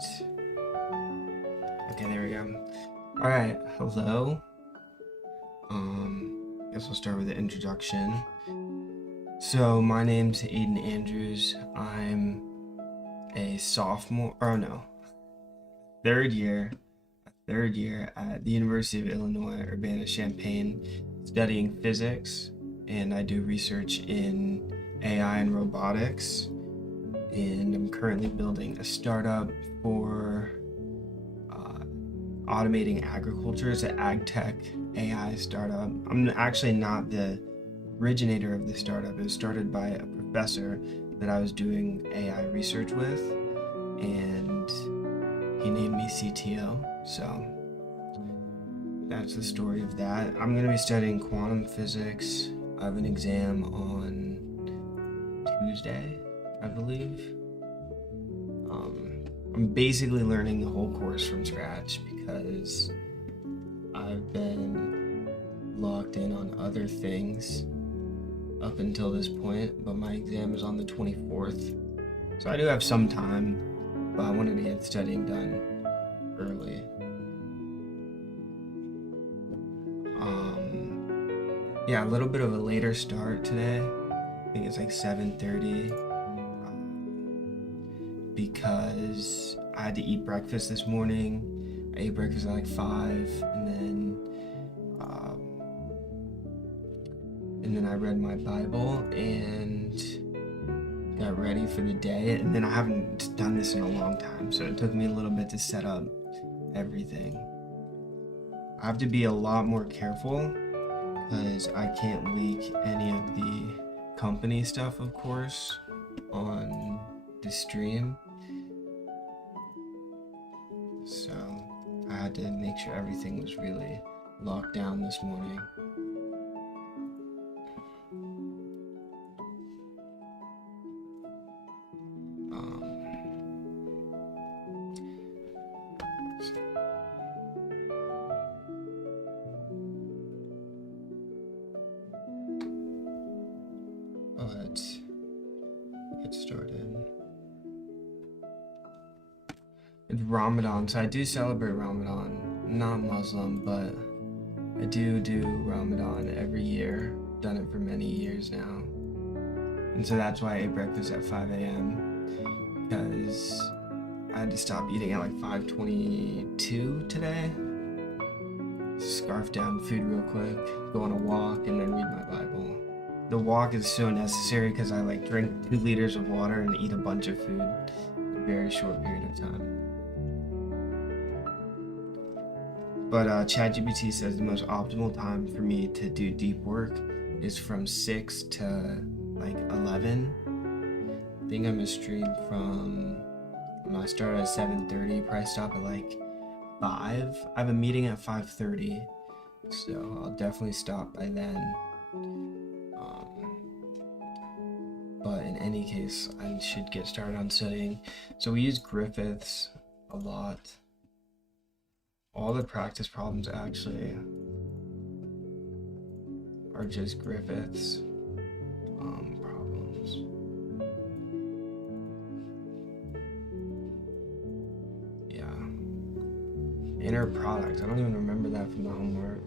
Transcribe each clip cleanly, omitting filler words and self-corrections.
Okay, there we go. Alright, hello. Guess we'll start with the introduction. So, my name's Aidan Andrews. I'm a third year at the University of Illinois, Urbana-Champaign, studying physics, and I do research in AI and robotics. And I'm currently building a startup for automating agriculture. It's an ag tech AI startup. I'm actually not the originator of the startup. It was started by a professor that I was doing AI research with, and he named me CTO. So that's the story of that. I'm going to be studying quantum physics. I have an exam on Tuesday, I believe. I'm basically learning the whole course from scratch because I've been locked in on other things up until this point, but my exam is on the 24th. So I do have some time, but I wanted to get studying done early. Yeah, a little bit of a later start today. I think it's like 7:30. Because I had to eat breakfast this morning. I ate breakfast at like 5, and then I read my Bible and got ready for the day. And then I haven't done this in a long time, so it took me a little bit to set up everything. I have to be a lot more careful because I can't leak any of the company stuff, of course, on the stream. So I had to make sure everything was really locked down this morning. Let's get started. It's Ramadan, so I do celebrate Ramadan. I'm not Muslim, but I do Ramadan every year. Done it for many years now. And so that's why I ate breakfast at 5 a.m. because I had to stop eating at like 5:22 today. Scarf down food real quick, go on a walk, and then read my Bible. The walk is so necessary because I like drink 2 liters of water and eat a bunch of food in a very short period of time. But ChatGPT says the most optimal time for me to do deep work is from 6 to like 11. I think I'm gonna stream from, I start at 7:30, probably stop at like 5. I have a meeting at 5:30, so I'll definitely stop by then. But in any case, I should get started on studying. So we use Griffiths a lot. All the practice problems actually are just Griffiths problems. Yeah. Inner products. I don't even remember that from the homework.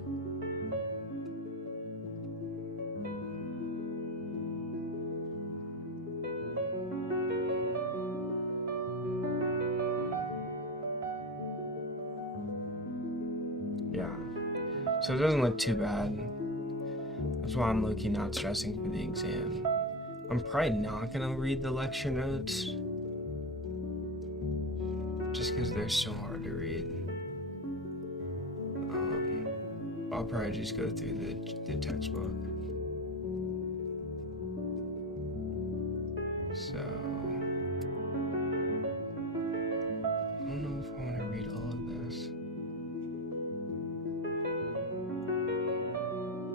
Yeah. So it doesn't look too bad. That's why I'm low-key not stressing for the exam. I'm probably not gonna read the lecture notes just because they're so hard to read. I'll probably just go through the textbook. So I don't know if I want to read all of this.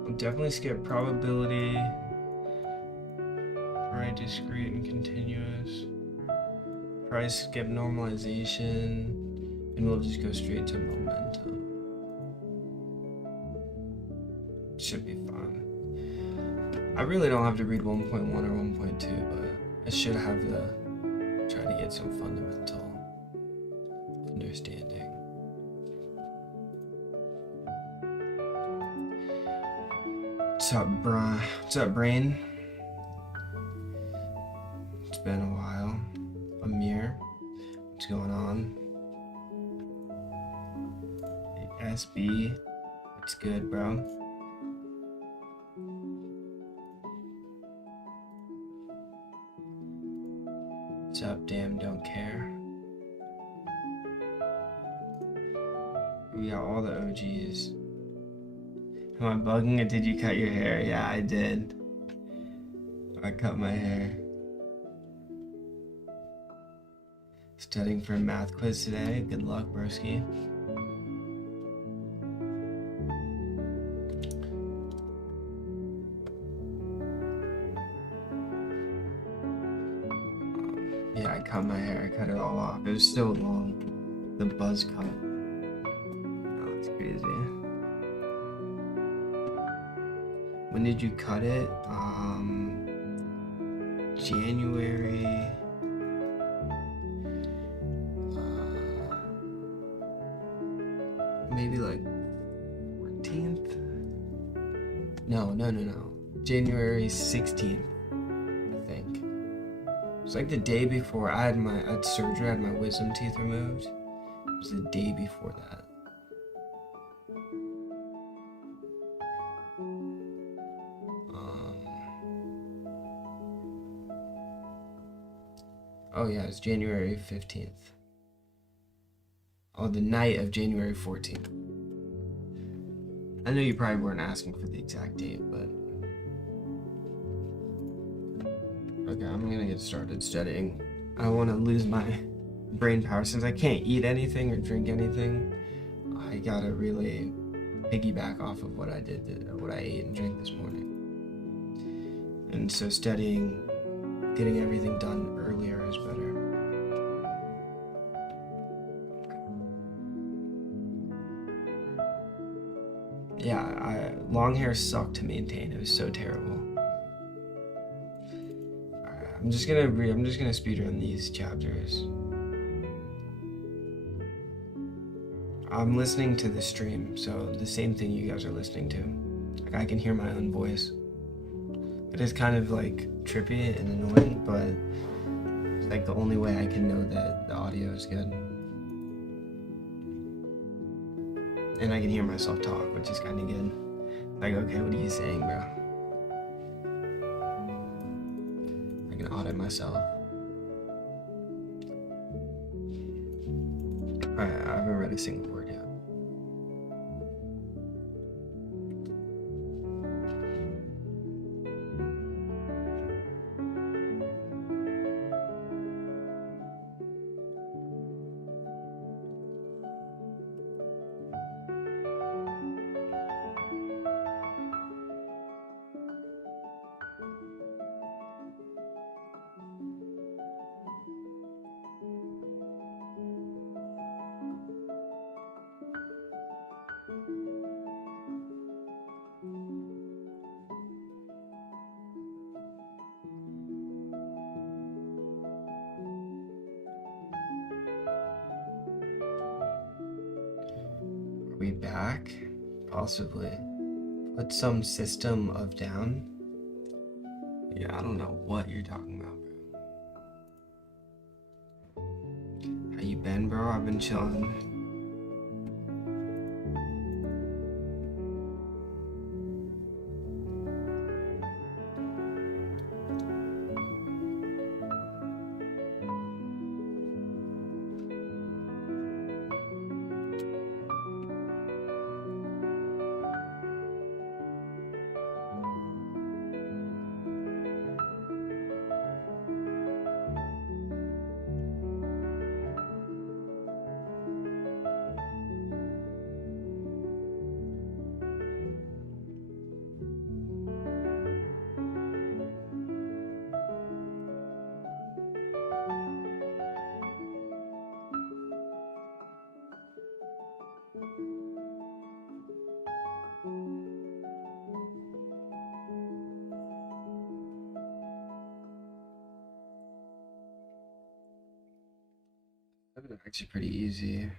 I'll definitely skip probability, probably discrete and continuous, probably skip normalization, and we'll just go straight to momentum. Should be fun. I really don't have to read 1.1 or 1.2, but I should have try to get some fundamental. understanding. What's up, Brian? What's up, Brain? It's been a while. Amir, what's going on? Hey, SB, what's good, bro? What's up, damn, don't care. We got all the OGs. Am I bugging it? Did you cut your hair? Yeah, I did. I cut my hair. Studying for a math quiz today. Good luck, broski. Yeah, I cut my hair. I cut it all off. It was still long. The buzz cut. Oh, it's crazy. When did you cut it? January. Maybe like 14th? No. January 16th, I think. It was like the day before I had surgery, I had my wisdom teeth removed. It was the day before that. Oh yeah, it's January 15th. Oh, the night of January 14th. I know you probably weren't asking for the exact date, but... Okay, I'm gonna get started studying. I don't want to lose my brain power. Since I can't eat anything or drink anything, I gotta really piggyback off of what I ate and drank this morning. And so studying, getting everything done earlier is better. Yeah, long hair sucked to maintain. It was so terrible. Alright, I'm just gonna speed run these chapters. I'm listening to the stream, so the same thing you guys are listening to. Like, I can hear my own voice. It is kind of like trippy and annoying, but it's like the only way I can know that the audio is good. And I can hear myself talk, which is kind of good. Like, okay, what are you saying, bro? I can audit myself. Alright, I haven't read a single word yet. Are we back? Possibly. Put some system of down? Yeah, I don't know what you're talking about, bro. How you been, bro? I've been chilling. actually pretty easy.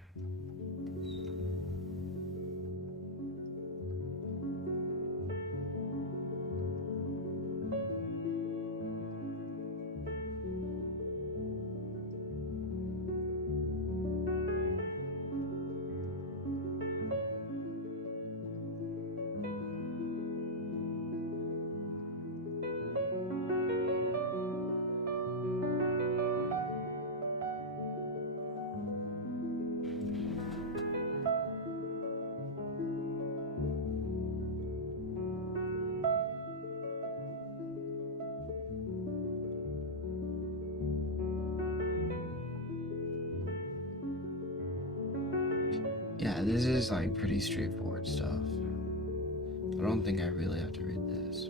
Yeah, this is like pretty straightforward stuff. I don't think I really have to read this.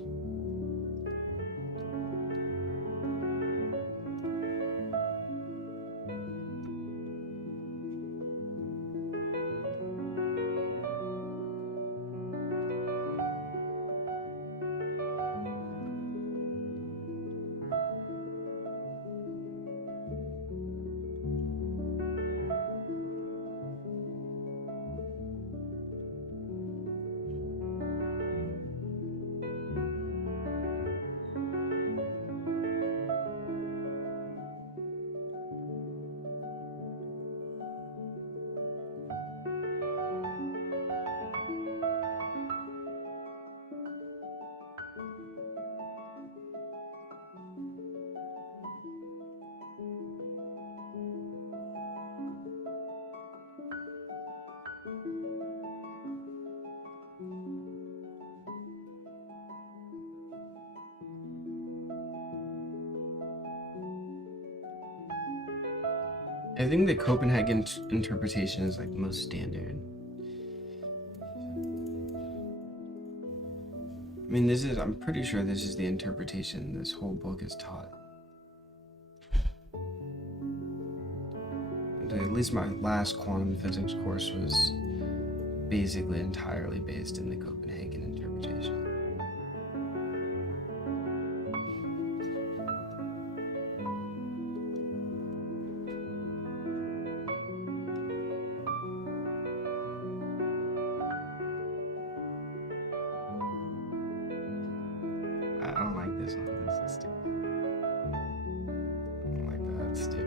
I think the Copenhagen interpretation is like the most standard. I mean, I'm pretty sure this is the interpretation this whole book is taught. And at least my last quantum physics course was basically entirely based in the Copenhagen interpretation. I don't like this one. This is stupid. I don't like that. It's stupid.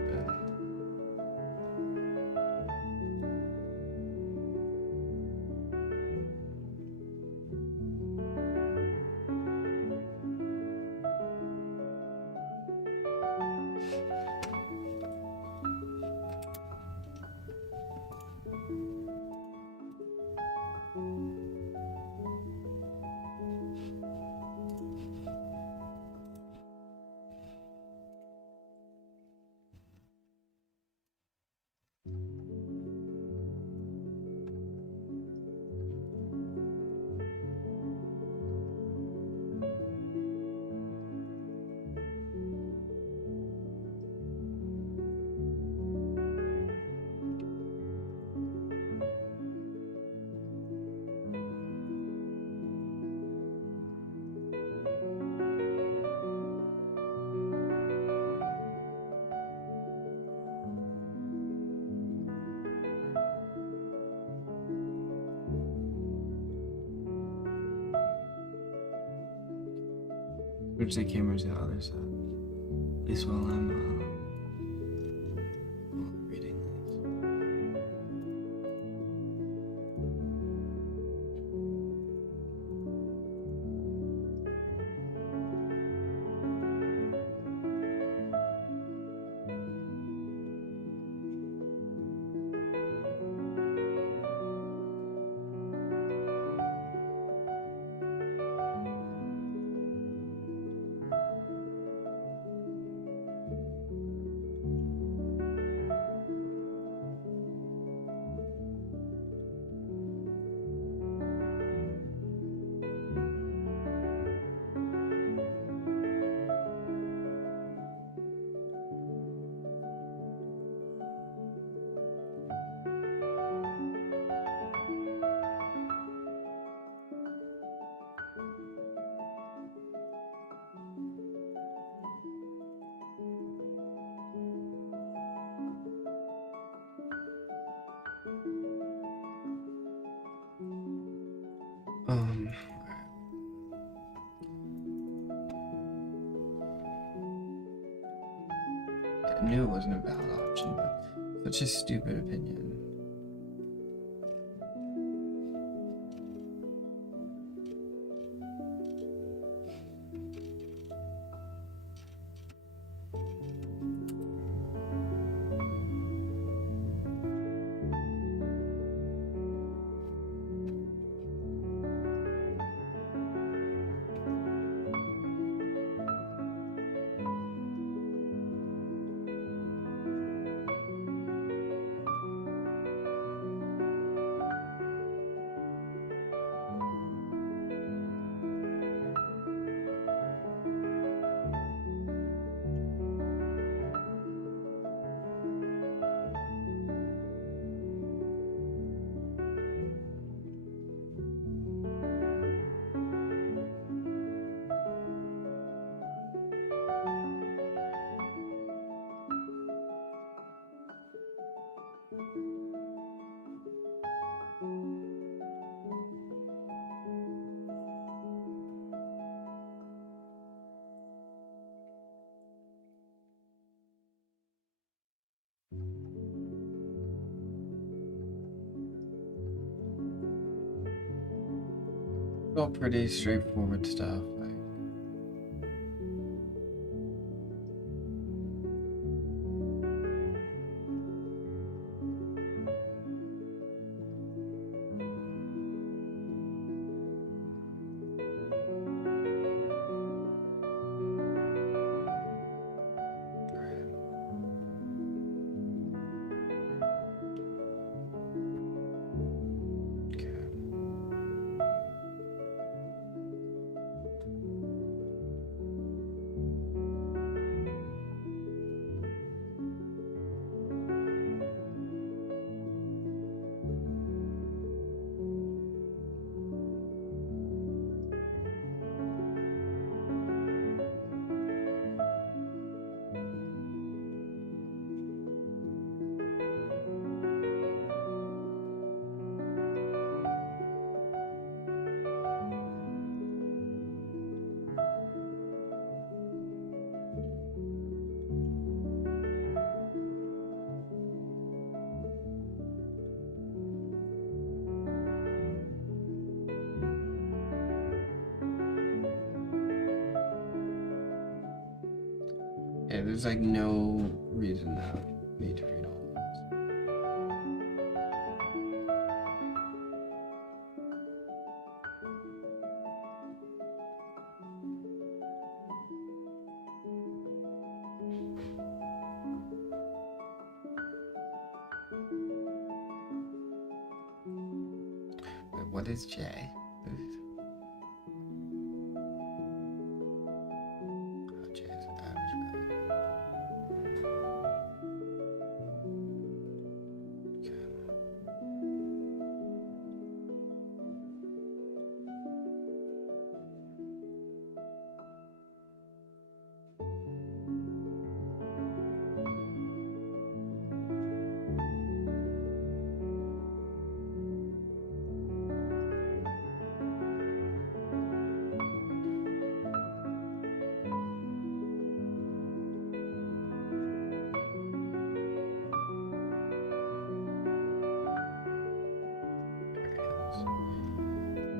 Switch the camera to the other side. At least while I'm reading this. Um, I knew it wasn't a valid option, but such a stupid opinion. All pretty straightforward stuff. Yeah, there's like no reason that I need to read all of this. Wait, what is J? Oh, J is average value.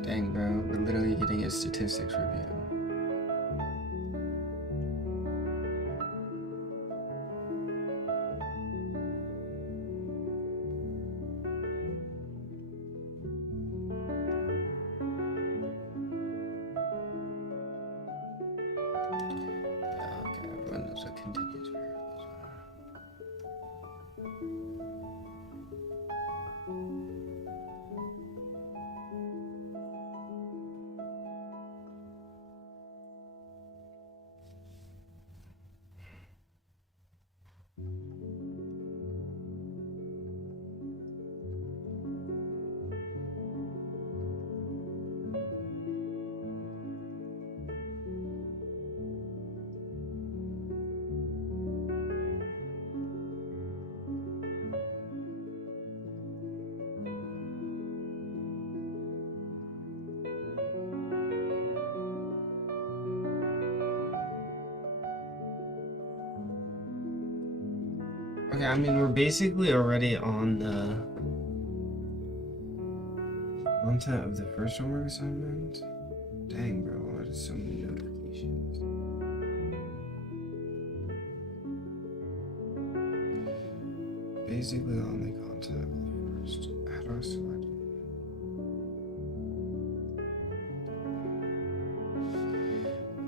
Dang, bro, we're literally getting a statistics review. Yeah, okay, everyone knows what continuous variables are. Okay, I mean, we're basically already on the content of the first homework assignment. Dang, bro, what is so many notifications? Basically on the content of the first. How do I select it?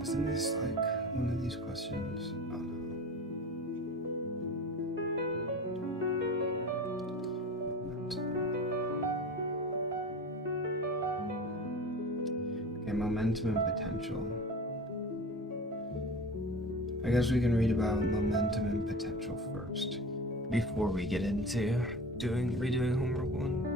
Isn't this like one of these questions? Oh no. Okay, momentum and potential. I guess we can read about momentum and potential first before we get into redoing homework 1.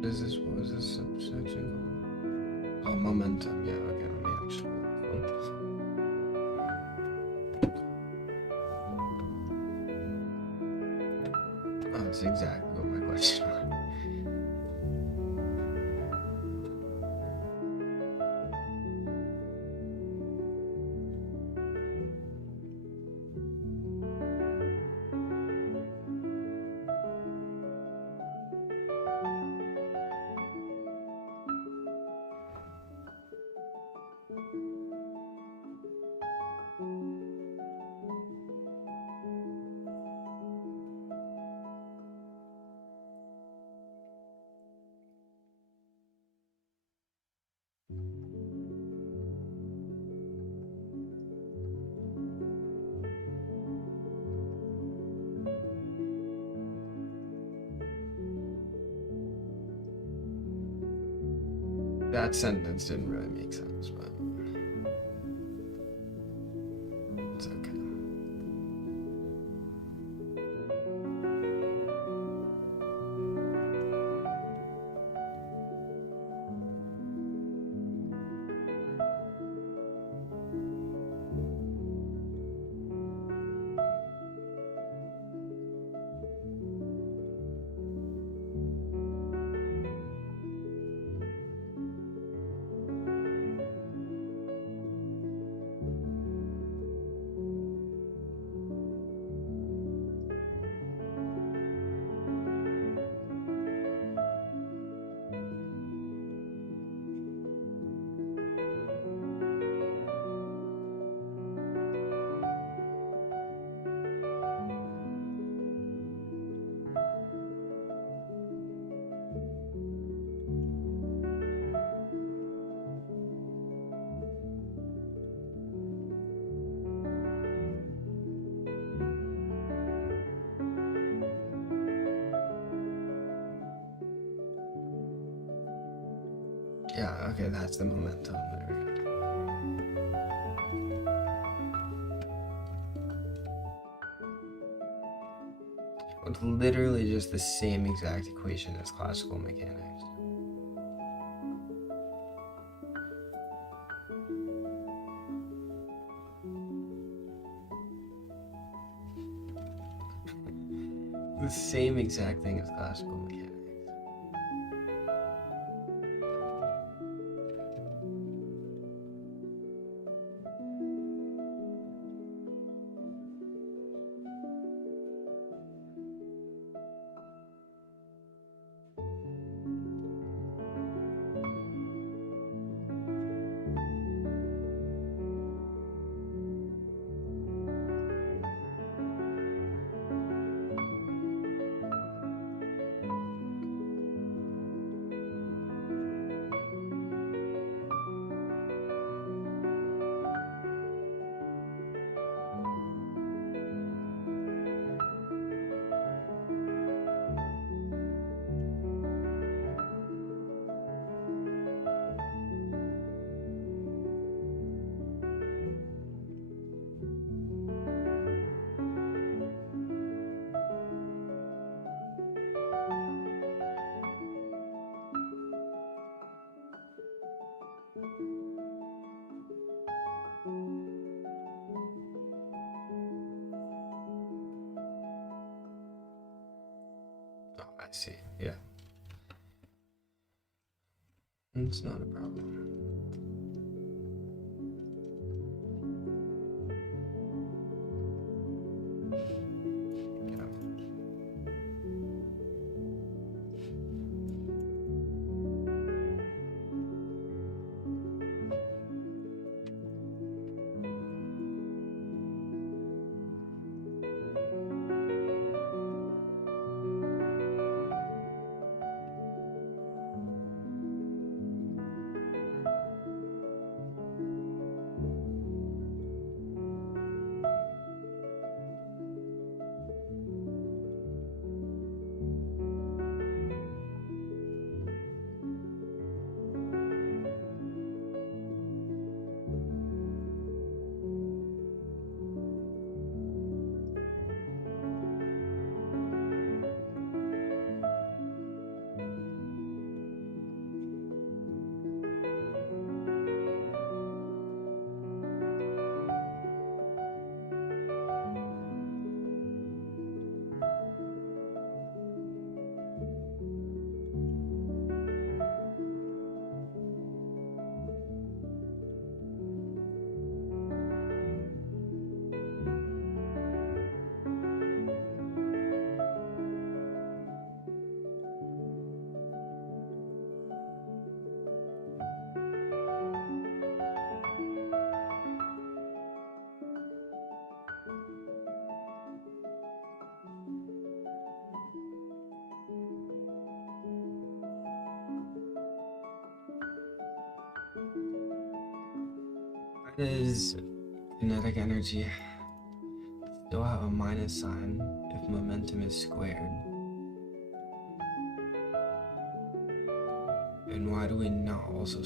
What is this subsection? Oh, momentum. Yeah, okay, let me actually. Oh, that's exactly what my question was. That sentence didn't really make sense, but it's okay. Yeah, okay, that's the momentum. There we go. It's literally just the same exact equation as classical mechanics. The same exact thing as classical mechanics. see. Yeah. It's not a problem. Why does kinetic energy still have a minus sign if momentum is squared? And why do we not also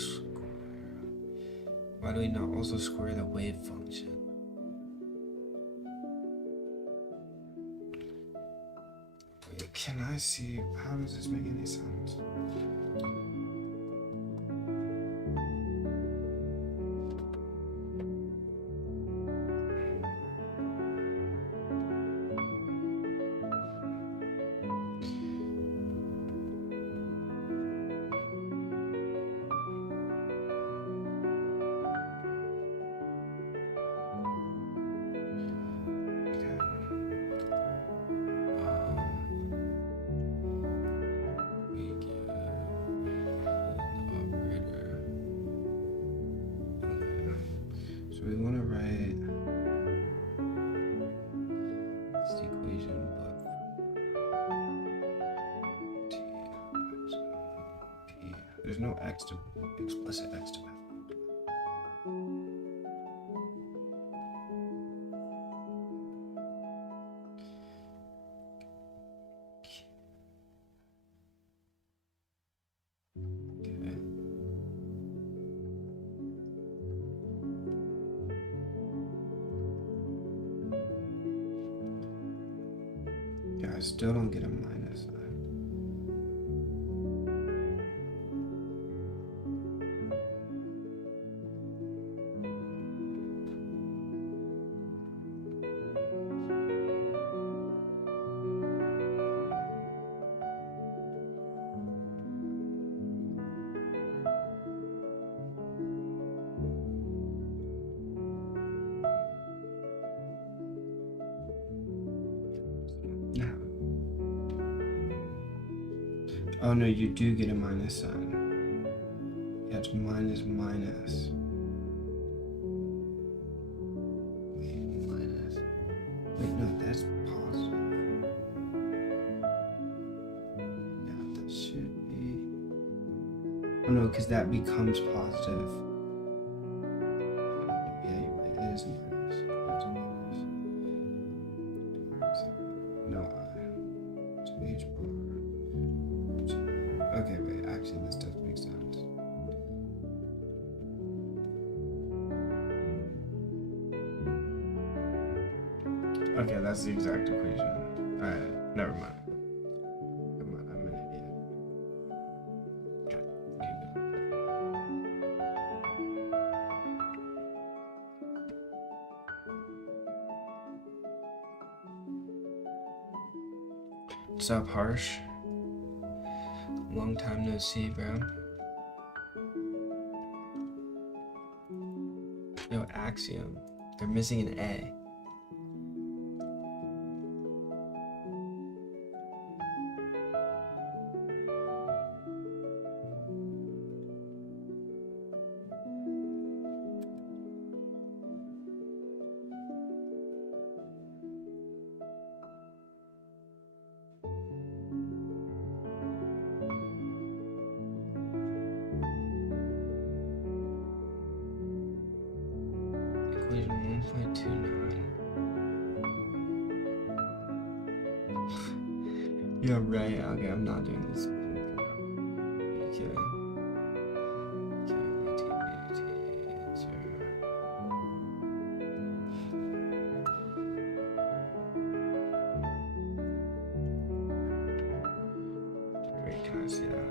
square the wave function? Wait, can I see? How does this make any sense? We want to write this equation, but t p. There's no explicit x to path. I still don't get a minus sign. Oh no, you do get a minus sign. Yeah, it's minus. Wait, minus. Wait, no, that's positive. Yeah, that should be. Oh no, because that becomes positive. Yeah, you're right. It is minus. It's minus. No, it's H bar. Okay, wait, actually this does make sense. Okay, that's the exact equation. Alright, never mind. I'm an idiot. What's up, Harsh? Long time no see, bro. Yo, Axiom. They're missing an A. Equation 1.29. You're right. Okay, I'm not doing this. Okay. Great, can I see that?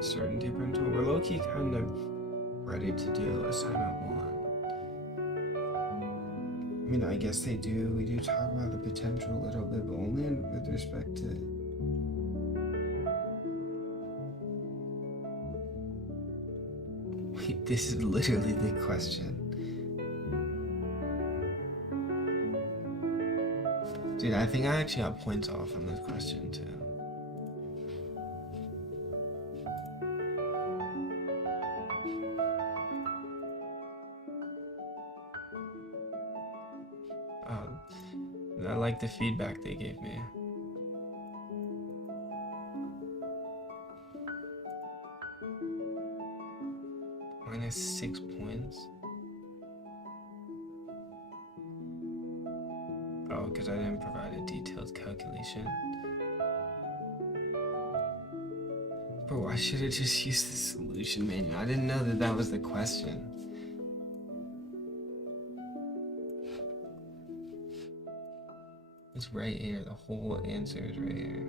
Certainty principle. We're low-key kind of ready to do assignment 1. I mean, I guess they do. We do talk about the potential a little bit, but only with respect to. Wait, this is literally the question. Dude, I think I actually got points off on this question too. I like the feedback they gave me. Minus 6 points. Oh, because I didn't provide a detailed calculation. Bro, I should have just used the solution manual. I didn't know that that was the question. It's right here. The whole answer is right here.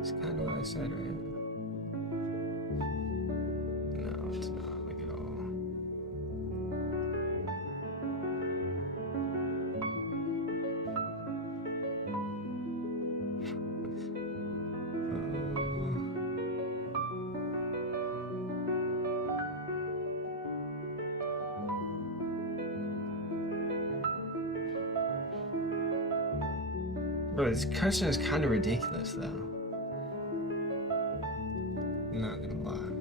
It's kind of what I said, right? No, it's not like at all. Bro, this question is kind of ridiculous, though. I'm not gonna lie.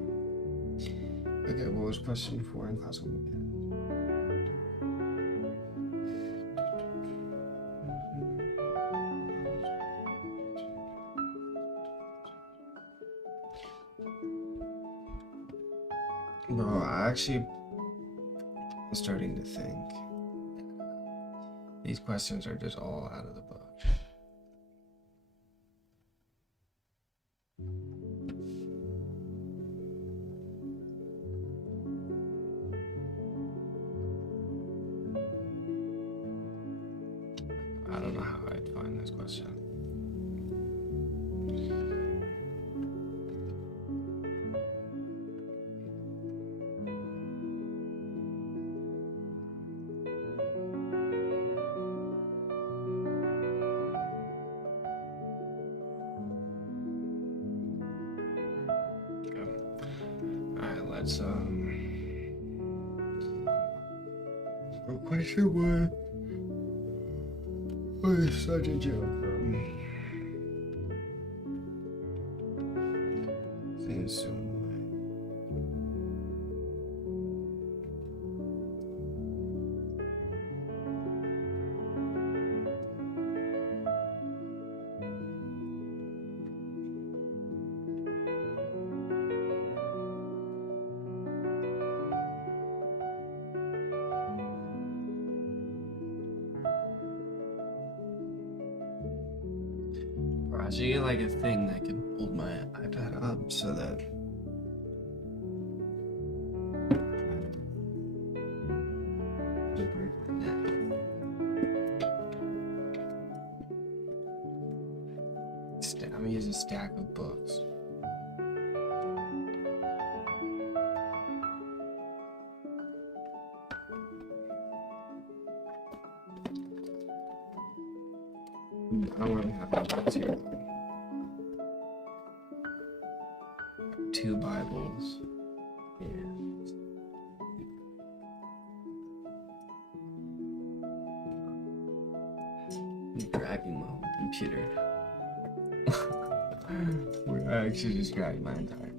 Okay, what was question 4 in class 1 again? Bro, I actually am starting to think these questions are just all out of the book. I don't know how I'd find this question. let's real question what is such a joke, bro? Seems so annoying. I should get like a thing that can hold my iPad up so that I'm gonna use a stack of books. I don't really have that books here. 2 Bibles. Yeah. I'm dragging my whole computer. I actually just dragged my entire computer.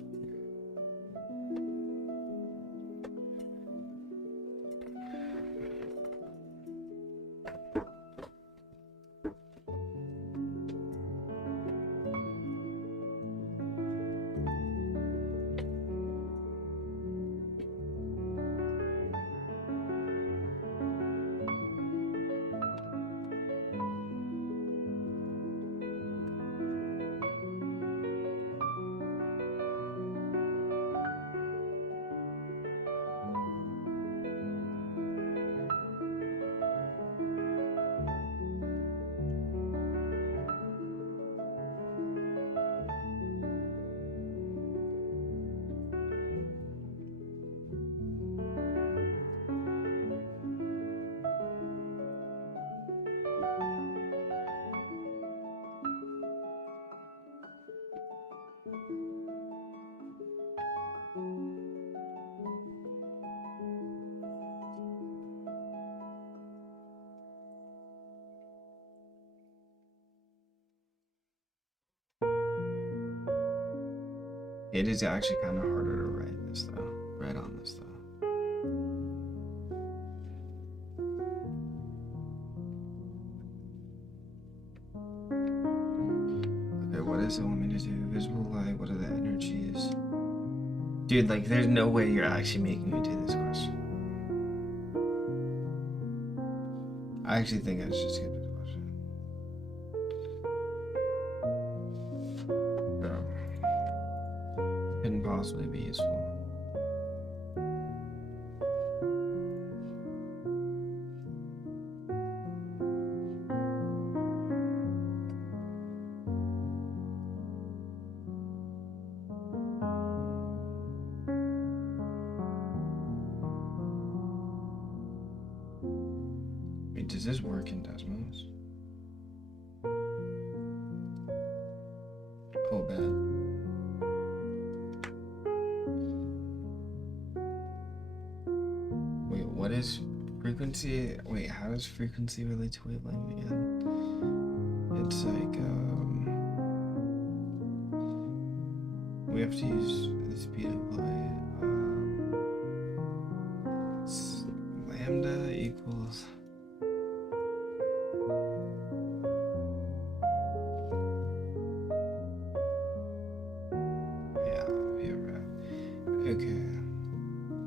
It is actually kind of harder to write this though. Write on this though. Okay, what does it want me to do? Visible light, what are the energies? Dude, like there's no way you're actually making me do this question. I actually think I should just skip this question. No. Couldn't possibly be useful. Wait, does this work in Desmos? Oh, bad. Wait, what is frequency? Wait, how does frequency relate to wavelength again? It's like, we have to use the speed of light. It's lambda equals. Yeah, right. Okay.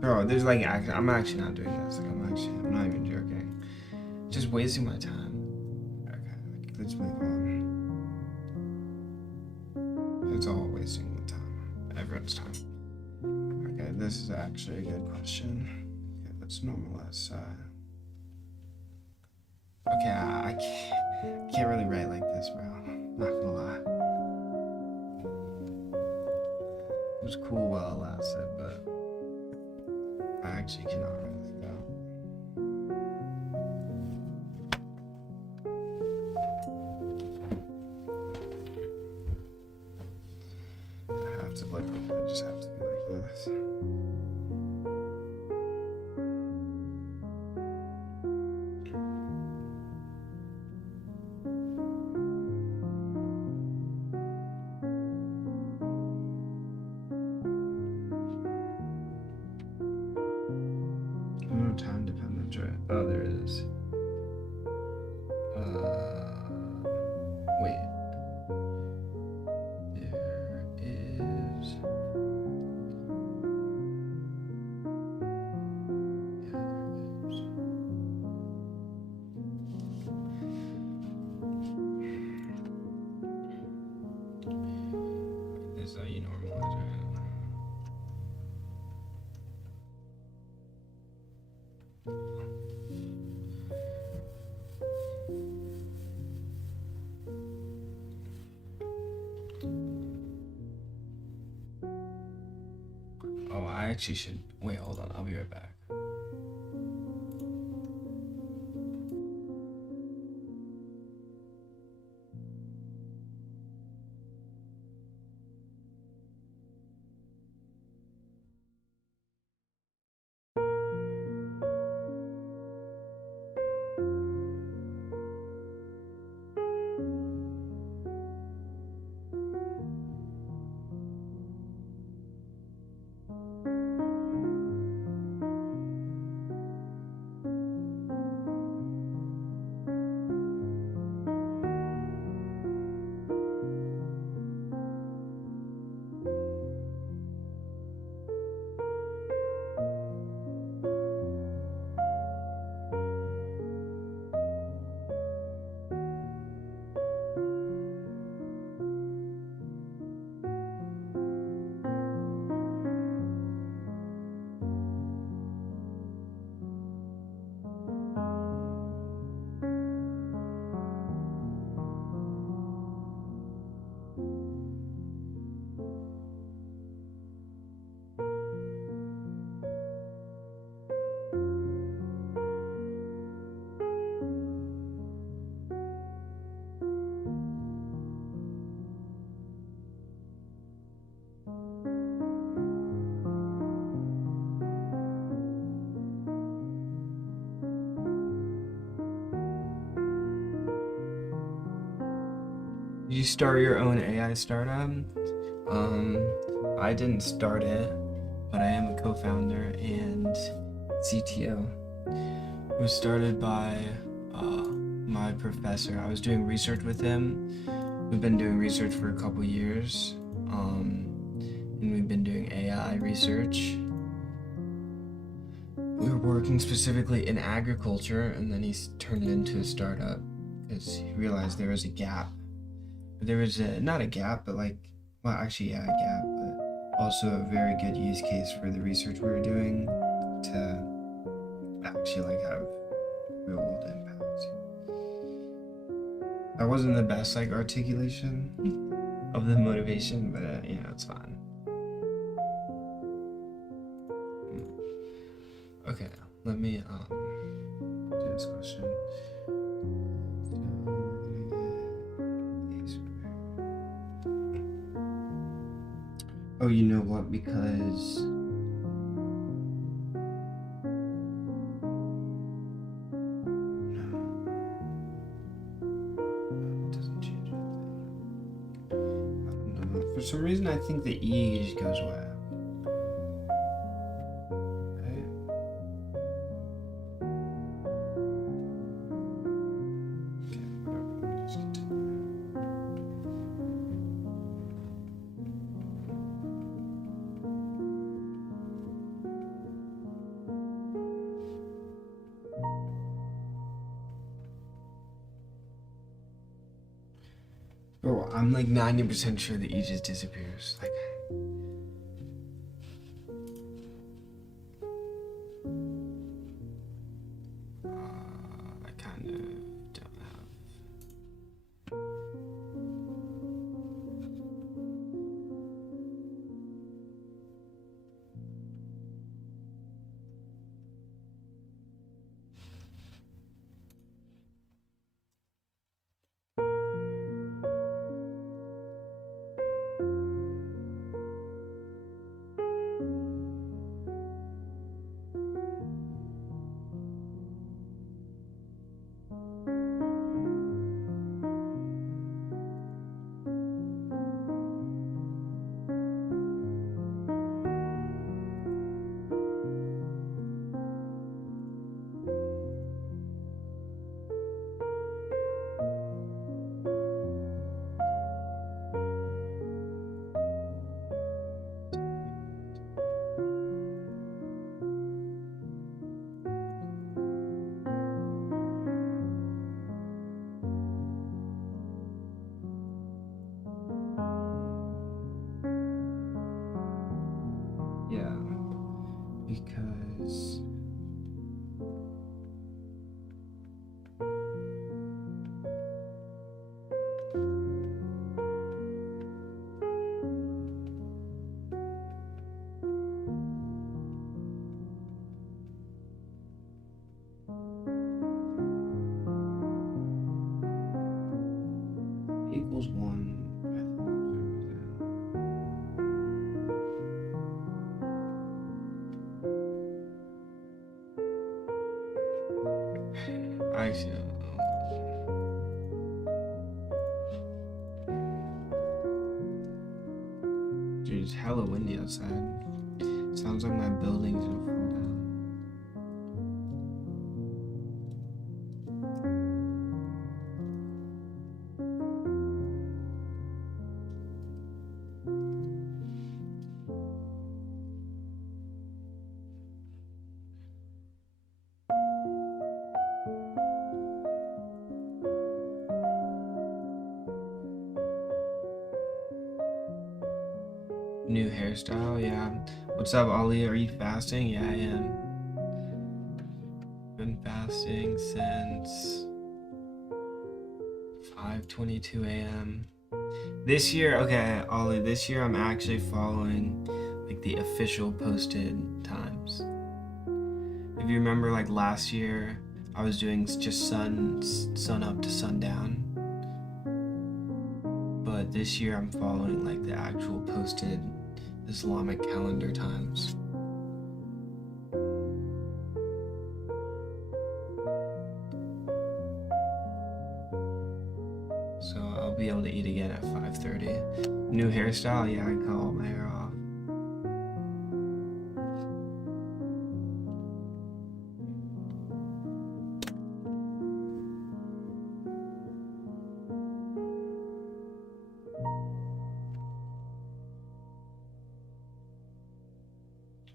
Bro, there's like, I'm actually not doing this. Like, I'm not even joking. Just wasting my time. Okay, let's move on. It's all wasting the time. Everyone's time. Okay, this is actually a good question. Okay, let's normalize. Okay, I can't really write like this, bro. Not gonna lie. It was cool while it lasted, but I actually cannot really go. I have to I just have to be like this. time dependence, right? Oh, there it is. Wait. There is. This is how you normalize it. Oh, I actually should. Wait, hold on. I'll be right back. You start your own AI startup? I didn't start it, but I am a co-founder and CTO. It was started by my professor. I was doing research with him. We've been doing research for a couple years, and we've been doing AI research. We were working specifically in agriculture, and then he turned it into a startup because he realized there was a gap. There was not a gap, but like, well, actually, yeah, a gap, but also a very good use case for the research we were doing to actually like have real world impact. That wasn't the best like articulation of the motivation, but you know, it's fine. Okay, let me do this question. Oh, you know what? Because it doesn't change anything. I don't know. For some reason, I think the E just goes away. Bro, I'm like 90% sure the E just disappears. Like, I kind of don't have. because equals 1. I actually don't know. Dude, it's hella windy outside. Sounds like my building's gonna fall down. New hairstyle, yeah. What's up, Ollie? Are you fasting? Yeah, I am. Been fasting since 5:22 a.m. This year, okay, Ollie, this year I'm actually following like the official posted times. If you remember, like last year, I was doing just sun up to sundown. But this year I'm following like the actual posted Islamic calendar times. So I'll be able to eat again at 5:30. New hairstyle, yeah, I cut all my hair off.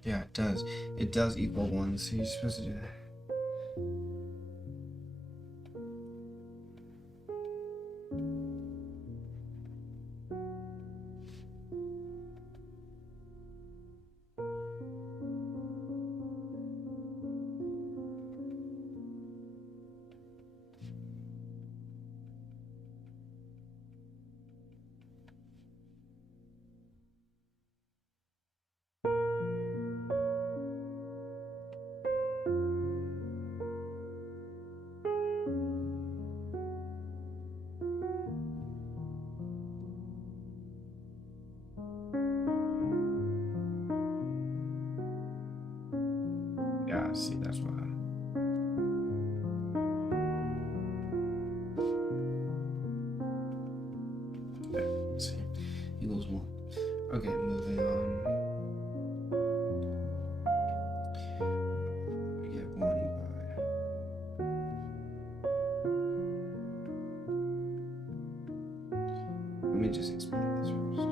Yeah, it does. It does equal 1, so you're supposed to do that. Yeah, see, that's why. There, see, equals 1. Okay, moving on. We get 1 by. Let me just explain this first.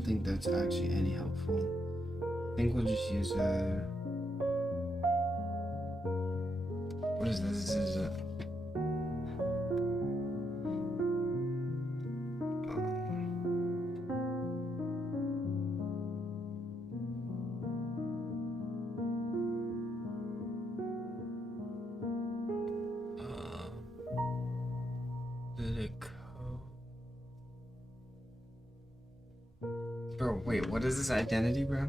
don't think that's actually any helpful. I think we'll just use what is this? This is bro, wait, what is this identity, bro?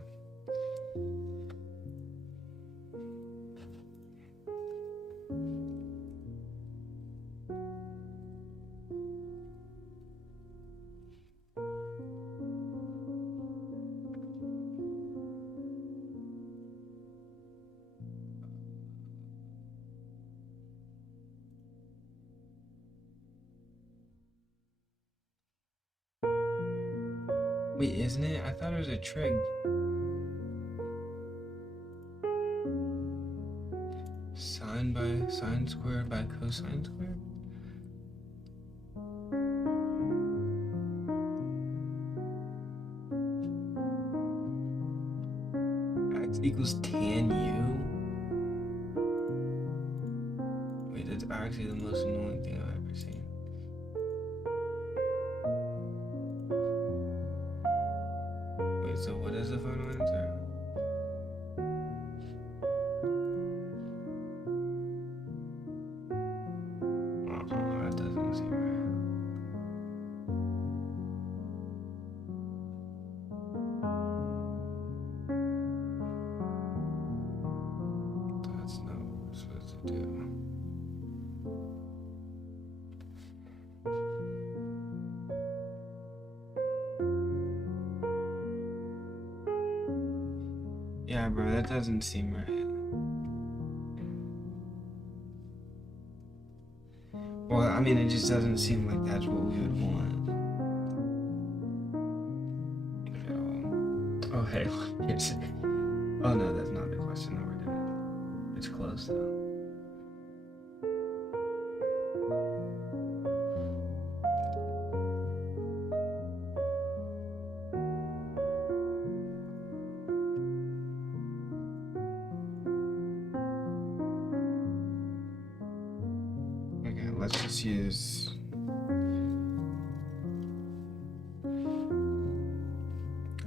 Wait, isn't it? I thought it was a trig. Sine by sine squared by cosine squared? X equals tan u? Wait, that's actually the most annoying thing I've ever seen. Wait, so what is the final answer? That doesn't seem right. That's not what we're supposed to do. Yeah, bro, that doesn't seem right. Well, I mean, it just doesn't seem like that's what we would want. Oh, hey, here's. Oh no, that's not the question that we're doing. It's close though. Okay, let's just use.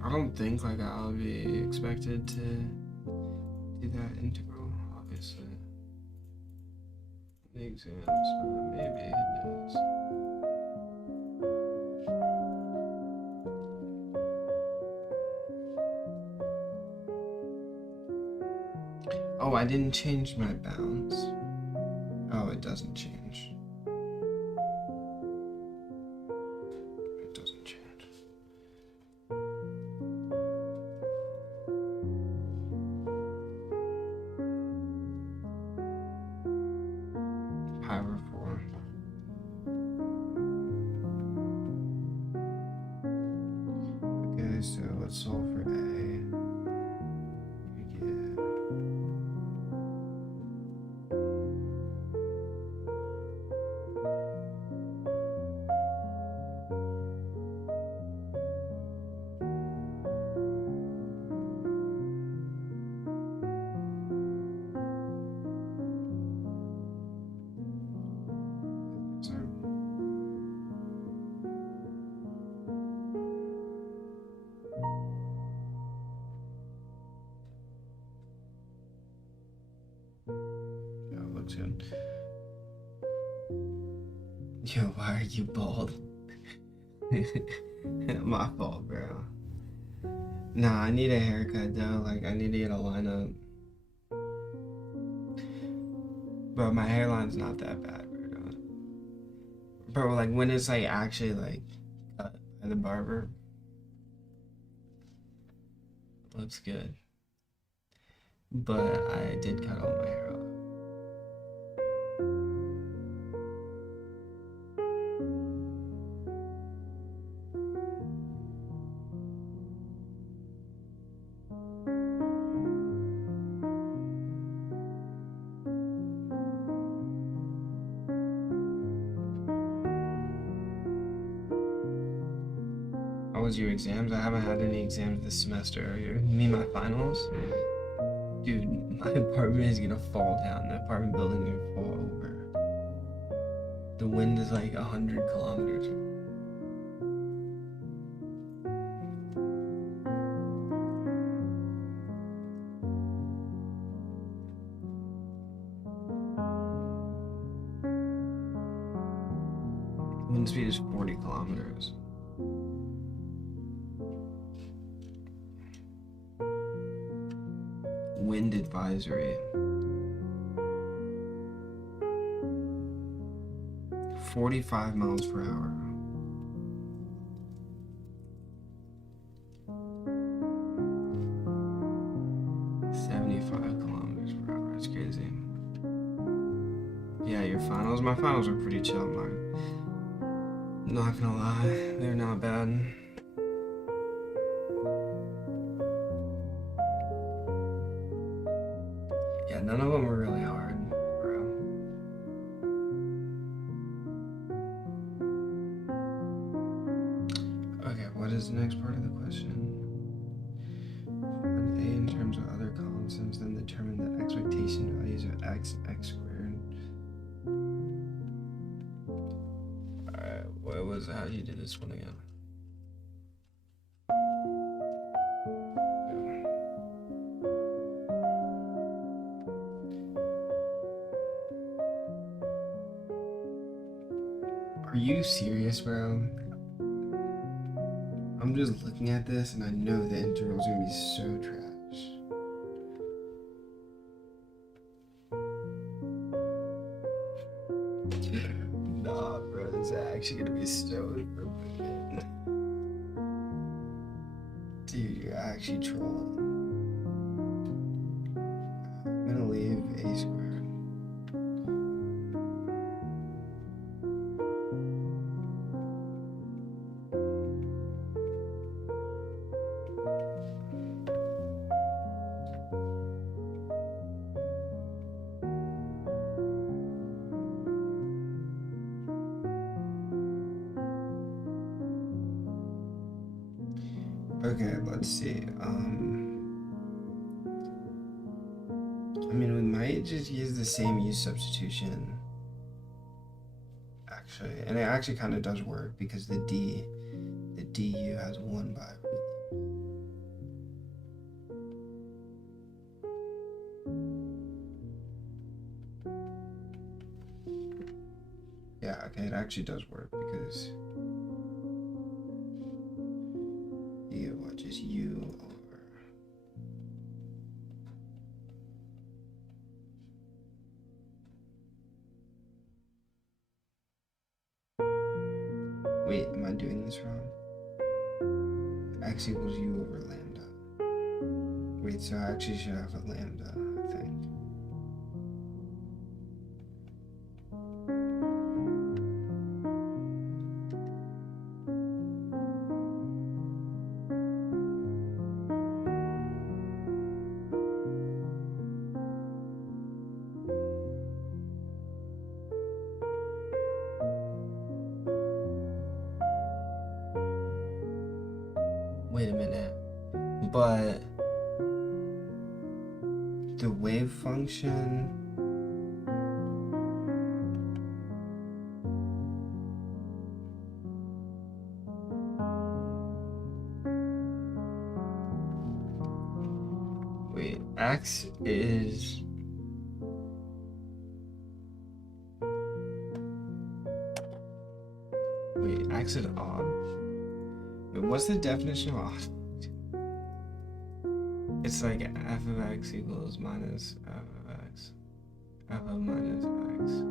I don't think like I'll be expected to do that integral, obviously. The exams, but maybe it does. Oh, I didn't change my bounds. Oh, it doesn't change. It doesn't change. Pi over 4. Okay, so let's solve for A. Good. Yo, why are you bald? My fault, bro. Nah, I need a haircut though. Like, I need to get a lineup. Bro, my hairline's not that bad, bro. Bro, like when it's like actually like cut by the barber, looks good. But I did cut all my hair off. I was your exams? I haven't had any exams this semester. You mean my finals? Dude, my apartment is gonna fall down. The apartment building is gonna fall over. The wind is like 100 kilometers. Wind speed is 40 kilometers. Wind advisory. 45 miles per hour. Kilometers per hour. That's crazy. Yeah, your finals? My finals are pretty chill, Mark. Not gonna lie, they're not bad. Yeah, none of them were really hard, bro. Okay, what is the next part of the question? Find A in terms of other constants, then determine the expectation values of x and x squared. Alright, what was how you did this one again? Are you serious, bro? I'm just looking at this and I know the integral's gonna be so trash. Nah, bro, this is actually gonna be so imperfect. Dude, you're actually trolling. I'm gonna leave a squared. Okay, let's see. I mean, we might just use the same use substitution. Actually, and it actually kind of does work because the du has 1 by root. Yeah, okay, it actually does work because you get what, just u over. Wait, am I doing this wrong? X equals u over lambda. Wait, so I actually should have a lambda, I think. Wait a minute. But the wave function wait, x is wait, x is odd. Wait, what's the definition of odd? It's like f of x equals minus f of x. F of minus x.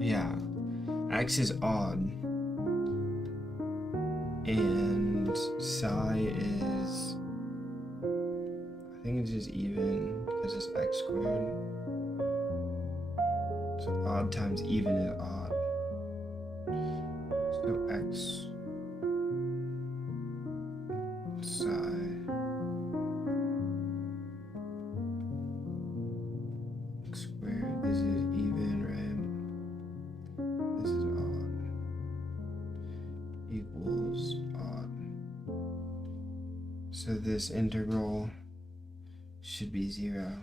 Yeah. X is odd. And psi is, I think it's just even because it's x squared. So odd times even is odd. So x psi x squared. This is even, right? This is odd. Equals So this integral should be 0.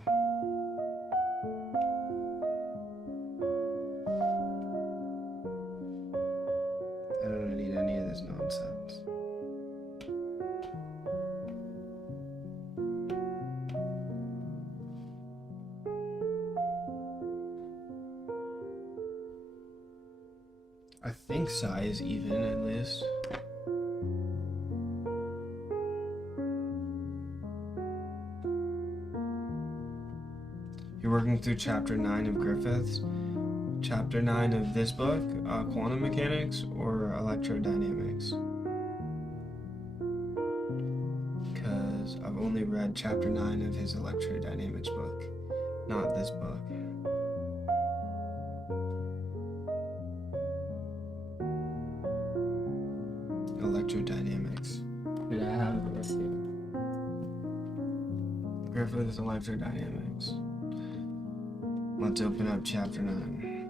I don't need any of this nonsense. I think psi is even, at least. You're working through chapter 9 of Griffith's, chapter 9 of this book, quantum mechanics, or electrodynamics? Because I've only read chapter 9 of his electrodynamics book, not this book. Electrodynamics. Did I have it right here? Griffith's electrodynamics. Let's open up chapter 9.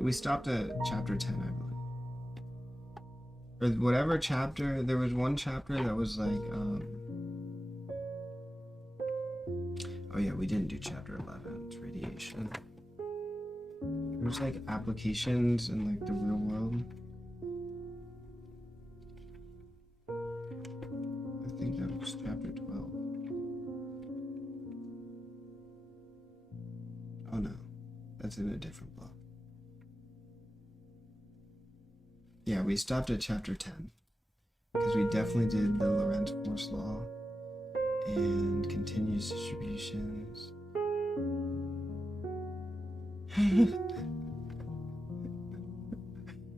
We stopped at chapter 10, I believe. Or whatever chapter, there was one chapter that was like, oh yeah, we didn't do chapter 11, it's radiation. It was like applications in like the real world. I think that was chapter 12. Oh no, that's in a different book. Yeah, we stopped at chapter 10 because we definitely did the Lorentz force law and continuous distributions.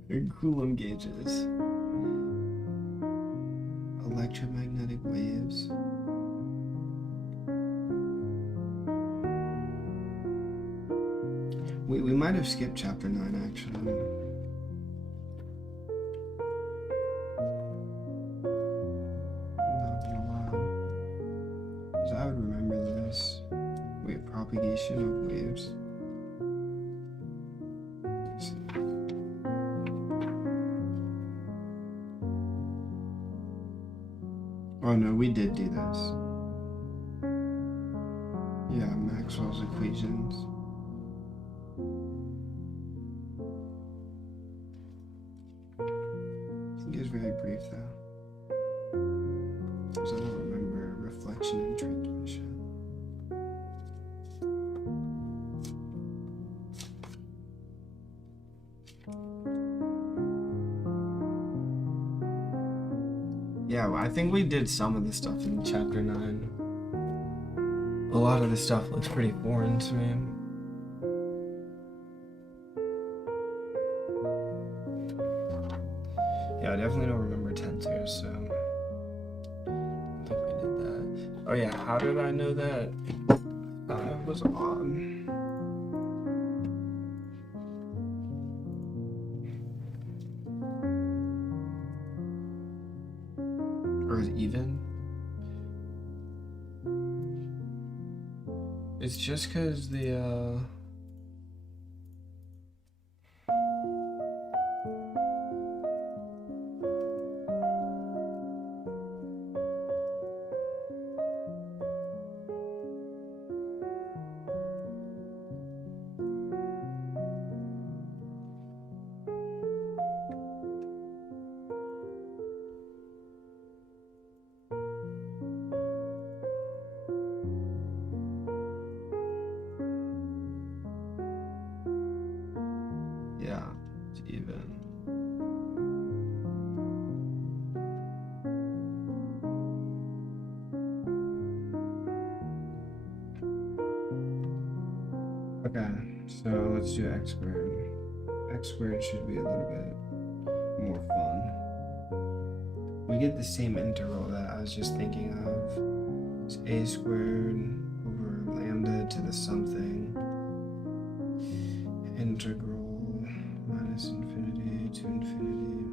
And Coulomb gauges. Electromagnetic waves. We might have skipped chapter 9 actually. Not in a while. Because I would remember this. Wait, propagation of waves. Let's see. Oh no, we did do this. Yeah, Maxwell's equations. I think it was very brief though. Because I don't remember reflection and transmission. Yeah, well, I think we did some of the stuff in chapter 9. A lot of the stuff looks pretty foreign to me. Yeah, I definitely don't remember tensors, so I think we did that. Oh yeah, how did I know that? I was on. Or is even? It's just because the yeah, it's even. Okay, so let's do x squared. X squared should be a little bit more fun. We get the same integral that I was just thinking of. It's a squared over lambda to the something. Integral minus infinity to infinity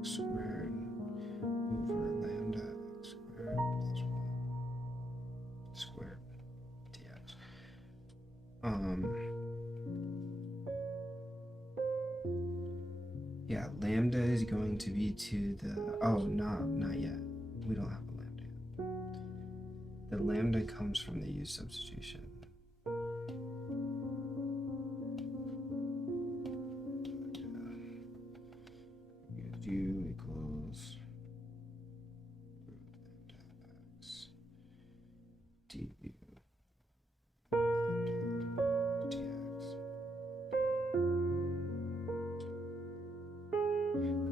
x squared over lambda x squared plus 1 squared dx. Yeah, lambda is going to be to the, not yet. We don't have a lambda yet. The lambda comes from the u substitution. U equals lambda x du dx.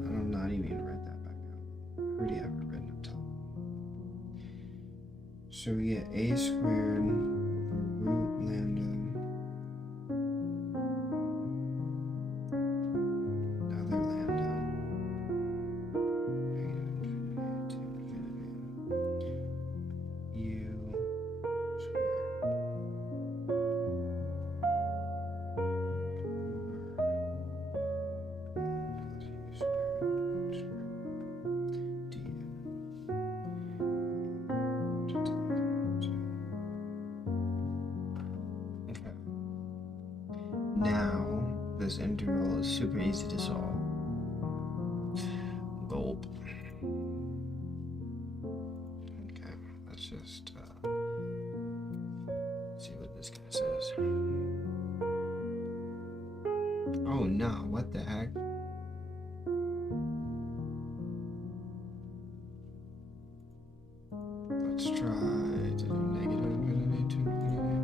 I'm not even gonna write that back out. I already have it written up top. So we get a squared over root lambda. Another lambda. Negative infinity to infinity. U squared. Now, this integral is super easy to solve. Gulp. Okay, let's just see what this guy says. Oh no, what the heck? Let's try to do negative infinity to infinity.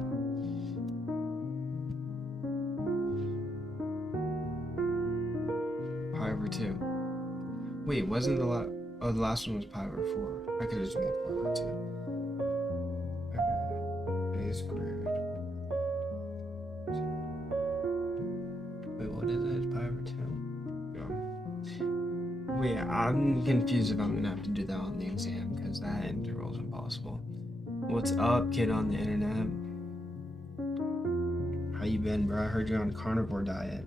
Pi over 2. Wait, wasn't the last one was pi over 4. I could have just multiplied by 2. Okay. A squared. Wait, what is it? Pi over 2? Yeah. Wait, I'm confused if I'm gonna have to do that on the exam because that integral is impossible. What's up, kid on the internet? How you been, bro? I heard you're on a carnivore diet.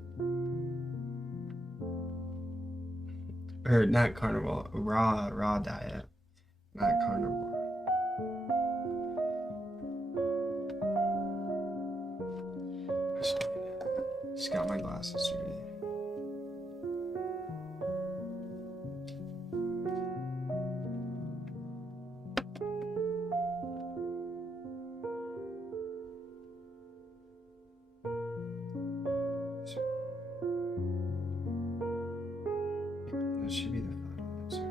Or not carnivore, raw diet, not carnivore. Just got my glasses ready. That should be the final answer.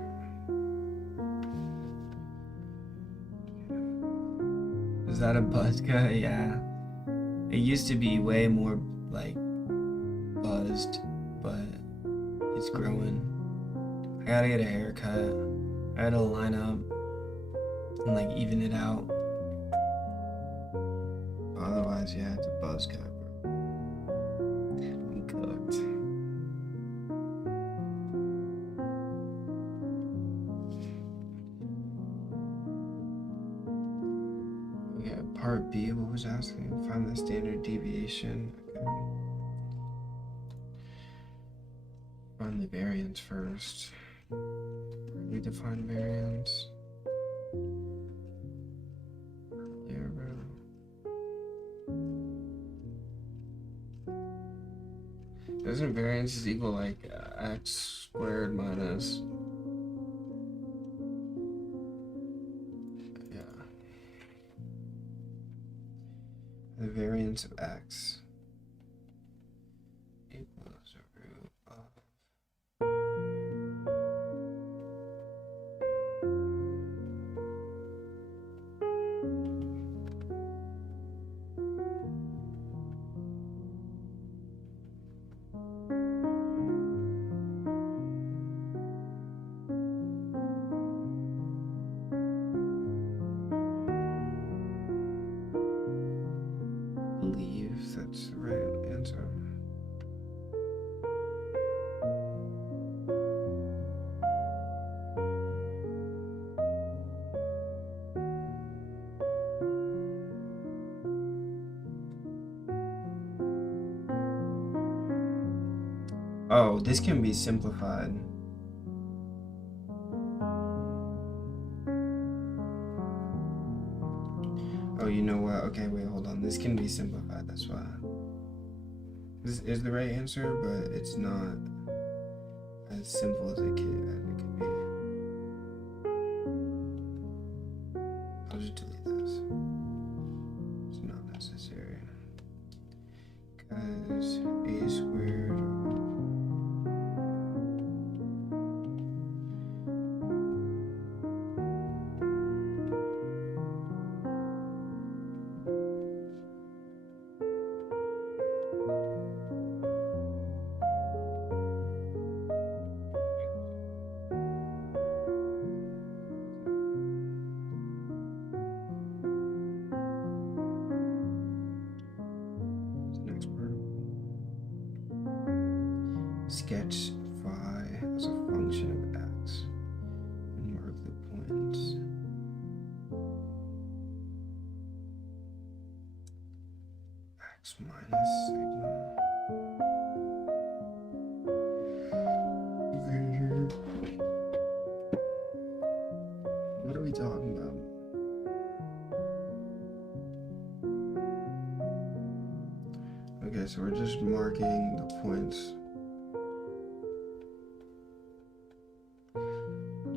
Is that a buzzcut? Yeah. It used to be way more like buzzed, but it's growing. I gotta get a haircut. I gotta line up and like even it out. Otherwise, yeah, it's a buzzcut, bro. I'm cooked. Okay, part B, what was asking? Find the standard deviation. Okay. Find the variance first. We define variance. Earlier, bro. Doesn't variance is equal like x squared minus. Yeah. The variance of x equals the root of. Believe that's the right answer. Oh, this can be simplified. Oh, you know what? Okay, wait, hold on. This can be simplified, that's why. This is the right answer, but it's not as as simple as it could be. I'll just delete this. It's not necessary. Because a squared sketch phi as a function of x and mark the points. X minus sigma. What are we talking about? Okay, so we're just marking the points.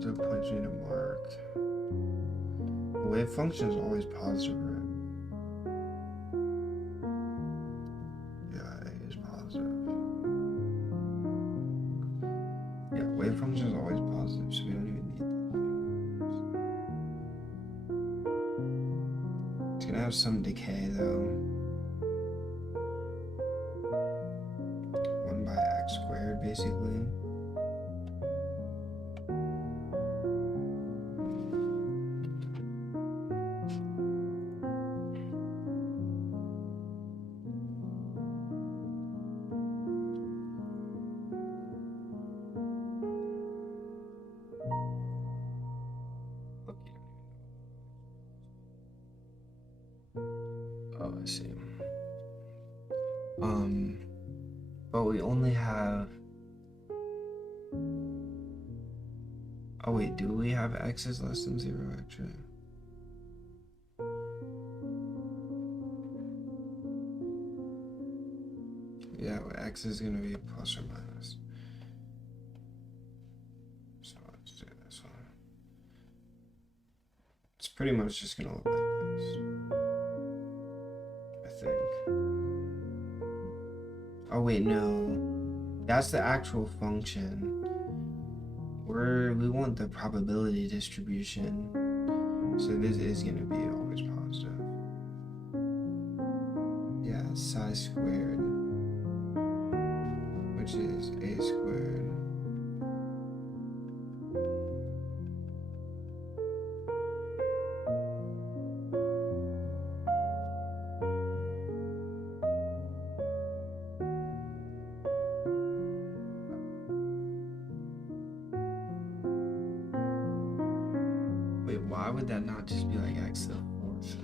The points we need to mark. The wave function is always positive, right? Yeah, A is positive. Yeah, wave function is always positive, so we don't even need that. It's gonna have some decay though. 1 by x squared basically. Oh, I see. But we only have. Oh wait, do we have x is less than 0 actually? Yeah, well, x is gonna be plus or minus. So let's do this one. It's pretty much just gonna look like this, I think. Oh wait, no. That's the actual function. We want the probability distribution. So this is gonna be always positive. Yeah, psi squared, which is a squared. Wait, why would that not just be like x to the fourth?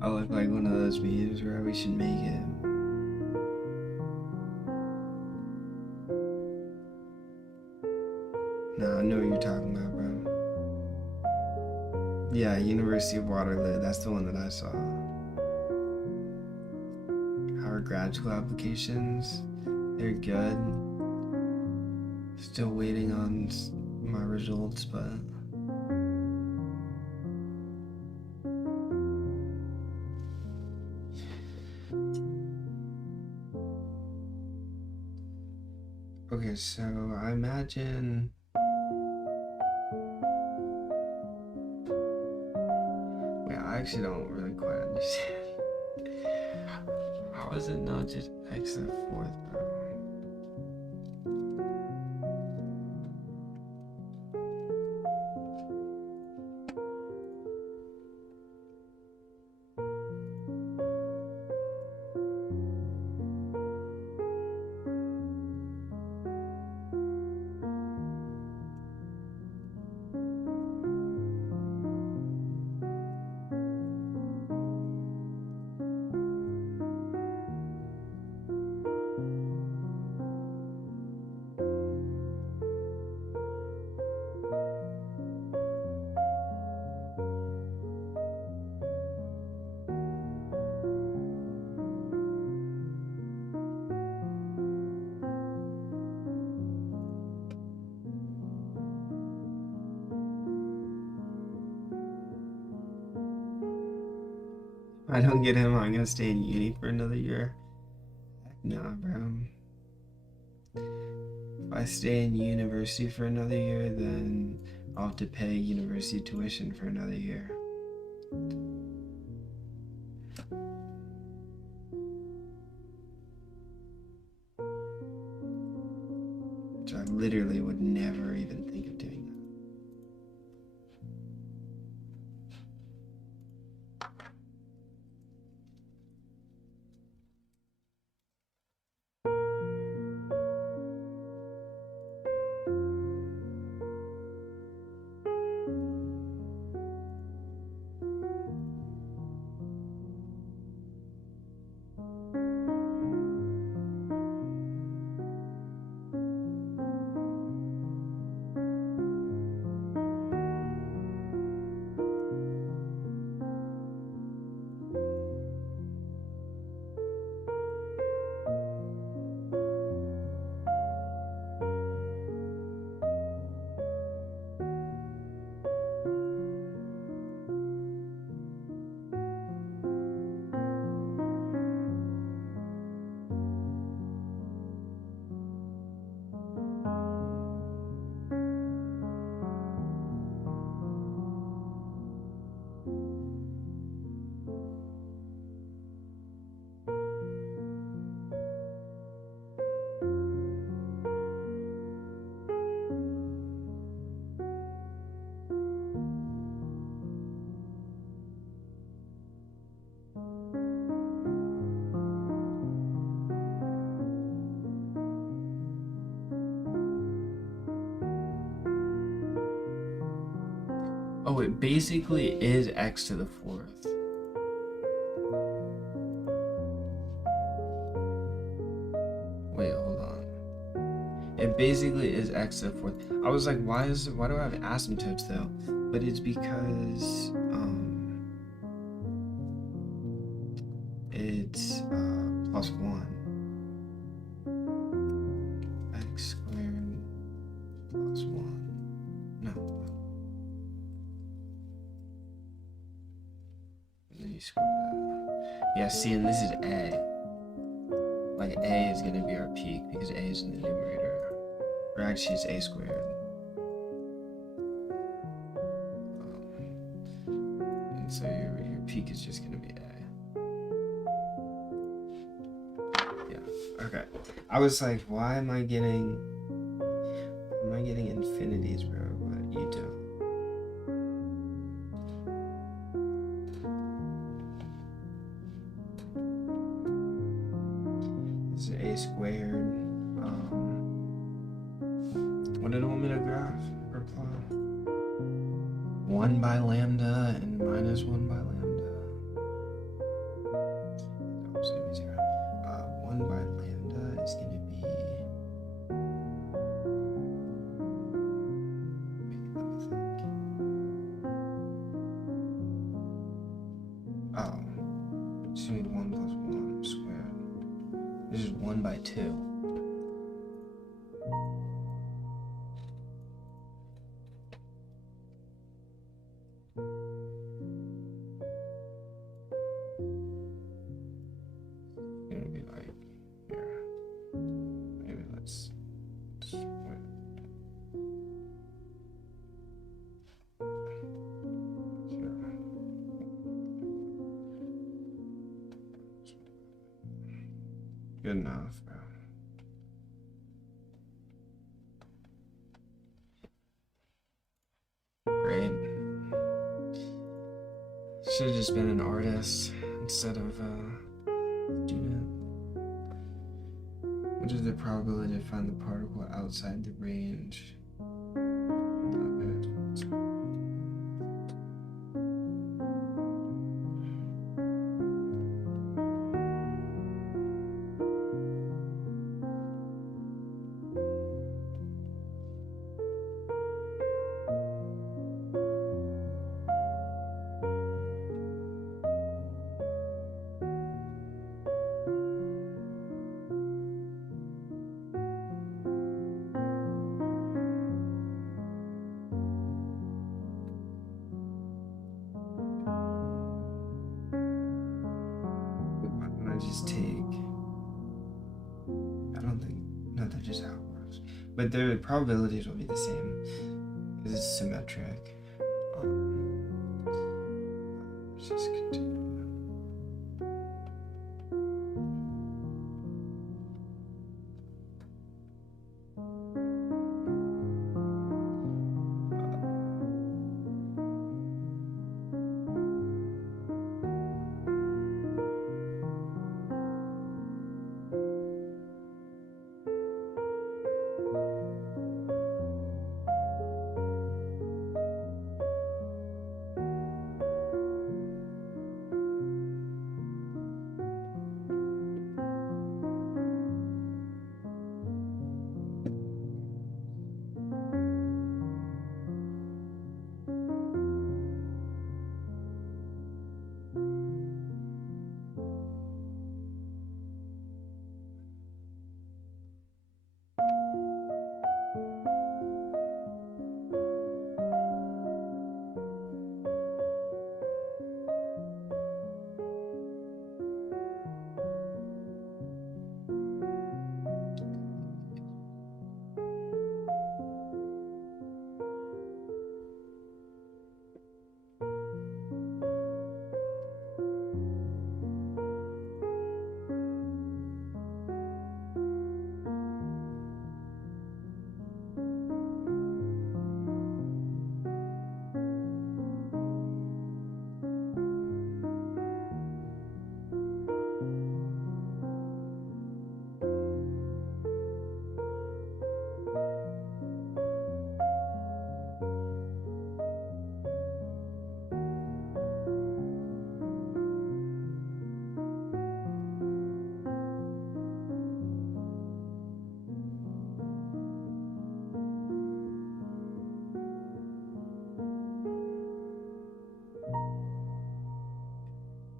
I look like one of those memes where we should make it. No, I know what you're talking about, bro. Yeah, University of Waterloo, that's the one that I saw. Our grad school applications, they're good. Still waiting on my results, but okay, so I imagine wait, I actually don't really quite understand. How is it not just x to the fourth, bro? I don't get him, I'm gonna stay in uni for another year. Heck nah, bro. If I stay in university for another year, then I'll have to pay university tuition for another year. Which I literally would never even think of doing that. Oh, it basically is x to the fourth. Wait, hold on. It basically is x to the fourth. I was like, why do I have asymptotes though? But it's because it's plus 1. X squared plus 1. No. And then you square that. Yeah, see, and this is A. Like A is going to be our peak because A is in the numerator. Or actually it's A squared. And so your peak is just going to be A. Yeah, okay. I was like, why am I getting infinities, bro? But you don't. This is A squared. What did I want me to graph or plot? 1 by lambda and minus 1 by lambda. That was gonna be 0. 1 by lambda is gonna be. Wait, let me think. Oh, it's gonna be 1 plus 1 squared. This is 1 by 2. Good enough, bro. Great. Should have just been an artist instead of a student. What is the probability to find the particle outside the range? Okay. they're just how it works. But the probabilities will be the same because it's symmetric. Let's just continue.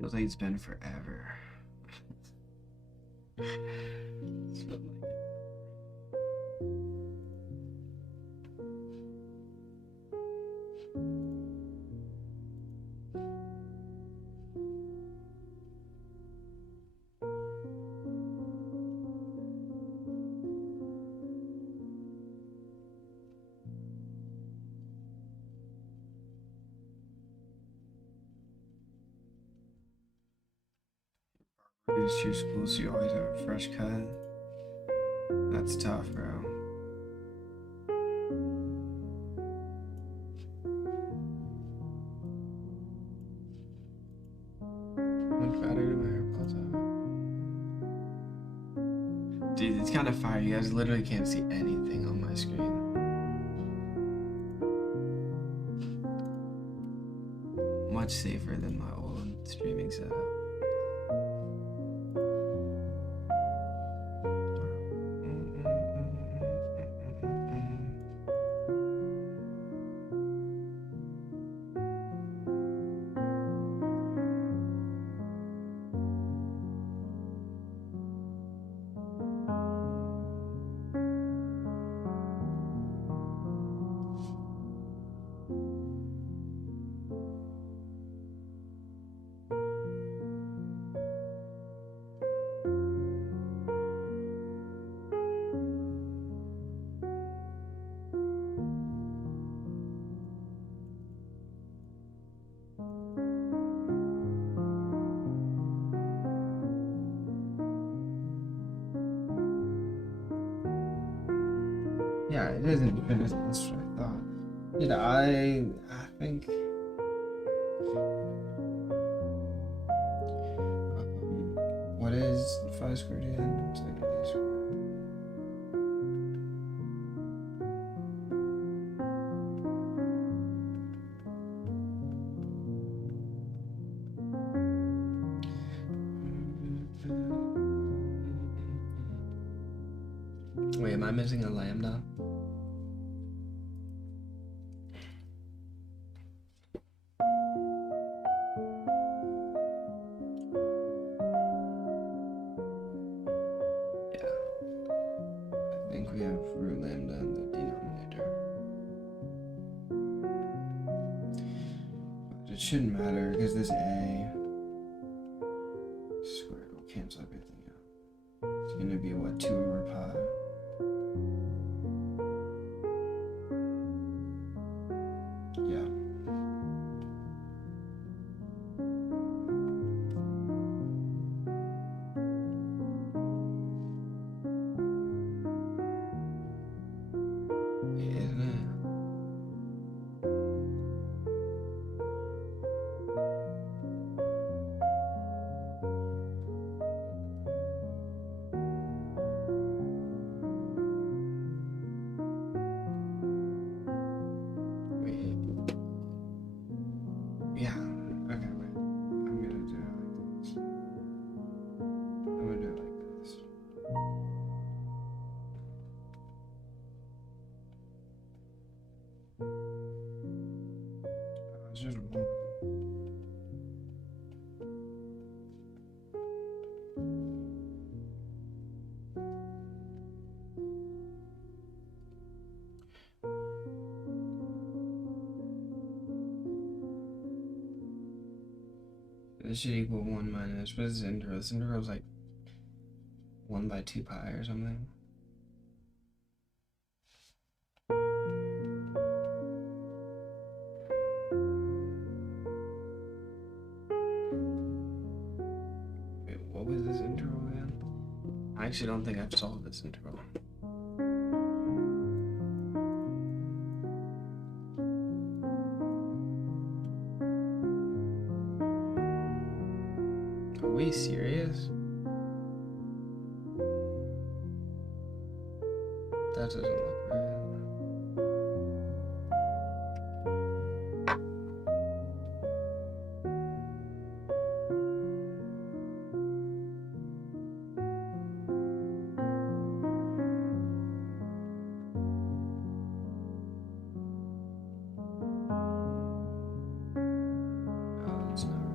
Feels like it's been forever. It's been like boost your school so you always have a fresh cut. That's tough, bro. Much better to my AirPods out. Dude, it's kind of fire. You guys literally can't see anything on my screen. Much safer than my old streaming setup. Yeah, it isn't finished as I thought. You know, I think what is 5 squared in? It's like a square. Wait, am I missing a lambda? We have root lambda in the denominator. But it shouldn't matter because this a squared will cancel everything out. It's going to be what, 2 over pi? This should equal 1 minus, what is this integral? This integral is like 1 by 2 pi or something. Wait, what was this integral again? I actually don't think I've solved this integral. Are we serious? That doesn't look right. Oh, that's not right.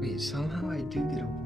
Wait, somehow I do get a 1.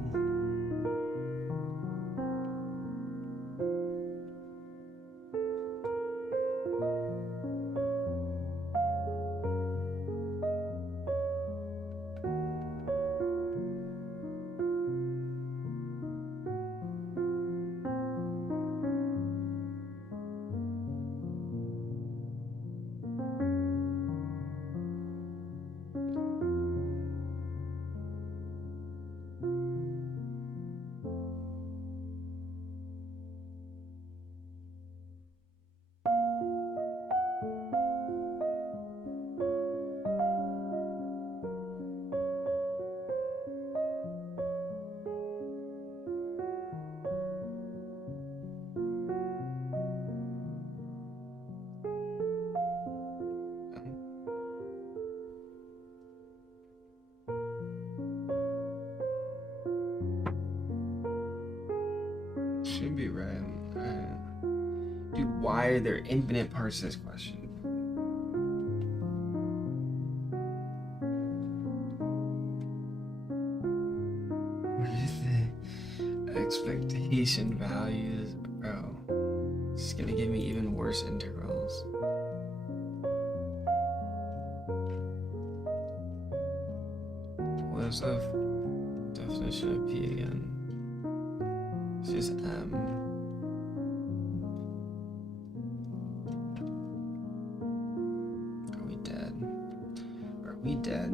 Should be right. Dude, why are there infinite parts to this question? What is the expectation values? Bro, it's gonna give me even worse integrals. What's the definition of P again? It's just M. Are we dead? Are we dead?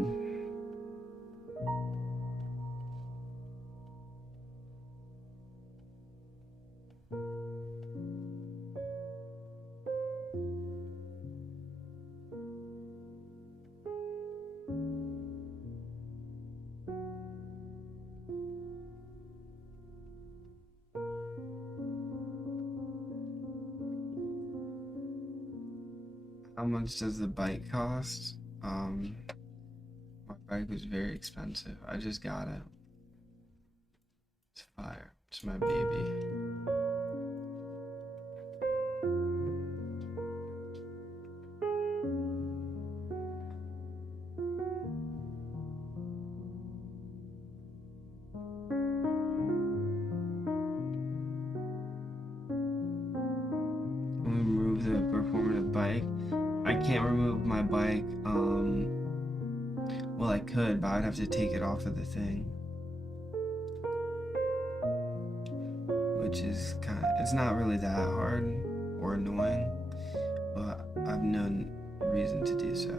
How much does the bike cost? My bike was very expensive. I just got it. It's fire. It's my baby. Can we remove the performative bike? I can't remove my bike. Well, I could, but I'd have to take it off of the thing. Which is it's not really that hard or annoying, but I've no reason to do so.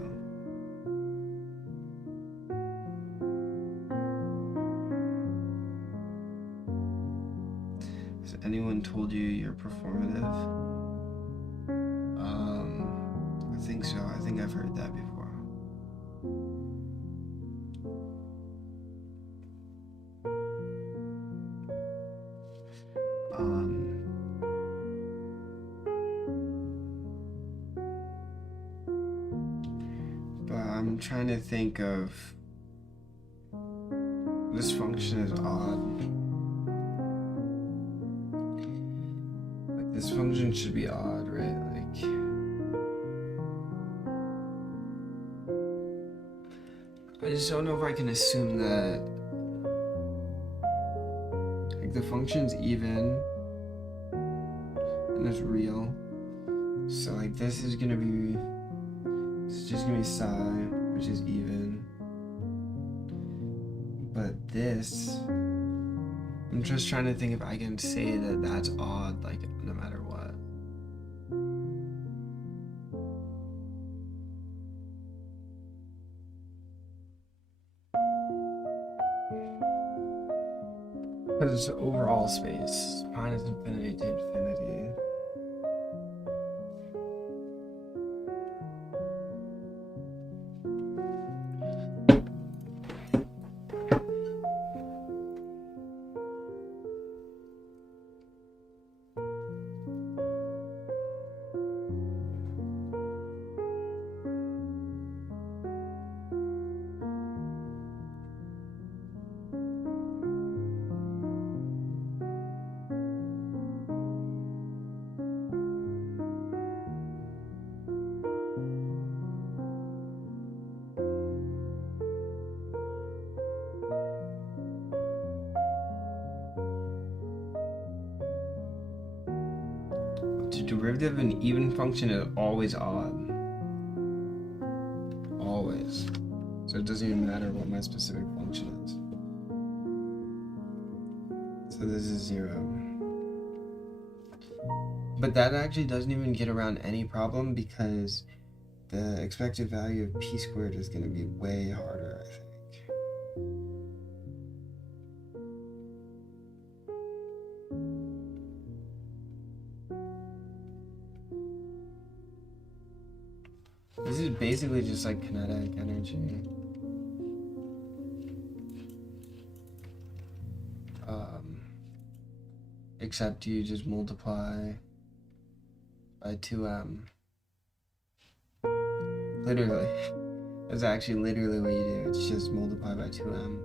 Has anyone told you you're performative? I think so. I think I've heard that before. But I'm trying to think of, this function is odd. function should be odd, right? Like, I just don't know if I can assume that, like, the function's even and it's real. So, like, this is just gonna be psi, which is even. But this, I'm just trying to think if I can say that that's odd, like, no matter what. Because it's overall space, minus infinity to infinity. The derivative of an even function is always odd. Always. So it doesn't even matter what my specific function is. So this is 0. But that actually doesn't even get around any problem because the expected value of p squared is going to be way harder, I think. This is basically just like kinetic energy. Except you just multiply by 2m. Literally. That's actually literally what you do. It's just multiply by 2m.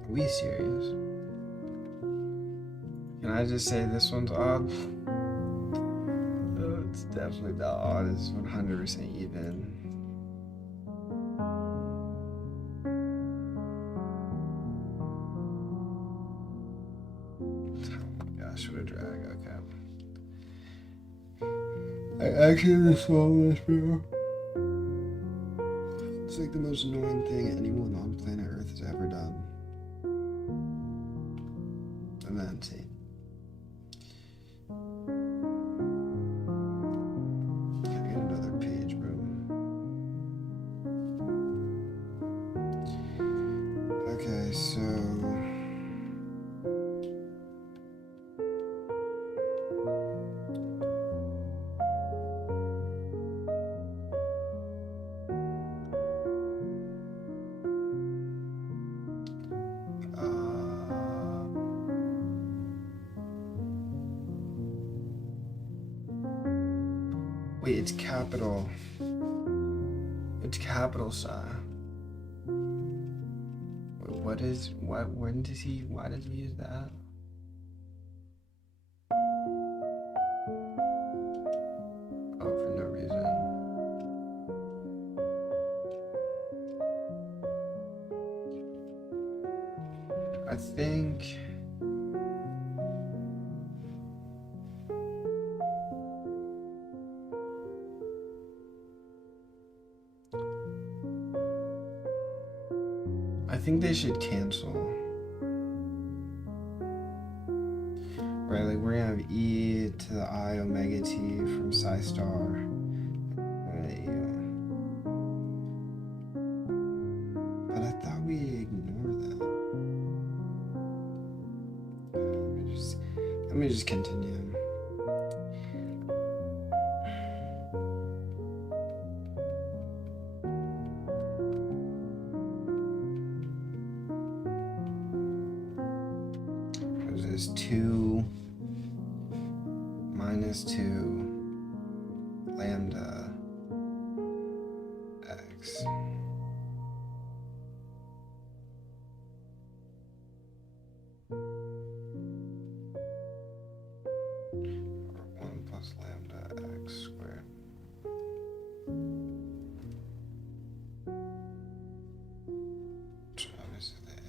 Are we serious? Can I just say this one's odd? Oh, it's definitely not odd. It's 100% even. Oh my gosh, what a drag. Okay. I actually just swallow this, bro. It's like the most annoying thing anyone on planet Earth has ever done. And then see. Can I get another page, bro? Okay, so wait, it's capital. It's capital psi. Wait, when does he, why does he use that? Oh, for no reason. I think they should cancel. Right, like we're gonna have e to the I omega t from psi star. But I thought we ignored that. Let me just continue. is 2 minus 2 lambda x. Or 1 plus lambda x squared. So obviously the a.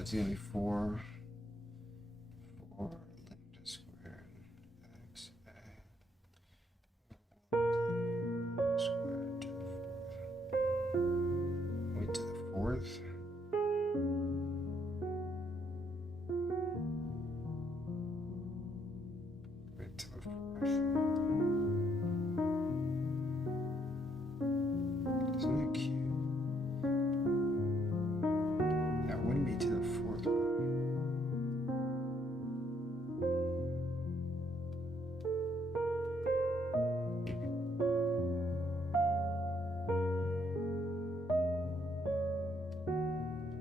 It's gonna be 4 lambda squared x a squared to the 4th. Wait to the 4th. Wait to the 4th. Isn't that cute? Yeah, it wouldn't be to the 4th one.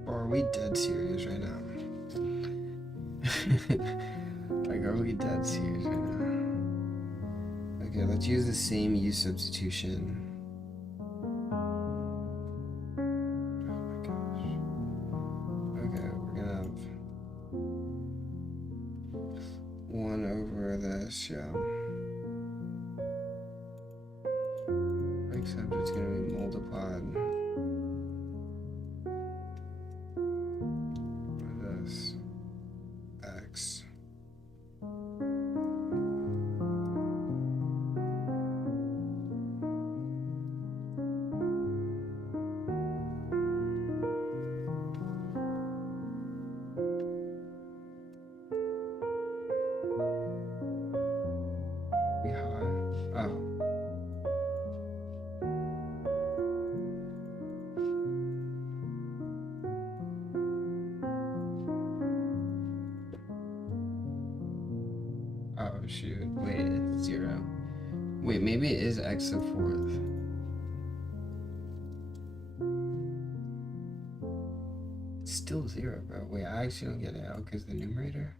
Or are we dead serious right now? Like, are we dead serious right now? Okay, let's use the same U substitution. Oh my gosh. Okay, we're gonna have 1 over this, yeah. Except it's gonna be multiplied by this x. Be high. Oh. Oh shoot. Wait, it's 0. Wait, maybe it is x to the 4th. It's still 0, bro. Wait, I actually don't get it. Oh, because the numerator?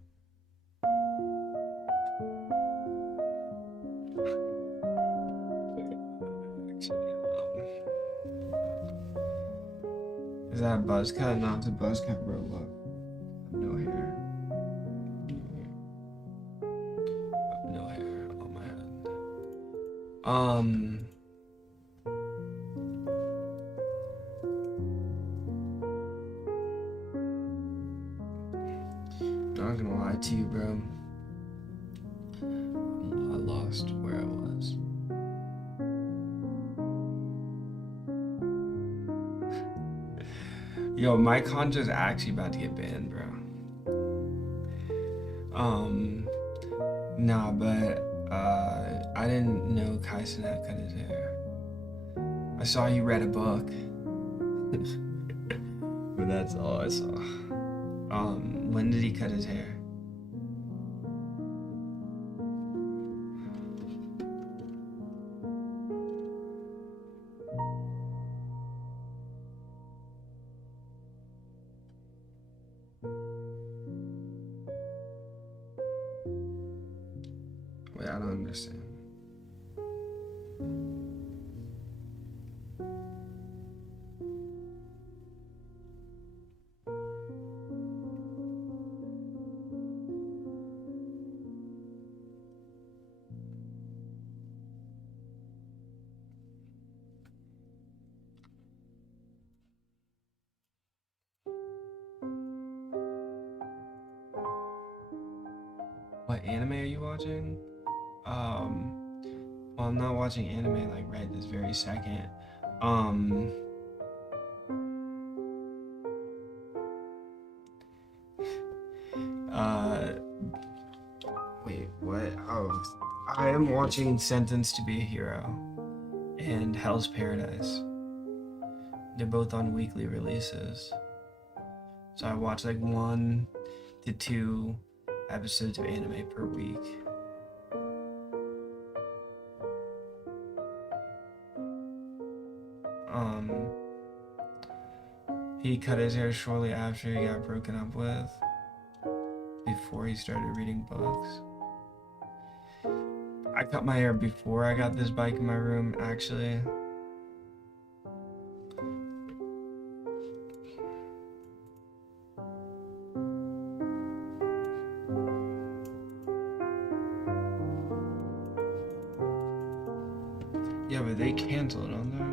Is that a buzz cut? No, it's a buzz cut, bro. Look. No hair. No hair on my head. Not gonna lie to you, bro. I lost where I was. Yo, my concha's actually about to get banned, bro. Nah, but I didn't know Kyson had cut his hair. I saw you read a book. But that's all I saw. When did he cut his hair? Wait, I don't understand. What anime are you watching? Well, I'm not watching anime like right this very second. Wait, what? Oh, I am watching Sentenced to Be a Hero and Hell's Paradise. They're both on weekly releases. So I watch like 1 to 2 episodes of anime per week. he cut his hair shortly after he got broken up with, before he started reading books. I cut my hair before I got this bike in my room, actually. Yeah, but they canceled on them.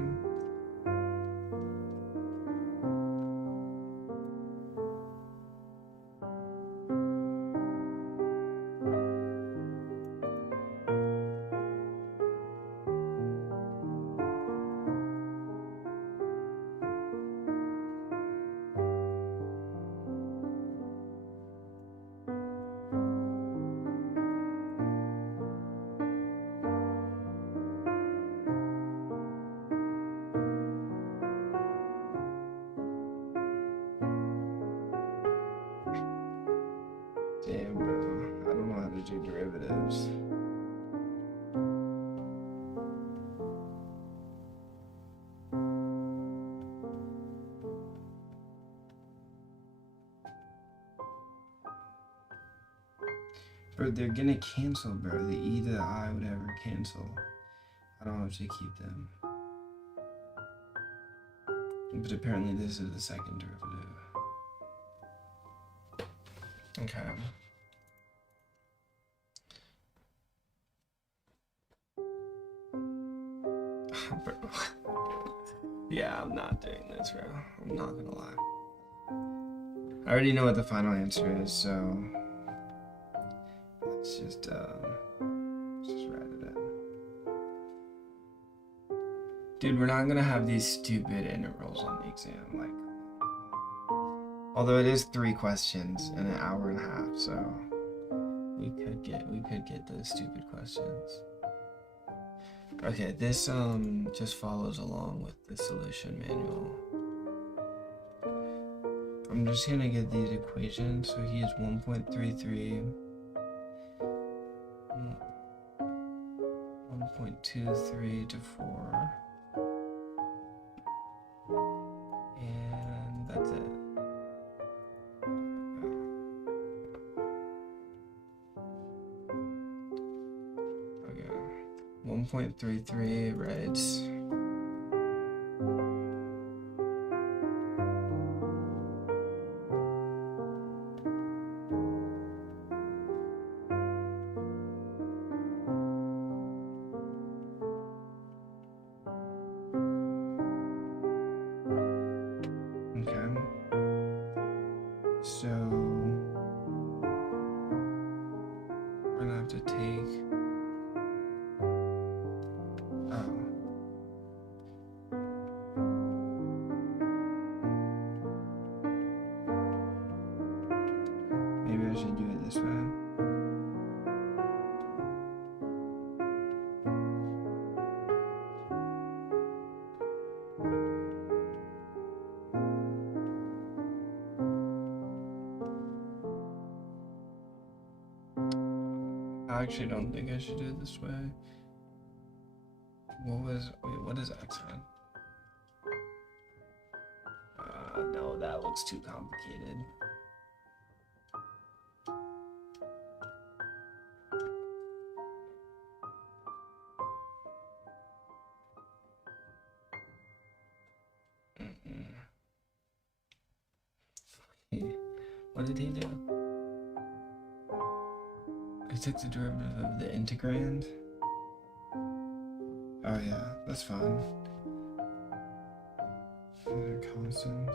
Damn, bro. I don't know how to do derivatives. Bro, they're gonna cancel, bro. The E to the I would ever cancel. I don't have to keep them. But apparently this is the second derivative. Okay. Bro. Yeah, I'm not doing this, bro. I'm not gonna lie. I already know what the final answer is, so let's just write it in. Dude, we're not gonna have these stupid intervals on the exam, like. Although it is 3 questions in an hour and a half, so we could get those stupid questions. Okay, this just follows along with the solution manual. I'm just gonna get these equations. So he is 1.33, 1.23 to 4, and that's it. 1.33, right? Okay. So we're gonna have to take. Maybe I should do it this way. I actually don't think I should do it this way. What is accent? No, that looks too complicated. What did he do? He took the derivative of the integrand. Oh yeah, that's fine. Constant.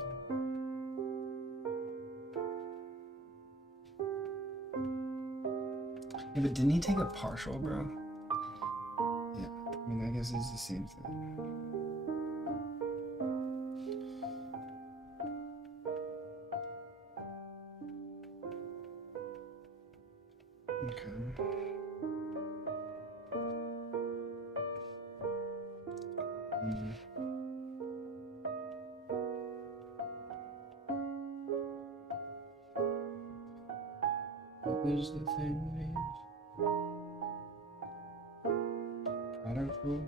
Yeah, but didn't he take a partial, bro? Yeah, I mean, I guess it's the same thing. Okay. What was the thing we used? Product rule?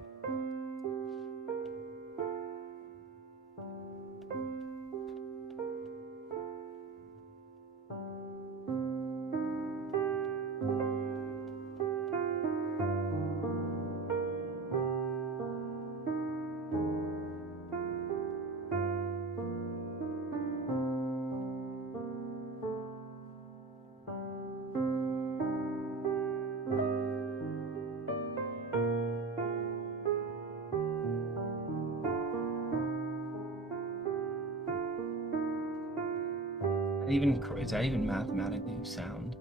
Is that even mathematically sound?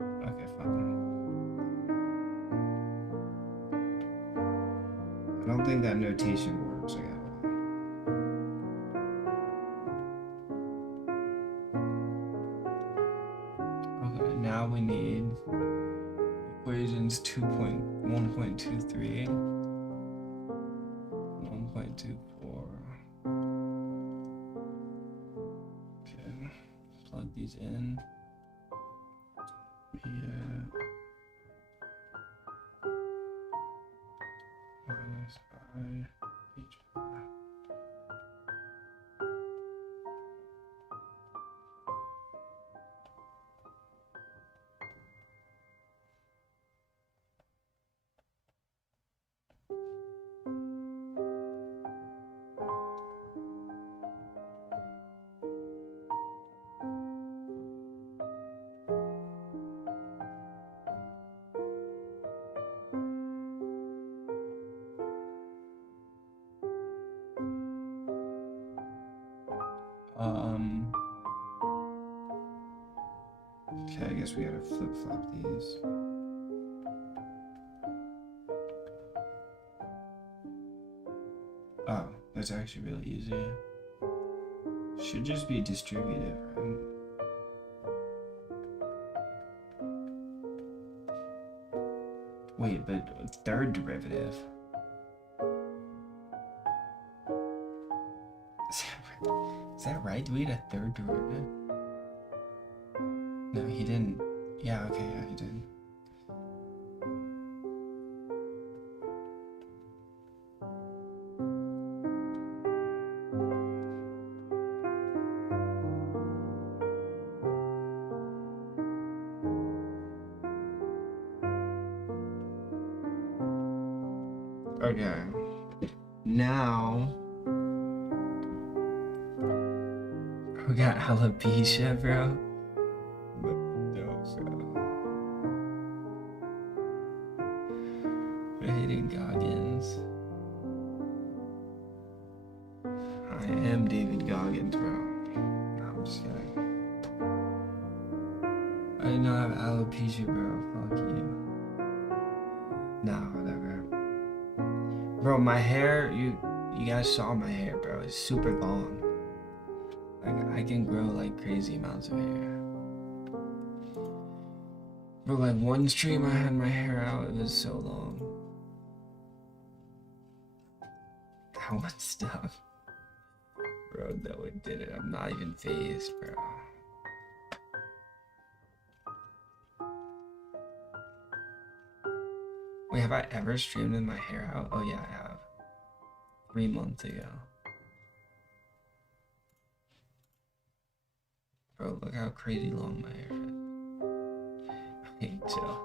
Okay, fine. I don't think that notation works. Okay, hold on. Okay, now we need equations 2.1.23, 1.24. Okay, plug these in. Yeah. Minus I h bar. Okay, I guess we gotta flip-flop these. Oh, that's actually really easy. Should just be distributive, right? Wait, but third derivative? Is that right? Do we need a third derivative? No, he didn't. Yeah, okay, yeah, he did. Okay. Now we got alopecia, bro. Aidan Goggins. I am David Goggins, bro. No, I'm just kidding. I did not have alopecia, bro. Fuck you. Nah, whatever. Bro, my hair, you guys saw my hair, bro. It's super long. Like, I can grow like crazy amounts of hair. Bro, like one stream I had my hair out, it was so long. That one stuff. Bro, no, it didn't. I'm not even phased, bro. Wait, have I ever streamed with my hair out? Oh yeah, I have. 3 months ago. Bro, look how crazy long my hair is. Hey, chill.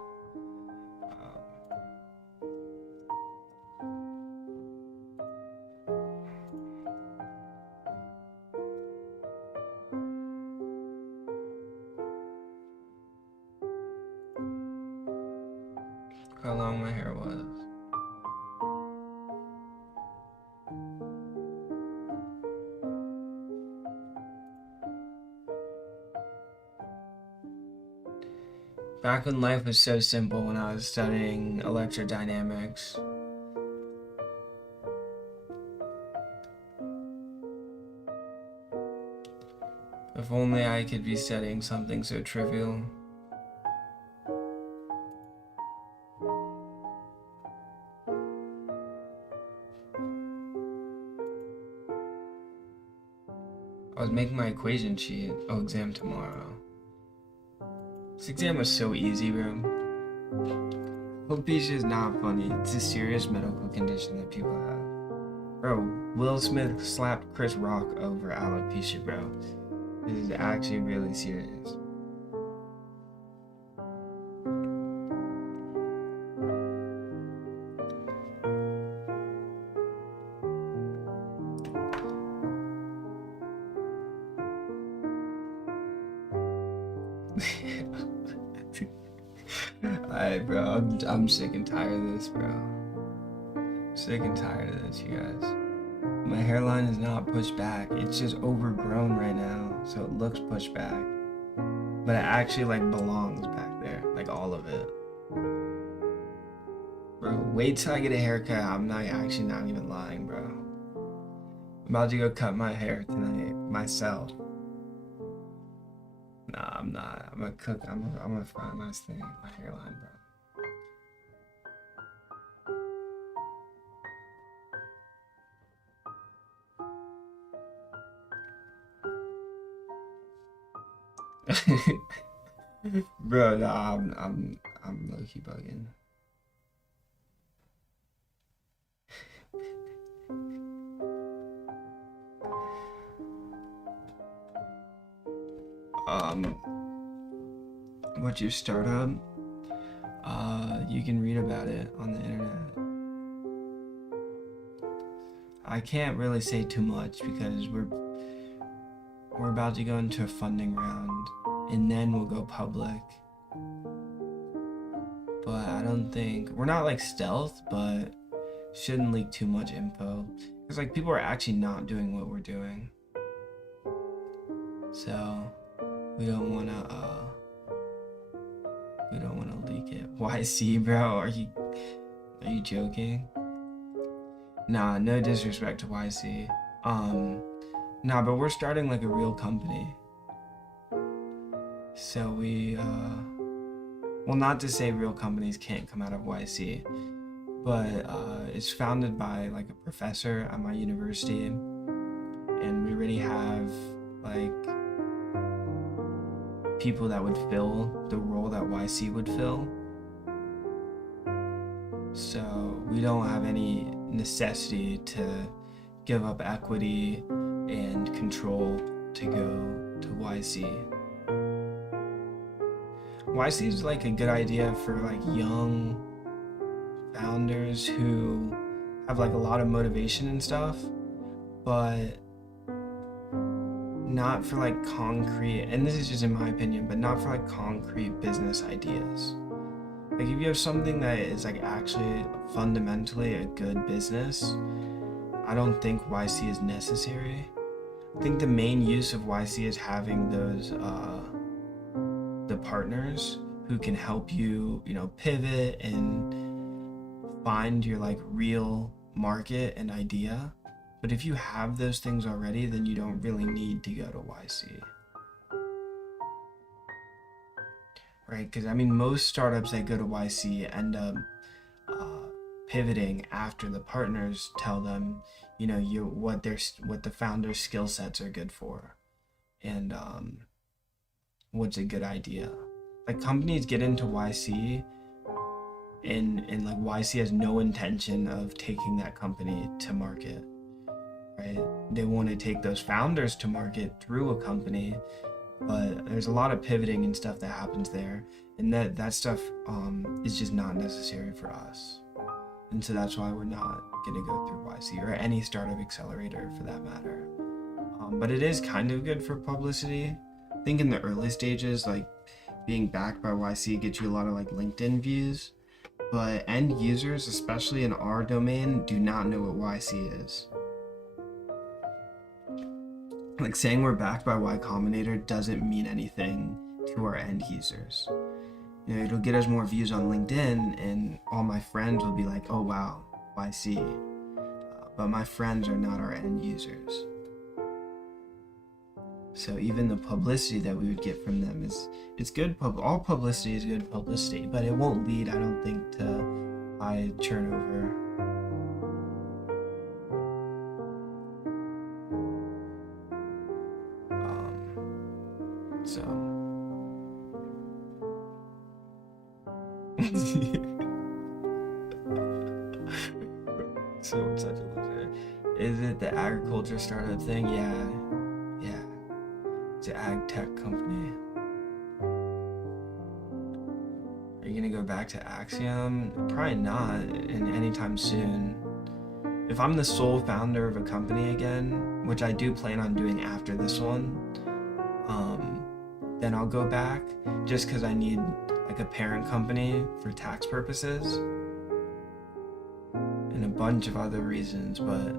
How long my hair was. Back when life was so simple, when I was studying electrodynamics. If only I could be studying something so trivial. I was making my equation sheet. Oh, exam tomorrow. This exam was so easy, bro. Alopecia is not funny. It's a serious medical condition that people have. Bro, Will Smith slapped Chris Rock over alopecia, bro. This is actually really serious. Alright, bro, I'm sick and tired of this, bro. Sick and tired of this, you guys. My hairline is not pushed back. It's just overgrown right now. so it looks pushed back, but it actually like belongs back there, like all of it. Bro, wait till I get a haircut. I'm not even lying, bro. I'm about to go cut my hair tonight myself. Nah, I'm not. I'm gonna cook. I'm gonna find my thing, my hairline, bro. Bro, nah, I'm low key bugging. What's your startup? You can read about it on the internet. I can't really say too much because we're about to go into a funding round, and then we'll go public. But I don't think we're not like stealth, but shouldn't leak too much info because like people are actually not doing what we're doing, so we don't wanna leak it. YC, bro? Are you joking? Nah, no disrespect to YC. Nah, but we're starting like a real company. So we, well, not to say real companies can't come out of YC, but it's founded by like a professor at my university, and we already have like people that would fill the role that YC would fill. So we don't have any necessity to give up equity and control to go to YC. YC is like a good idea for like young founders who have like a lot of motivation and stuff, but not for like concrete, and this is just in my opinion, but not for like concrete business ideas. Like if you have something that is like actually fundamentally a good business, I don't think YC is necessary. I think the main use of YC is having those the partners who can help you, pivot and find your like real market and idea. But if you have those things already, then you don't really need to go to YC. Right? Because I mean, most startups that go to YC end up pivoting after the partners tell them, what the founder's skill sets are good for, and what's a good idea. Like companies get into YC, and like YC has no intention of taking that company to market. Right? They want to take those founders to market through a company, but there's a lot of pivoting and stuff that happens there, and that stuff is just not necessary for us. And so that's why we're not going to go through YC or any startup accelerator for that matter. But it is kind of good for publicity. I think in the early stages, like being backed by YC gets you a lot of like LinkedIn views, but end users, especially in our domain, do not know what YC is. Like saying we're backed by Y Combinator doesn't mean anything to our end users. It'll get us more views on LinkedIn, and all my friends will be like, oh wow, YC. But my friends are not our end users. So even the publicity that we would get from them it's good. All publicity is good publicity, but it won't lead, I don't think, to high turnover. So so such a loser. Is it the agriculture startup thing? Yeah. It's an ag tech company. Are you gonna go back to Axiom? Probably not in anytime soon. If I'm the sole founder of a company again, which I do plan on doing after this one, then I'll go back just because I need like a parent company for tax purposes and a bunch of other reasons. But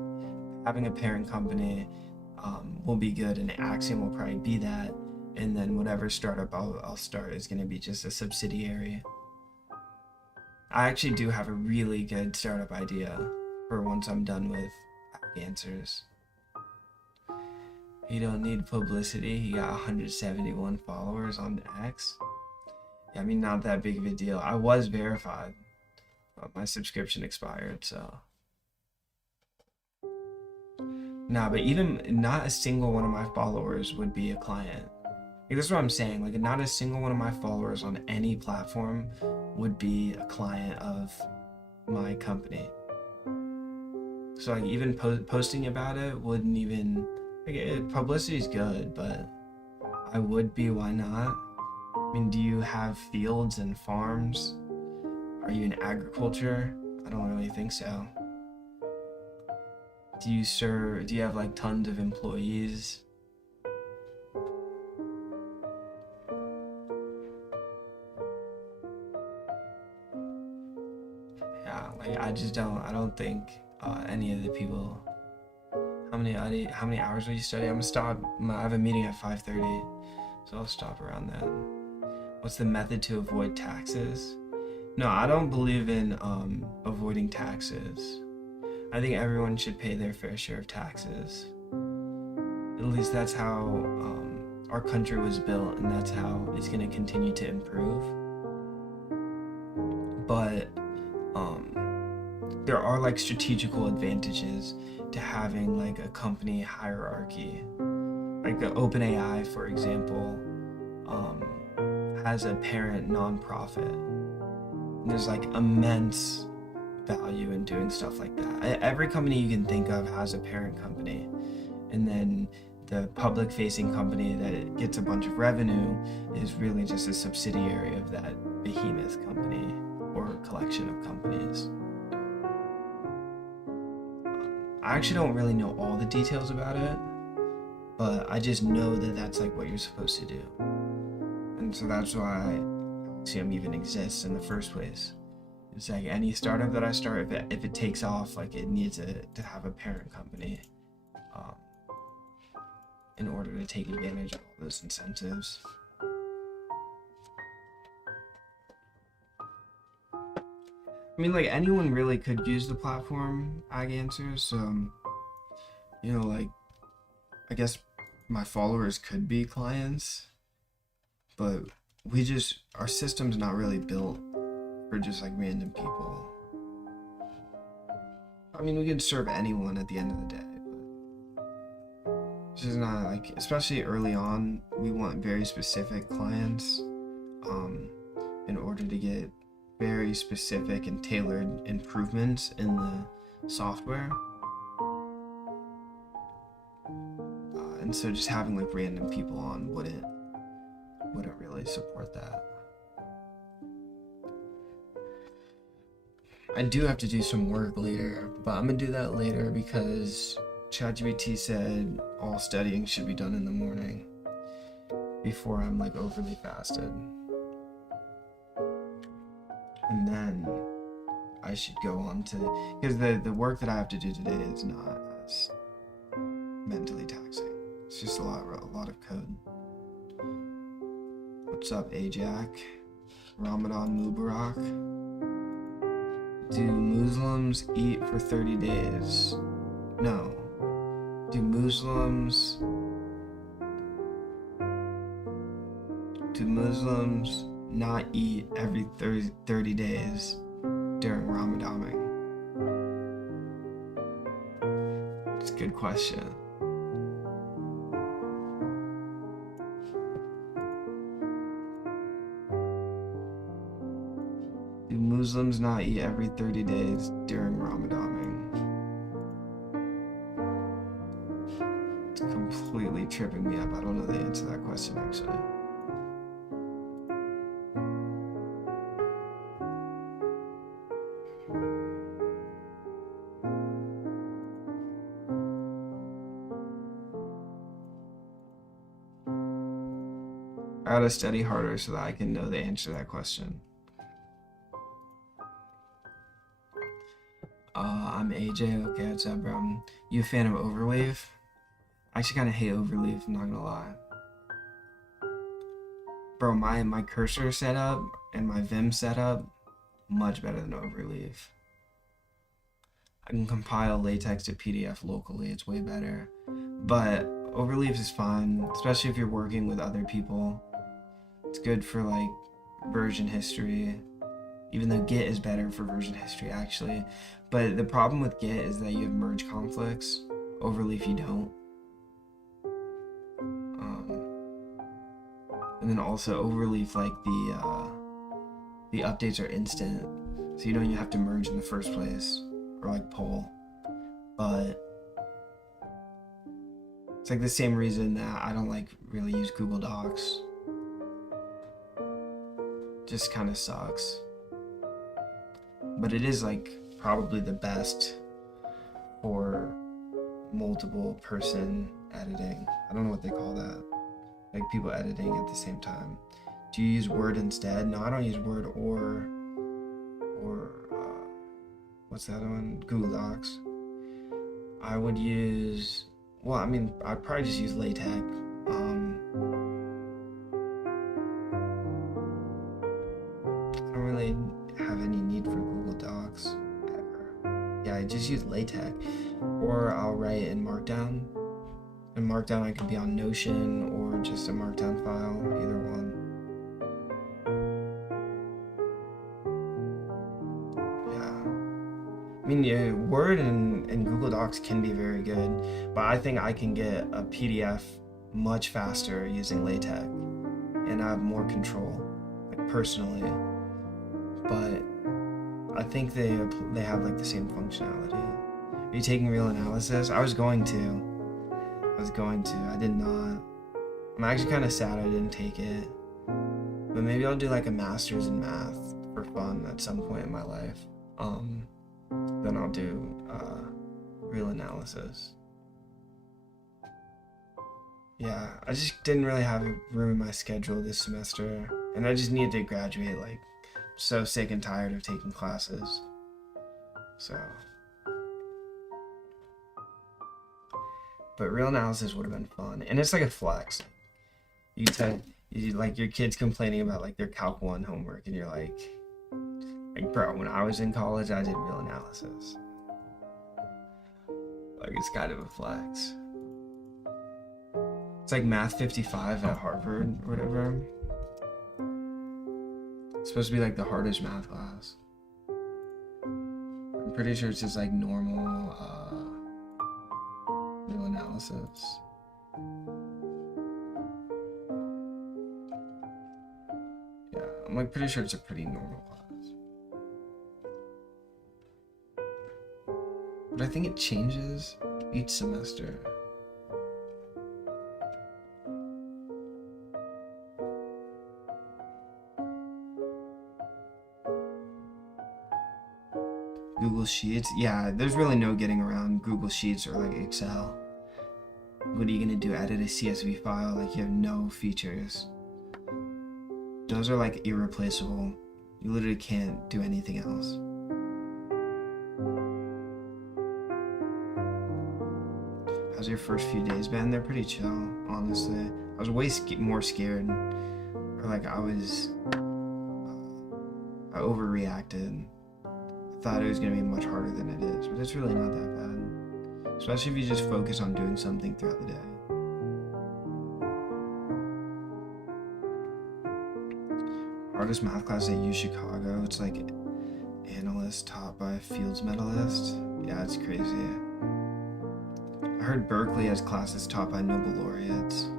having a parent company will be good, and Axiom will probably be that. And then whatever startup I'll start is going to be just a subsidiary. I actually do have a really good startup idea for once I'm done with answers. You don't need publicity. He got 171 followers on X. Yeah, I mean, not that big of a deal. I was verified, but my subscription expired, so. Nah, but even not a single one of my followers would be a client. Like, that's what I'm saying. Like, not a single one of my followers on any platform would be a client of my company. So, like, even posting about it wouldn't even... Like, publicity's good, but I would be, why not? I mean, do you have fields and farms? Are you in agriculture? I don't really think so. Do you have like tons of employees? Yeah, like I don't think any of the people. How many hours will you study? I'm gonna stop. I have a meeting at 5:30, so I'll stop around then. What's the method to avoid taxes? No, I don't believe in avoiding taxes. I think everyone should pay their fair share of taxes. At least that's how our country was built, and that's how it's going to continue to improve. But there are like strategical advantages to having like a company hierarchy. Like the OpenAI, for example, has a parent nonprofit. And there's like immense value in doing stuff like that. Every company you can think of has a parent company, and then the public facing company that gets a bunch of revenue is really just a subsidiary of that behemoth company or collection of companies. I actually don't really know all the details about it, but I just know that that's like what you're supposed to do. And so that's why Axiom even exists in the first place. It's like any startup that I start, if it takes off, like it needs to have a parent company in order to take advantage of all those incentives. I mean, like anyone really could use the platform Ag Answers. So, you know, like I guess my followers could be clients, but our system's not really built for just like random people. I mean, we can serve anyone at the end of the day, but it's just not like, especially early on, we want very specific clients in order to get very specific and tailored improvements in the software. And so just having like random people on wouldn't really support that. I do have to do some work later, but I'm gonna do that later because ChatGPT said all studying should be done in the morning before I'm like overly fasted. And then I should go on to, because the work that I have to do today is not as mentally taxing. It's just a lot of code. What's up, Ajak? Ramadan Mubarak. Do Muslims eat for 30 days? No. Do Muslims not eat every 30 days during Ramadan? It's a good question. Do Muslims not eat every 30 days during Ramadan? It's completely tripping me up. I don't know the answer to that question, actually. I gotta study harder so that I can know the answer to that question. I'm AJ. Okay, what's up, bro? You a fan of Overwave? I actually kind of hate overleaf, I'm not gonna lie. Bro, my cursor setup and my Vim setup, much better than overleaf. I can compile latex to PDF locally, it's way better. But overleaf is fine, especially if you're working with other people. It's good for like version history, even though Git is better for version history actually. But the problem with Git is that you have merge conflicts. Overleaf you don't. And then also overleaf, like the updates are instant, so you don't even have to merge in the first place or like pull. But it's like the same reason that I don't like really use Google Docs. Just kind of sucks. But it is like probably the best for multiple person editing. I don't know what they call that. Like people editing at the same time. Do you use Word instead? No, I don't use Word or what's the other one? Google Docs. I would use, well, I mean, I'd probably just use LaTeX. I don't really have any need for Google Docs ever. Yeah, I just use LaTeX, or I'll write in Markdown. In Markdown, I can be on Notion or just a Markdown file, either one. I mean, yeah, Word and Google Docs can be very good, but I think I can get a PDF much faster using LaTeX, and I have more control, like personally. But I think they have like the same functionality. Are you taking real analysis? I was going to. I did not. I'm actually kind of sad I didn't take it, but maybe I'll do like a master's in math for fun at some point in my life. Then I'll do real analysis. Yeah, I just didn't really have room in my schedule this semester, and I just needed to graduate. Like, so sick and tired of taking classes. So, but real analysis would have been fun, and it's like a flex. You like your kids complaining about like their Calc 1 homework, and you're like, bro, when I was in college, I did real analysis. Like, it's kind of a flex. It's like Math 55 at Harvard or whatever. It's supposed to be like the hardest math class. I'm pretty sure it's just like normal real analysis. Yeah, I'm like pretty sure it's a pretty normal class. But I think it changes each semester. Google Sheets, yeah, there's really no getting around Google Sheets or like Excel. What are you gonna do? Edit a CSV file? Like, you have no features. Those are like irreplaceable. You literally can't do anything else. How's your first few days been? They're pretty chill, honestly. I was way more scared, or like I overreacted. I thought it was gonna be much harder than it is, but it's really not that bad. Especially if you just focus on doing something throughout the day. Hardest math class at U Chicago, it's like analyst taught by a Fields medalist. Yeah, it's crazy. I heard Berkeley has classes taught by Nobel laureates.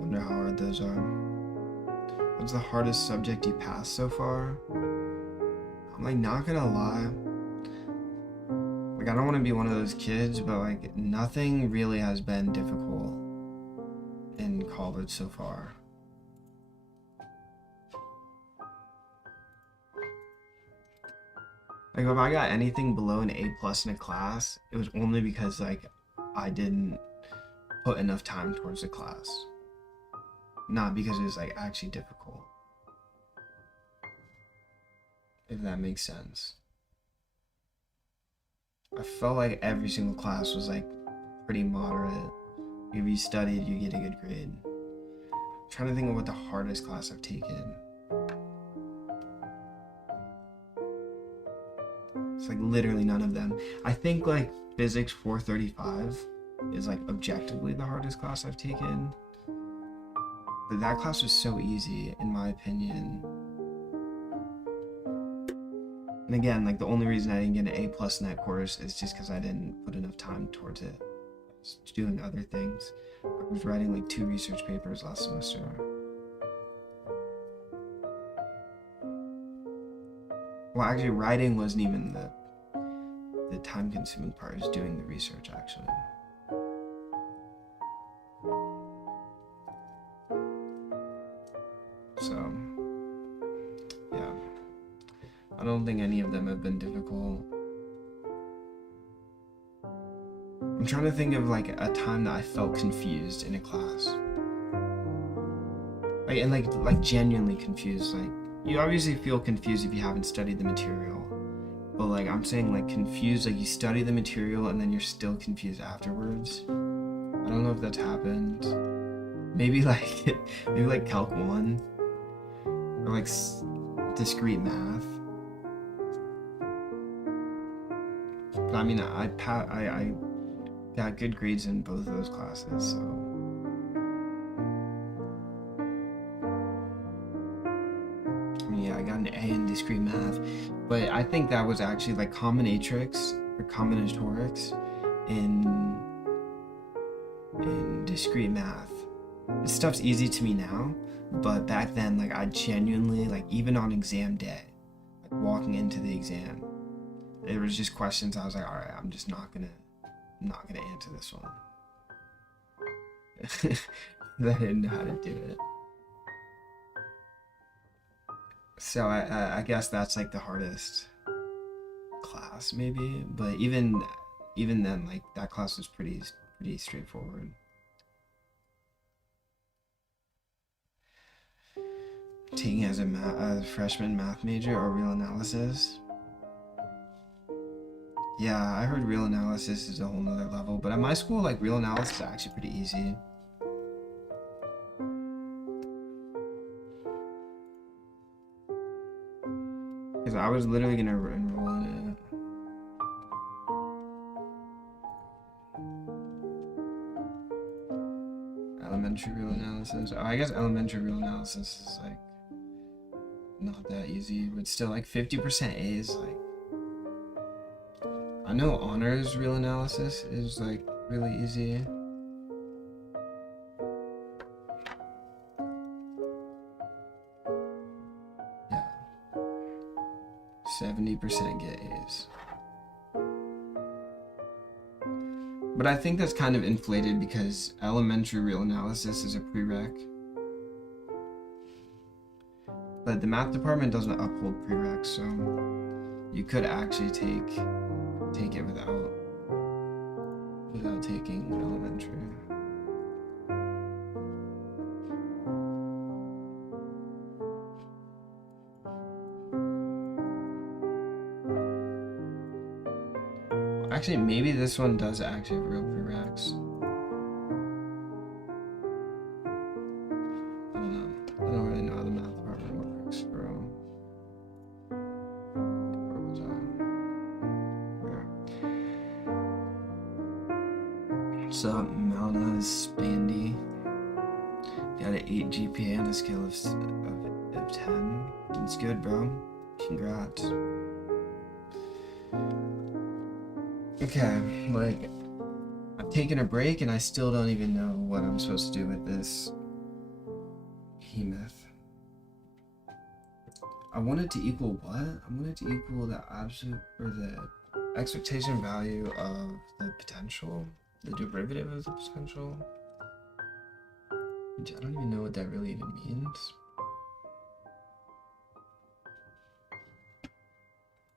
Wonder how hard those are. What's the hardest subject you passed so far? I'm like not gonna lie. Like, I don't want to be one of those kids, but like nothing really has been difficult in college so far. Like, if I got anything below an A+ in a class, it was only because like I didn't put enough time towards the class. Not because it was like actually difficult. If that makes sense. I felt like every single class was like pretty moderate. If you studied, you get a good grade. I'm trying to think of what the hardest class I've taken. It's like literally none of them. I think like physics 435 is like objectively the hardest class I've taken. But that class was so easy in my opinion. And again, like the only reason I didn't get an A+ in that course is just because I didn't put enough time towards it. I was doing other things. I was writing like 2 research papers last semester. Well, actually, writing wasn't even the time-consuming part. It was doing the research, actually. So, yeah. I don't think any of them have been difficult. I'm trying to think of like a time that I felt confused in a class. Like genuinely confused. Like, you obviously feel confused if you haven't studied the material. But like, I'm saying like confused, like you study the material and then you're still confused afterwards. I don't know if that's happened. Maybe like Calc 1. Or like discrete math. But I mean, I got good grades in both of those classes, so. I mean, yeah, I got an A in discrete math, but I think that was actually like combinatorics or combinatorics in discrete math. This stuff's easy to me now, but back then, like I genuinely, like even on exam day, like walking into the exam, there was just questions I was like, all right, I'm just not gonna answer this one. I didn't know how to do it. So I guess that's like the hardest class maybe, but even then, like that class was pretty straightforward. Taking as a freshman math major or real analysis. Yeah, I heard real analysis is a whole nother level, but at my school, like real analysis is actually pretty easy. Because I was literally gonna enroll in it. Elementary real analysis. Oh, I guess elementary real analysis is like not that easy, but still like 50% A's. Like, I know honors real analysis is like really easy. Yeah, 70% get A's. But I think that's kind of inflated because elementary real analysis is a prereq. But the math department doesn't uphold prereqs, so you could actually take it without taking elementary. Actually, maybe this one does actually have real prereqs. I don't know. I don't really know how the math department works, bro. Where was I? Yeah. So, Malna is Spandy. Got an 8 GPA on a scale of 10. It's good, bro. Congrats. Okay, like, I've taken a break and I still don't even know what I'm supposed to do with this Hemoth. I want it to equal what? I want it to equal the absolute, or the expectation value of the potential, the derivative of the potential. I don't even know what that really even means.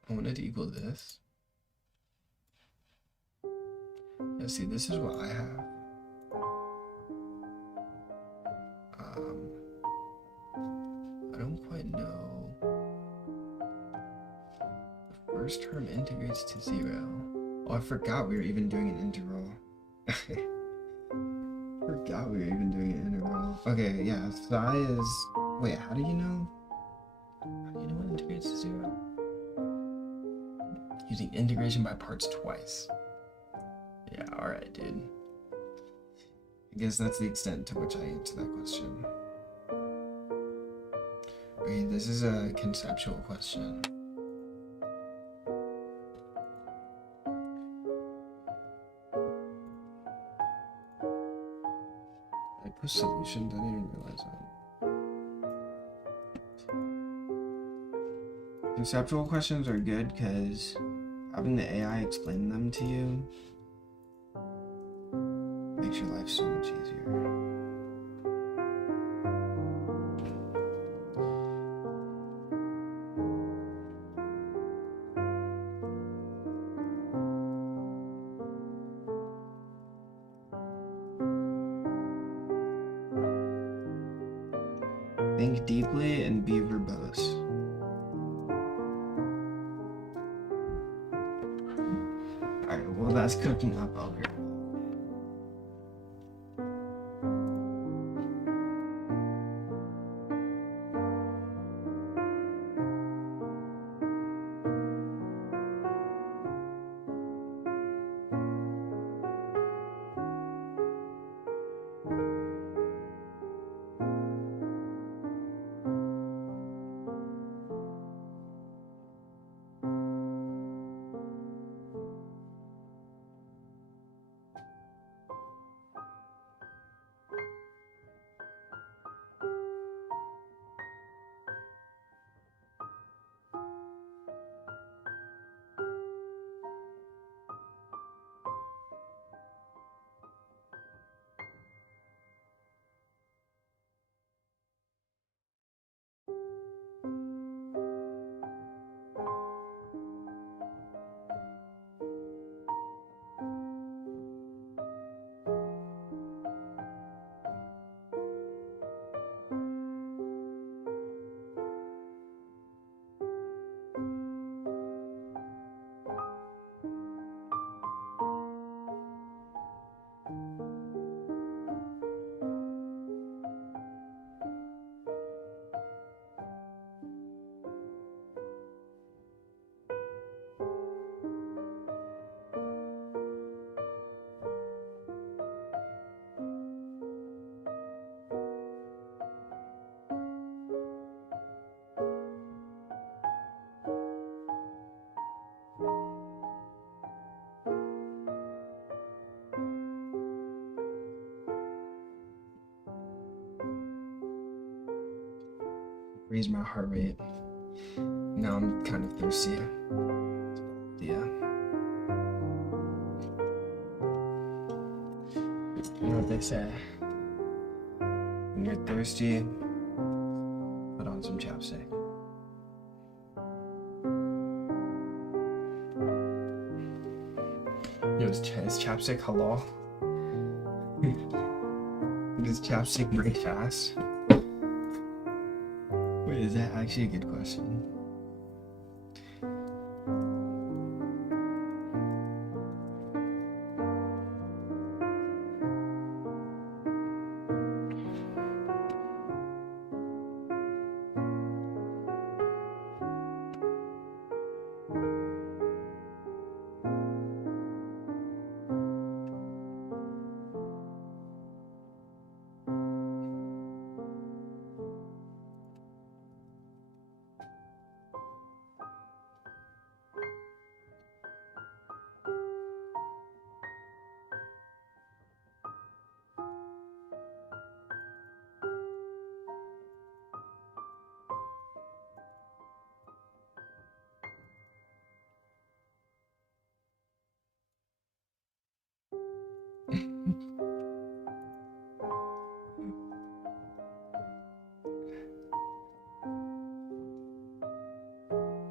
I want it to equal this. Yeah, see, this is what I have. I don't quite know. The first term integrates to 0. Oh, I forgot we were even doing an integral. Forgot we were even doing an integral. Okay, yeah, psi is... Wait, how do you know? How do you know what integrates to 0? Using integration by parts twice. Yeah, alright, dude. I guess that's the extent to which I answer that question. Okay, this is a conceptual question. I put solutions, I didn't even realize that. Conceptual questions are good because having the AI explain them to you makes your life so much easier. Think deeply and be verbose. Alright, well that's cooking up over. Raise my heart rate. Now I'm kind of thirsty. Yeah. You know what they say? When you're thirsty, put on some chapstick. Yo, is chapstick halal? Does chapstick break fast? Wait, is that actually a good question?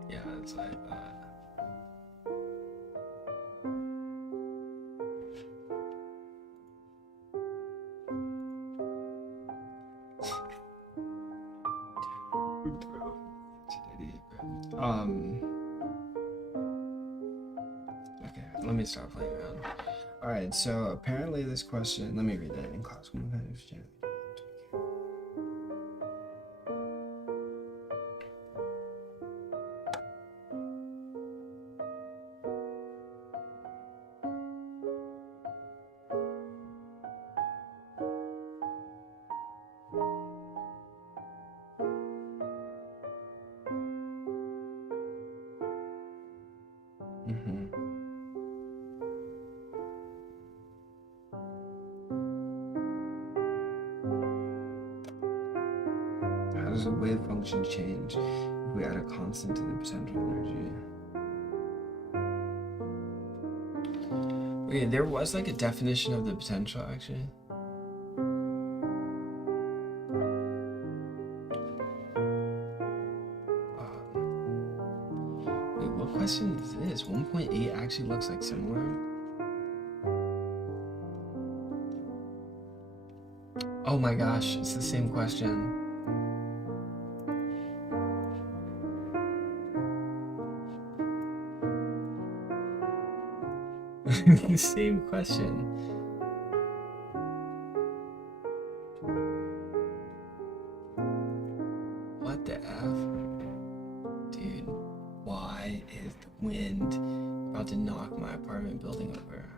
Yeah, it's like that. Bro, such an idiot, bro. Okay, let me stop playing around. Alright, so apparently this question, let me read that in classical mechanics. How does a wave function change if we add a constant to the potential energy? Okay, there was like a definition of the potential actually. Wait, what question is this? 1.8 actually looks like similar. Oh my gosh, it's the same question. The same question. What the F? Dude, why is the wind about to knock my apartment building over?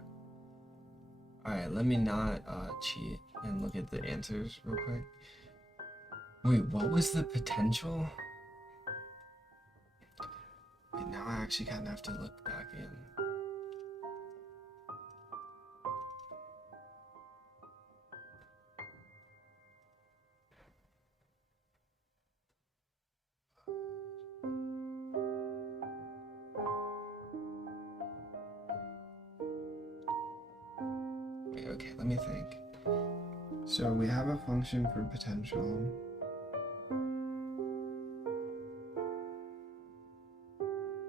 Alright, let me not cheat and look at the answers real quick. Wait, what was the potential? Wait, now I actually kind of have to look back in. Wait, okay, let me think. So we have a function for potential.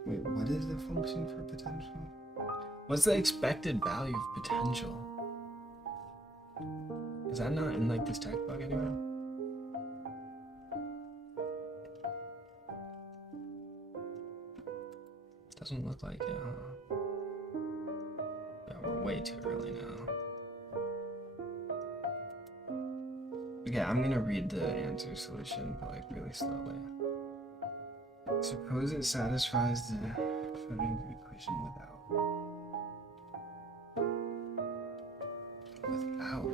Wait, what is the function for potential? What's the expected value of potential? Is that not in like this textbook anywhere? Doesn't look like it, huh? Yeah, we're way too early now. Okay, I'm gonna read the answer solution, but like really slowly. Suppose it satisfies the Schrödinger equation without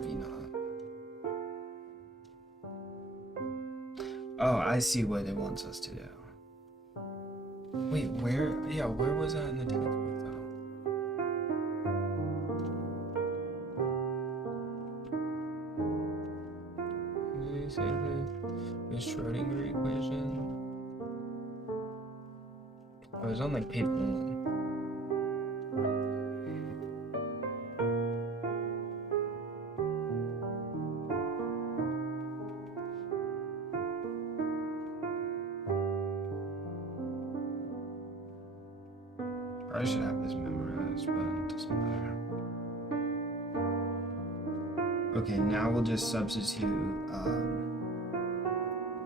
V naught. Oh, I see what it wants us to do. Wait, where? Yeah, where was that in the textbook though? Did they say the Schrödinger equation? Oh, it was on like page 1. I should have this memorized, but it doesn't matter. Okay, now we'll just substitute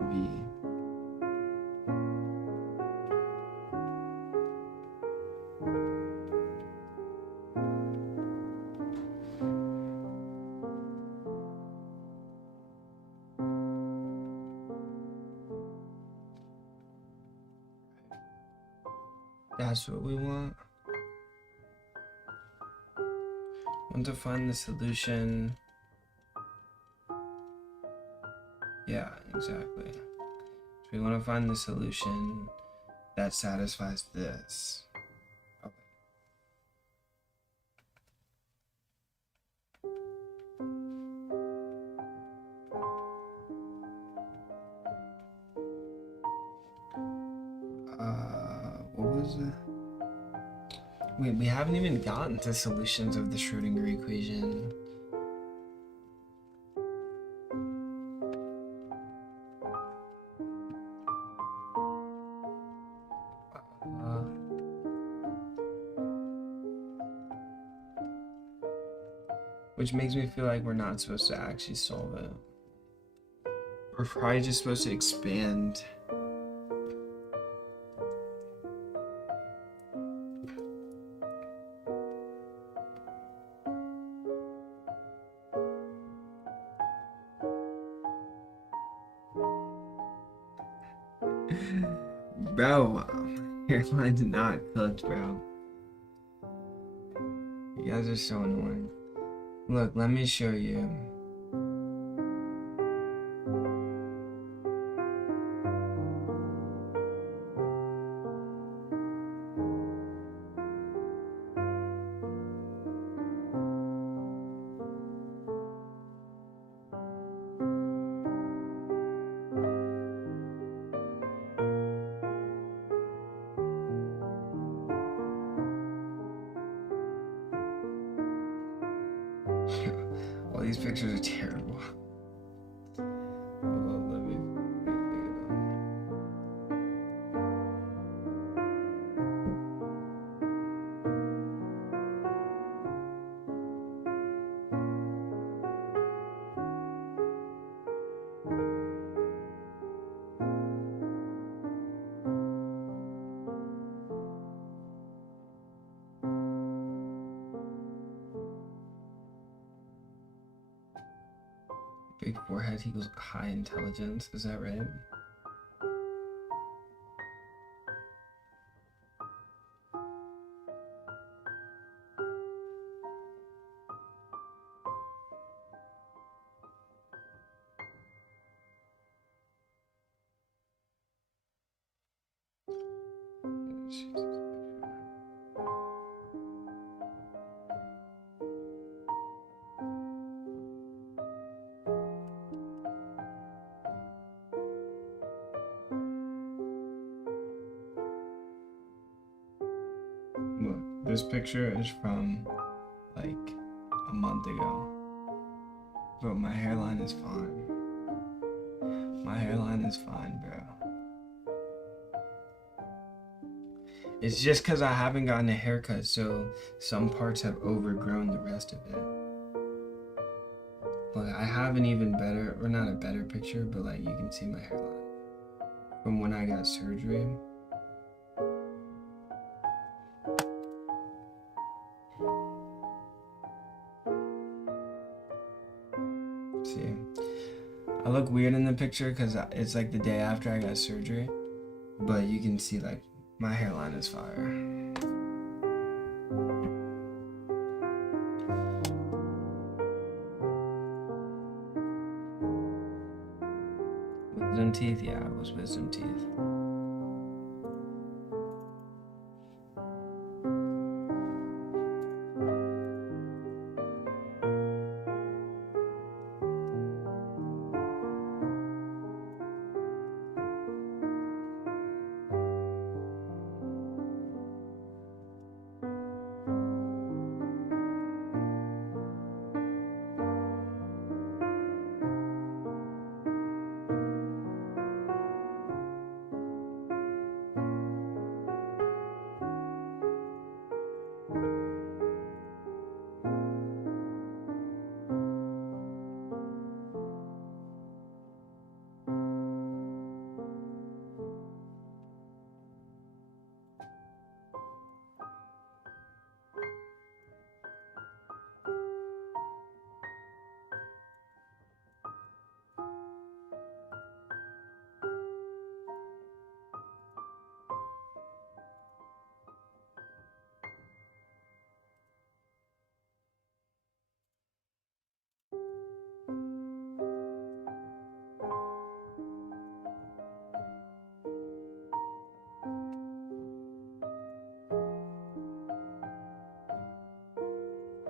V. That's what we want. Want to find the solution. Yeah, exactly. So we want to find the solution that satisfies this. Okay. What was it? Wait, we haven't even gotten to solutions of the Schrödinger equation. Which makes me feel like we're not supposed to actually solve it. We're probably just supposed to expand. Bro, hairline's not cooked, bro. You guys are so annoying. Look, let me show you. All these pictures are terrible. Hold on, let me. Big forehead equals high intelligence. Is that right? Look, this picture is from like a month ago. But my hairline is fine. My hairline is fine, bro. It's just because I haven't gotten a haircut, so some parts have overgrown the rest of it. Look, I have an even better, or not a better picture, but like you can see my hairline from when I got surgery. See, I look weird in the picture because it's like the day after I got surgery, but you can see like my hairline is fire. Wisdom teeth? Yeah, it was wisdom teeth.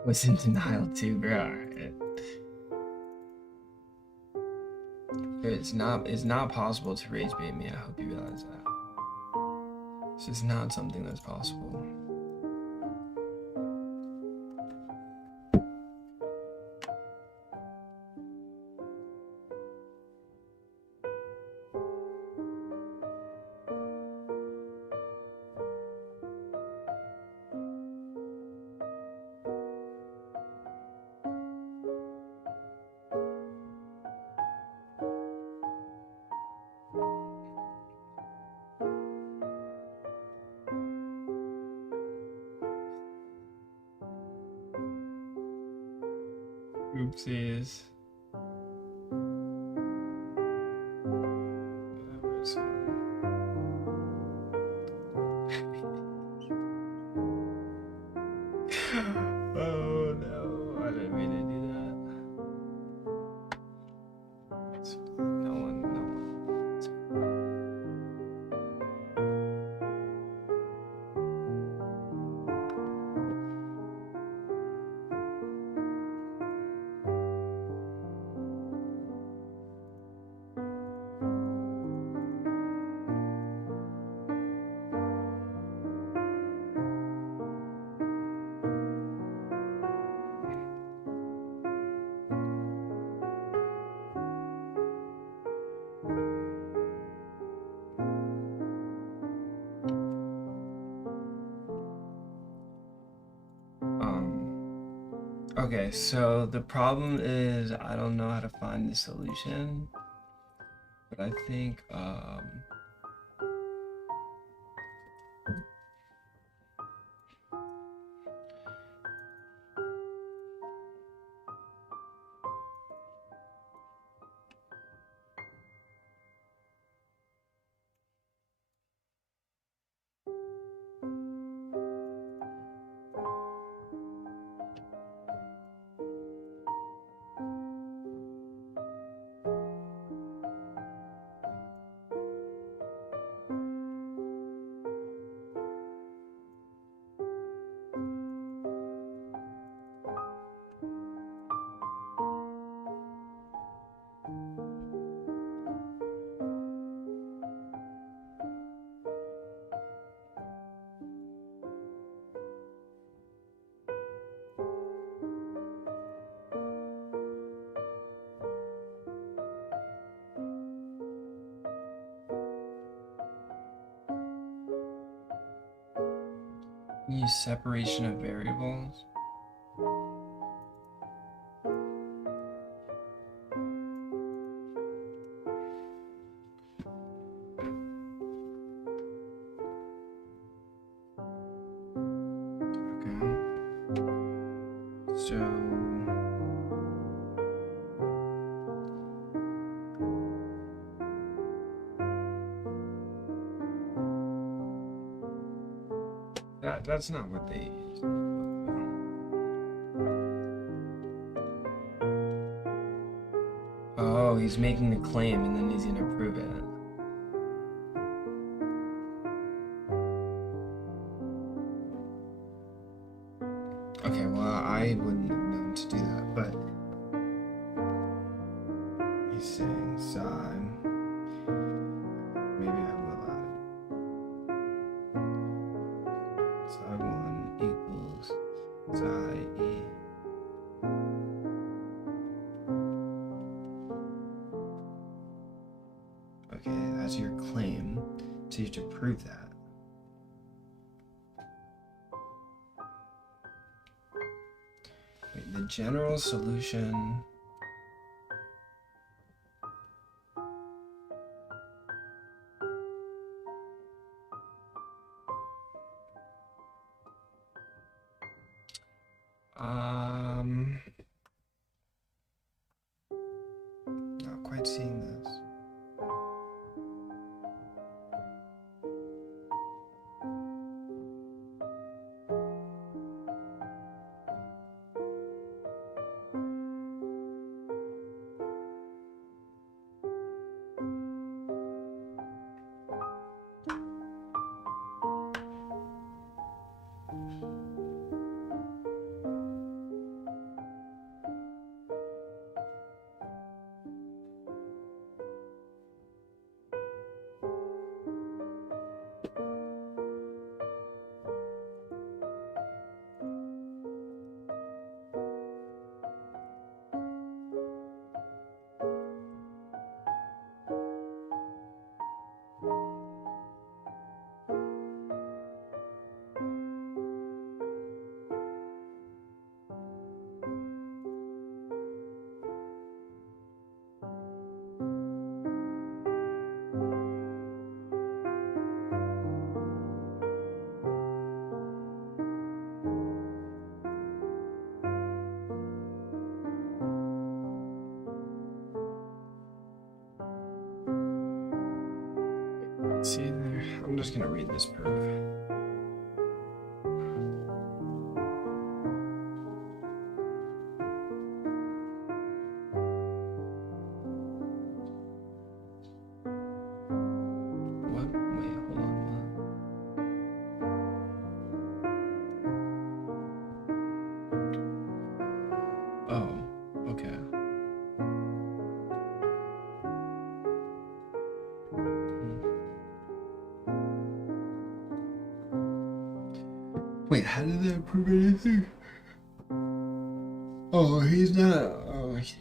Was in denial too, bro. It's not possible to rage bait me. I hope you realize that. It's just not something that's possible. Oopsies. Whatever, it's fine. No one, no one. Okay, so the problem is I don't know how to find the solution, but I think use separation of variables. So that's not what they used. Oh, he's making the claim and then he's gonna prove it. Okay, well, I wouldn't have known to do that, but he's saying psi. Maybe I will add it. Psi 1 equals psi e. Okay, that's your claim, so you have to prove that. Wait, the general solution. Not quite seeing this. See there? I'm just gonna read this proof. Wait, how did that prove anything? Oh, he's not. Oh, okay.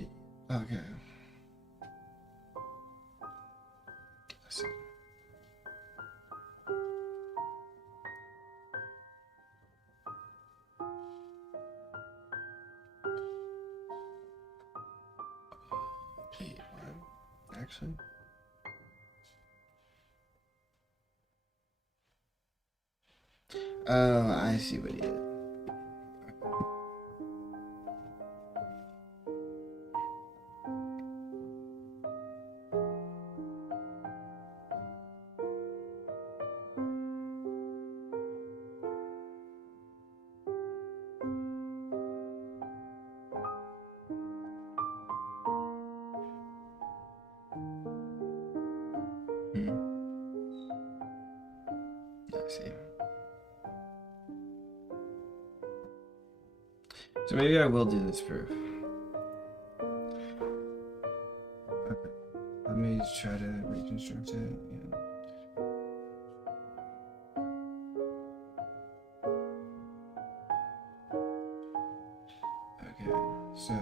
Let's see. Wait, what? Actually. Oh, I see what he did. I see. So maybe I will do this proof. Okay. Let me try to reconstruct it. Yeah. Okay, so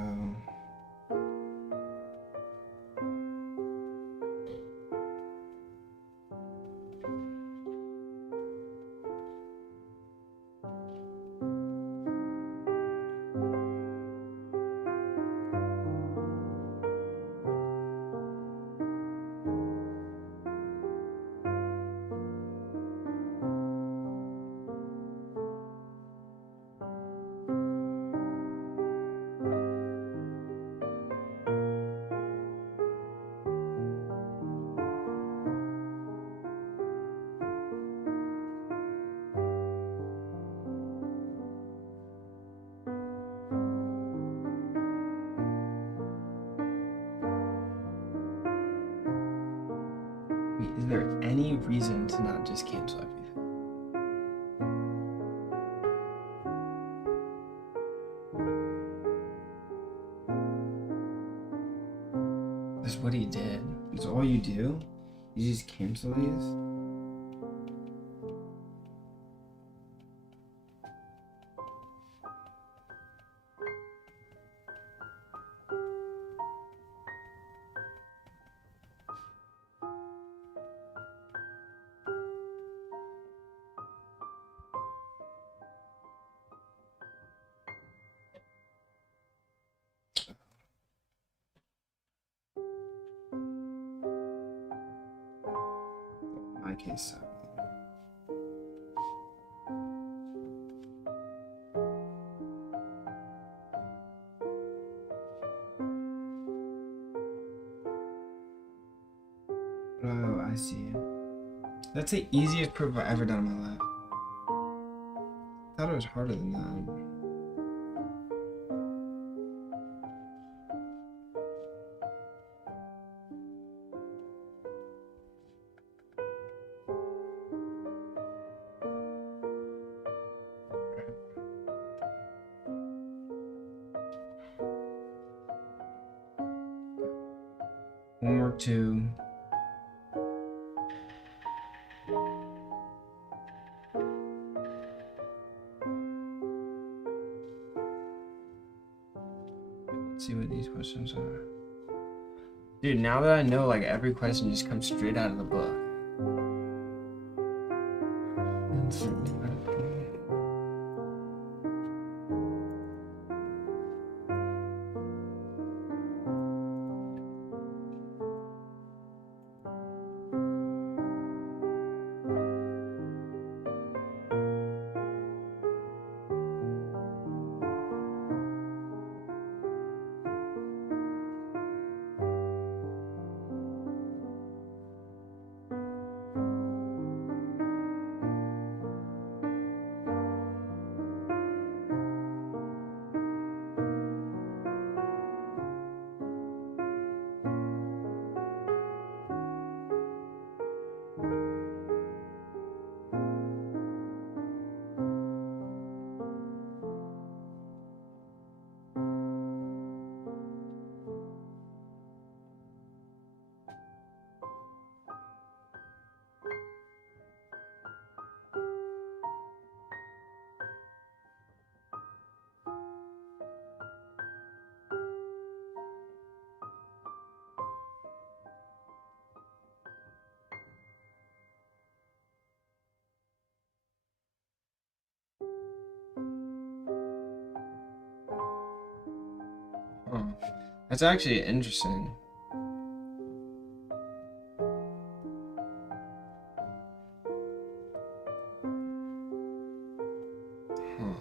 wait, is there any reason to not just cancel everything? That's what he did. That's all you do? You just cancel these? In my case, so. Oh, I see. That's the easiest proof I've ever done in my life. I thought it was harder than that. Homework 2. Let's see what these questions are. Dude, now that I know, like, every question just comes straight out of the book. That's actually interesting. Huh.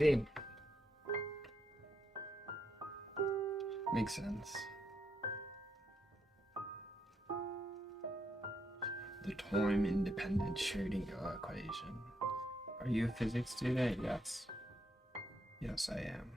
See. Makes sense. The time-independent Schrödinger equation. Are you a physics student? Yes. Yes, I am.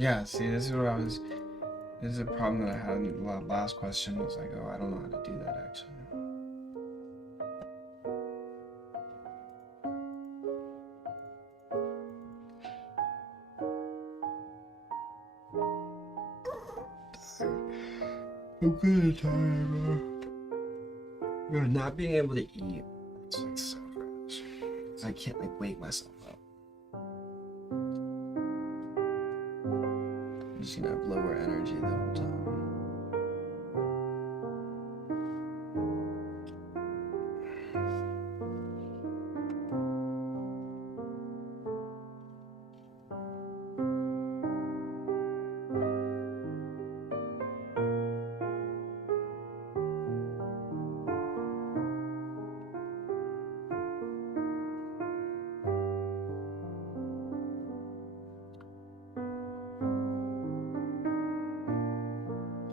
Yeah, see, this is a problem that I had in the last question. Was like, oh, I don't know how to do that actually. I'm kind of tired, bro. Not being able to eat, it's like so fresh. I can't like wake myself up. I'm just gonna have lower energy the whole time.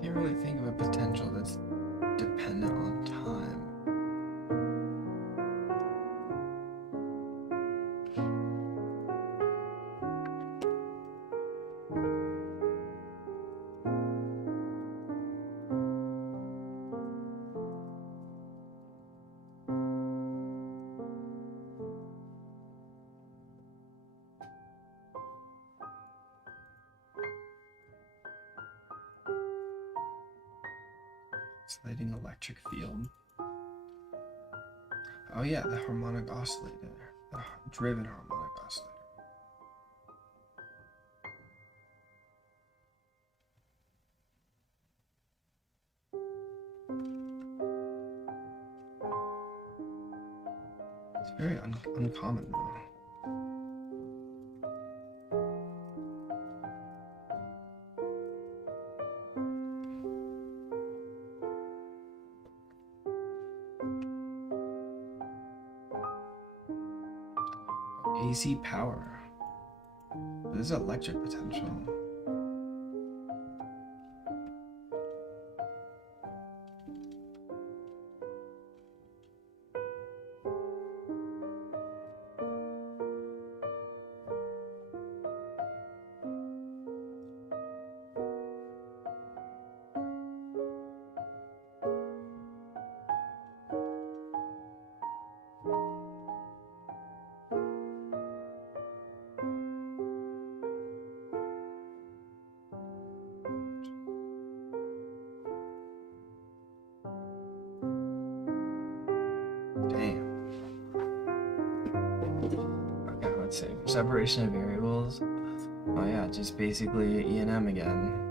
Can't really think of a potential that's dependent on time. Oscillating electric field. Oh yeah, the harmonic oscillator. The driven harmonic oscillator. It's very uncommon though. AC power. This is electric potential. Let's see. Separation of variables. Oh yeah, just basically E and M again.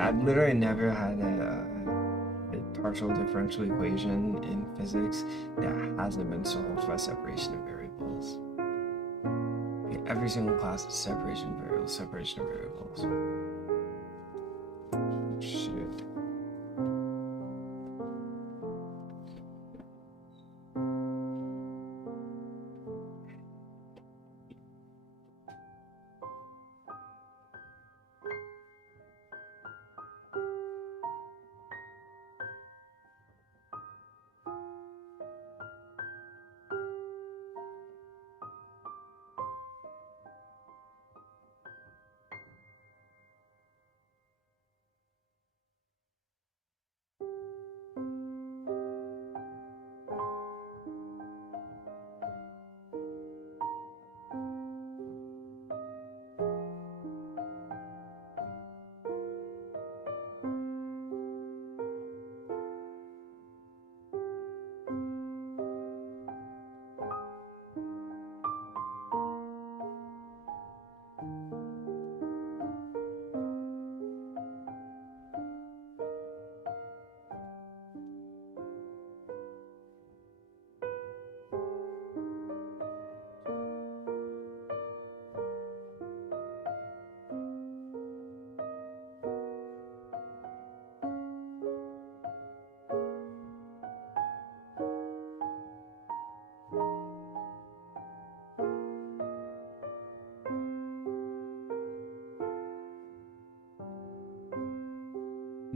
I've literally never had a partial differential equation in physics that hasn't been solved by separation of variables. Okay, every single class is separation of variables, separation of variables. Shit.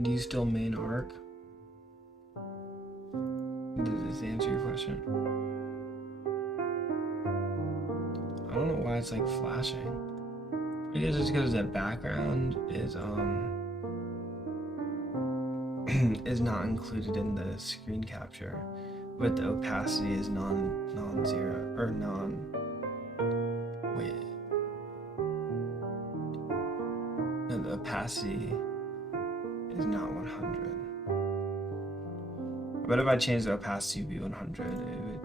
Do you still main arc? Does this answer your question? I don't know why it's like flashing. I guess it's because the background is is not included in the screen capture, but the opacity is non-zero or wait. No, the opacity is not 100. But if I change the opacity to be 100, it would.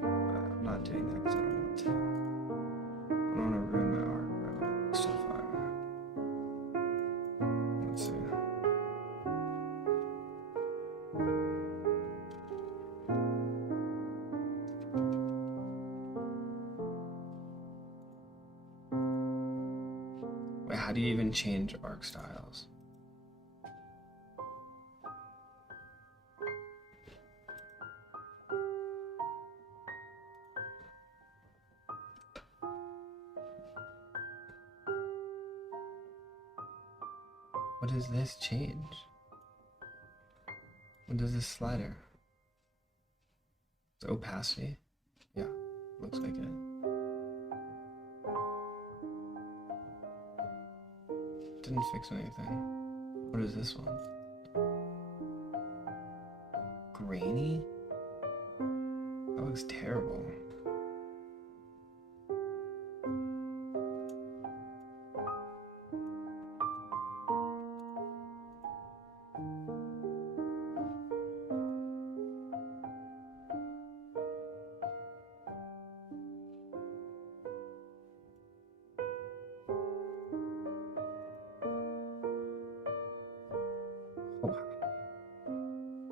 But I'm not doing that because I don't want to. I don't want to ruin my art, but so far. Let's see. Wait, how do you even change arc styles? What does this change? What does this slider? It's opacity? Yeah, looks like it. Didn't fix anything. What is this one? Grainy? That looks terrible.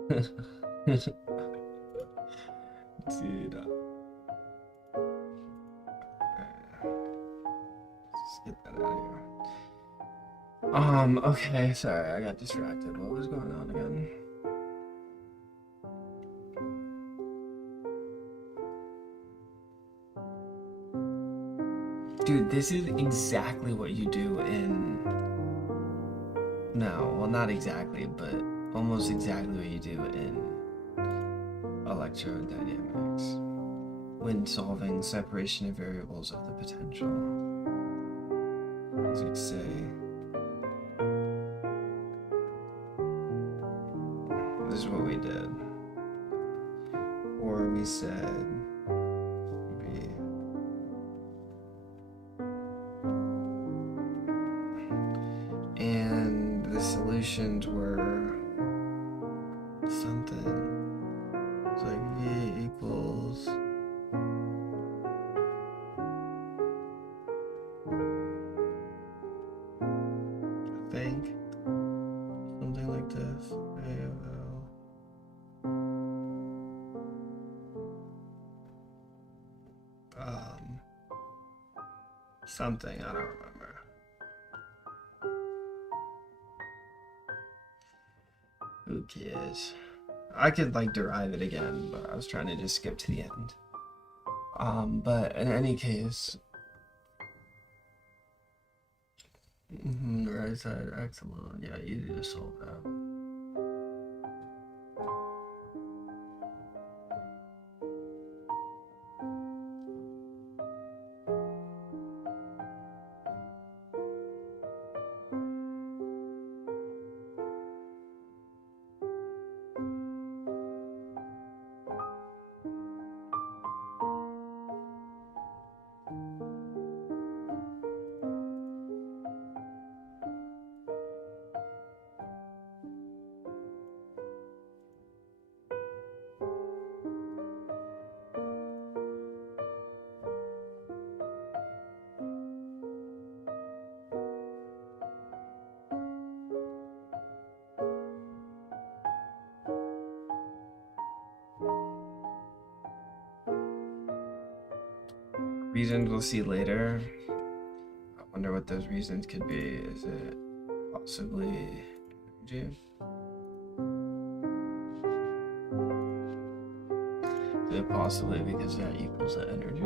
Dude. Let's get that out of here. Okay, sorry, I got distracted. What was going on again? Dude, this is exactly what you do in... No, well, not exactly, but almost exactly what you do in electrodynamics when solving separation of variables of the potential. As you say, this is what we did. Or we said, and the solutions were something. It's like V equals I think something like this. Something, I don't remember. Who cares? I could like derive it again, but I was trying to just skip to the end. But in any case, right side excellent. Yeah, easy to solve that. Reasons we'll see later. I wonder what those reasons could be. Is it possibly energy? Is it possibly because that equals the energy?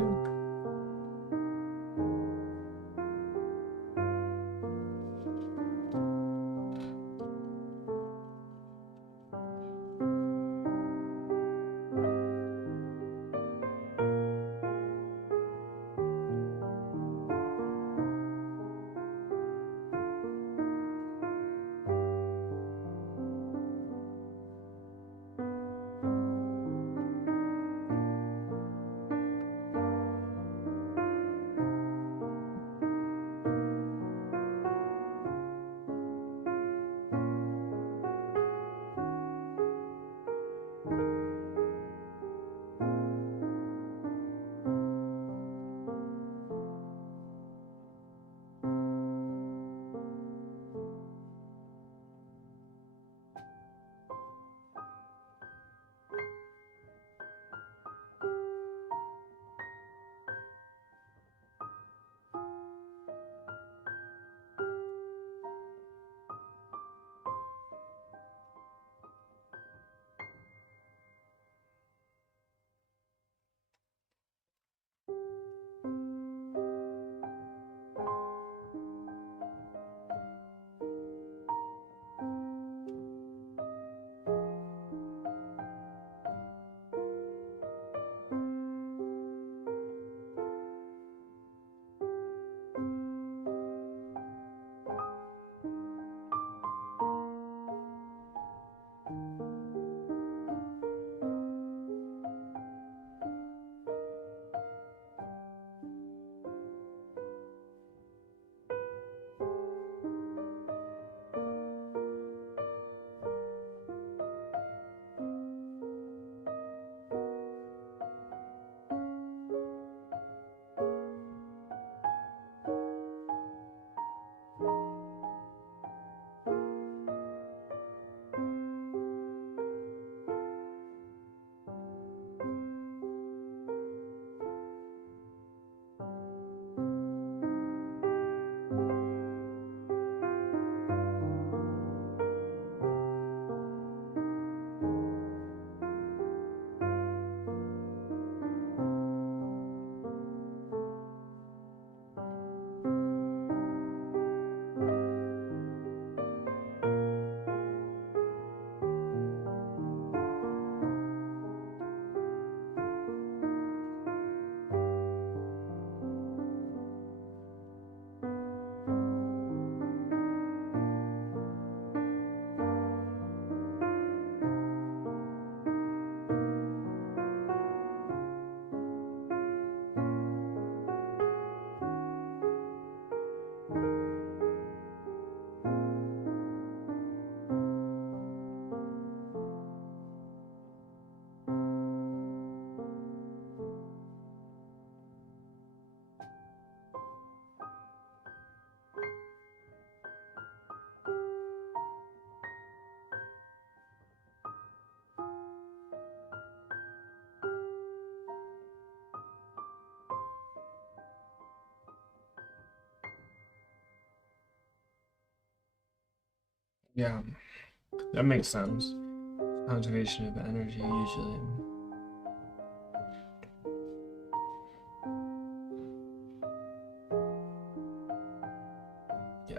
Yeah, that makes sense. Conservation of energy usually. Yeah.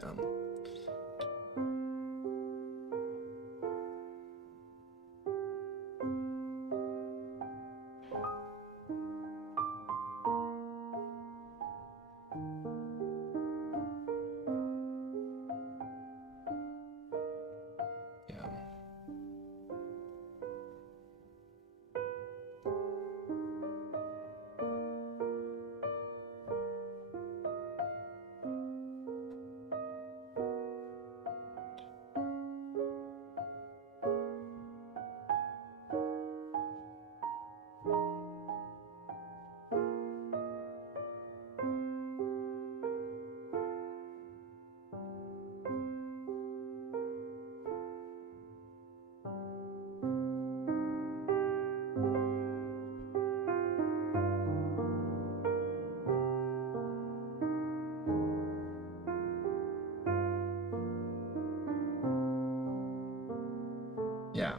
Yeah. Yeah.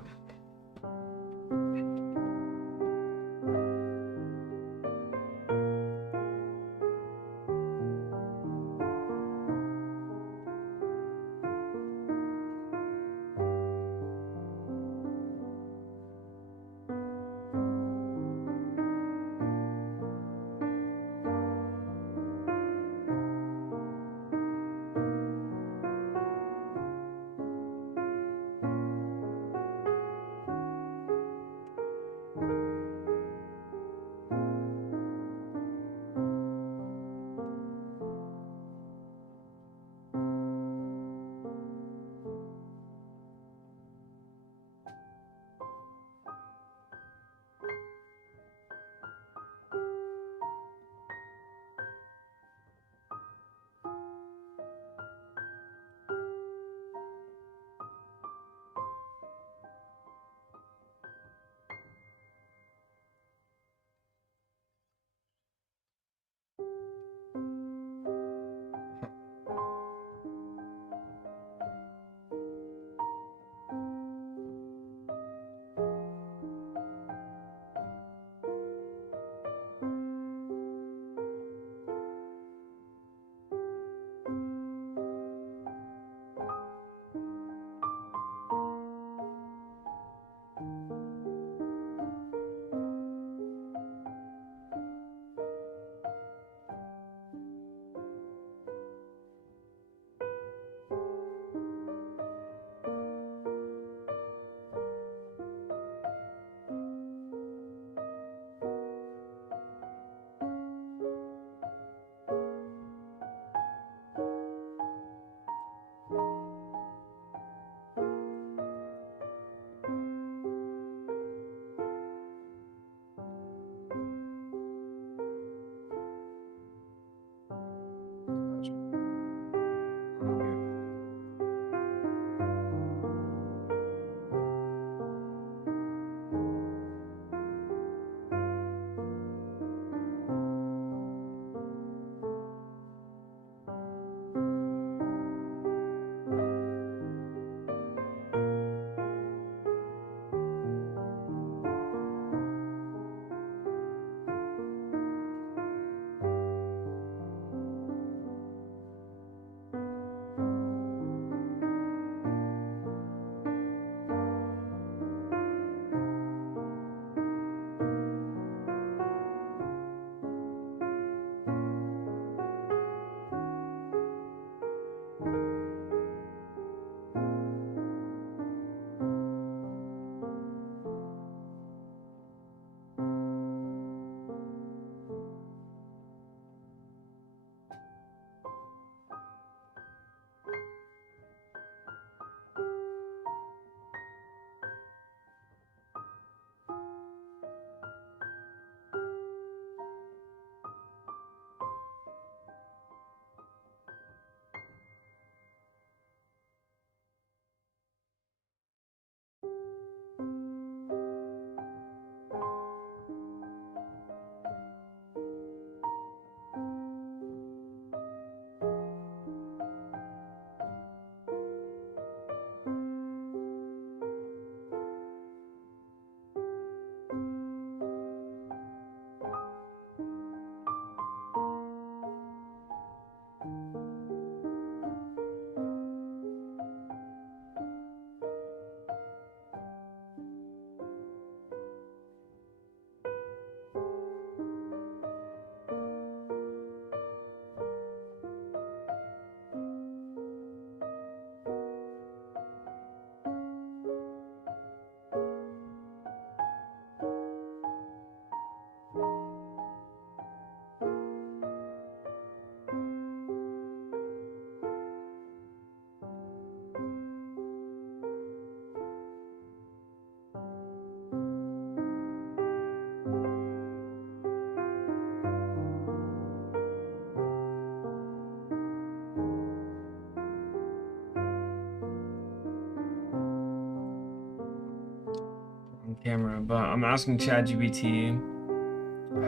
camera, but I'm asking ChatGPT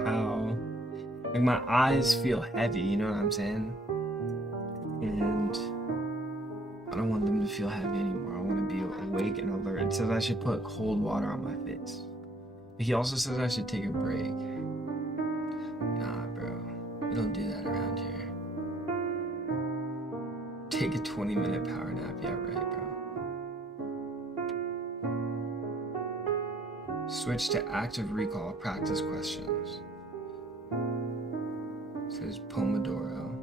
how, like, my eyes feel heavy, you know what I'm saying? And I don't want them to feel heavy anymore. I want to be awake and alert. It says I should put cold water on my face. He also says I should take a break. Nah, bro. We don't do that around here. Take a 20-minute power nap. Yeah, right, bro. Switch to active recall practice questions. It says Pomodoro.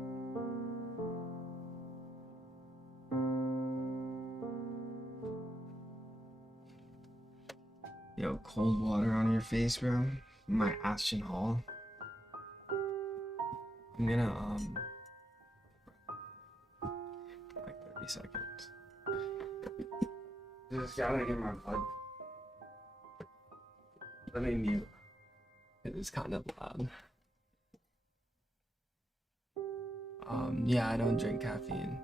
Yo, cold water on your face, bro. My Ashton Hall. I'm gonna, like 30 seconds. Just gotta get my blood. Let me mute. It is kind of loud. Yeah, I don't drink caffeine.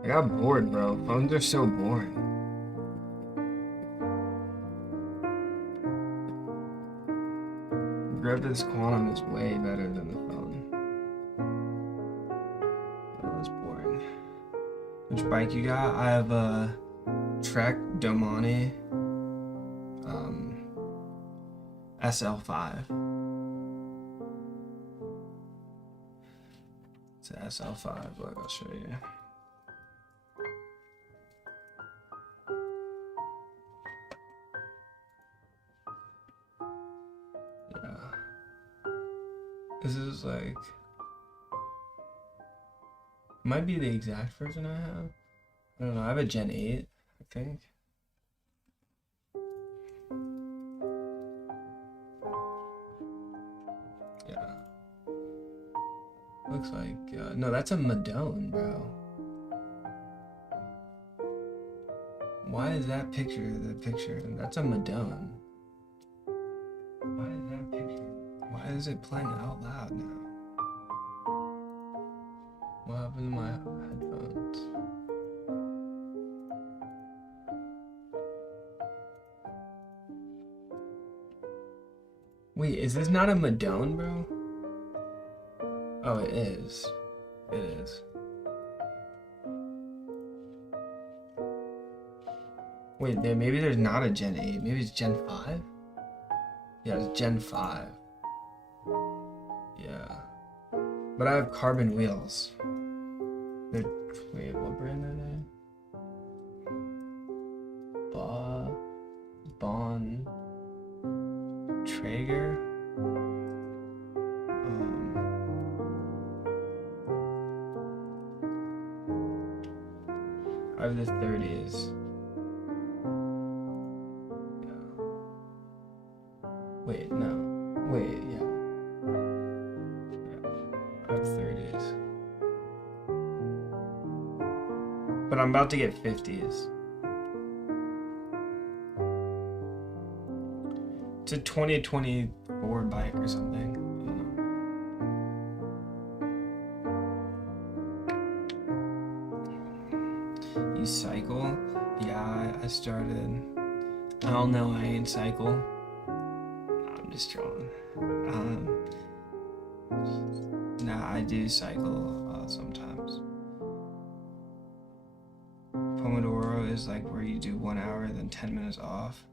I got bored, bro. Phones are so boring. Griffith's Quantum is way better than the phone. That was boring. Which bike you got? I have a Trek Domani SL5. It's an SL5. Look, I'll show you. This is like, might be the exact version I have. I don't know. I have a Gen 8, I think. Yeah. Looks like, no, that's a Madone, bro. Why is that picture the picture? That's a Madone. Why is that picture? Why is it playing out loud now? What happened to my headphones? Wait, is this not a Madone, bro? Oh, it is. It is. Wait, maybe there's not a Gen 8. Maybe it's Gen 5? Yeah, it's Gen 5. Yeah. But I have carbon wheels. Wait, what brand are they? Bon Traeger? I have the 30s. Yeah. Wait, no. Wait, yeah. I have 30s. But I'm about to get 50s. It's a 2024 bike or something. I don't know. You cycle? Yeah, I started. I don't know, I ain't cycle. I'm just trolling. Nah, I do cycle sometimes. Pomodoro is like where you do 1 hour, then 10 minutes off.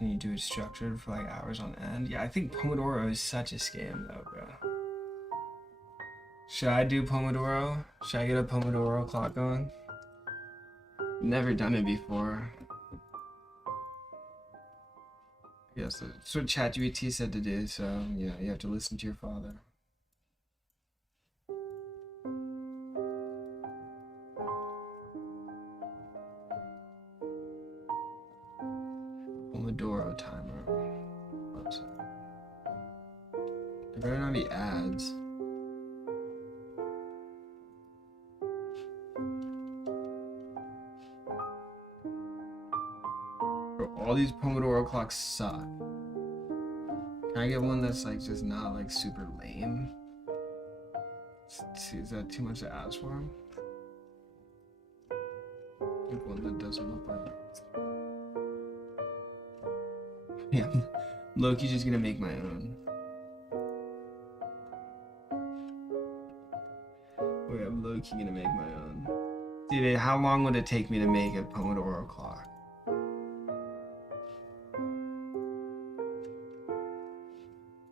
And you do it structured for like hours on end. Yeah, I think Pomodoro is such a scam though, bro. Should I do Pomodoro? Should I get a Pomodoro clock going? Never done it before. Yes, that's what ChatGPT said to do, so yeah, you have to listen to your father. Pomodoro timer. Website. There better not be ads. Bro, all these Pomodoro clocks suck. Can I get one that's like just not like super lame? Is that too much to ask for him? Get one that doesn't look like. Yeah, Loki's just gonna make my own. Wait, I'm Loki gonna make my own. Dude, how long would it take me to make a Pomodoro clock?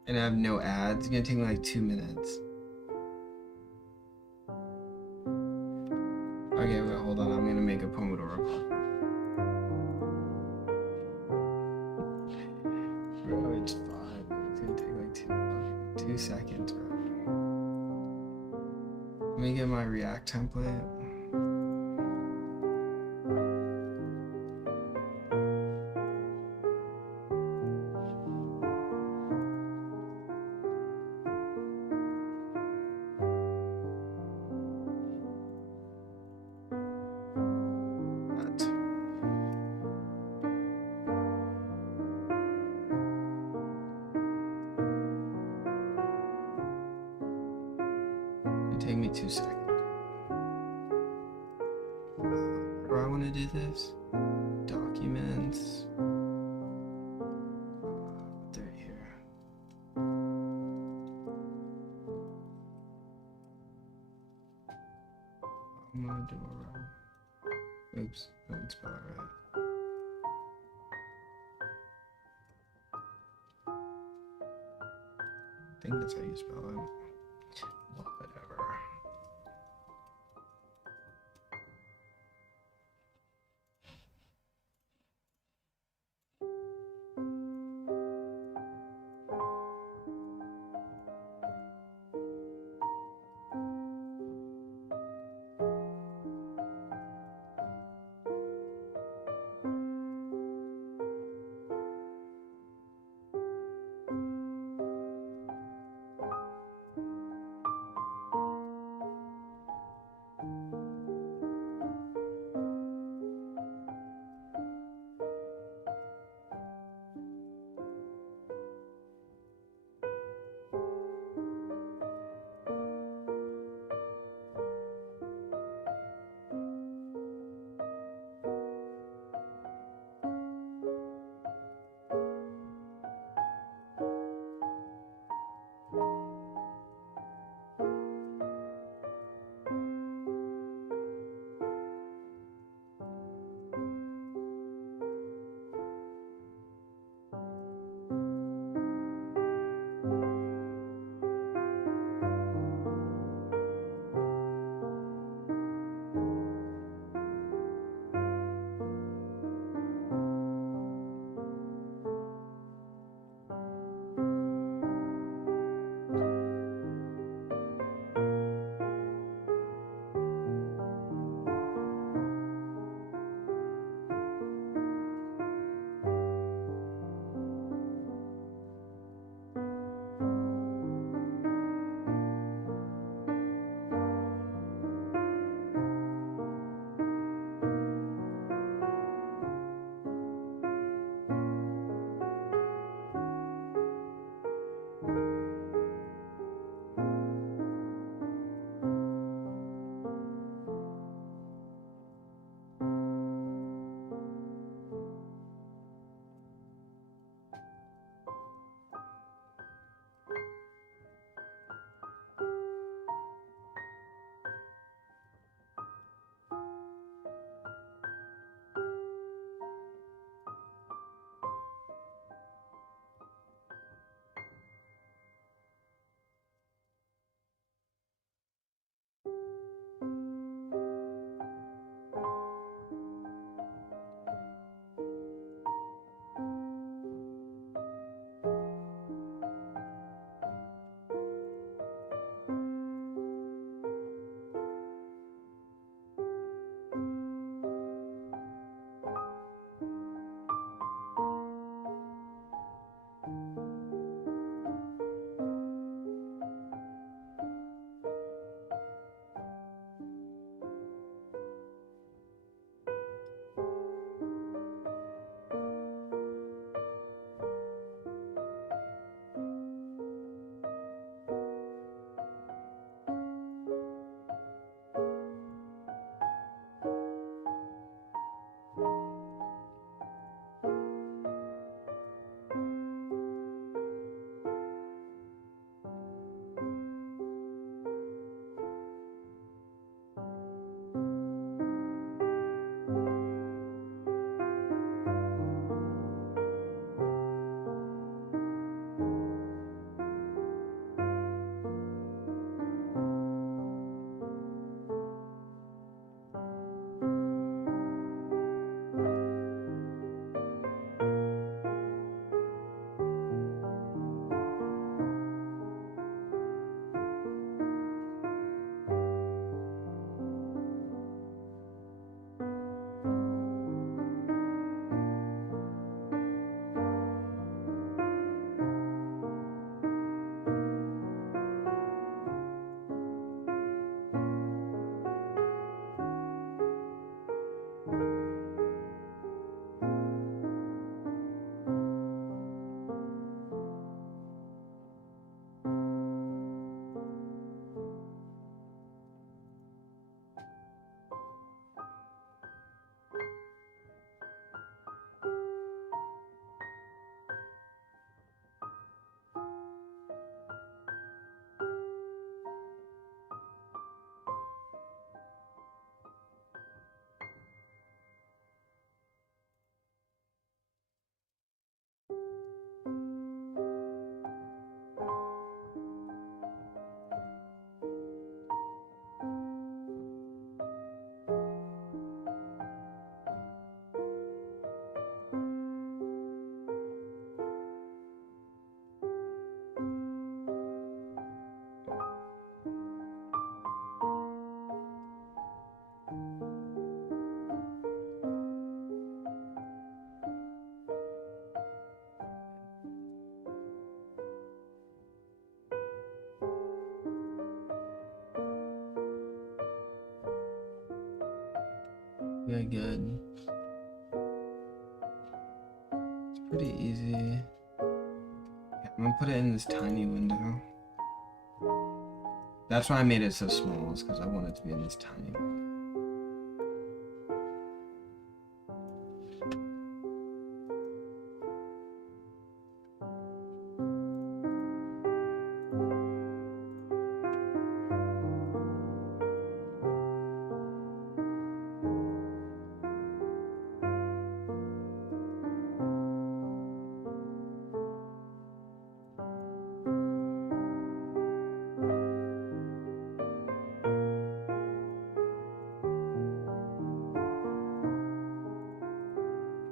And I have no ads. It's gonna take me like 2 minutes. Okay, wait, hold on. I'm gonna make a Pomodoro clock. Bro, it's fine. It's gonna take like 2 seconds, bro. Let me get my React template. Take me 2 seconds. Where do I want to do this? Documents. They're here. I'm gonna do it wrong. Oops, I didn't spell it right. I think that's how you spell it. Whatever. Yeah, good. It's pretty easy. Yeah, I'm gonna put it in this tiny window. That's why I made it so small, is because I want it to be in this tiny window.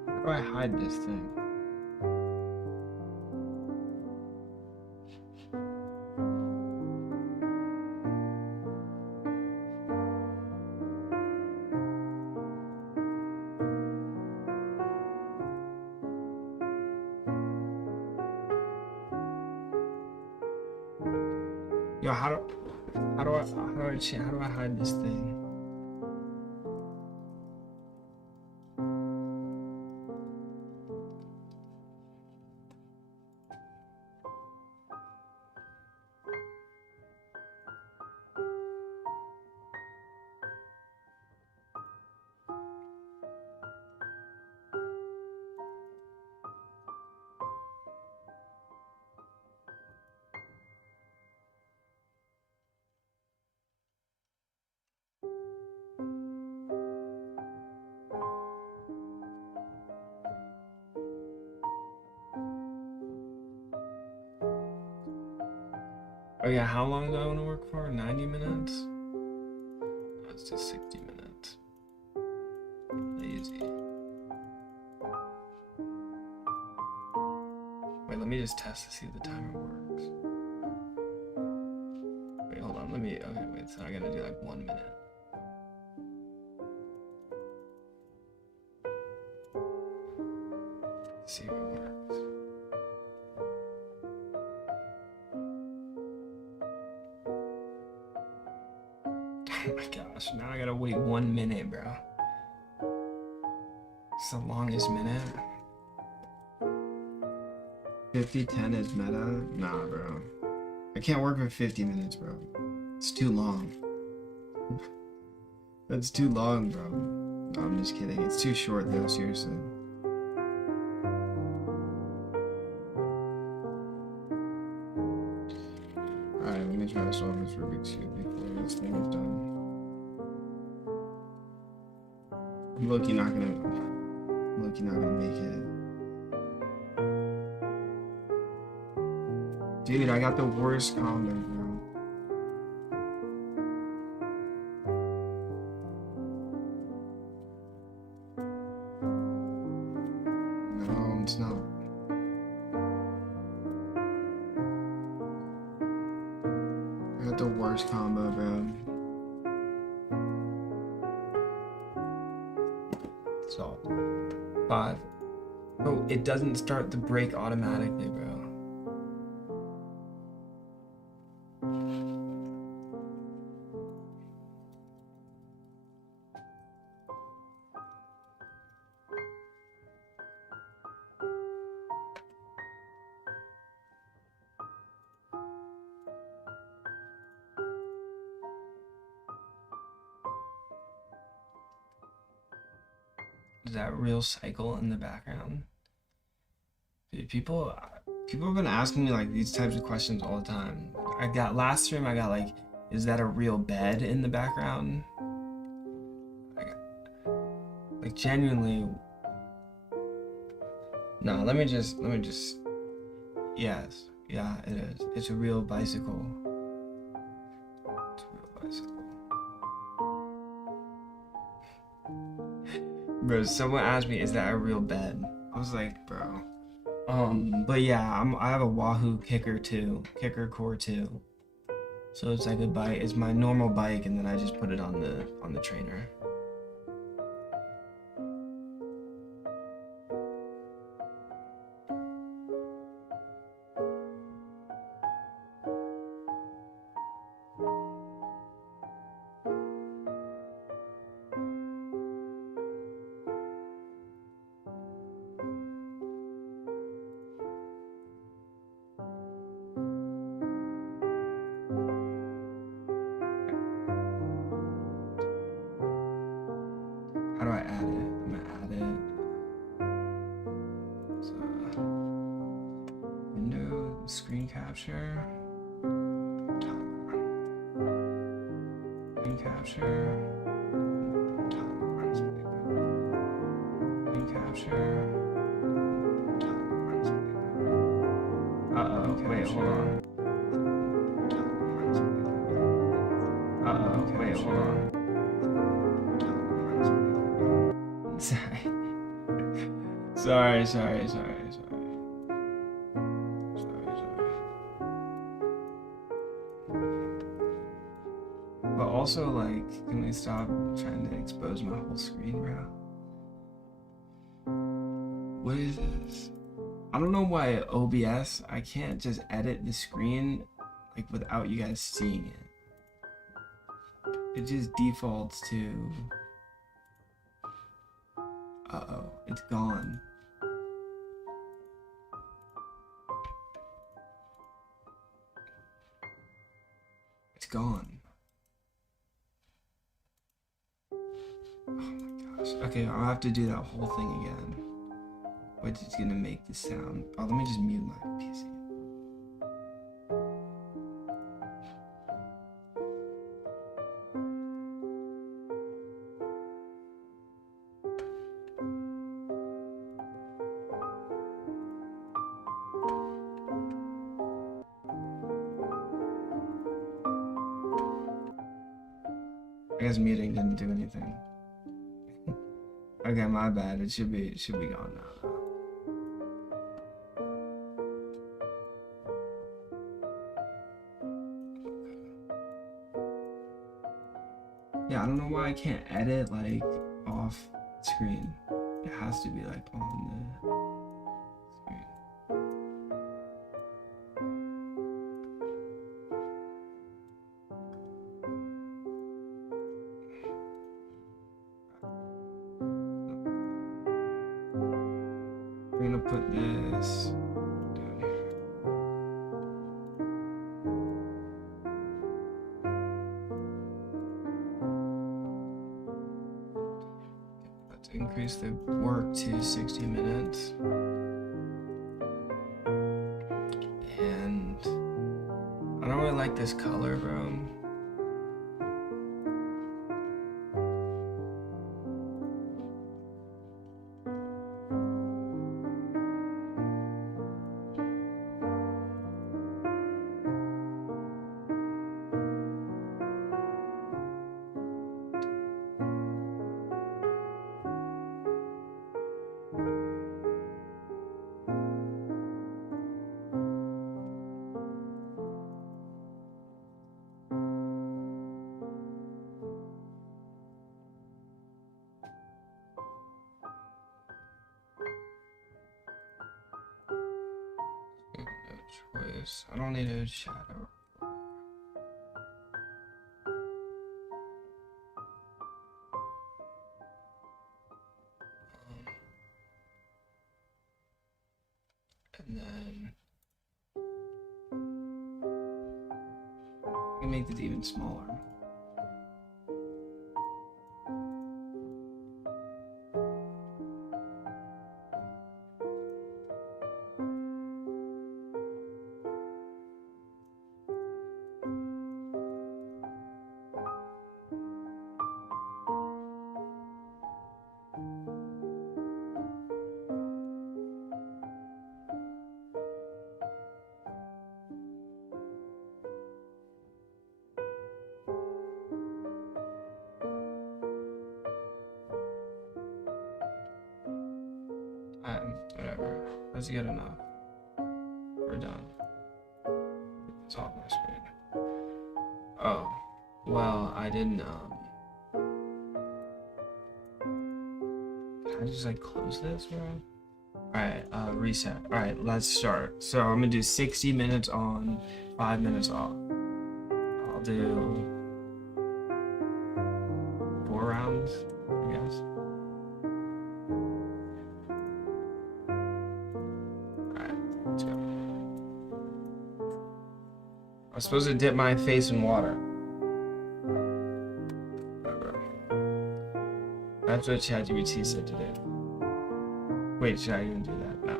How do I hide this thing? Yo, how do I hide this thing? Oh yeah, how long do I want to work for? 90 minutes? Let's do 60 minutes. Lazy. Wait, let me just test to see if the timer works. Wait, hold on, okay, wait, so I gotta do like 1 minute. Let's see if it works. Oh my gosh, now I gotta wait 1 minute, bro. It's the longest minute. 50-10 is meta? Nah, bro. I can't work for 50 minutes, bro. It's too long. That's too long, bro. No, I'm just kidding. It's too short, though, seriously. Alright, let me try to solve this Rubik's Cube before this thing is done. I'm low-key not gonna make it. Dude, I got the worst combo, bro. No, it's not. I got the worst combo, bro. So, 5. Oh, it doesn't start the break automatically, bro. Is that real cycle in the background? Dude, people have been asking me like these types of questions all the time. I got last stream. I got like, is that a real bed in the background? Like genuinely. No, let me just. Yes, yeah, it is. It's a real bicycle. It's a real bicycle. Bro, someone asked me, is that a real bed? I was like, bro. But yeah, I have a Wahoo Kicker Core 2. So it's like a bike. It's my normal bike, and then I just put it on the trainer. capture. Screen capture. Screen capture. Uh-oh, wait, hold on. Uh-oh, wait, hold on. Sorry. Sorry. But also, like, can we stop trying to expose my whole screen, bro? What is this? I don't know why OBS, I can't just edit the screen, like, without you guys seeing it. It just defaults to... Uh-oh, it's gone. It's gone. Oh my gosh. Okay, I'll have to do that whole thing again. Which is gonna make this sound. Oh, let me just mute my PC. I guess muting didn't do anything. Okay, my bad. It should be gone now though. Yeah, I don't know why I can't edit like off screen. It has to be like on the screen. We're gonna put this down here. Let's increase the work to 60 minutes. And I don't really like this color, bro. No choice. I don't need a shadow. And then I can make this even smaller. Whatever. That's good enough. We're done. It's off my screen. Oh. Well, I didn't, Can I just, like, close this, bro? Alright, reset. Alright, let's start. So, I'm gonna do 60 minutes on, 5 minutes off. I'll do 4 rounds, I guess. Let's go. I was supposed to dip my face in water. Whatever. That's what ChatGPT said to do. Wait, should I even do that? No.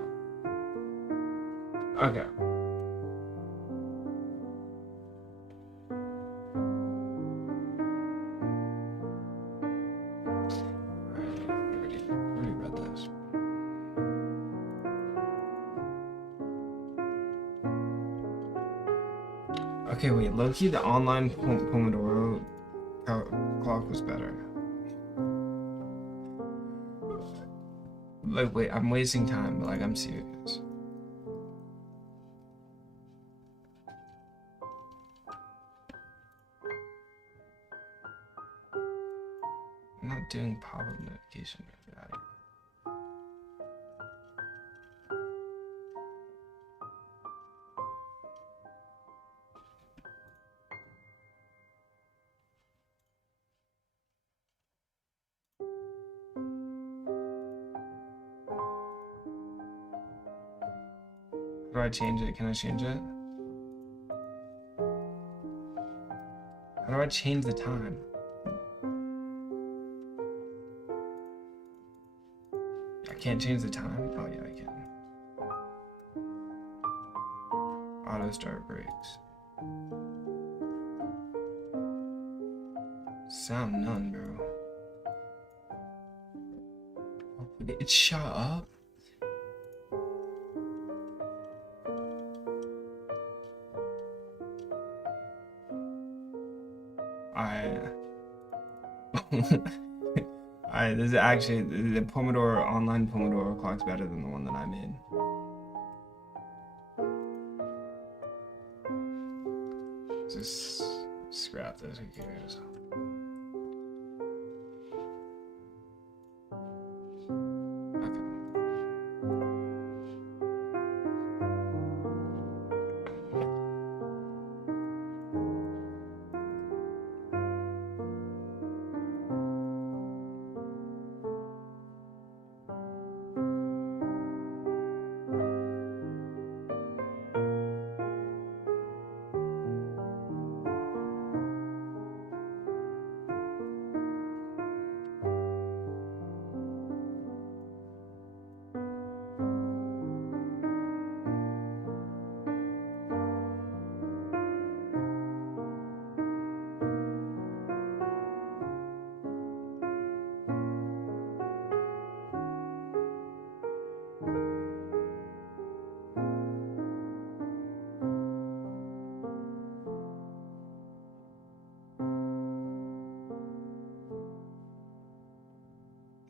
Okay. Okay, wait, low-key, the online Pomodoro clock was better. Like, wait, I'm wasting time, but like, I'm serious. I'm not doing pop-up notification. How do I change it? Can I change it? How do I change the time? I can't change the time? Oh yeah, I can. Auto start brakes. Sound none, bro. It shut up? This is actually the Pomodoro online Pomodoro clock's better than the one that I made. Just scrap this, who cares?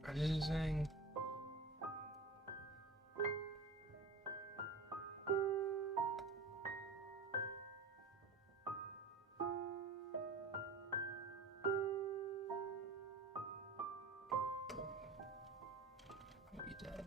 What is it saying? I'll be dead.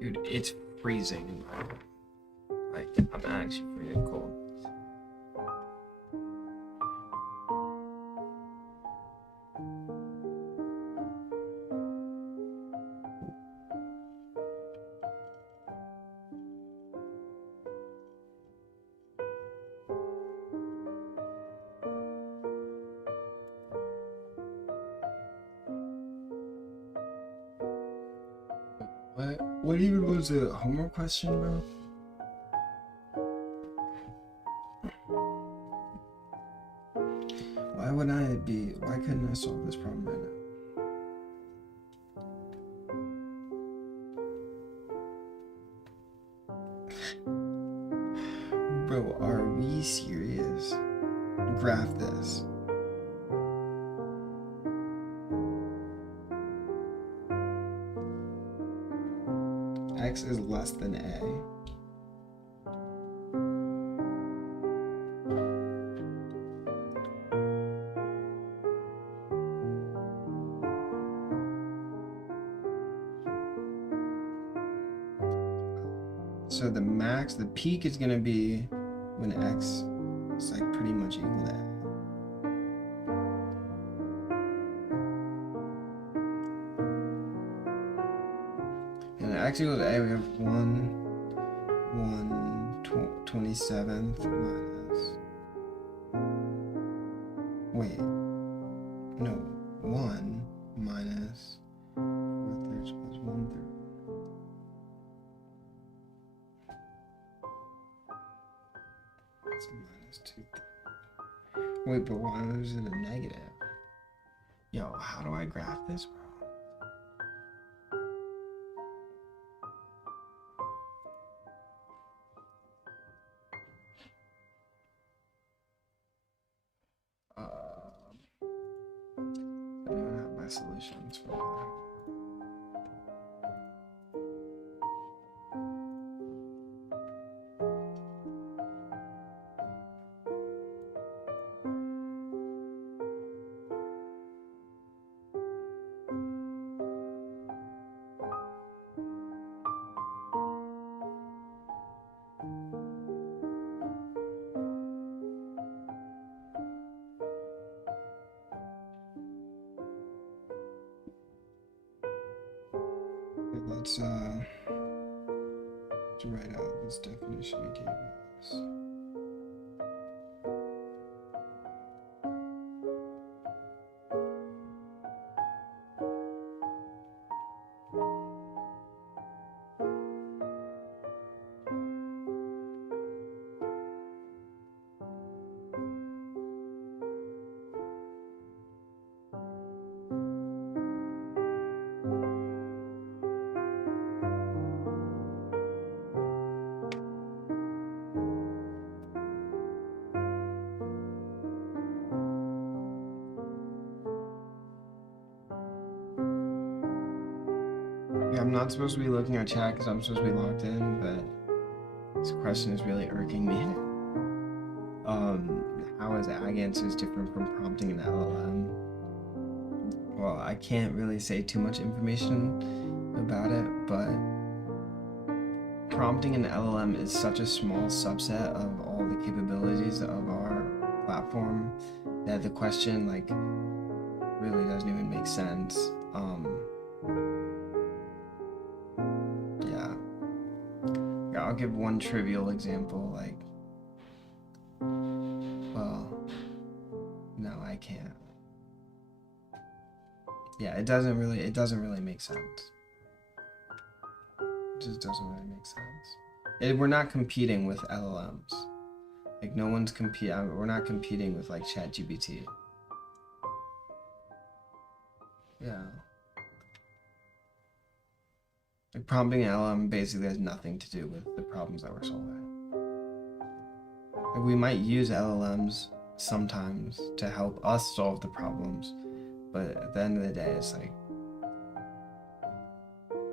Dude, it's freezing. Like, I'm actually freezing cold. What even was the homework question, bro? Why couldn't I solve this problem right now? Bro, are we serious? Graph this. X is less than A. So the peak is gonna be when X is like pretty much equal to A. And X equals A, we have 1/27th minus, wait, no, 1 minus 4/3 plus 1/3. Wait, but why was it a negative? Yo, how do I graph this, bro? I don't have my solutions for that. Let's write out this definition it gave us. Yeah, I'm not supposed to be looking at chat because I'm supposed to be logged in, but this question is really irking me. How is ag answers different from prompting an LLM? Well, I can't really say too much information about it, but prompting an LLM is such a small subset of all the capabilities of our platform that the question like really doesn't even make sense. Yeah, I'll give one trivial example, like, well, no, I can't. Yeah, it doesn't really make sense. It just doesn't really make sense. We're not competing with LLMs. Like, no one's we're not competing with like ChatGPT. Yeah. Like, prompting an LLM basically has nothing to do with the problems that we're solving. Like, we might use LLMs sometimes to help us solve the problems, but at the end of the day, it's like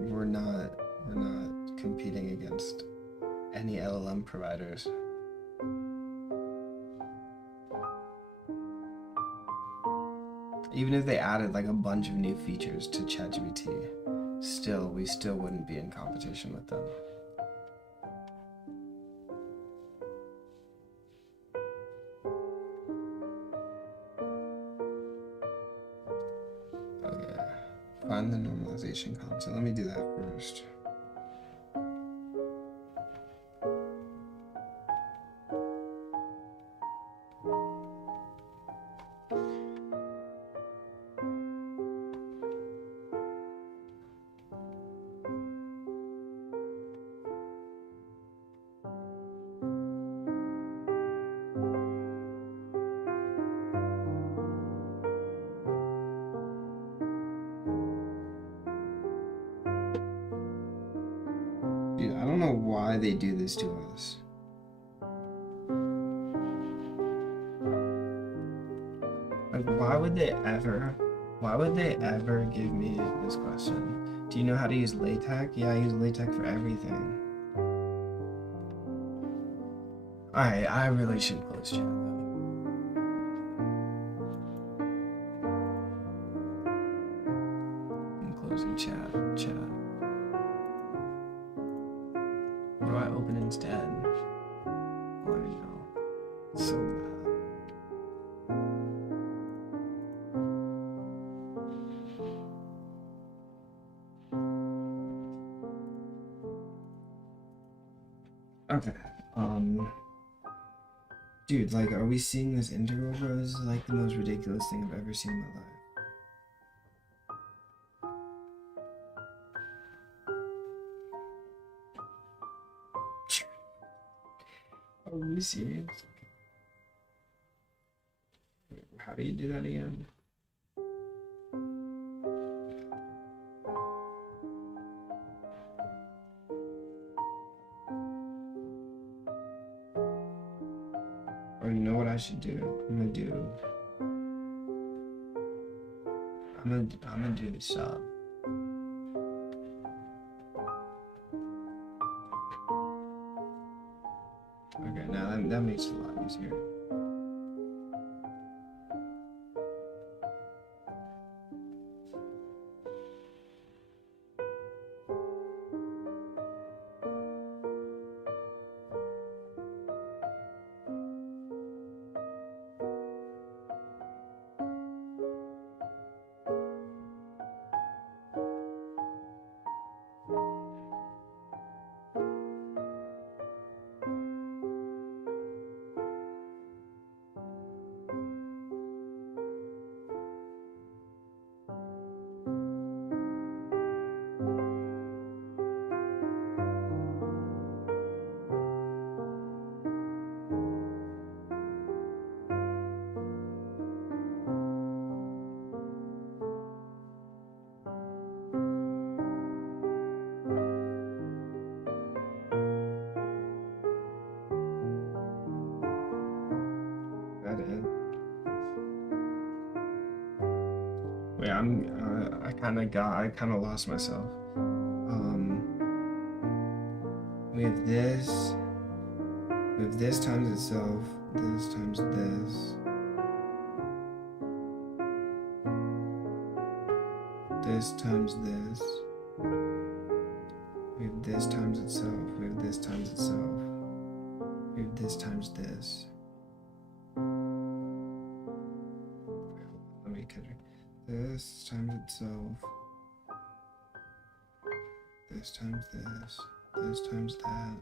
we're not competing against any LLM providers. Even if they added like a bunch of new features to ChatGPT, we still wouldn't be in competition with them. Okay, find the normalization constant. Let me do that first. Dude, I don't know why they do this to us. Like, why would they ever give me this question? Do you know how to use LaTeX? Yeah, I use LaTeX for everything. Alright, I really should close chat though. I'm closing chat. What do I open instead? Oh, I know. It's so bad. Okay. Dude, like, are we seeing this integral, bro? This is like the most ridiculous thing I've ever seen in my life. Are we serious? How do you do that again? Or you know what I should do? I'm gonna do sub. Okay, now that makes it a lot easier. That it? Wait, I kind of lost myself. We have this times itself, this times this. This times this. We have this times itself, we have this times itself. We have this times this. Let me cut it. This times itself. This times this. This times that.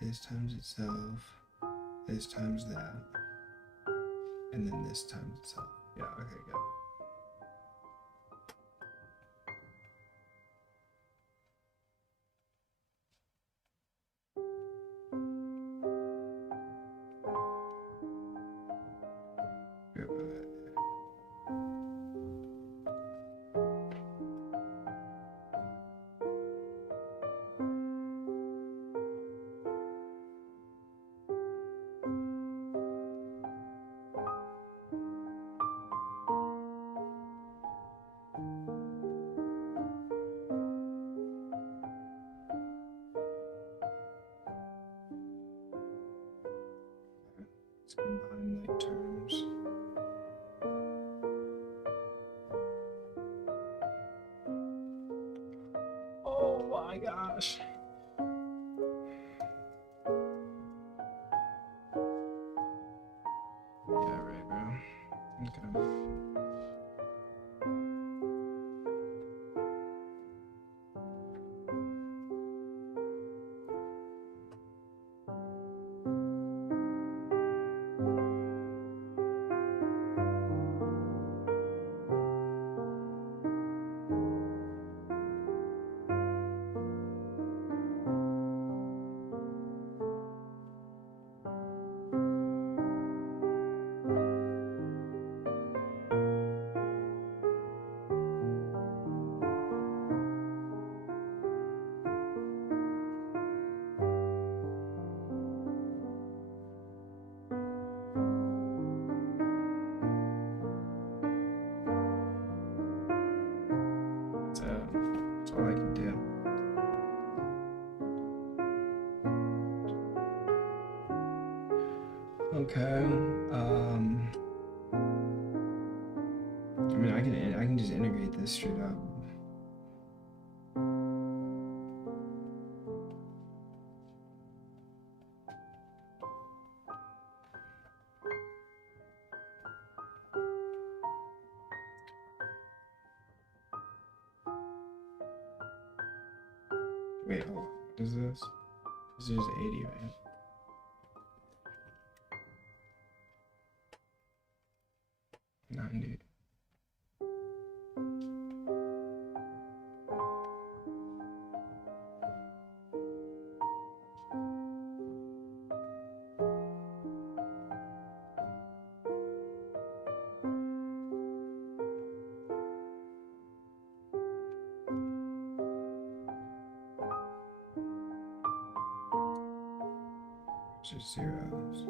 This times itself. This times that. And then this times itself. Yeah, okay, good. Let's combine like terms. Oh my gosh. Yeah, right, bro. Okay. That's all I can do. Okay. I mean, I can just integrate this straight up. Wait, hold on. What is this? This is 80, right? $90. just 0. So.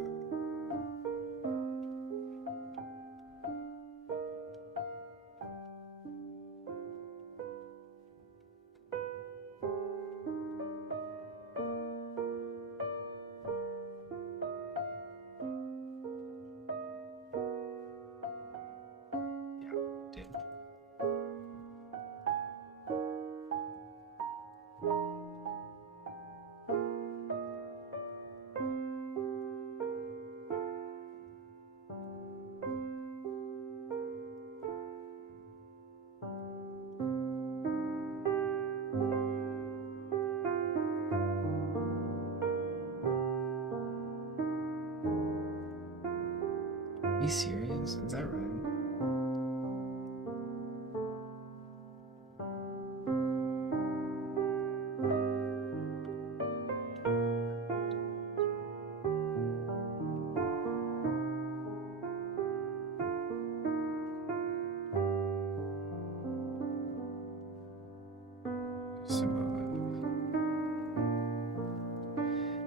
Are you serious? Is that right?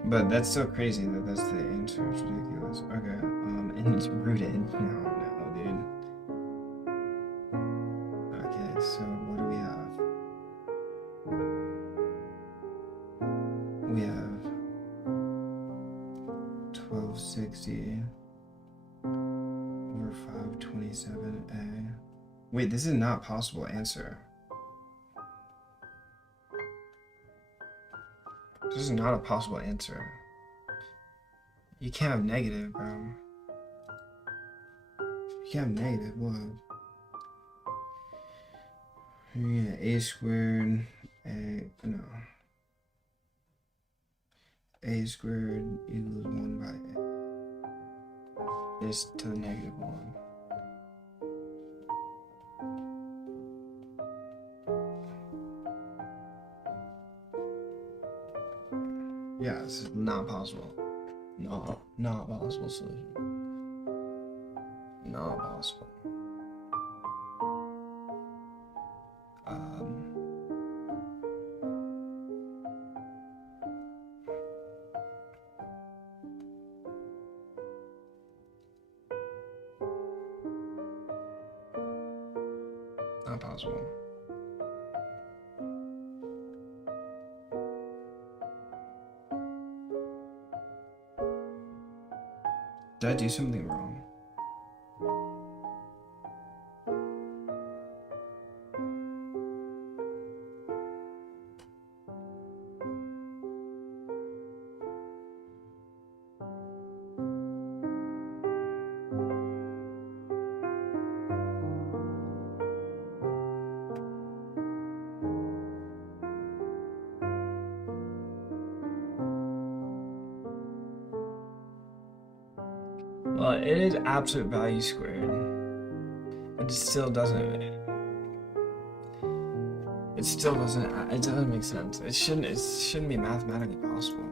But that's so crazy that that's the answer. It's ridiculous. Okay. And it's rooted. No, dude. Okay, so what do we have? We have 1260 over 527a. Wait, this is not possible answer. This is not a possible answer. You can't have negative, bro. You can't have negative, what? You get a squared, no. A squared equals 1 by a. This to the negative 1. Yeah, this is not possible. No, not possible solution. Not possible. Not possible. Did I do something wrong? Well, it is absolute value squared. But it still doesn't. It still doesn't. It doesn't make sense. It shouldn't be mathematically possible.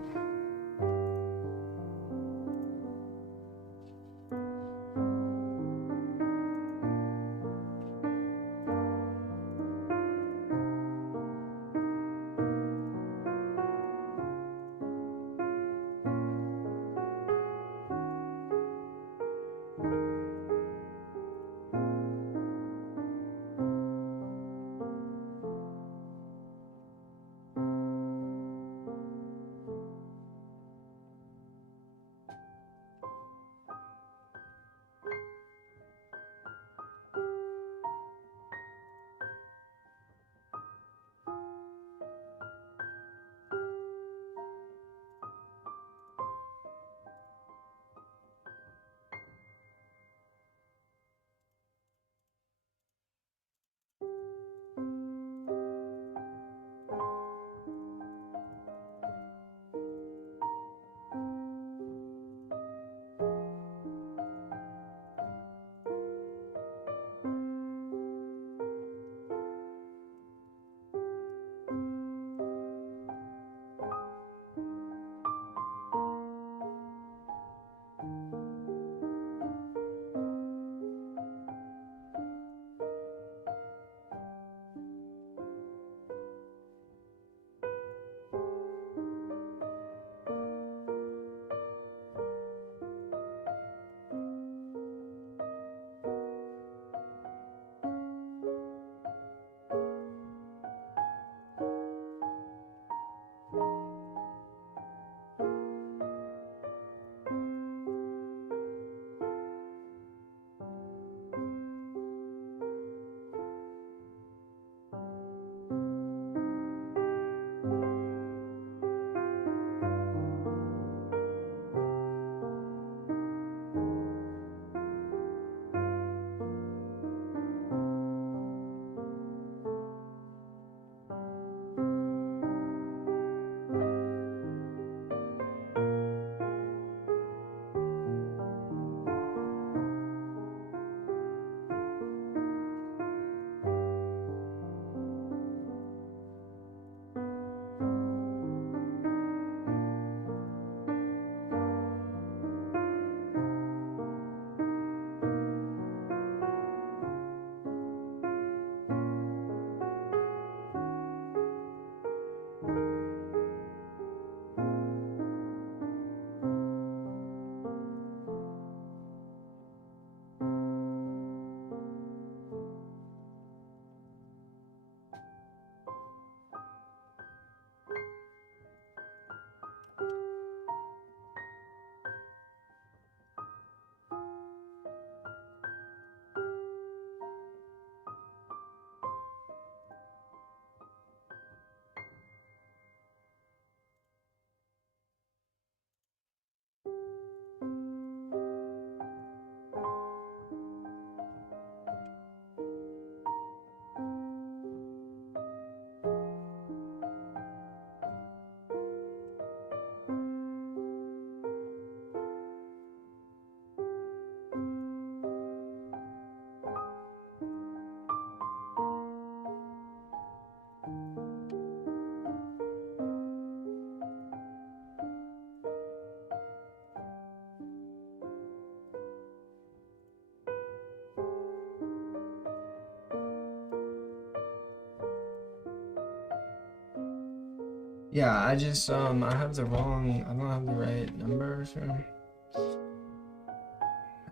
Yeah, I just I have the wrong. I don't have the right number. Sure.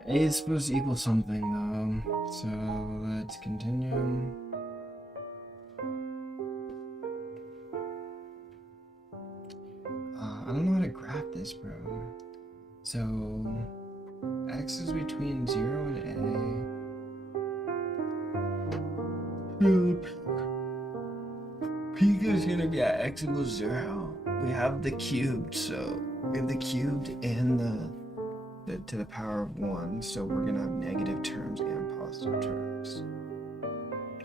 A is supposed to equal something though, so let's continue. I don't know how to graph this, bro. So x is between 0 and a. Peak is gonna be at x equals 0. We have the cubed, so we have the cubed and the to the power of 1, so we're gonna have negative terms and positive terms.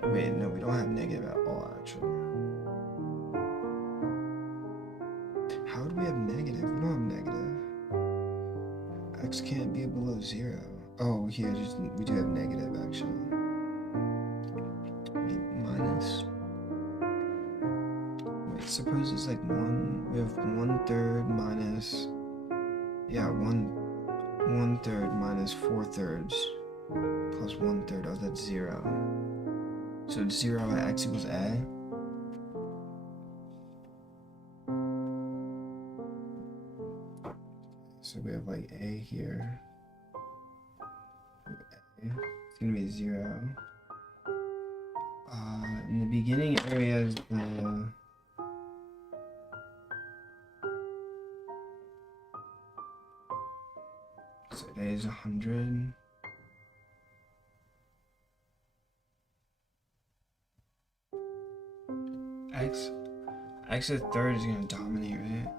Wait, no, we don't have negative at all, actually. How do we have negative? We don't have negative. X can't be below 0. Oh, here, we do have negative, actually. Wait, minus. Wait, suppose it's like 1. We have 1/3 minus. Yeah, 1/3 minus 4/3 plus 1/3. Oh, that's 0. So it's 0 at x equals a. So we have like a here. It's gonna be 0. In the beginning area is the. So a is 100. X at third is gonna dominate, right?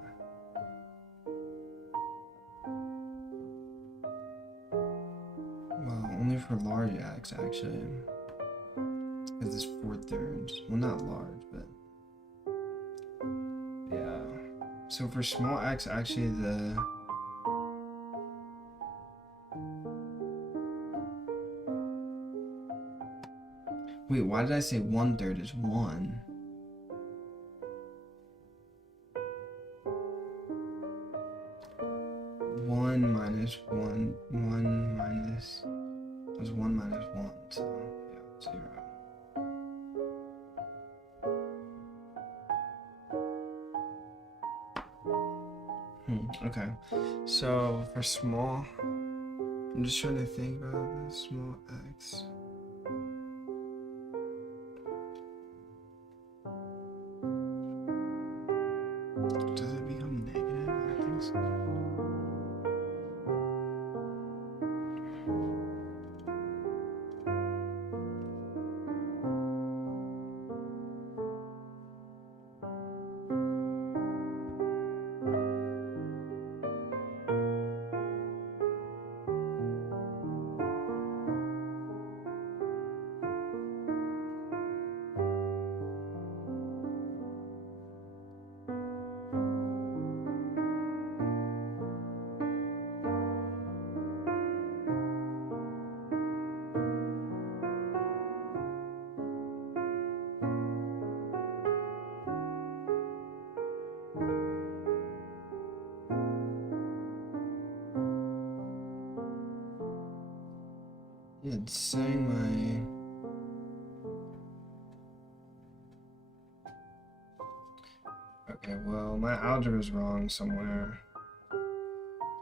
Well, only for large x actually, because it's 4/3. Well, not large, but yeah. So for small x, actually the. Wait, why did I say 1/3 is 1? One minus 1 minus was 1 minus 1, so yeah, 0. Okay, so for small, I'm just trying to think about this small x. Does it become negative? I think so. Yeah, it's saying my. Okay, well, my algebra is wrong somewhere,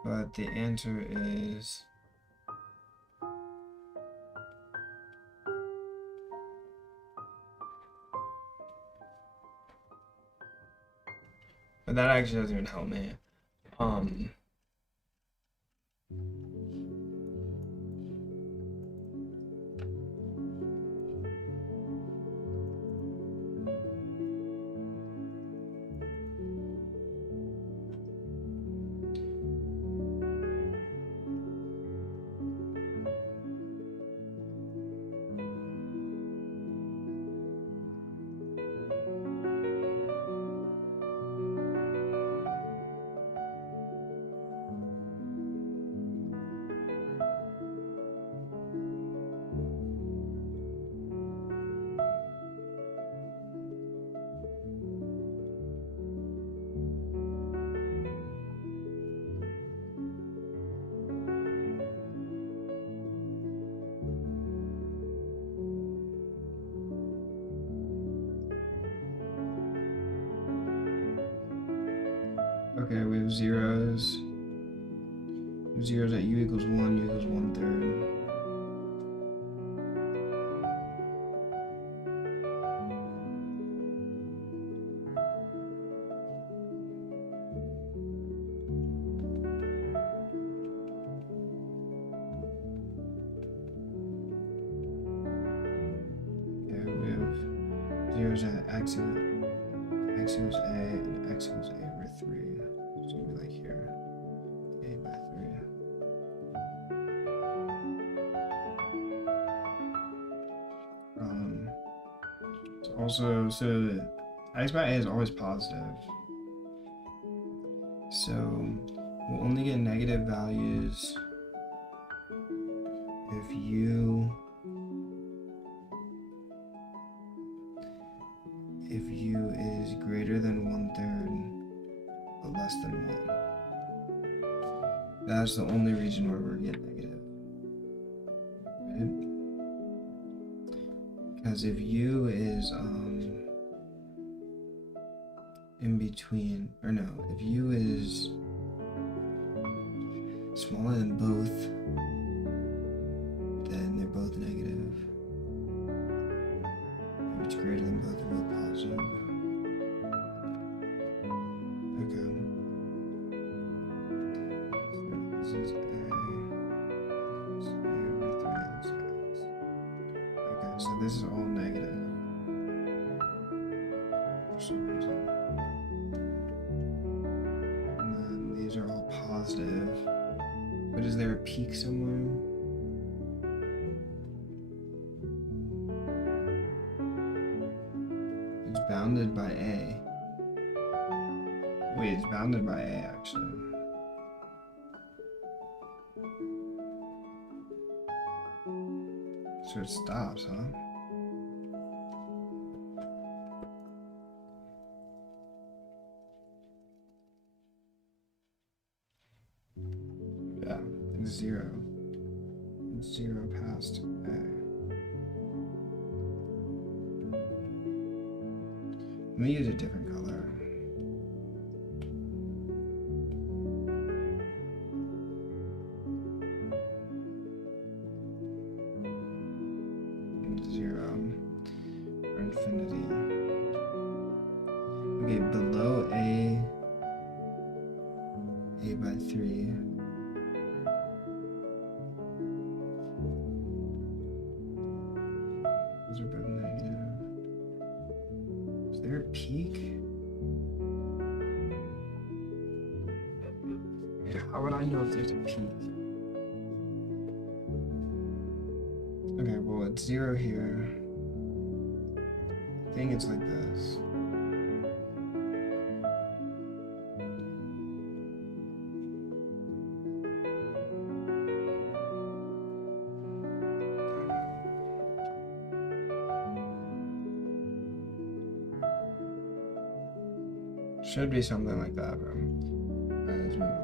but the answer is. But that actually doesn't even help me. Okay, we have zeros. Zeros at u equals 1, u equals 1/3. Okay, we have zeros at x equals a and x equals a over 3. It's gonna be like here. A by 3. So x by a is always positive. So we'll only get negative values if u is greater than 1/3 but less than 1. That's the only region where we're getting negative. Right? Because if u is in between, or no, if u is smaller than both, then they're both negative. If it's greater than both, they're both positive. Okay. So this is a. It's a over 3 and this is x. Okay, so this is all negative. For some reason. And then these are all positive. But is there a peak somewhere? It's bounded by A. Wait, it's bounded by A actually. So it stops, huh? Yeah, it's 0. It's 0 past A. Let me use a different color. And 0 for infinity. Okay, below A by 3. Those are both negative. Is there a peak? How would I know if there's a peak? Okay, well it's 0 here. I think it's like this. Should be something like that, bro. Alright, let's move on.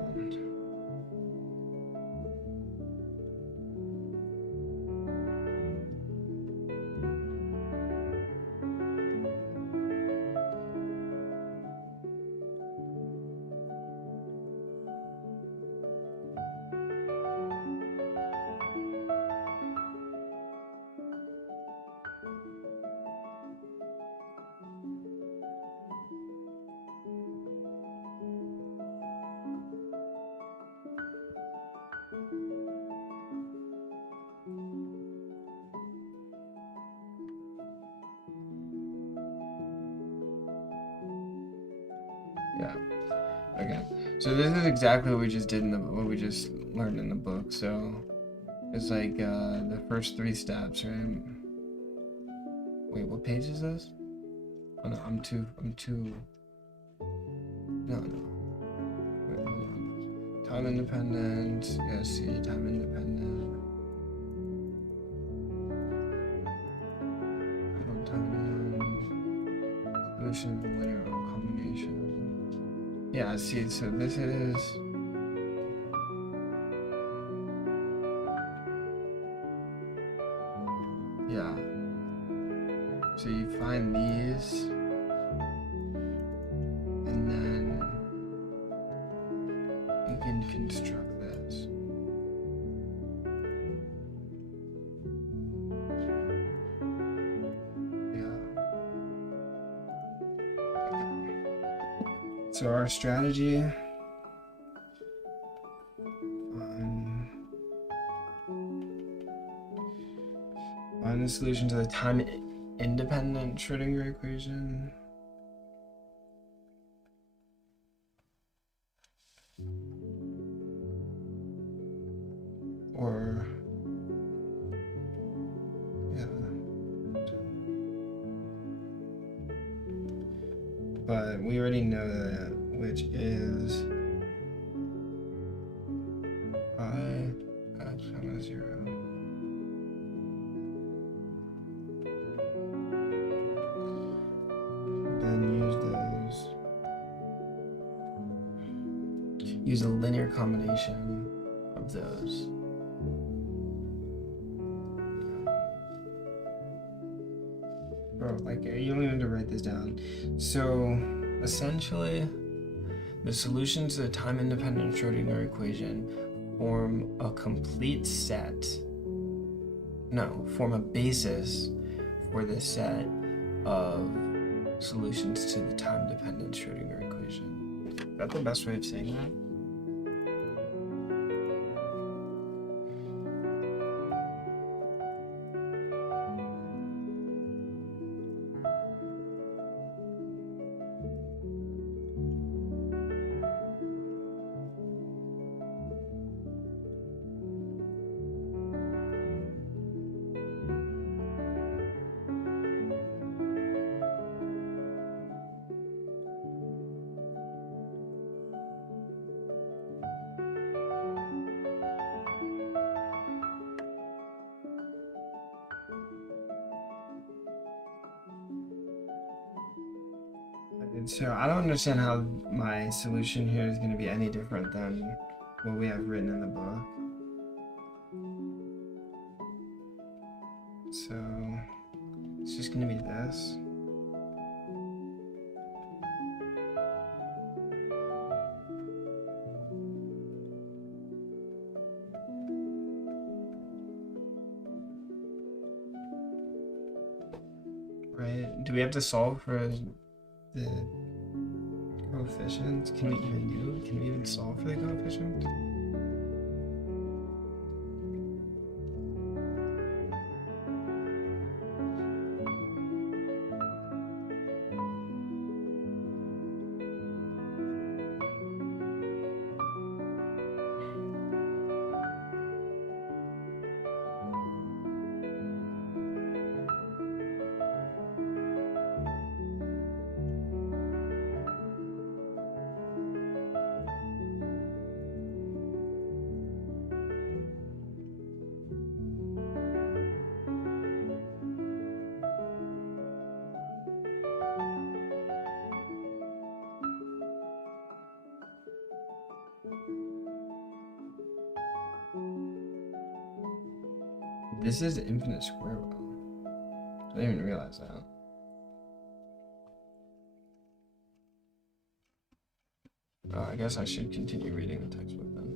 Yeah. Okay. So this is exactly what we just did what we just learned in the book. So it's like the first 3 steps, right? Wait, what page is this? Oh no, I'm too. No. Wait, hold on. Time independent. Yeah, see, time independent. Solution of the linear combination. Yeah, see, so this is. Yeah. So you find these, and then So our strategy on find the solution to the time-independent Schrödinger equation. Or yeah. But we already know that, which is I at 0. Then use a linear combination of those. Bro, like, you don't even have to write this down. So essentially, the solutions to the time-independent Schrödinger equation form a basis for the set of solutions to the time-dependent Schrödinger equation. Is that the best way of saying that? So I don't understand how my solution here is going to be any different than what we have written in the book. So it's just going to be this. Right? Do we have to solve for the coefficients? Can we even solve for the coefficients? This is infinite square well. I didn't even realize that. I guess I should continue reading the textbook then.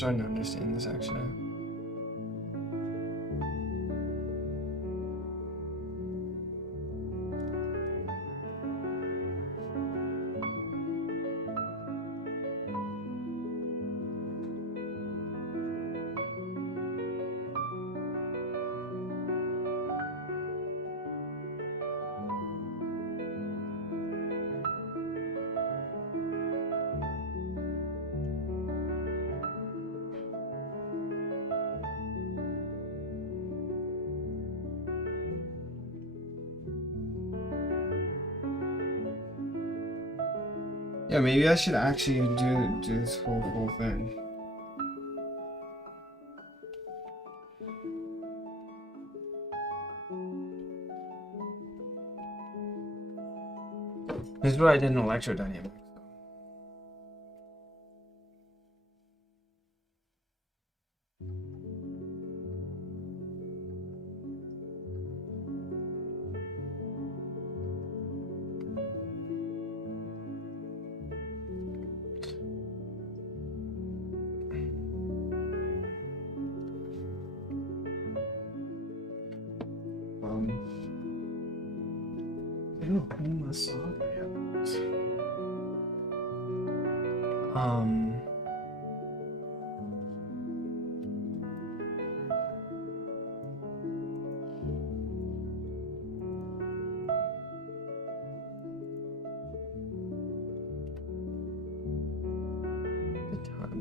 starting to understand this actually. Yeah, maybe I should actually do this whole thing. This is what I did in electrodynamics. I don't know my song yet.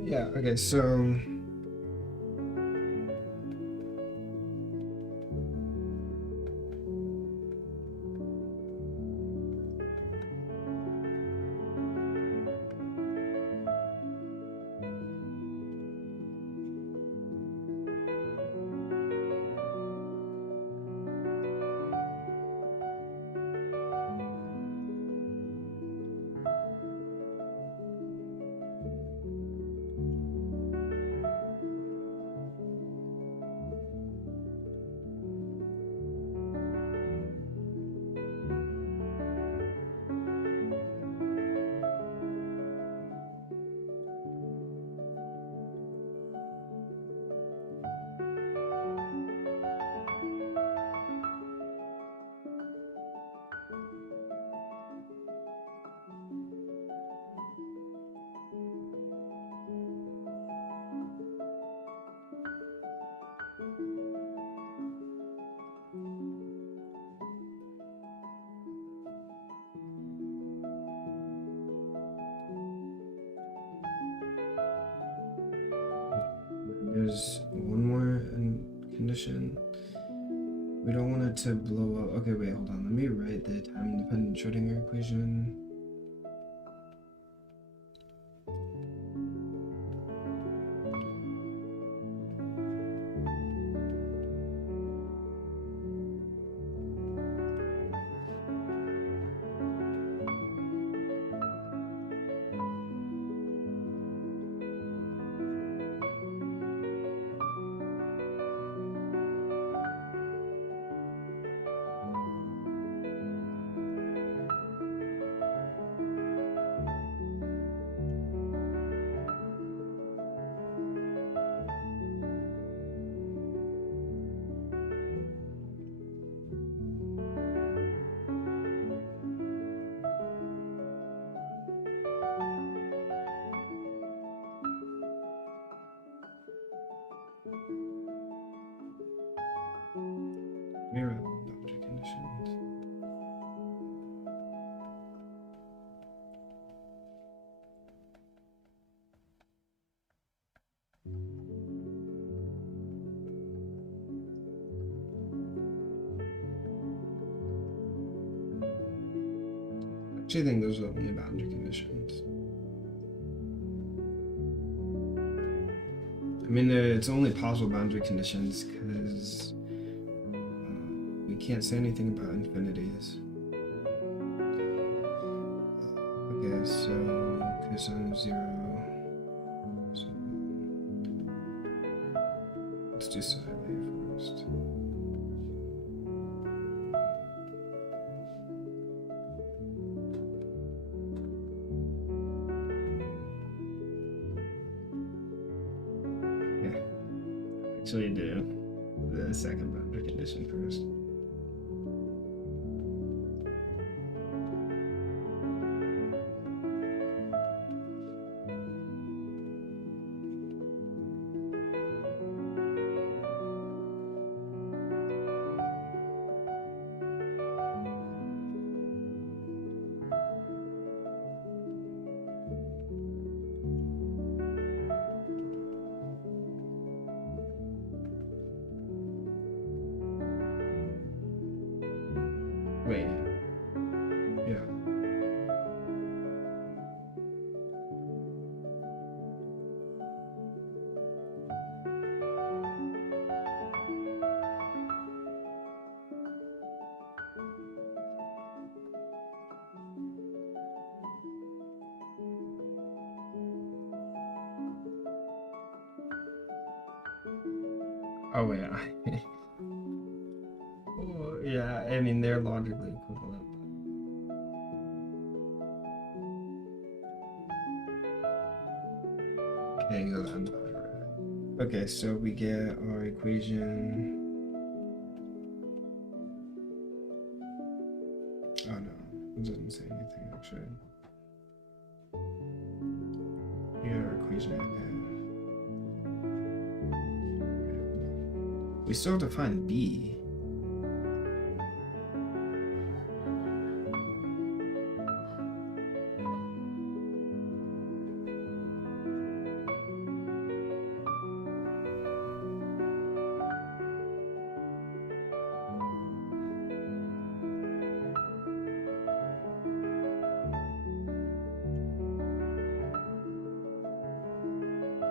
Yeah, okay, so there's one more condition. We don't want it to blow up. Okay, wait, hold on. Let me write the time-independent Schrodinger equation. Mirror boundary conditions. I actually think those are the only boundary conditions. I mean, it's only possible boundary conditions because we can't say anything about infinities. Okay, so cosine of 0. So let's do side A first. actually do the second boundary condition first. Wait. Yeah. Oh wait. Oh, yeah, I mean they're logically equivalent. Okay, go on. Okay, so we get our equation. Oh no, it doesn't say anything actually. We got our equation at we still have to find B.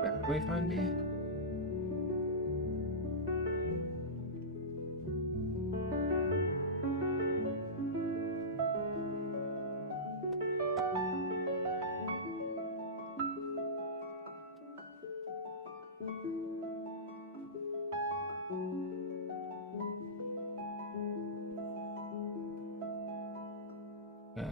Where do we find B? Yeah.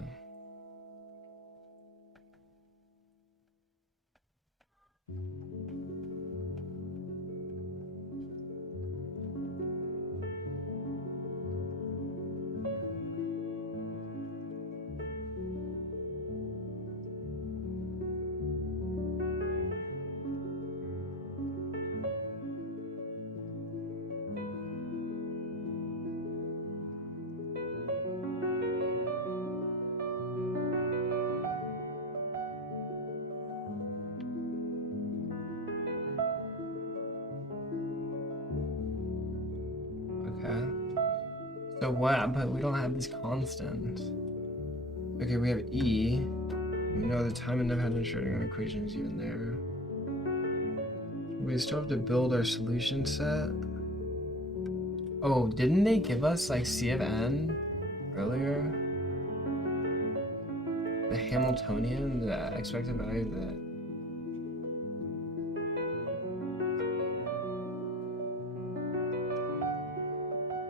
Okay. So what? But we don't have this constant. Okay, we have E. We know the time independent Schrodinger equation is even there. We still have to build our solution set. Oh, didn't they give us like C of n earlier? The Hamiltonian, the expected value of the.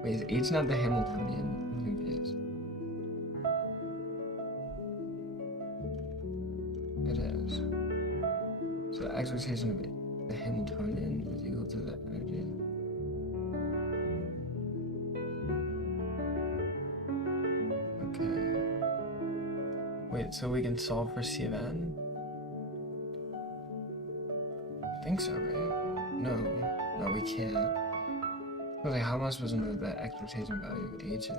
Wait, is H not the Hamiltonian? I'm confused. It is. So the expectation of the Hamiltonian is equal to the energy. Okay. Wait, so we can solve for C of n? I think so, right? No, we can't. I was like, how am I supposed to know what the expectation value of H is?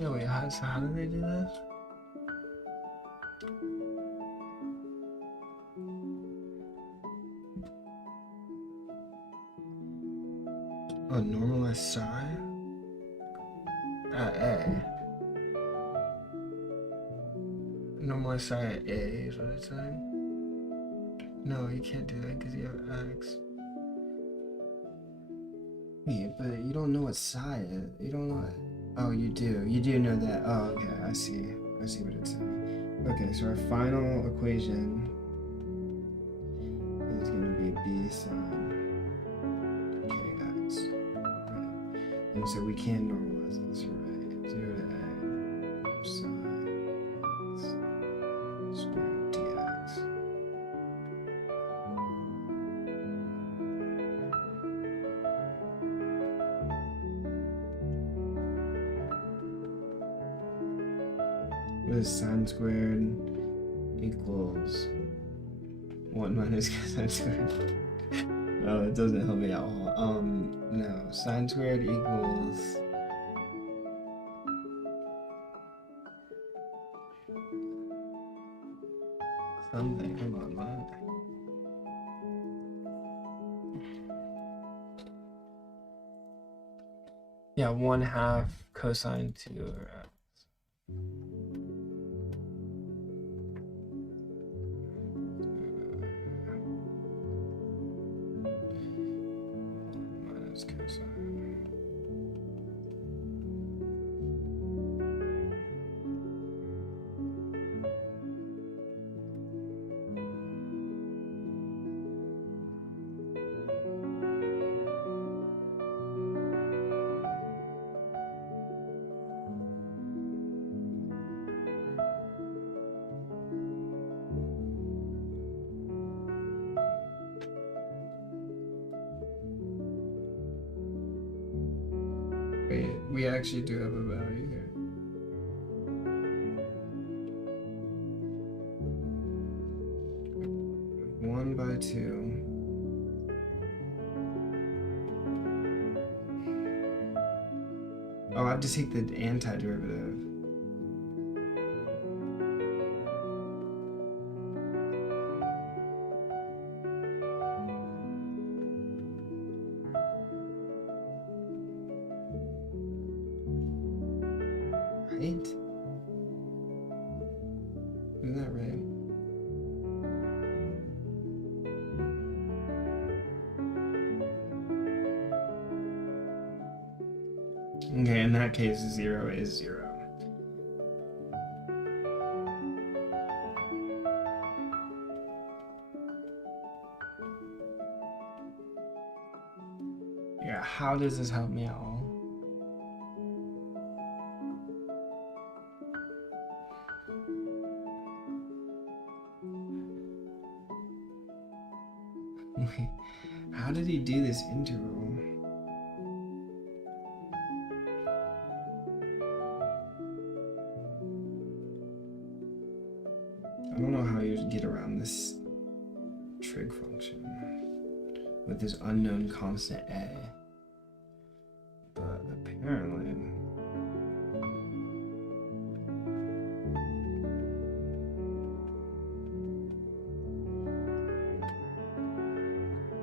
No, wait, so how did they do this? Oh, normalized psi? At A. Normalized psi at A is what it's saying? No, you can't do that because you have X. Wait, but you don't know what psi is. You don't know what... Oh, you do. You do know that. Oh, okay, I see what it's saying. Okay, so our final equation is going to be B sine kx. Right. And so we can normalize this, right? 0 to A sine squared dx. What is sine squared equals 1 minus cosine squared? No, it doesn't help me at all. No, sine squared equals something. Come on, what? Yeah, 1/2 cosine 2x. Minus cosine. Wait, we actually do have a value here. One by 2. Oh, I have to take the antiderivative. Right? Isn't that right? Okay, in that case, 0 is 0. Yeah, how does this help me at all? Wait, how did he do this integral? I don't know how you get around this trig function with this unknown constant a, but apparently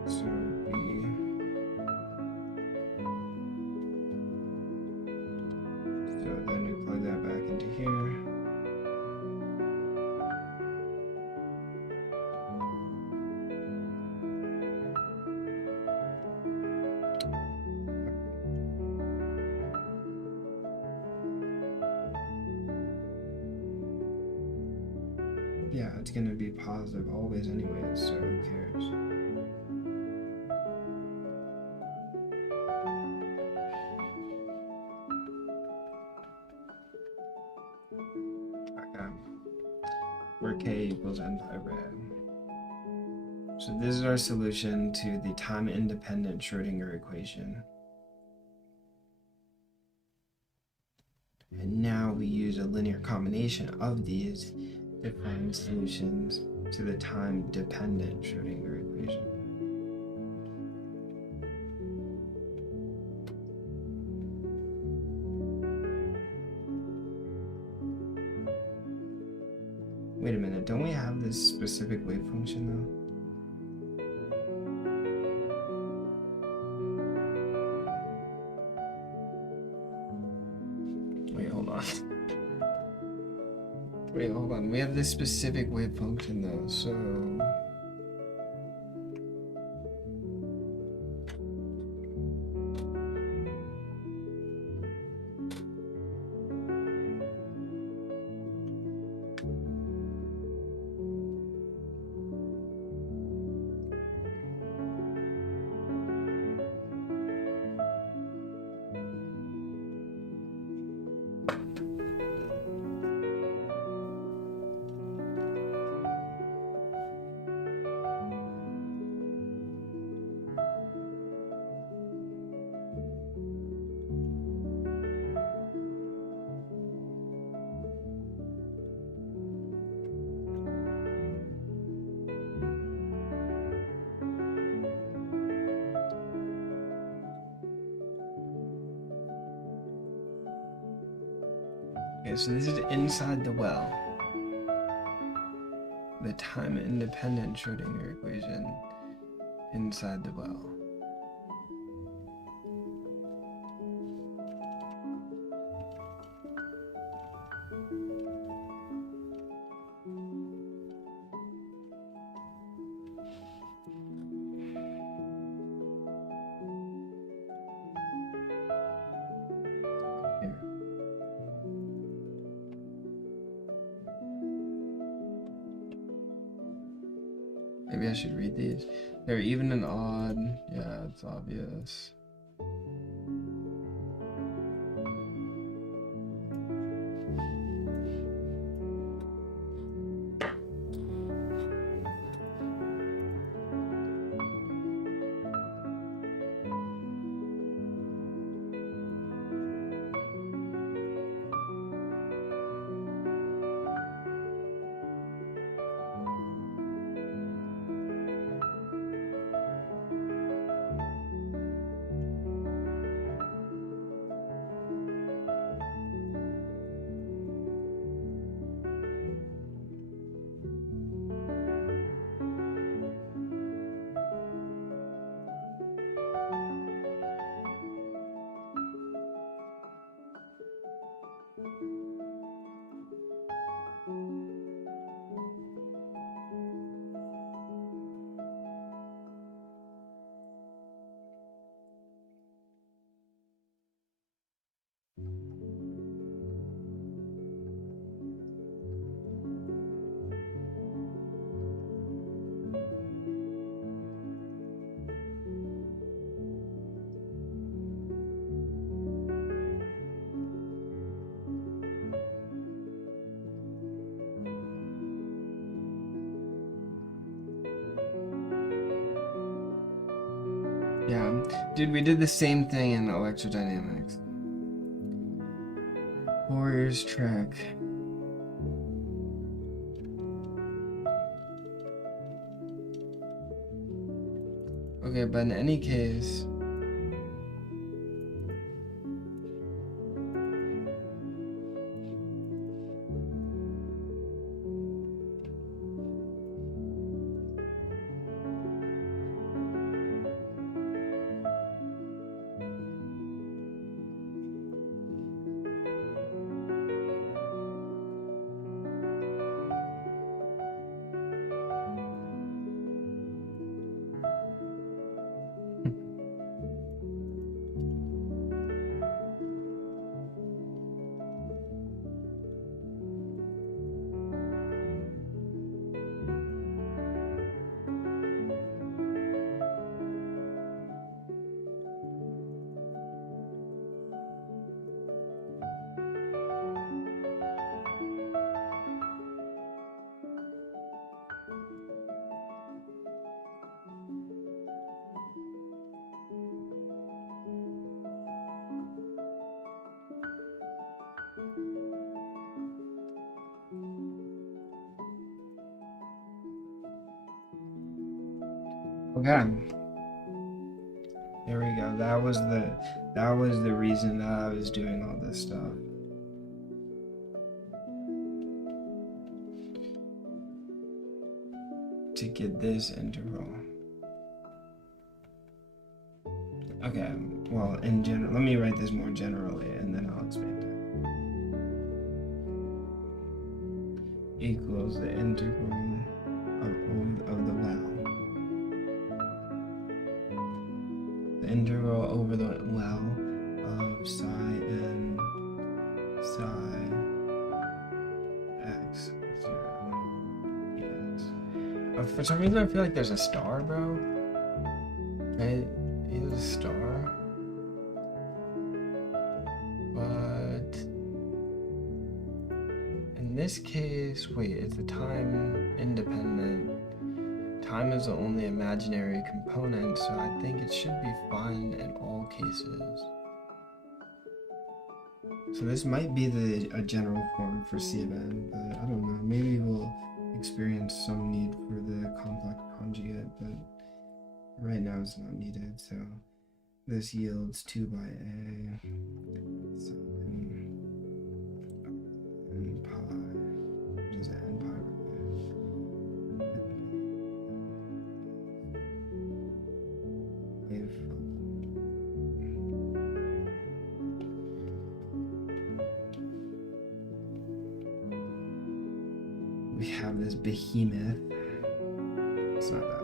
so then we plug that back into here. Yeah, it's gonna be positive always anyways, so who cares? Okay. Where k equals n pi rad. So this is our solution to the time-independent Schrödinger equation. And now we use a linear combination of these to find solutions to the time-dependent Schrödinger equation. Wait a minute, don't we have this specific wave function though? Wait, hold on. Wait, hold on. We have this specific wave function though, so... Okay, so this is inside the well. The time-independent Schrödinger equation inside the well. Maybe I should read these. They're even and odd. Yeah, it's obvious. Yeah, dude, we did the same thing in electrodynamics. Warrior's Trek. Okay, but in any case, okay. There we go. That was the reason that I was doing all this stuff. To get this integral. Okay, well, in general, let me write this more generally and then I'll expand it. Equals the integral of the well. The integral over the well of psi n psi x 0 yes. For some reason I feel like there's a star, bro. Right? There's a star. But in this case, wait, it's a time independent. Time is the only imaginary component, so I think it should be fine in all cases. So this might be a general form for C of n, but I don't know. Maybe we'll experience some need for the complex conjugate, but right now it's not needed. So this yields 2 by a. So, we have this behemoth. It's not that.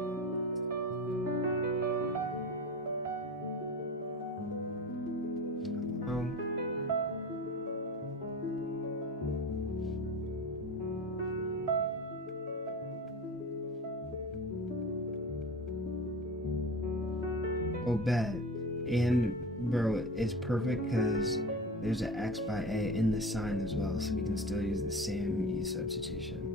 Oh, bet. And bro, it's perfect because there's an x by a in the sign as well, so we can still use the same e substitution.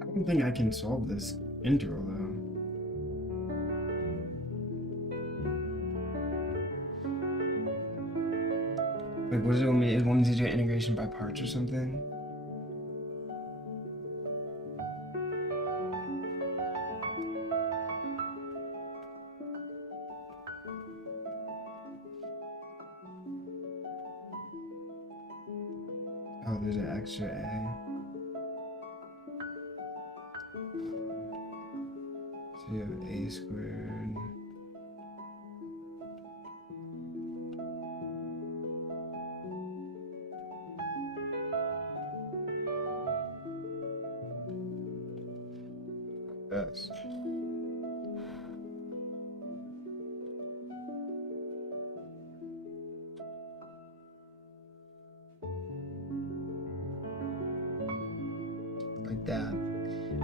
I don't think I can solve this integral though. Like, what does it want me? It wants me to do integration by parts or something? Oh, there's an extra a. So you have a squared. Yes. Like that.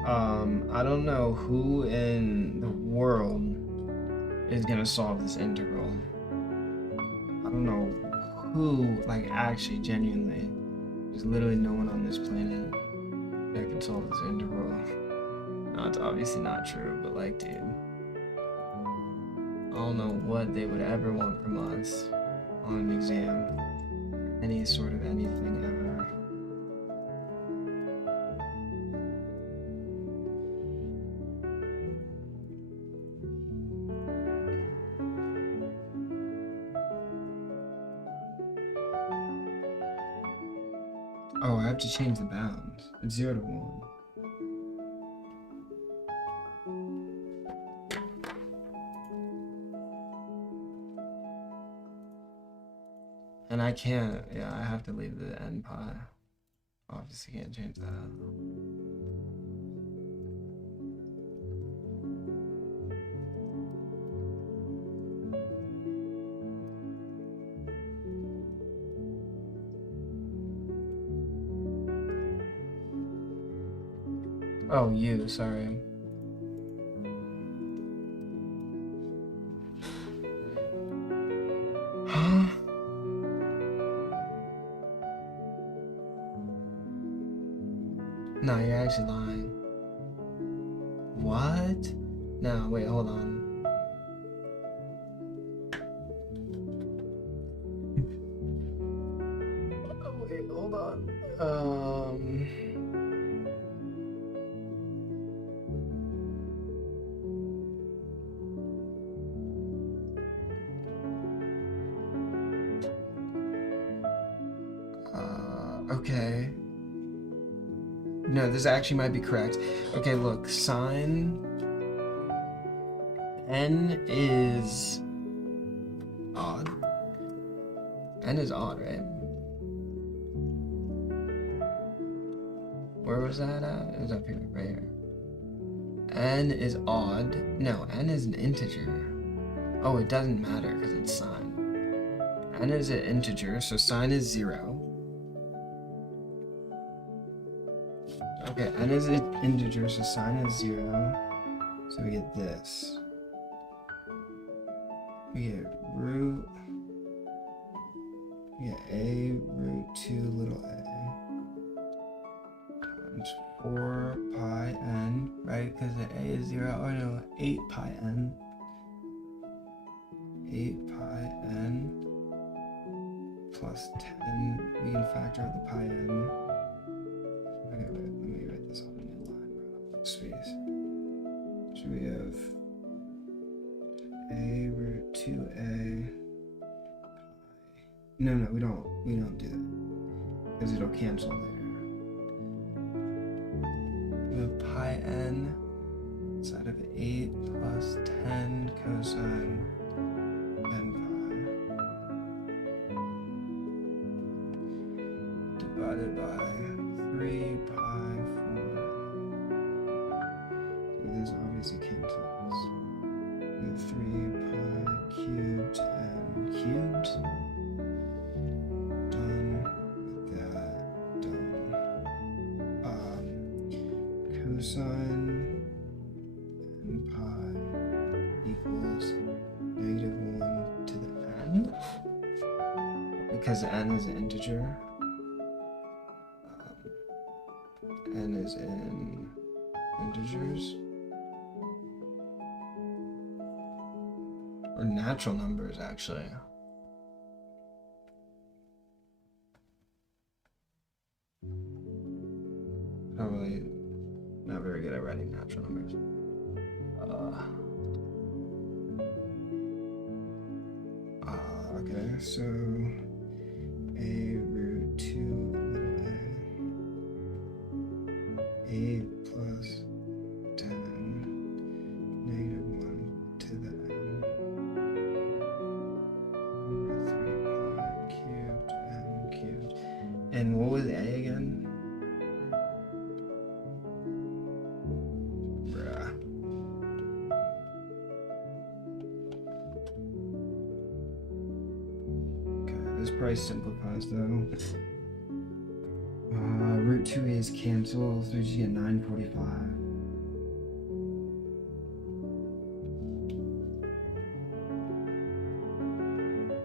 I don't know who in the world is gonna solve this integral. I don't know who, like, actually, genuinely. There's literally no one on this planet that can solve this integral. No, it's obviously not true, but like, dude, I don't know what they would ever want from us on an exam. Any sort of anything ever. Oh, I have to change the bounds. It's 0 to 1. And I can't, yeah, I have to leave the n pi. Obviously can't change that. Oh, you, sorry. Huh? No, you're actually lying. What? No, wait, hold on. Oh, wait, hold on. Okay. No, this actually might be correct. Okay, look, sine n is odd. N is odd, right? Where was that at? It was up here, right here. N is odd. No, n is an integer. Oh, it doesn't matter because it's sine. N is an integer, so sine is 0. Okay, n is an integer, so sine is 0. So we get this. We get root. We get a root 2 little a times 4 pi n, right? Because the a is 0. Oh no, 8 pi n. 8 pi n plus 10. We can factor out the pi n. Okay, wait, let me write this on a new line, bro. Space. So we have a root 2a. No, we don't do that because it'll cancel later. We have pi n inside of 8 plus 10 cosine n pi divided by 3 pi 4. So this obviously cancels. We have 3 pi cubed and cubed. Done with that. Done. Cosine n pi equals -1 to the n. Because n is an integer. N is in integers. Or natural numbers, actually. Not very good at writing natural numbers. Okay, so a root 2 little a plus 10 -1 to the n over 3 pi cubed n cubed. And what was a again? This probably simplifies though. Root 2a is canceled, so we just get 945.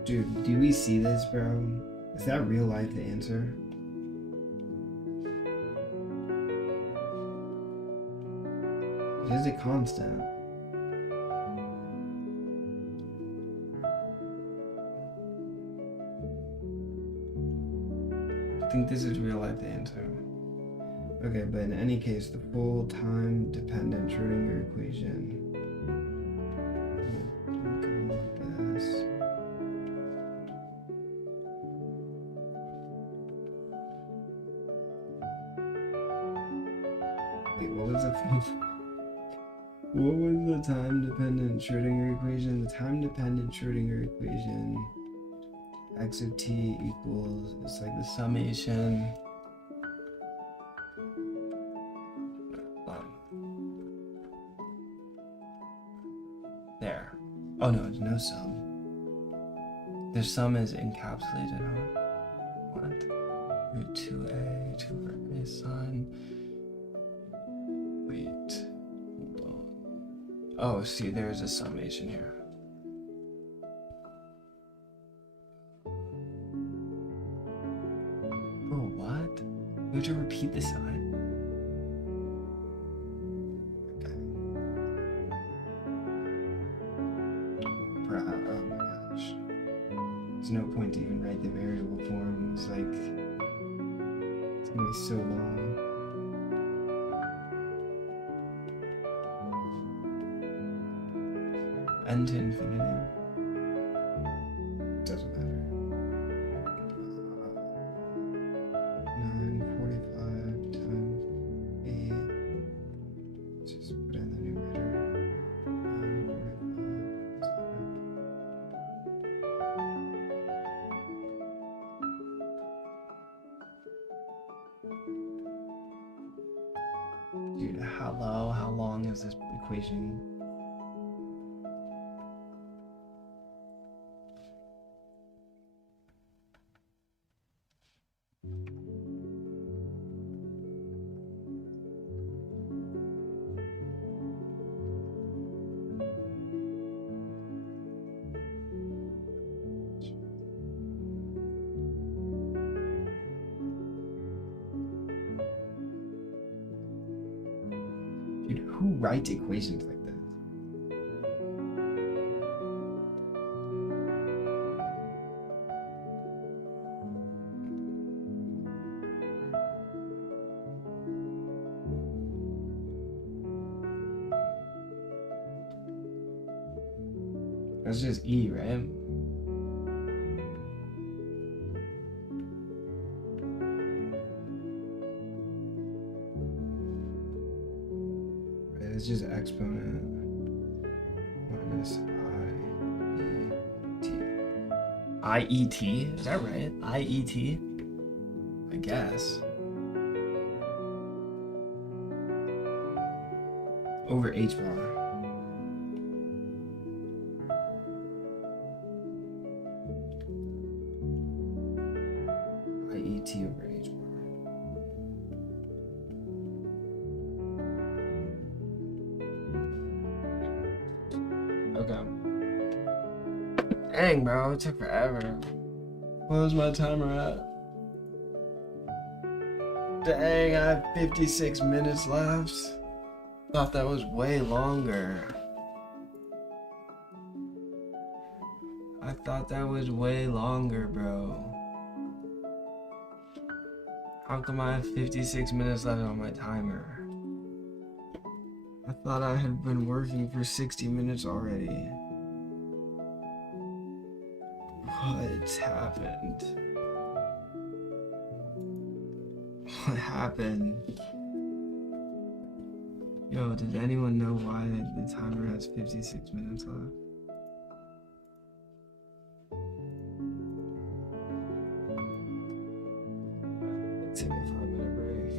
Dude, do we see this, bro? Is that real life the answer? It is a constant. I think this is real life the answer. Okay, but in any case, the full time dependent Schrodinger equation. This. Wait, what was the time dependent Schrodinger equation? The time dependent Schrodinger equation. X of t equals, it's like the summation. There. Oh no, there's no sum. The sum is encapsulated, huh? What? Root 2a, 2 over a sine. Wait. Hold on. Oh, see, there's a summation here. We have to repeat the sign. Okay. Oh my gosh. There's no point to even write the variable form. It's like, it's gonna be so long. N to infinity. Doesn't matter. 945 times 8. Just put in the numerator. 945 7. Dude, how long is this equation? Dude, who writes equations like this? That's just E, right? Right, it's just exponent minus IET. IET? Is that right? IET? I guess. Over H bar. IET over H bar. Okay. Dang, bro, it took forever. What was my timer at? Dang, I have 56 minutes left. Thought that was way longer. I thought that was way longer, bro. How come I have 56 minutes left on my timer? I thought I had been working for 60 minutes already. What happened? What happened? Yo, does anyone know why the timer has 56 minutes left? Let's take a 5-minute break.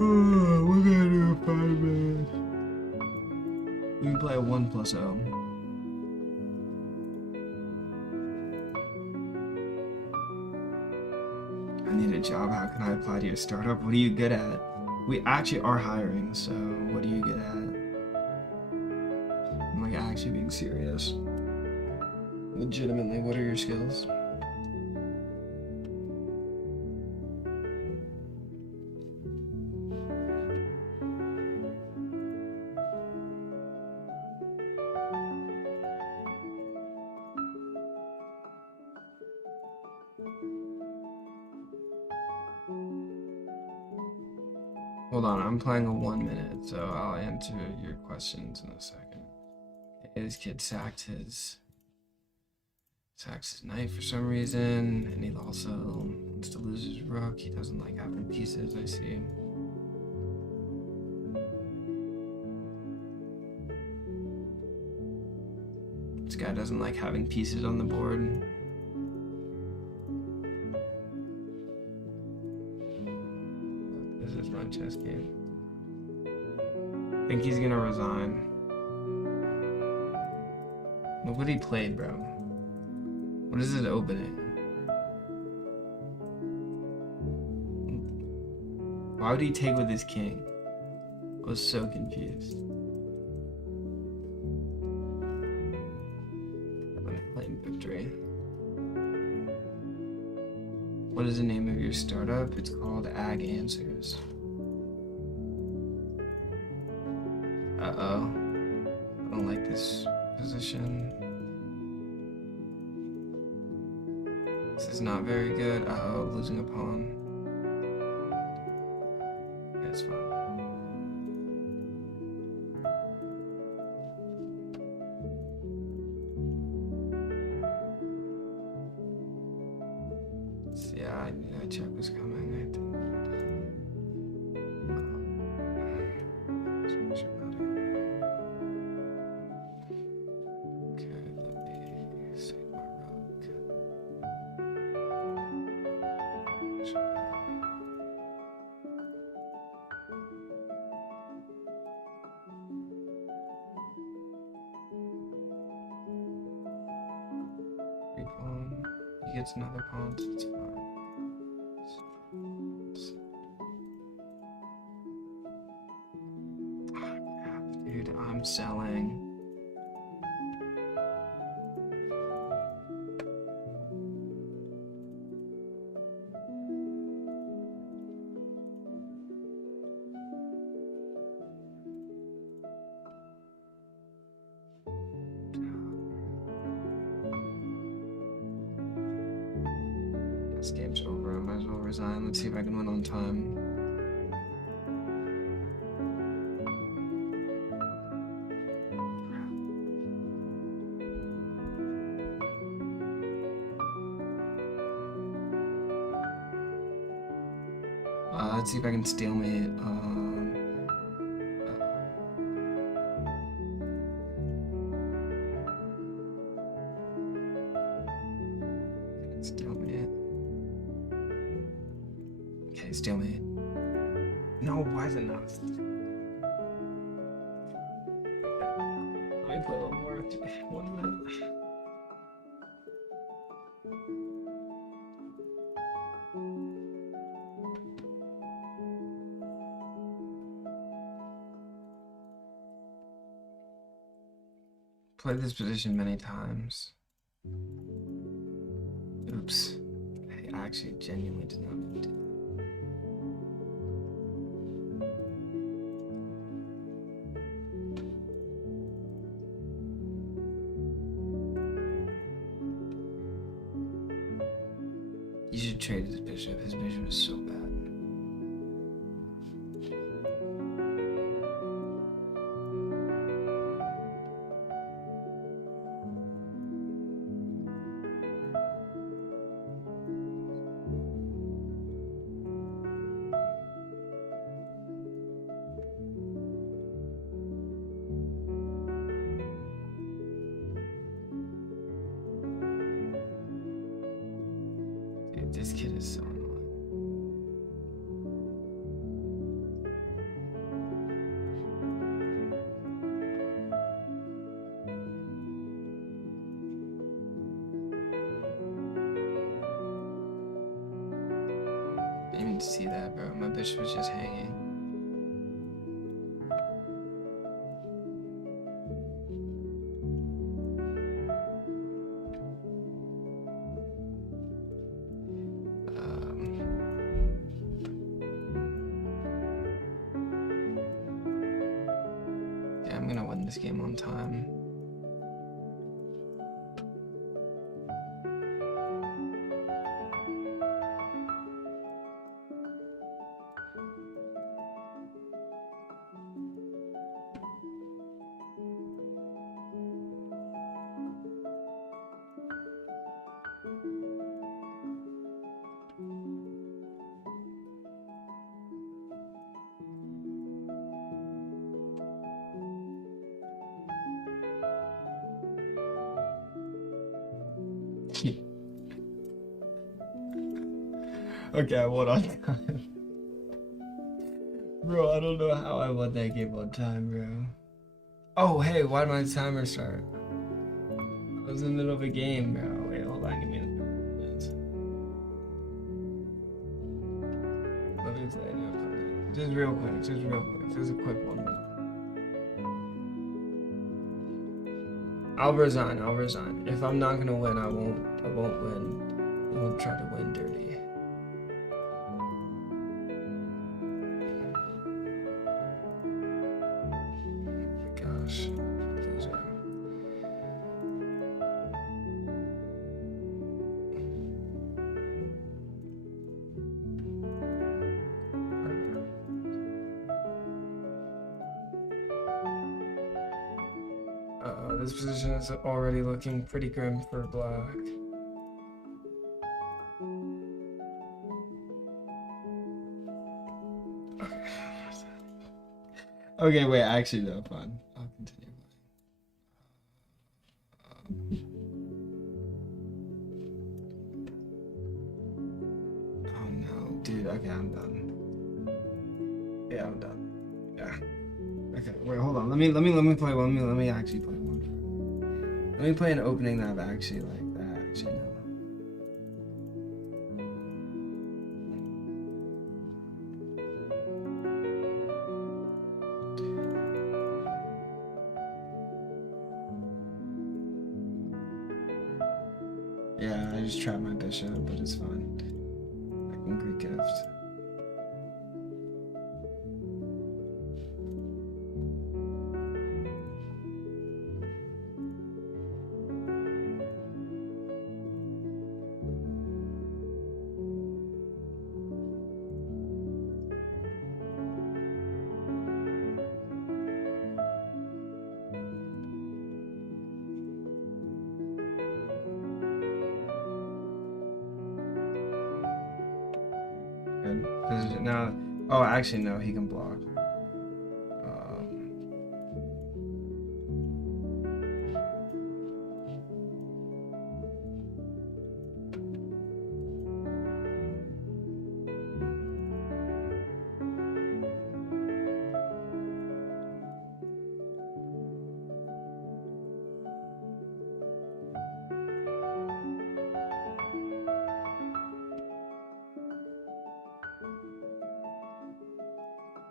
We're gonna do a 5 minutes. We can play 1+0. I need a job. How can I apply to your startup? What are you good at? We actually are hiring, so what are you good at? I'm like actually being serious. Legitimately, what are your skills? Hold on, I'm playing a 1 minute, so I'll answer your questions in a second. This kid sacked his knight for some reason, and he also wants to lose his rook. He doesn't like having pieces, I see. This guy doesn't like having pieces on the board. This is my chess game. I think he's gonna resign. Look what he played, bro. What is his opening? Why would he take with his king? I was so confused. Let me claim victory. What is the name of your startup? It's called Aidan Andrews. Uh-oh. I don't like this position. This is not very good. Uh-oh, losing a pawn. Yeah, it's fine. Yeah, I knew that check was coming, I think. Okay, let me save my rook. Free pawn. He gets another pawn, so it's fine. Dude, I'm selling. This game's over. I might as well resign. Let's see if I can win on time. Let's see if I can stalemate. Stalemate. Okay, stalemate. No, why is it not? Let me play a little more. 1 minute. Played this position many times. Oops. I actually genuinely did not mean to. You should trade his bishop. His bishop is so bad. Dude, this kid is so annoying. I didn't even see that, bro. My bishop was just hanging. Yeah, I'm gonna win this game on time. Okay, I won on time. Bro, I don't know how I won that game on time, bro. Oh, hey, why did my timer start? I was in the middle of a game, bro. Wait, hold on, give me a minute. Let me play it. Just real quick, just a quick one. I'll resign. If I'm not gonna win, I won't win. I won't try to win dirty. Gosh. This position is already looking pretty grim for black. Okay, wait, actually no, fine. I'll continue playing. Oh no, dude, okay, I'm done. Yeah, I'm done. Yeah. Okay, wait, hold on. Let me play one. Let me actually play one. Let me play an opening that I've actually like that I actually know. Yeah, I just trapped my bishop, but it's fine. I can Greek gift. Good. Now, Oh, actually, no, he can block.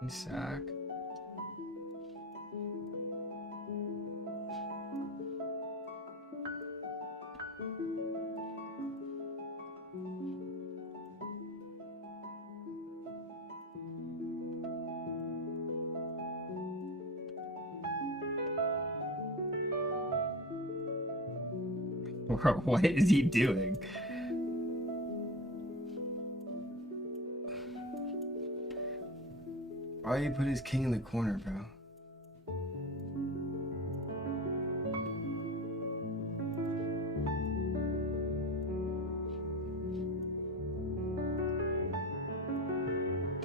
Sack. Bro, what is he doing? Why you put his king in the corner, bro?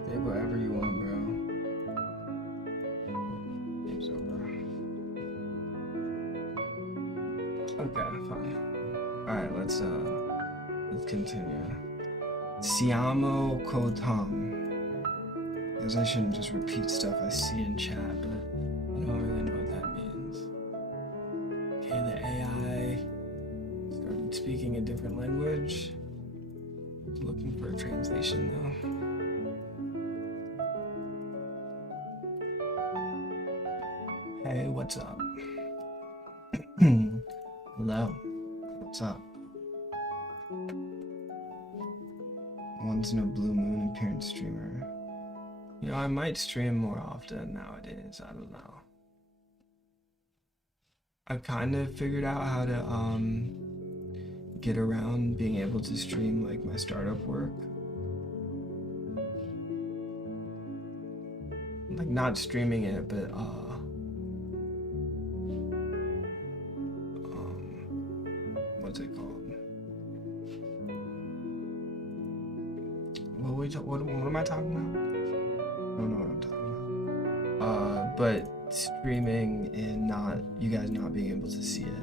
Take whatever you want, bro. Game's over. Okay, fine. Alright, let's continue. Siamo Kotam. Because I shouldn't just repeat stuff I see in chat, but I don't really know what that means. Okay, the AI started speaking a different language. Looking for a translation though. Hey, what's up? Hello. What's up? Once in a blue moon appearance streamer. You know, I might stream more often nowadays. I don't know. I kind of figured out how to get around being able to stream like my startup work. Like not streaming it, but what's it called? What am I talking about? I don't know what I'm talking about. But streaming and not you guys not being able to see it.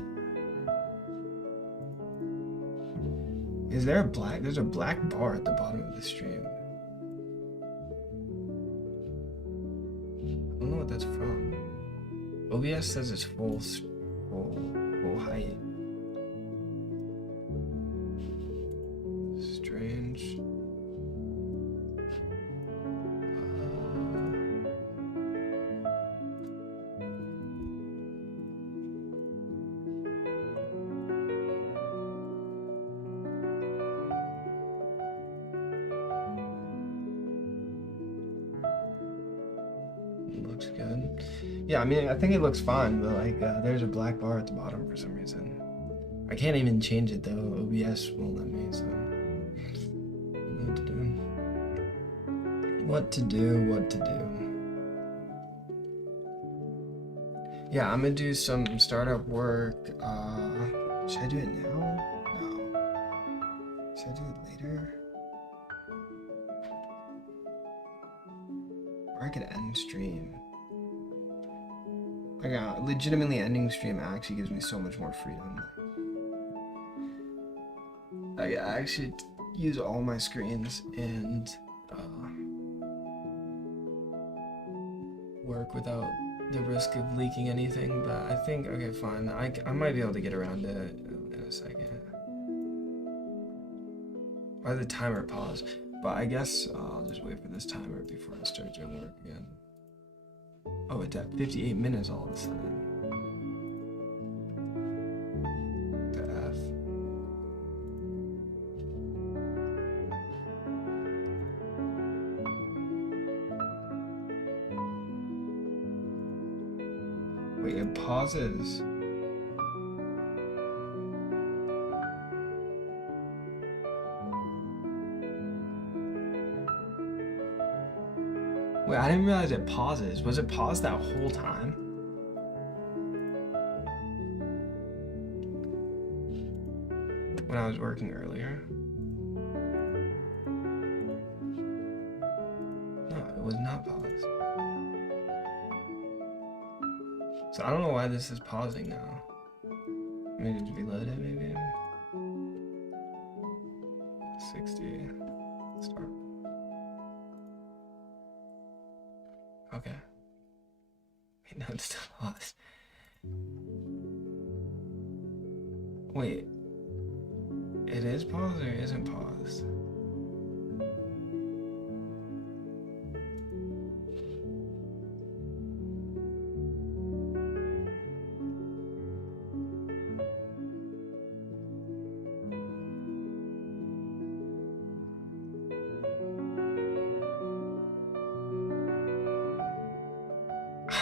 Is there there's a black bar at the bottom of the stream. I don't know what that's from. OBS says it's full height. Strange. Looks good. Yeah, I mean, I think it looks fine, but like, there's a black bar at the bottom for some reason. I can't even change it though. OBS won't let me, so I don't know what to do. What to do. Yeah, I'm gonna do some startup work. Should I do it now? No. Should I do it later? Or I could end stream. Like, legitimately ending stream actually gives me so much more freedom. I actually use all my screens and work without the risk of leaking anything, but I think, okay, fine. I might be able to get around to it in a second. Why the timer pause? But I guess I'll just wait for this timer before I start doing work again. Oh, it's at 58 minutes all of a sudden. The F. Wait, it pauses. Wait, I didn't realize it pauses. Was it paused that whole time? When I was working earlier? No, it was not paused. So I don't know why this is pausing now. Maybe to reload it, maybe. 60. Start. Okay. Wait, no, it's still paused. Wait. It is paused or isn't paused?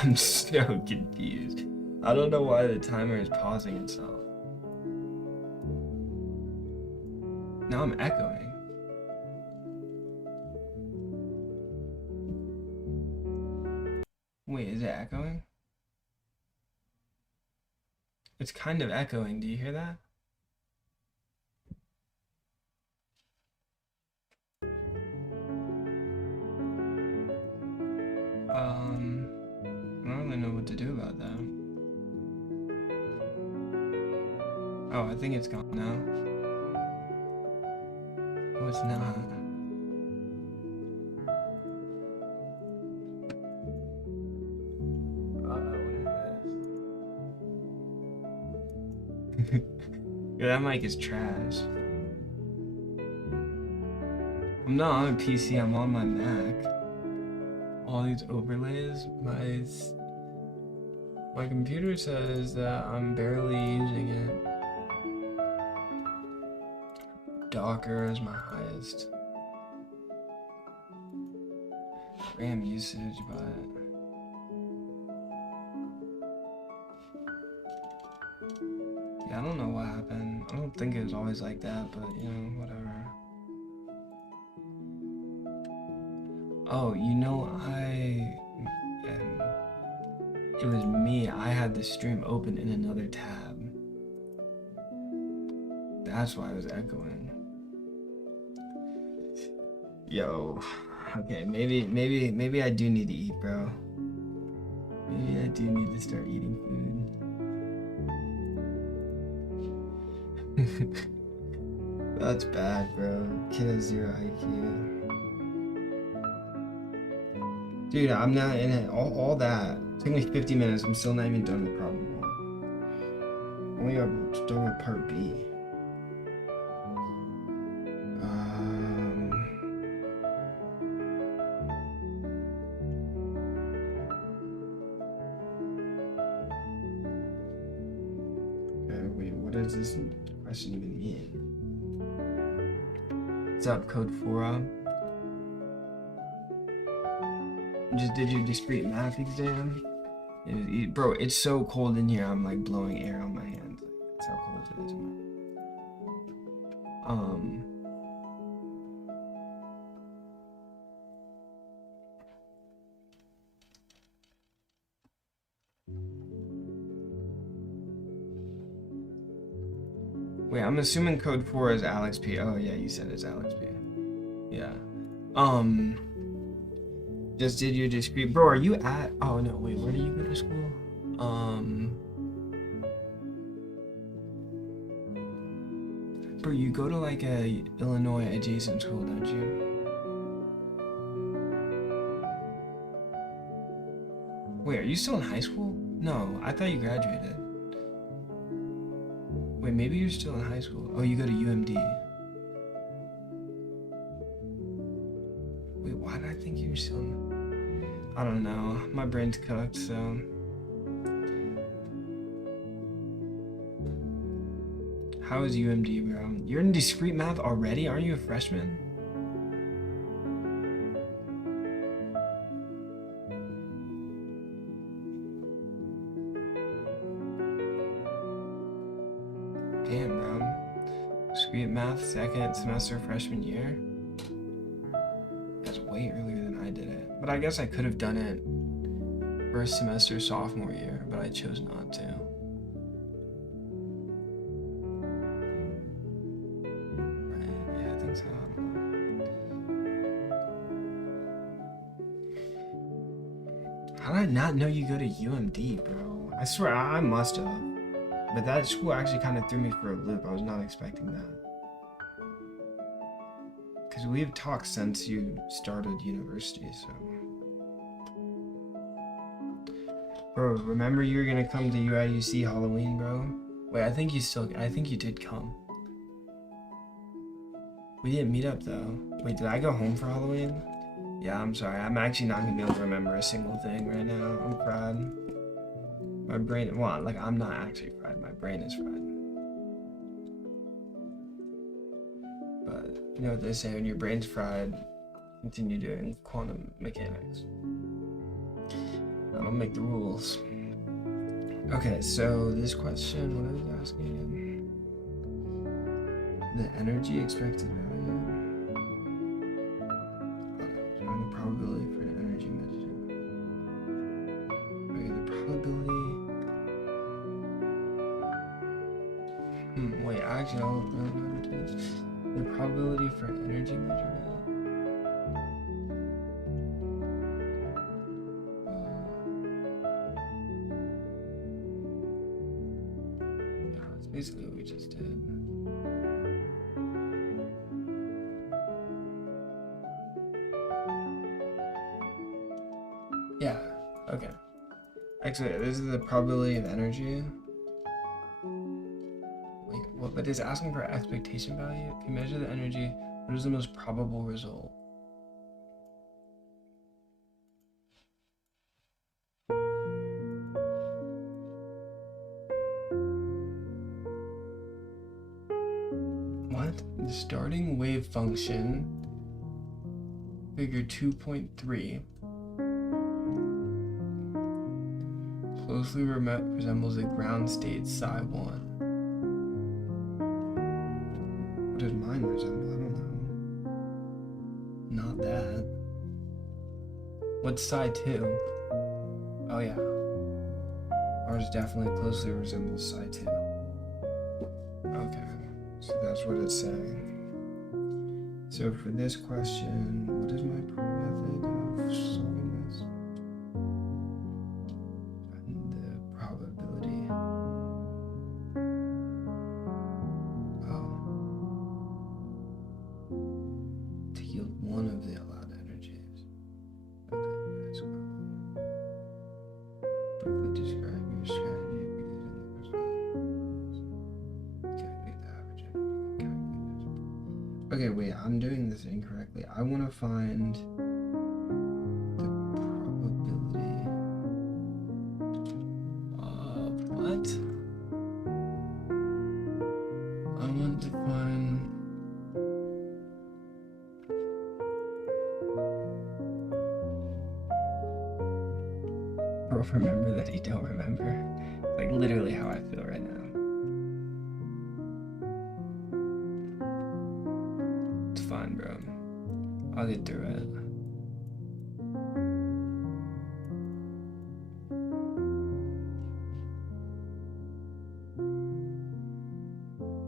I'm so confused. I don't know why the timer is pausing itself. Now I'm echoing. Wait, is it echoing? It's kind of echoing. Do you hear that? I don't really know what to do about that. Oh, I think it's gone now. Oh, it's not. What is this? Yeah, that mic is trash. I'm not on a PC, I'm on my Mac. All these overlays, my computer says that I'm barely using it. Docker is my highest RAM usage, but yeah, I don't know what happened. I don't think it was always like that, but you know, whatever. Oh, you know, it was me. I had the stream open in another tab. That's why I was echoing. Yo, okay, maybe I do need to eat, bro. Maybe I do need to start eating food. That's bad, bro. Kid has 0 IQ. Dude, I'm not in it. All that. It took me 50 minutes. I'm still not even done with problem 1. Only got done with part B. Okay, wait, what does this question even mean? What's up, Code 4? Just did your discrete math exam? Bro, it's so cold in here, I'm like blowing air on my hands. Like, that's how cold it is. Wait, I'm assuming code 4 is Alex P. Oh yeah, you said it's Alex P. Yeah. Just did your discrete. Bro, are you at? Oh no, wait, where do you go to school? Bro, you go to like a Illinois adjacent school, don't you? Wait, are you still in high school? No, I thought you graduated. Wait, maybe you're still in high school. Oh, you go to UMD. Wait, why did I think you were still in... I don't know. My brain's cooked, so... How is UMD, bro? You're in discrete math already? Aren't you a freshman? Damn, bro. Discrete math, second semester freshman year? That's way earlier than I did it. But I guess I could have done it first semester sophomore year, but I chose not to. Right, yeah, I think so. I not know you go to UMD, bro? I swear I must have. But that school actually kind of threw me for a loop. I was not expecting that. Because we've talked since you started university, so. Bro, remember you were gonna come to UIUC Halloween, bro? Wait, I think you did come. We didn't meet up though. Wait, did I go home for Halloween? Yeah, I'm sorry. I'm actually not gonna be able to remember a single thing right now. I'm fried. My brain, well, like I'm not actually fried. My brain is fried. But you know what they say, when your brain's fried, continue doing quantum mechanics. I don't make the rules. Okay, so this question, what I was asking again? The energy expected value. Find the probability for an energy measure. Okay, the probability. Wait, actually, I don't know how to do this. The probability for an energy measurement. Yeah, that's basically what we just did. Yeah, okay. Actually, this is the probability of energy. Wait, what? But it's asking for expectation value. If you measure the energy, what is the most probable result? What? The starting wave function, figure 2.3, closely resembles the ground state psi 1. What does mine resemble? I don't know. Not that. What's psi 2? Oh yeah. Ours definitely closely resembles psi 2. Okay, so that's what it's saying. So for this question, what is my method of solving this? And the probability. Oh. To yield one of the allowed energies. Okay, that's cool. Briefly describe your strategy for using the first one. Calculate the average energy. Calculate it. Okay, wait, I'm doing this incorrectly. I want to find the probability of what? I want to find. Bro, remember that you don't remember. It's like literally how I feel right now. It's fine, bro. I'll get through it.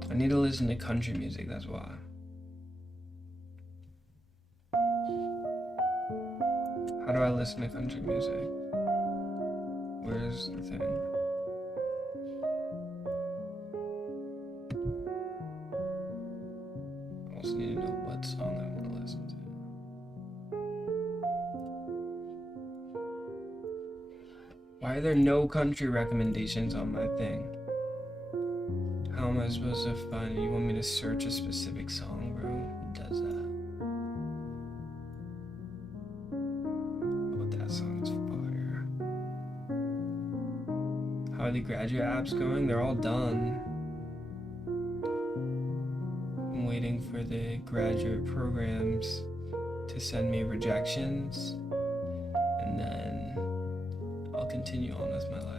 I need to listen to country music, that's why. How do I listen to country music? Where's the thing? I also need to know what song I want to listen to. Why are there no country recommendations on my thing? How am I supposed to find it? You want me to search a specific song, bro? Who does that? Oh, that song's fire. How are the graduate apps going? They're all done. I'm waiting for the graduate programs to send me rejections, and then I'll continue on with my life.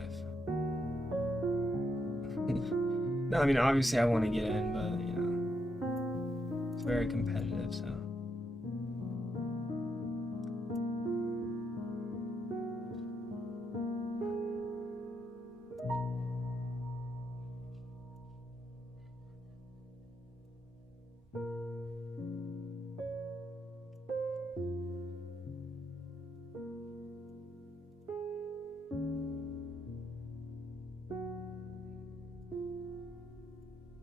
No, I mean, obviously I want to get in, but, you know, it's very competitive, so.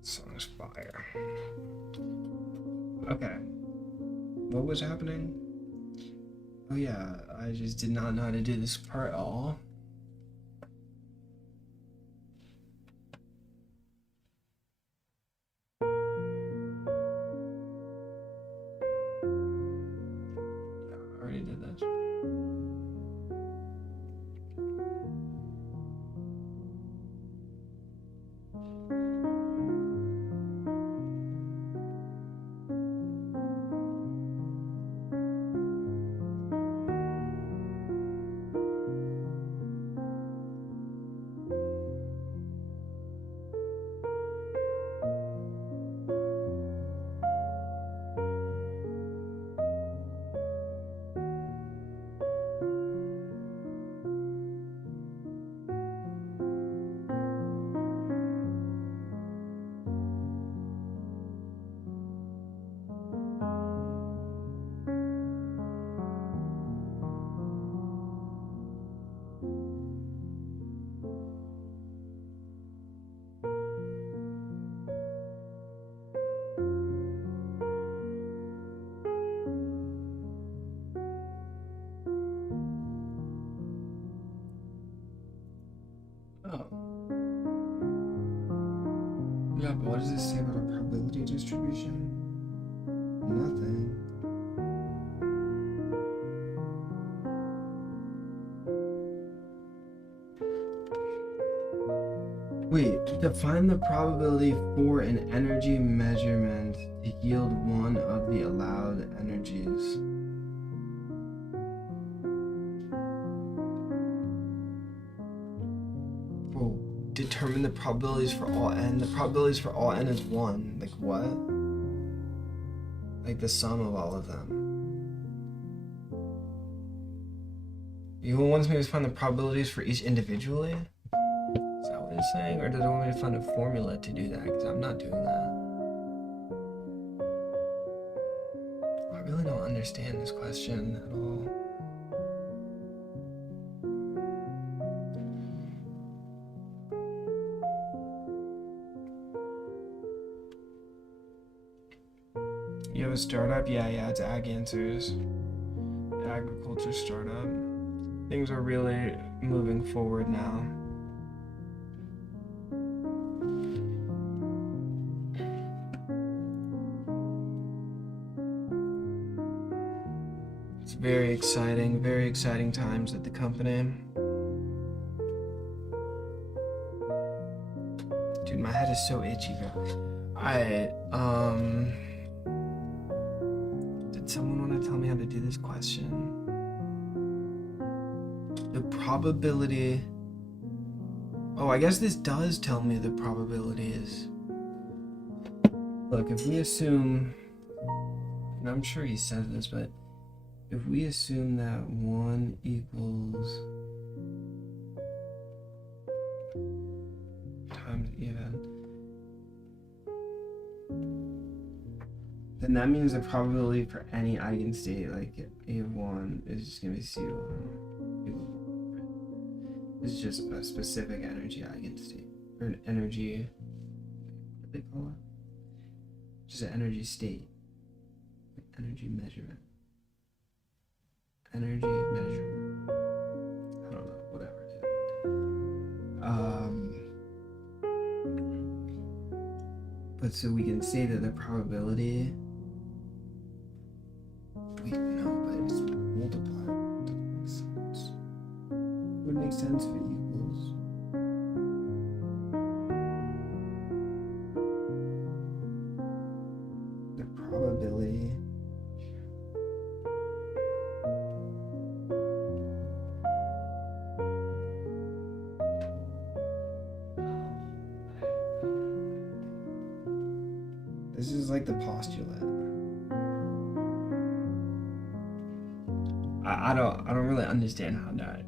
Song's fire. Okay. What was happening? Oh yeah, I just did not know how to do this part at all. Yeah, I already did this. Oh. Yeah, but what does this say about a probability distribution? Nothing. Wait, define the probability for an energy measurement to yield one of the allowed energies. Whoa, determine the probabilities for all n. The probabilities for all n is 1. Like what? Like the sum of all of them. You wants me to find the probabilities for each individually? Is that what it's saying? Or does it want me to find a formula to do that? Because I'm not doing that. I really don't understand this question at all. You have a startup? Yeah, it's Ag Answers. Agriculture startup. Things are really moving forward now. It's very exciting times at the company. Dude, my head is so itchy, bro. Did someone want to tell me how to do this question? The probability... Oh, I guess this does tell me the probabilities. Look, if we assume... And I'm sure he said this, but... If we assume that 1 equals... times even... Then that means the probability for any eigenstate, like A of 1, is just going to be C1. It's just a specific energy eigenstate. Or an energy... What do they call it? Just an energy state. Energy measurement. Energy measurement. I don't know, whatever it is. But so we can say that the probability... Wait, no, but it's multiplied. Doesn't make sense. Would make sense if it equals. The probability... This is like the postulate. I don't really understand how that.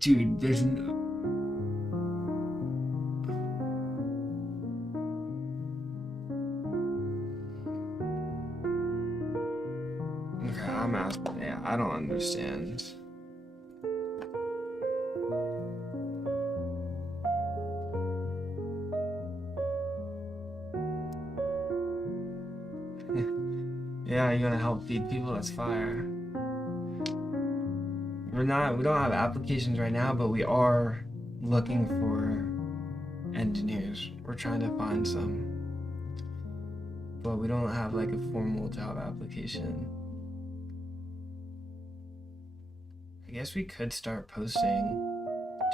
Dude, there's no... Okay, I'm asking. Yeah, I don't understand. Yeah, you're gonna help feed people? That's fire. We don't have applications right now, but we are looking for engineers. We're trying to find some. But we don't have like a formal job application. I guess we could start posting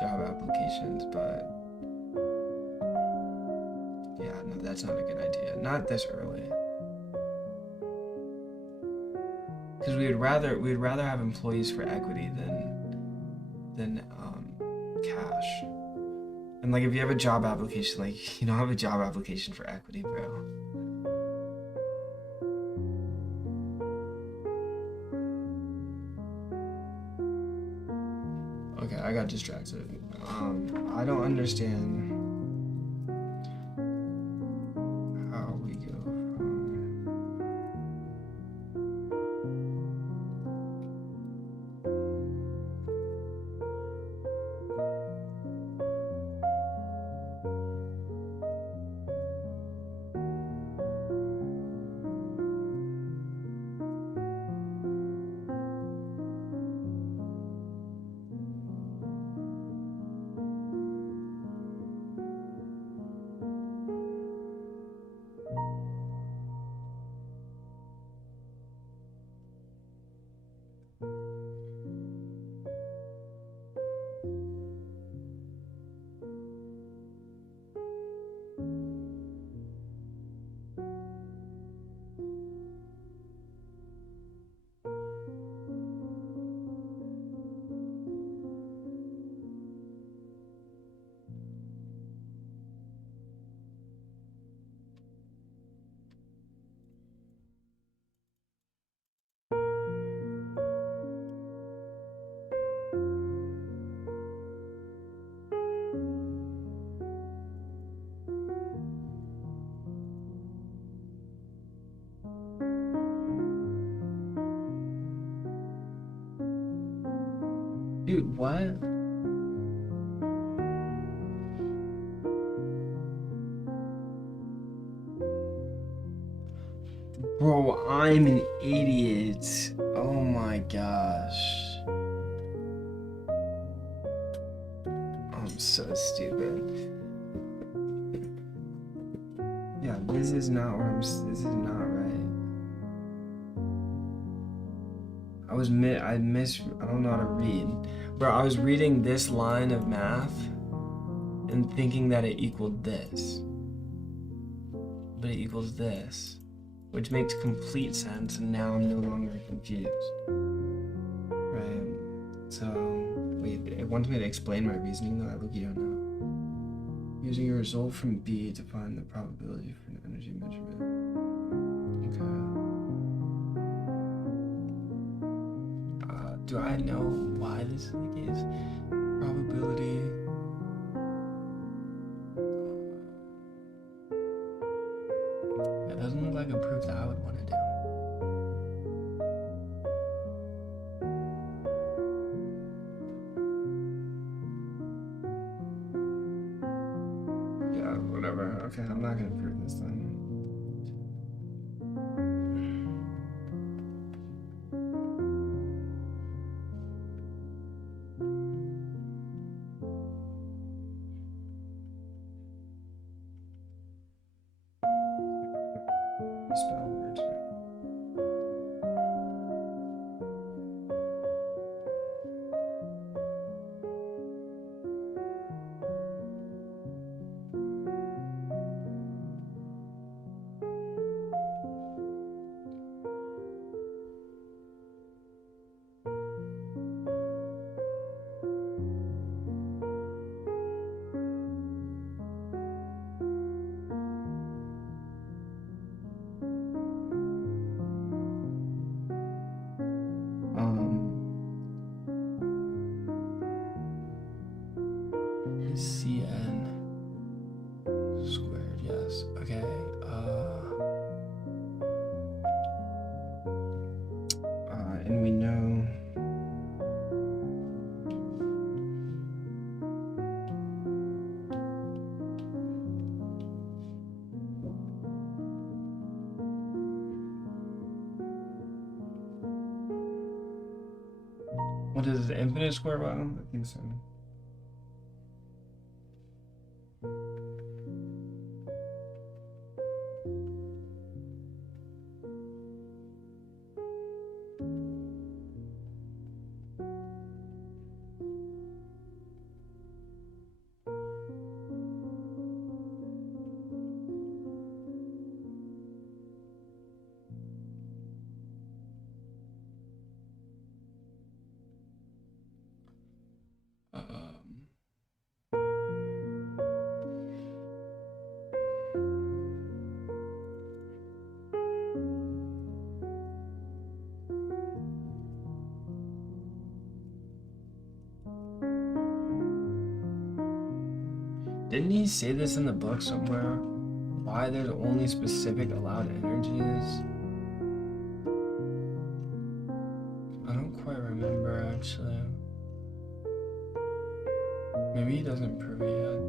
job applications, but yeah, no, that's not a good idea. Not this early. Because we'd rather have employees for equity than cash. And like if you have a job application, like you don't have a job application for equity, bro. Okay, I got distracted. I don't understand how we go from... Dude, what? Bro, I'm an idiot. Oh my gosh. I'm so stupid. Yeah, this is not what this is not right. I don't know how to read. Bro, I was reading this line of math and thinking that it equaled this. But it equals this, which makes complete sense, and now I'm no longer confused. Right? So, wait, it wants me to explain my reasoning though. I look, you don't know. Using a result from B to find the probability for an energy measurement. Okay. Do I know why this is the case? Probability. It doesn't look like a proof that I would want to do. Yeah, whatever. Okay, I'm not gonna prove this then. Spell words. and we know. What is it? Infinite square bottom? I think so. Didn't he say this in the book somewhere? Why there's only specific allowed energies? I don't quite remember actually. Maybe he doesn't prove it yet.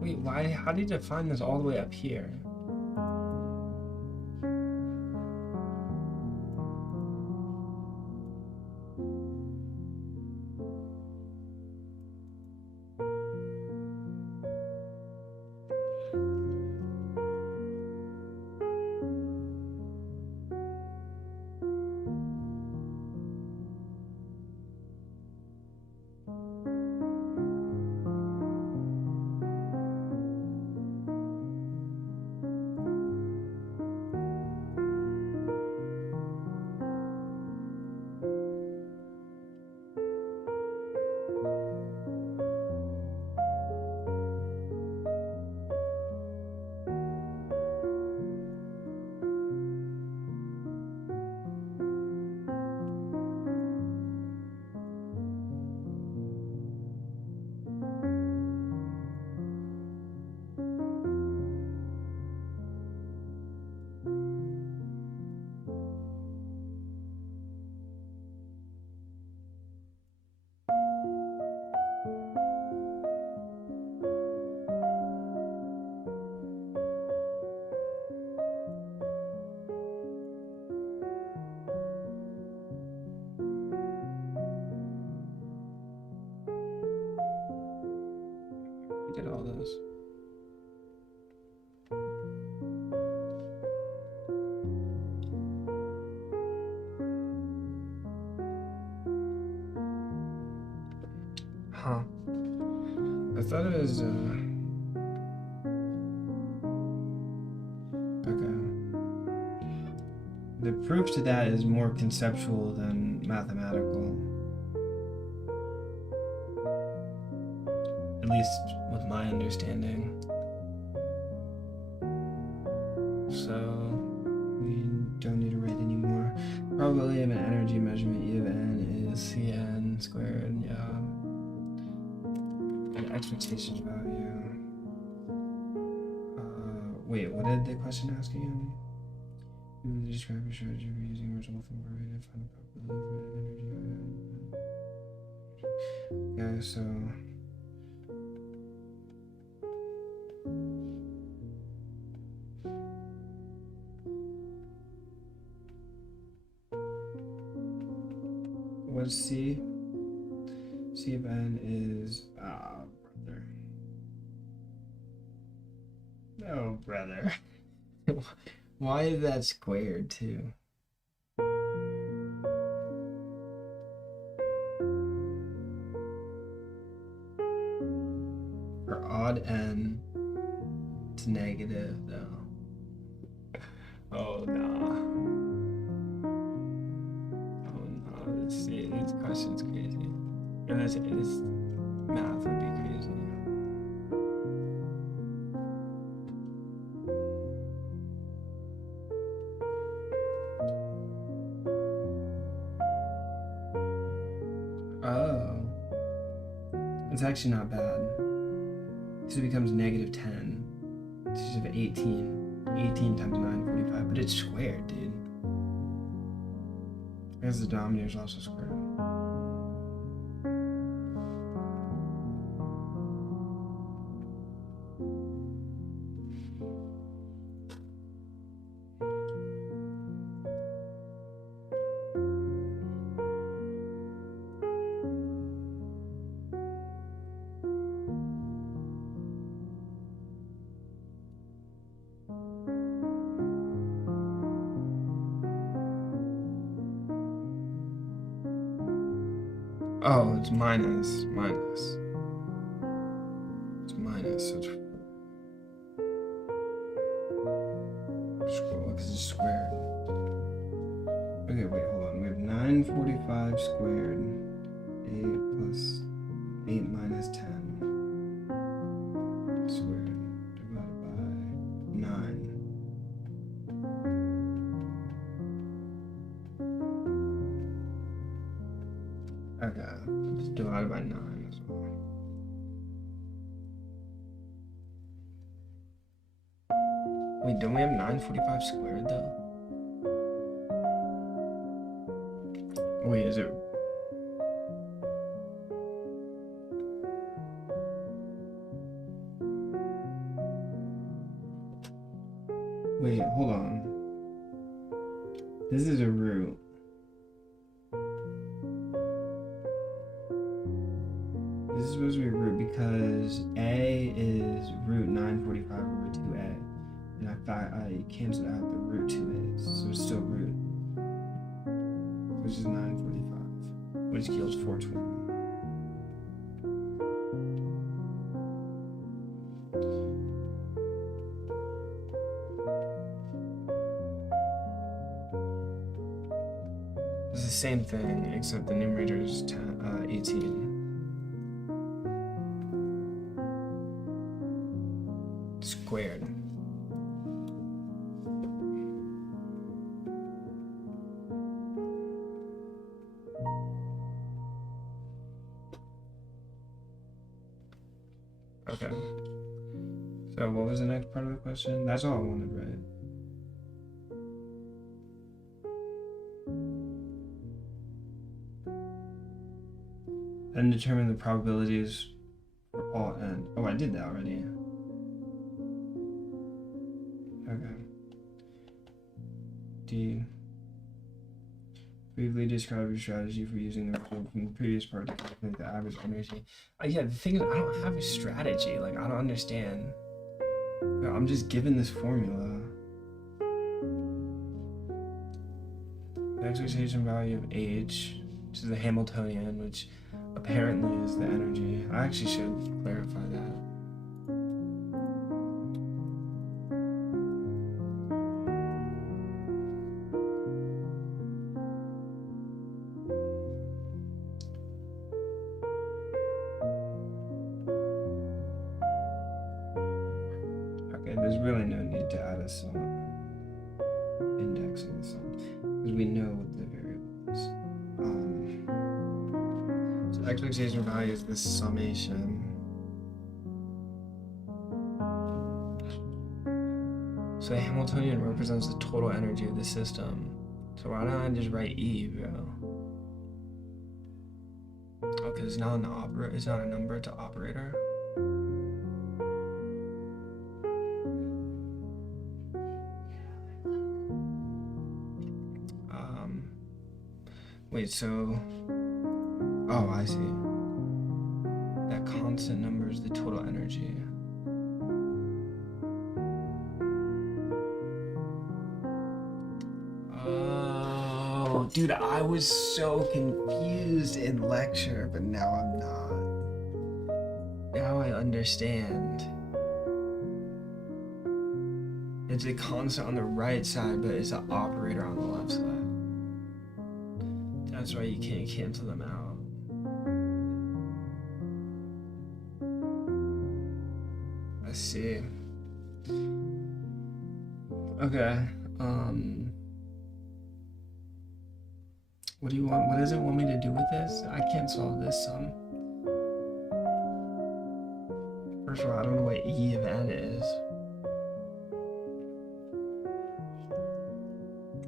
Wait, why? How did he define this all the way up here? We did all this. Huh. I thought it was, okay. The proof to that is more conceptual than mathematical. At least with my understanding. So, we don't need to write anymore. Probability of an energy measurement E of n is Cn squared, yeah. And expectation value. Wait, what did the question ask again? You would describe a strategy for using original form to find the probability for an energy. Yeah, so. What's C? C of n is brother. No, brother. Why is that squared too? For odd n, it's negative though. Oh no. Oh no, this question's crazy. And this math would be crazy. It's actually not bad. So it becomes negative 10. So you have 18. 18 times 945, but it's squared, dude. Because the denominator is also squared. Oh, it's minus. It's minus, so it's because it's squared. Okay, wait, hold on. We have 945 squared. 8 plus 8 minus 10 squared divided by 9. Okay, it's divided by 9 as well. Wait, don't we have 945 squared though? Wait, is it? Wait, hold on. This is a root. This is supposed to be a root because A is root 945 over 2A. And I canceled out the root 2A's, so it's still root. Which is 945, which yields 420. It's the same thing, except the numerator is 18. Squared. Okay. So what was the next part of the question? That's all I wanted, right? And determine the probabilities for all n. Oh, I did that already. Okay. D. Briefly describe your strategy for using the result from the previous part to calculate the average energy. Yeah, the thing is, I don't have a strategy. Like, I don't understand. I'm just given this formula. The excitation value of H, which is the Hamiltonian, which apparently is the energy. I actually should clarify that. There's really no need to add a sum index in the sum because we know what the variable is. So expectation value is this summation. So the Hamiltonian represents the total energy of the system. So why don't I just write E, bro? Oh, because it's not an operator. It's not a number. It's an operator. Wait, so... Oh, I see. That constant number is the total energy. Oh, dude, I was so confused in lecture, but now I'm not. Now I understand. It's a constant on the right side, but it's an operator on the left side. That's why you can't cancel them out. I see. Okay. What do you want? What does it want me to do with this? I can't solve this sum. First of all, I don't know what E of N is.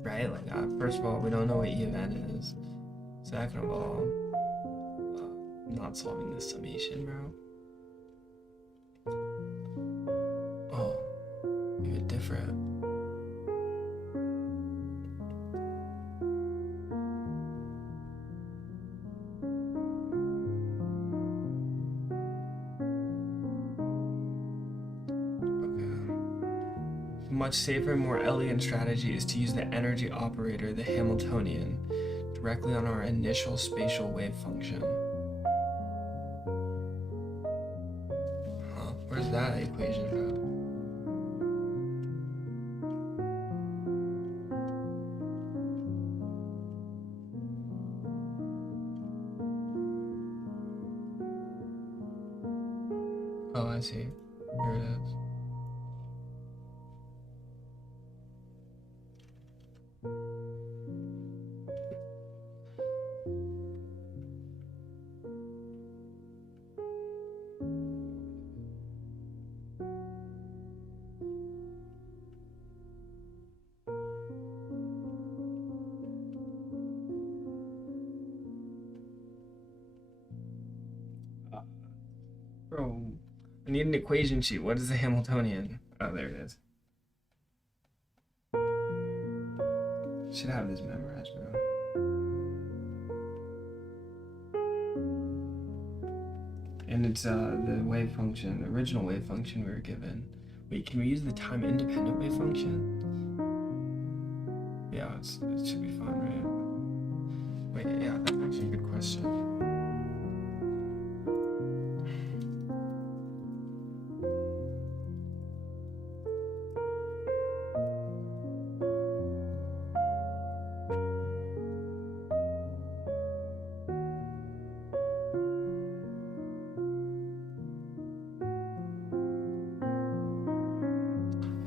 Right? Like, first of all, we don't know what E of N is. Second of all, I'm not solving this summation, bro. Oh, even different. Much safer, more elegant strategy is to use the energy operator, the Hamiltonian, directly on our initial spatial wave function. Huh, where's that equation from? Oh, I see. Here it is. Bro, I need an equation sheet. What is the Hamiltonian? Oh, there it is. Should have this memorized, bro. And it's the wave function, the original wave function we were given. Wait, can we use the time independent wave function? Yeah, it should be fine, right? Wait, yeah, that's actually a good question.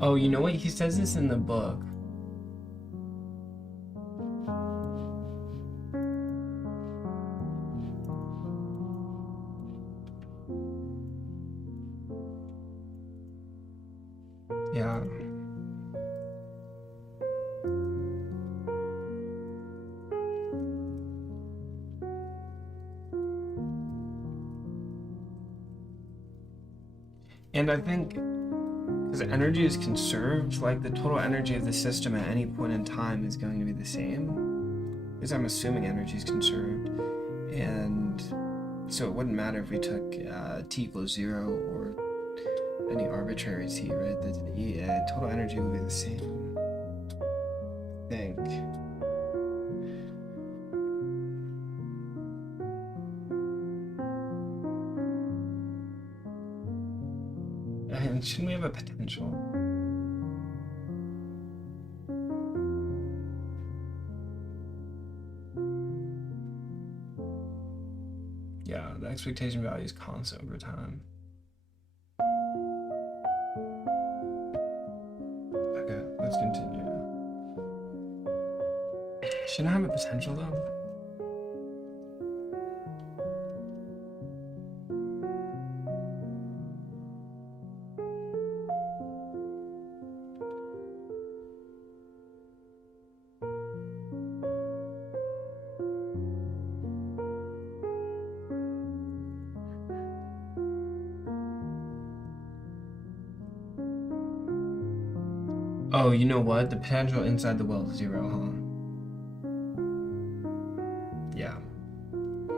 Oh, you know what? He says this in the book. Yeah. And I think because energy is conserved, like the total energy of the system at any point in time is going to be the same. Because I'm assuming energy is conserved. And so it wouldn't matter if we took t equals 0 or any arbitrary t, right? The total energy would be the same. I think. And shouldn't we have a potential? Yeah, the expectation value is constant over time. Okay, let's continue. Shouldn't I have a potential though? Oh, you know what? The potential inside the well is 0, huh? Yeah,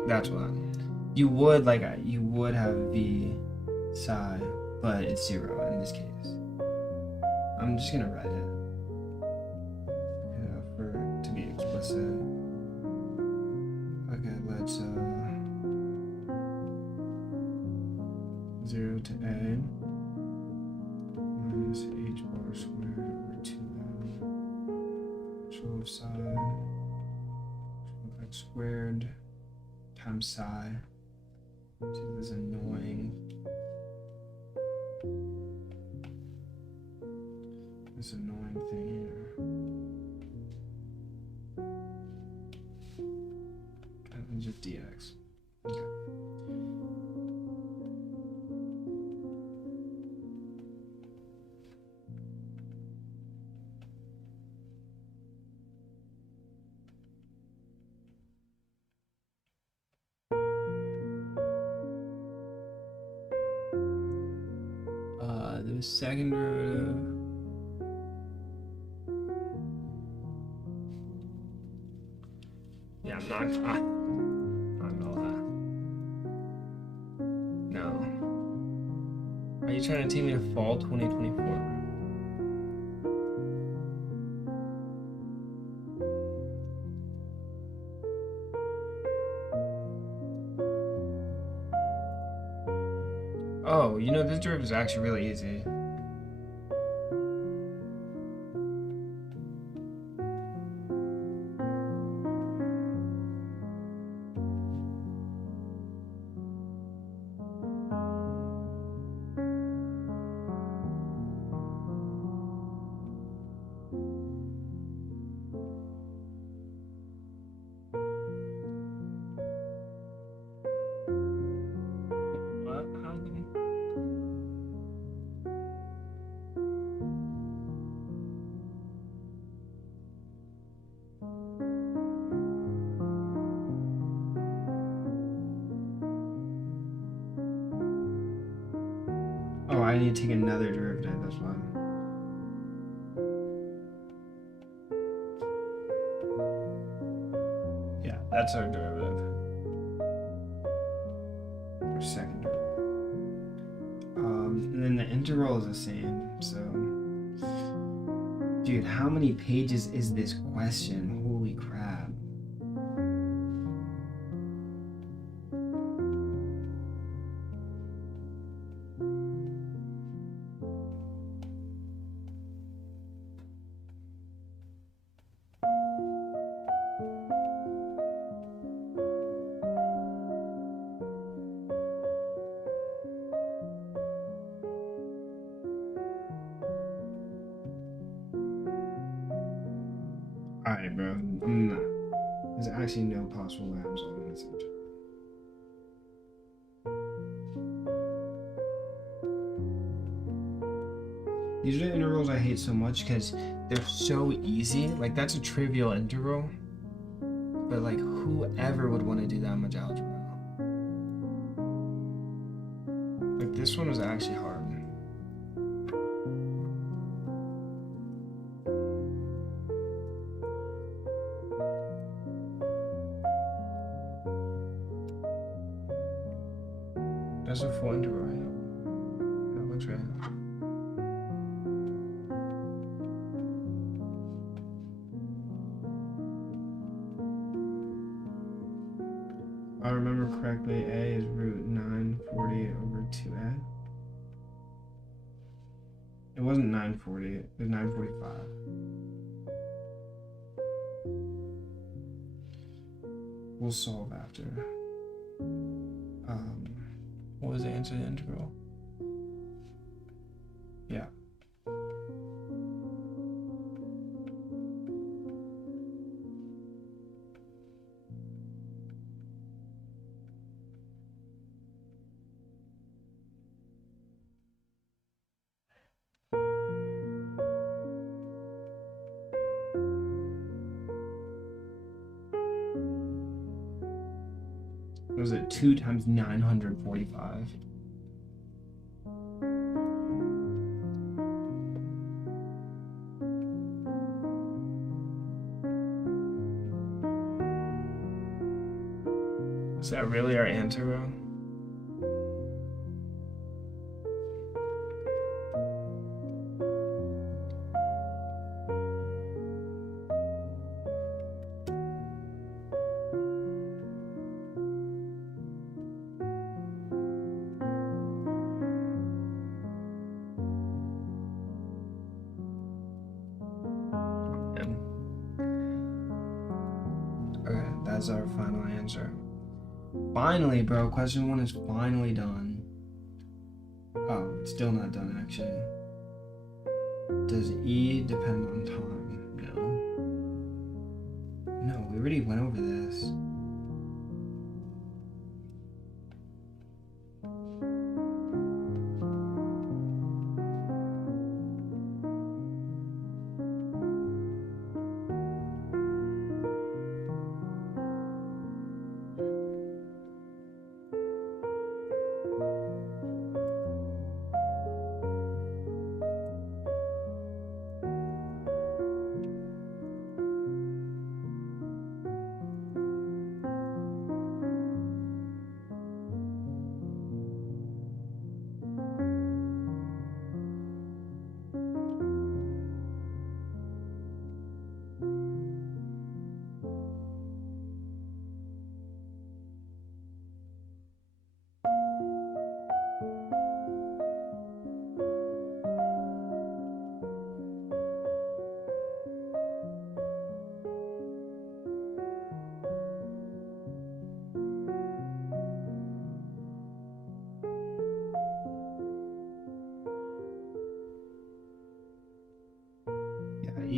that's what. You would have V psi, but it's 0 in this case. I'm just gonna write it to be explicit. Okay, let's 0 to A minus h bar squared over 2m. Control of psi, control of x squared times psi. See this annoying thing here. And just dx. Okay. derivative, second derivative. Yeah, I'm not gonna lie. No. Are you trying to take me to fall 2024? Oh, you know, this derivative is actually really easy. What? How can... Oh, I need to take another derivative, that's why. Yeah, that's our derivative. Our second derivative. And then the integral is the same, so... Dude, how many pages is this question? Holy crap. Alright, bro. There's actually no possible way I'm solving this integral. These are the integrals I hate so much because they're so easy. Like, that's a trivial integral. But, like, whoever would want to do that much algebra? Like, this one was actually hard. That's a full integral, right? That looks right. If I remember correctly, a is root 940 over 2a. It wasn't 940, it was 945. We'll solve after. What was the answer to the integral? Yeah. Was it 2 times 945? Is that really our answer, bro? Okay, that's our final answer. Finally, bro, question 1 is finally done. Oh, it's still not done, actually. Does E depend on time? No. No, we already went over this.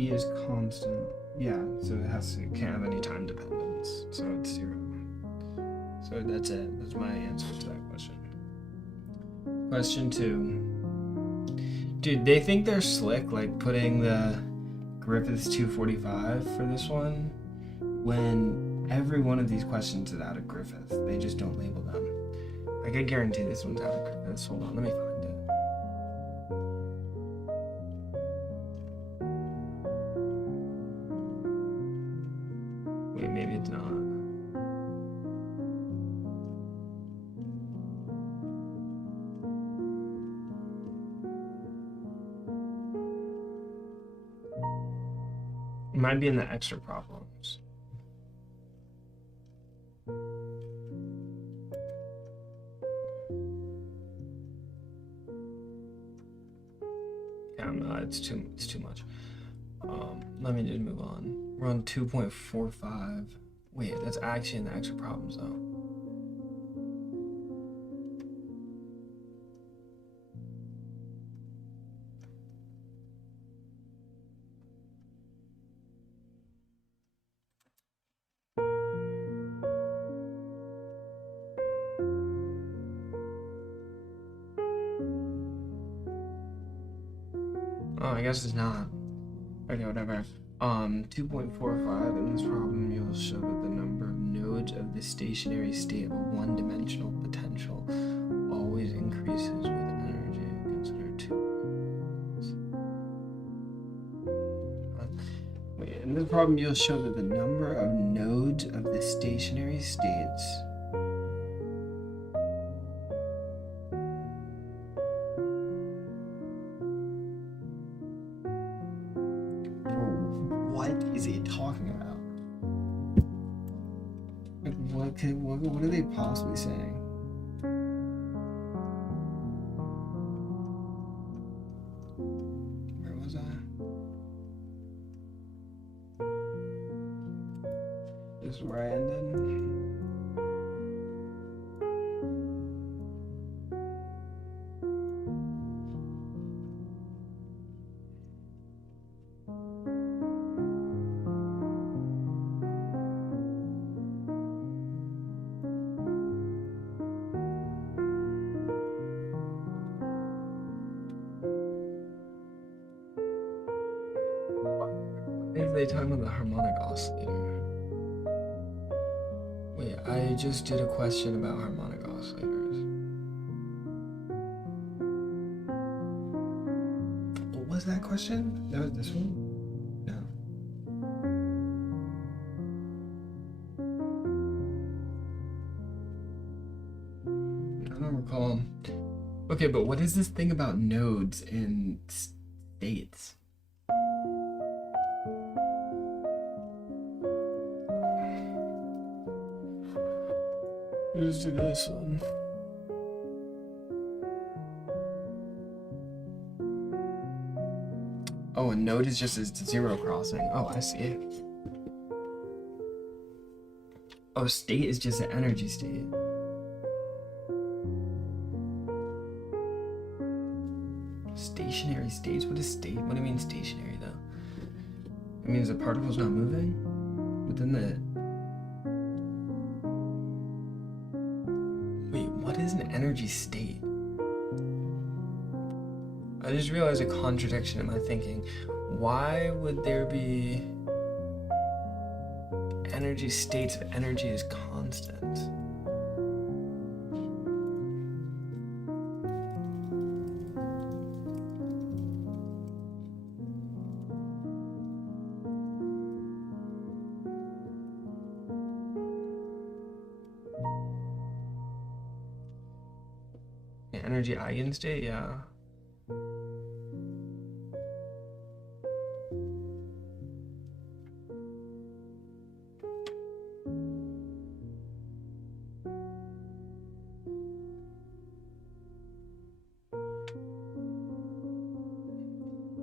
Energy is constant. Yeah, so it can't have any time dependence. So it's 0. So that's it. That's my answer to that question. Question 2. Dude, they think they're slick, like putting the Griffiths 245 for this one, when every one of these questions is out of Griffith. They just don't label them. Like, I guarantee this one's out of Griffiths. Hold on, let me find it. Wait, maybe it's not. It might be in the extra problems. Yeah, no, it's too much. Let me just move on. We're on 2.45. Wait, that's actually in the extra problems though. Oh, I guess it's not. Okay, whatever. 2.45, in this problem you'll show that the number of nodes of the stationary state of a one-dimensional potential always increases with energy. Consider 2. Wait, in this problem you'll show that the number of nodes of the stationary states what are they possibly saying? Where was I? This is where I ended. Are they talking about the harmonic oscillator? Wait, I just did a question about harmonic oscillators. What was that question? That was this one? No. I don't recall. Okay, but what is this thing about nodes in states? Let's do this one. Oh, a node is just a 0 crossing. Oh, I see it. Oh, state is just an energy state. Stationary states? What is state? What do you mean stationary, though? It means the particle's not moving? But then what is an energy state? I just realized a contradiction in my thinking. Why would there be energy states if energy is constant? Energy eigenstate, yeah.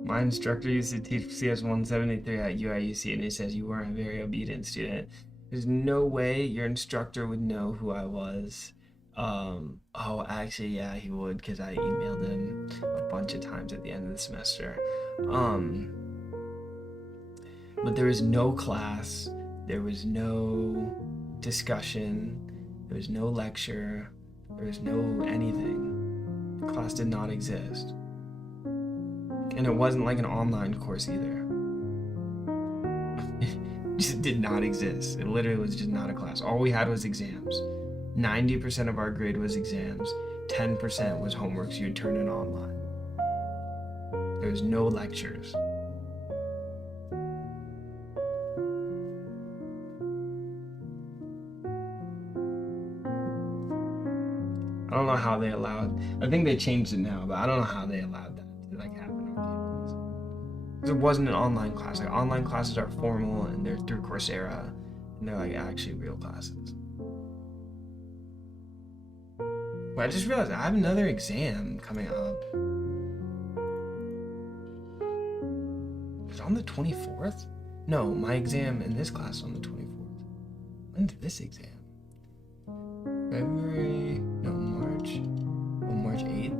My instructor used to teach CS 173 at UIUC, and he says you weren't a very obedient student. There's no way your instructor would know who I was. Oh, actually, yeah, he would, because I emailed him a bunch of times at the end of the semester. But there was no class, there was no discussion, there was no lecture, there was no anything. The class did not exist. And it wasn't like an online course either. It just did not exist. It literally was just not a class. All we had was exams. 90% of our grade was exams. 10% was homeworks you'd turn in online. There was no lectures. I don't know how they allowed. I think they changed it now, but I don't know how they allowed that to like happen on campus. Because it wasn't an online class. Like online classes are formal and they're through Coursera, and they're like actually real classes. But I just realized I have another exam coming up. Is it on the 24th? No, my exam in this class is on the 24th. When's this exam? February, no, March. Oh, March 8th.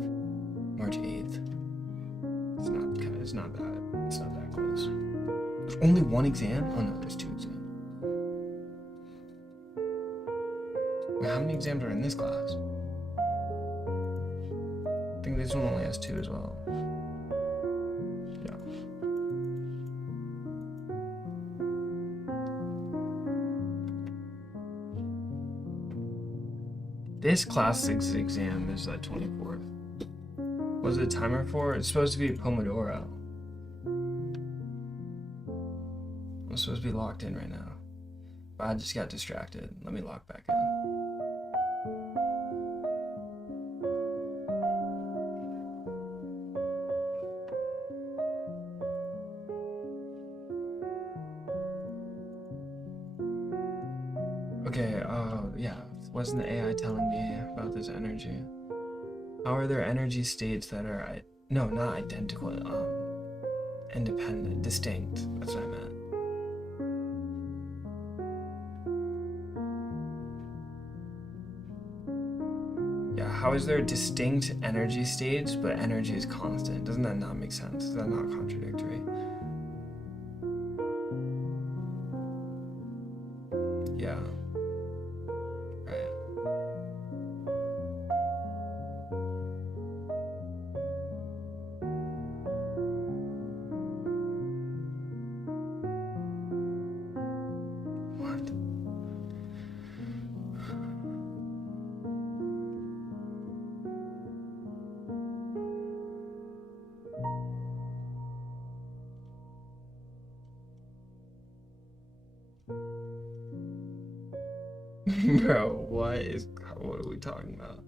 March 8th. It's not that close. There's only one exam? Oh no, there's two exams. Wait, how many exams are in this class? I think this one only has two as well. Yeah. This classic's exam is the 24th. What's the timer for? It's supposed to be Pomodoro. I'm supposed to be locked in right now. But I just got distracted. Let me log back in. Okay, yeah. Wasn't the AI telling me about this energy? How are there energy states that are, no, not identical, independent, distinct. That's what I meant. Yeah, how is there distinct energy states, but energy is constant? Doesn't that not make sense? Is that not contradictory? Yeah. Right. What? Bro, what are we talking about?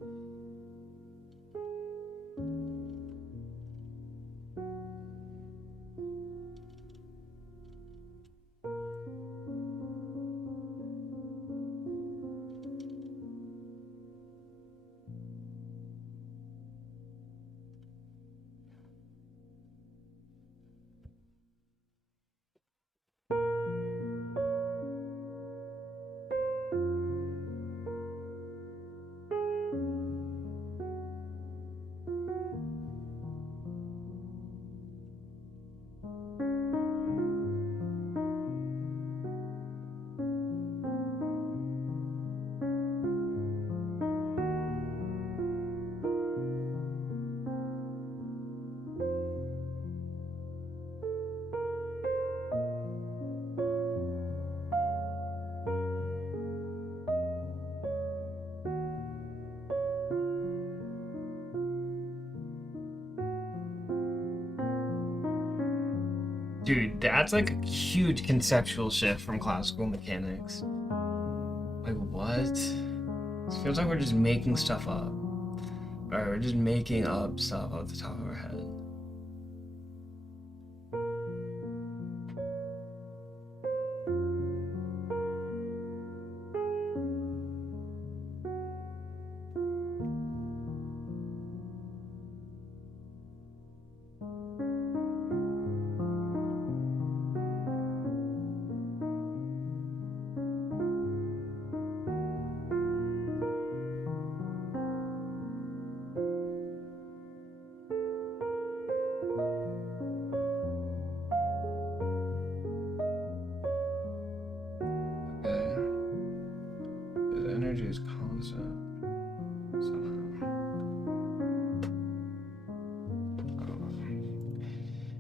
Dude, that's like a huge conceptual shift from classical mechanics. Like, what? It feels like we're just making stuff up. Or we're just making up stuff off the top of our head. energy is constant. Somehow. I don't know.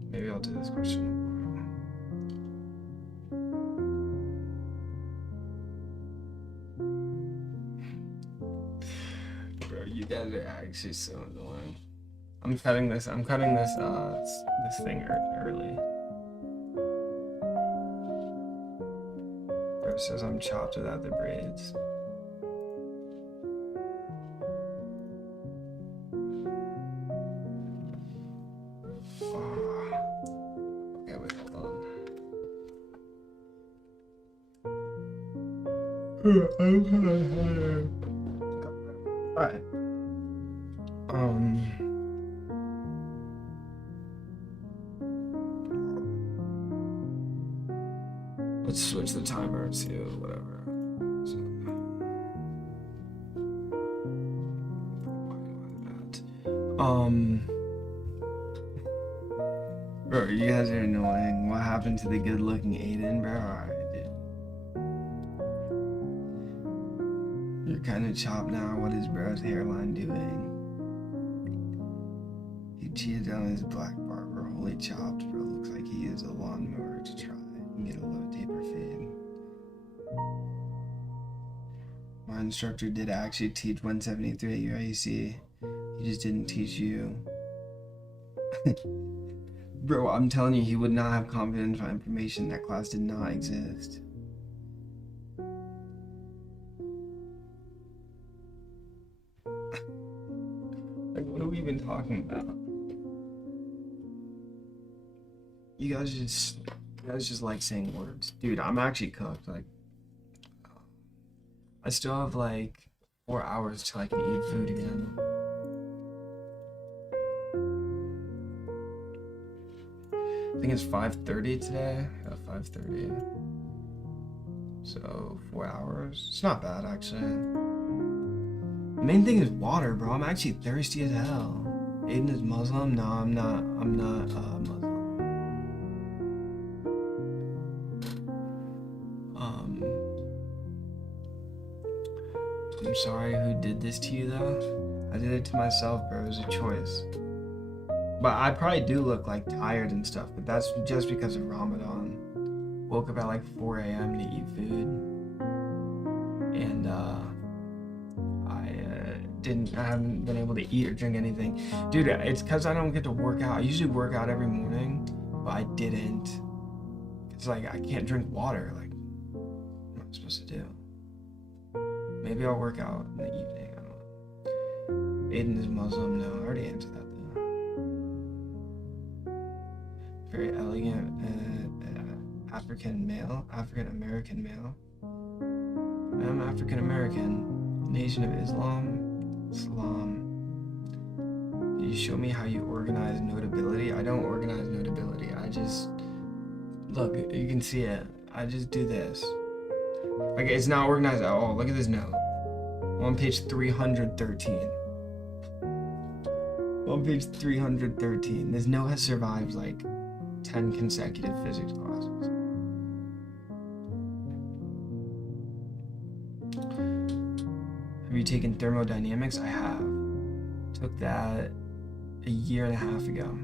Maybe I'll do this question. Bro, you guys are actually so annoying. I'm cutting this this thing early. Bro says I'm chopped without the braids. Oh. Okay, wait, hold on. Alright. Let's switch the timer to whatever. So, bro, you guys are annoying. What happened to the good-looking Aidan, bro? Alright, dude. You're kind of chopped now. What is bro's hairline doing? He cheated on his black barber. Holy chopped, bro. Looks like he used a lawnmower to try and get a low taper fade. My instructor did actually teach 173 at UIC. He just didn't teach you. Bro, I'm telling you, he would not have confidential information. That class did not exist. Like, what are we even talking about? You guys just like saying words. Dude, I'm actually cooked. Like, I still have like 4 hours till I can eat food again. I think it's 5:30 today. 5:30. So 4 hours. It's not bad actually. The main thing is water, bro. I'm actually thirsty as hell. Aidan is Muslim? No, I'm not Muslim. I'm sorry who did this to you though. I did it to myself, bro. It was a choice. But I probably do look like tired and stuff, but that's just because of Ramadan. Woke up at like 4 a.m. to eat food. And I haven't been able to eat or drink anything. Dude, it's because I don't get to work out. I usually work out every morning, but I didn't. It's like I can't drink water. Like, what am I supposed to do? Maybe I'll work out in the evening. I don't know. Aidan is Muslim. No, I already answered that though. Very elegant African American male. I'm African American. Nation of Islam. Can you show me how you organize notability? I don't organize notability. I just look. You can see it. I just do this. Like, it's not organized at all. Look at this note. I'm on page 313. On page 313. This note has survived like 10 consecutive physics classes. Have you taken thermodynamics? I have. Took that a year and a half ago.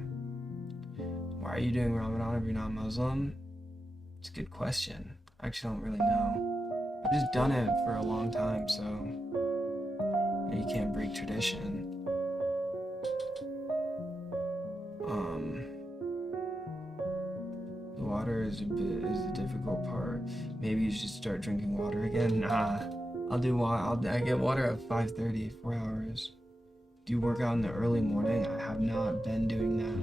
Why are you doing Ramadan if you're not Muslim? It's a good question. I actually don't really know. I've just done it for a long time, so you can't break tradition. The water is the difficult part. Maybe you should start drinking water again. Nah, I'll do water. I get water at 5:30, 4 hours. Do you work out in the early morning? I have not been doing that.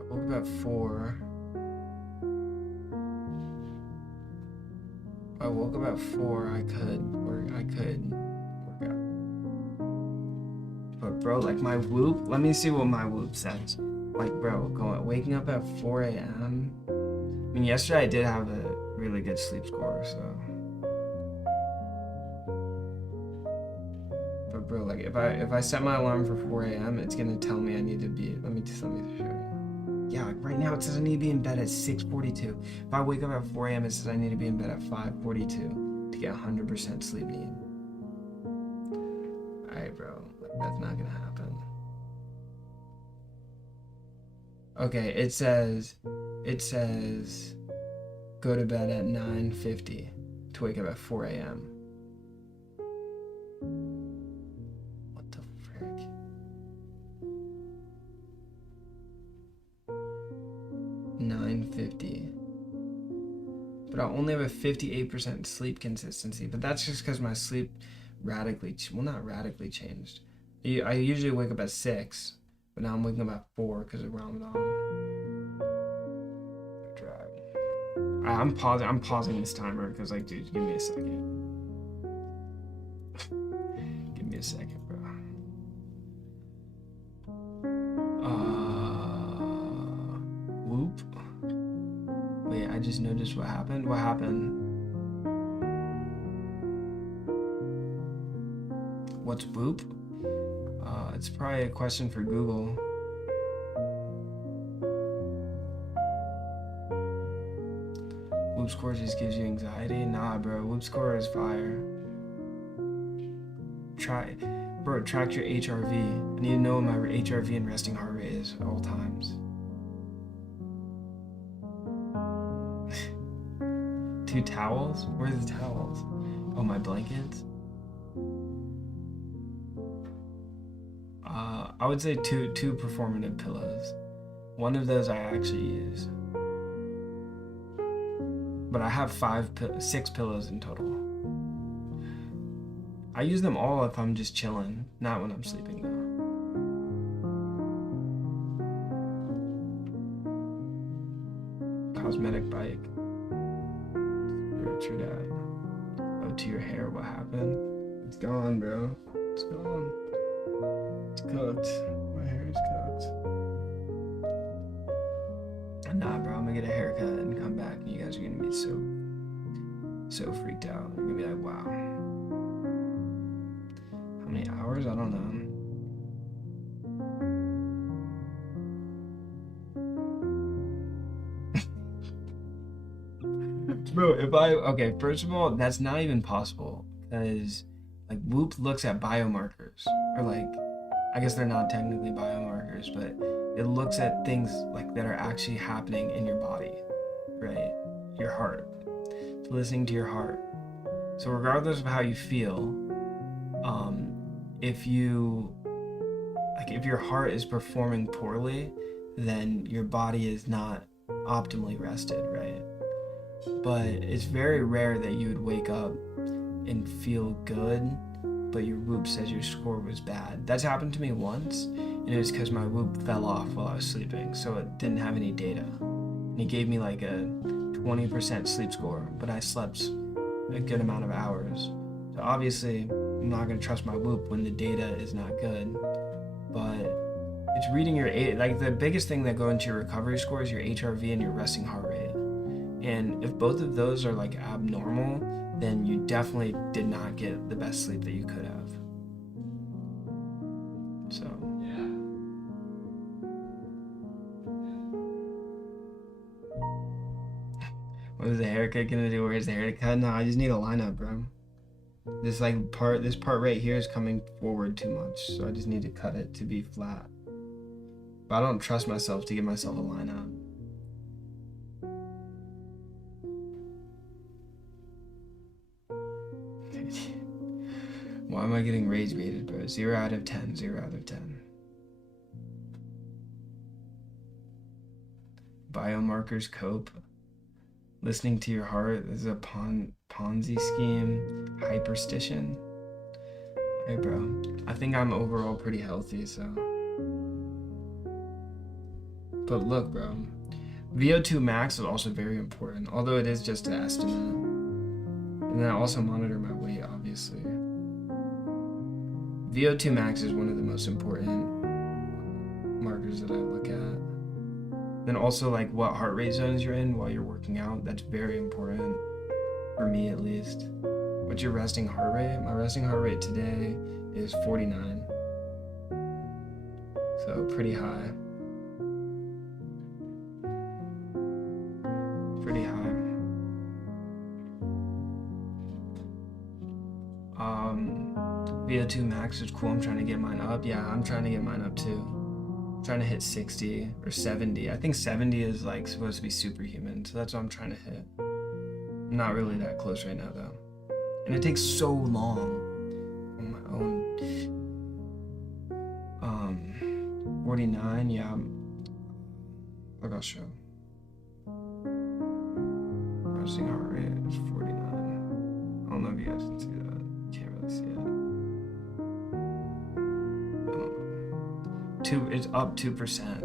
I woke up at 4. If I woke up at 4, I could work out. But bro, like my Whoop, let me see what my Whoop says. Like, bro, waking up at 4 a.m. I mean, yesterday I did have a really good sleep score, so. But bro, like if I set my alarm for 4 a.m., it's gonna tell me I need to be. Let me show you. Yeah, like right now it says I need to be in bed at 6:42. If I wake up at 4 a.m., it says I need to be in bed at 5:42 to get 100% sleep need. Alright, bro. Like, that's not gonna happen. Okay, it says go to bed at 9:50 to wake up at 4 a.m. What the frick? $9:50. But I only have a 58% sleep consistency. But that's just because my sleep not radically changed. I usually wake up at 6, but now I'm waking up at 4 because of Ramadan. I'm pausing this timer because, like, dude, give me a second. Give me a second, bro. Whoop. Wait, I just noticed what happened. What happened? What's whoop? It's probably a question for Google. Whoop score just gives you anxiety? Nah, bro. Whoop score is fire. Track your HRV. I need to know what my HRV and resting heart rate is at all times. 2 towels? Where's the towels? Oh, my blankets? I would say two performative pillows. One of those I actually use. But I have 6 pillows in total. I use them all if I'm just chilling, not when I'm sleeping though. Cosmetic bike. True that. Oh, to your hair, what happened? It's gone, bro. It's gone. It's cooked. My hair is cooked. Nah, bro, I'm gonna get a haircut and come back, and you guys are gonna be so freaked out. You're gonna be like, wow. How many hours? I don't know. Bro, okay, first of all, that's not even possible, because, like, Whoop looks at biomarkers, or, like, I guess they're not technically biomarkers, but it looks at things, like, that are actually happening in your body, right? Your heart. It's listening to your heart. So regardless of how you feel, if your heart is performing poorly, then your body is not optimally rested, right? But it's very rare that you would wake up and feel good, but your Whoop says your score was bad. That's happened to me once, and it was because my Whoop fell off while I was sleeping, so it didn't have any data. And it gave me like a 20% sleep score, but I slept a good amount of hours. So obviously, I'm not going to trust my Whoop when the data is not good, but it's reading like the biggest thing that go into your recovery score is your HRV and your resting heart rate. And if both of those are like abnormal, then you definitely did not get the best sleep that you could have. So. Yeah. What is the haircut gonna do? Where's the haircut? No, I just need a lineup, bro. This part right here is coming forward too much, so I just need to cut it to be flat. But I don't trust myself to give myself a lineup. Why am I getting rage baited, bro? 0 out of 10, 0 out of 10. Biomarkers cope. Listening to your heart. This is a Ponzi scheme. Hyperstition. Hey, bro. I think I'm overall pretty healthy, so. But look, bro. VO2 max is also very important, although it is just an estimate. And then I also monitor my weight, obviously. VO2 max is one of the most important markers that I look at. Then also, like, what heart rate zones you're in while you're working out. That's very important, for me at least. What's your resting heart rate? My resting heart rate today is 49. So pretty high. Pretty high. VO2 max is cool. I'm trying to get mine up. Yeah, I'm trying to get mine up too. I'm trying to hit 60 or 70. I think 70 is like supposed to be superhuman, so that's what I'm trying to hit. I'm not really that close right now though. And it takes so long on my own. 49, yeah. Look, I'll show. Resting heart rate is 49. I don't know if you guys can see that. Can't really see it. It's up 2%,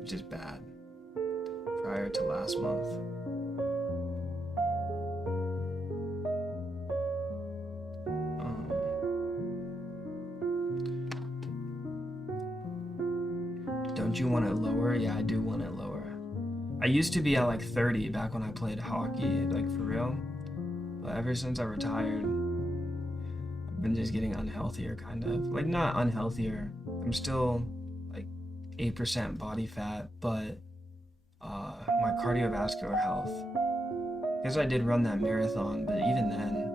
which is bad. Prior to last month. Don't you want it lower? Yeah, I do want it lower. I used to be at like 30 back when I played hockey, like for real. But ever since I retired, I've been just getting unhealthier, kind of. Like, not unhealthier. I'm still like 8% body fat, but my cardiovascular health. I guess I did run that marathon, but even then,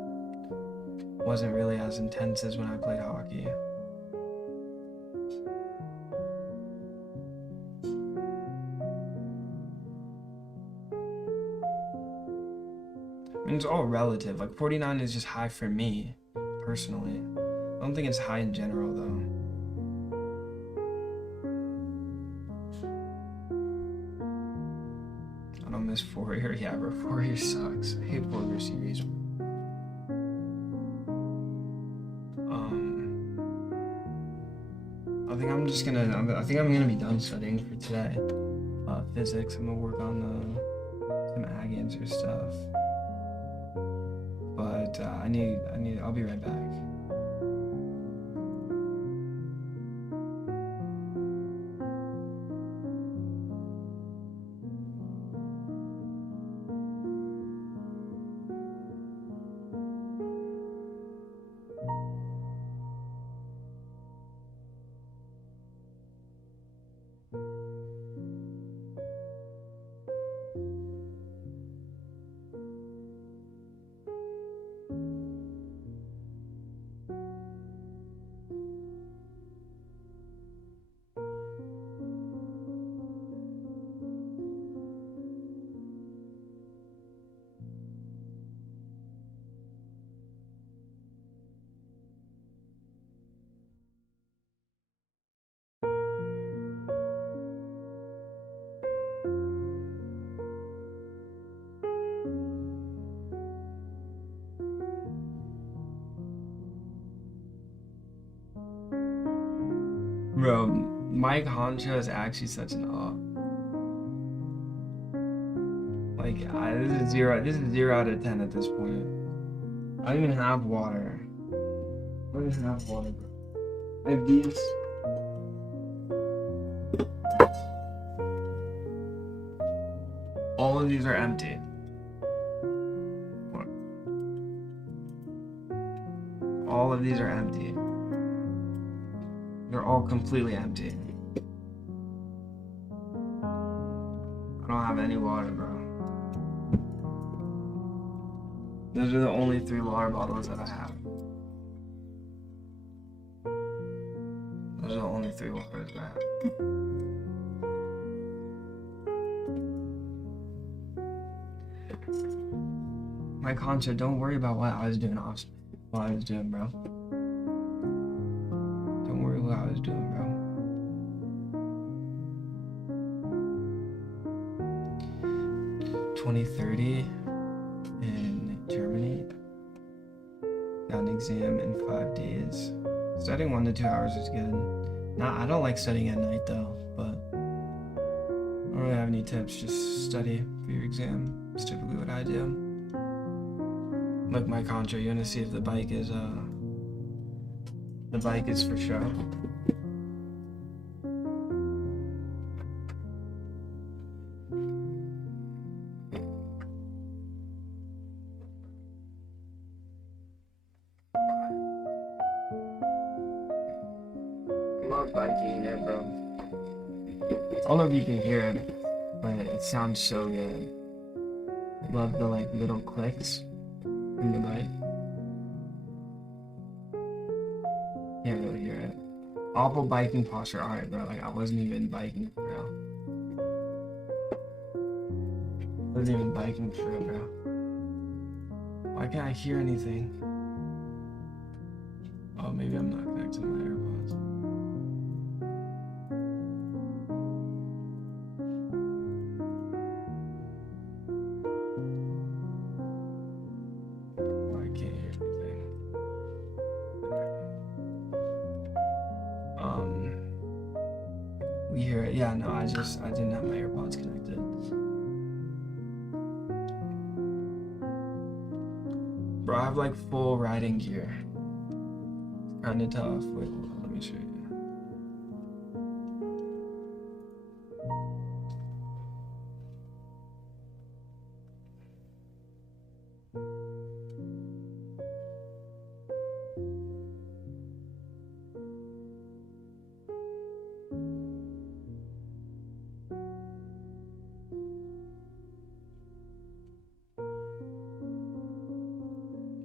wasn't really as intense as when I played hockey. I mean, it's all relative. Like 49 is just high for me, personally. I don't think it's high in general, though. I don't miss 4-year. Yeah, bro, 4-year sucks. I hate 4-year series. I think I'm gonna be done studying for today. Physics. I'm gonna work on some ag answer stuff. But I'll be right back. Bro, Mike Honcho is actually such an up. Like, this is 0 out of 10 at this point. I don't even have water. I don't even have water, bro. I have these. All of these are empty. What? All of these are empty. They're all completely empty. I don't have any water, bro. Those are the only 3 water bottles that I have. Those are the only 3 waters that I have. My concert, don't worry about what I was doing bro. Don't worry what I was doing, bro. $2030 in Germany. Got an exam in 5 days. Studying 1 to 2 hours is good. I don't like studying at night though, but I don't really have any tips. Just study for your exam. That's typically what I do. Look, my contra, you wanna see if the bike is for show? I love biking it, bro. I don't know if you can hear it, but it sounds so good. I love the like little clicks in the bike. Yeah, you'll hear it. Awful biking posture. Alright, bro. Like, I wasn't even biking for real. Wasn't even biking for real, bro. Why can't I hear anything? Oh, maybe I'm not connected to my AirPods. Oh, I can't hear anything. We hear it. Yeah, no, I didn't have my AirPods connected. Bro, I have like full riding gear. It's kind of tough. Wait, hold on, let me show you.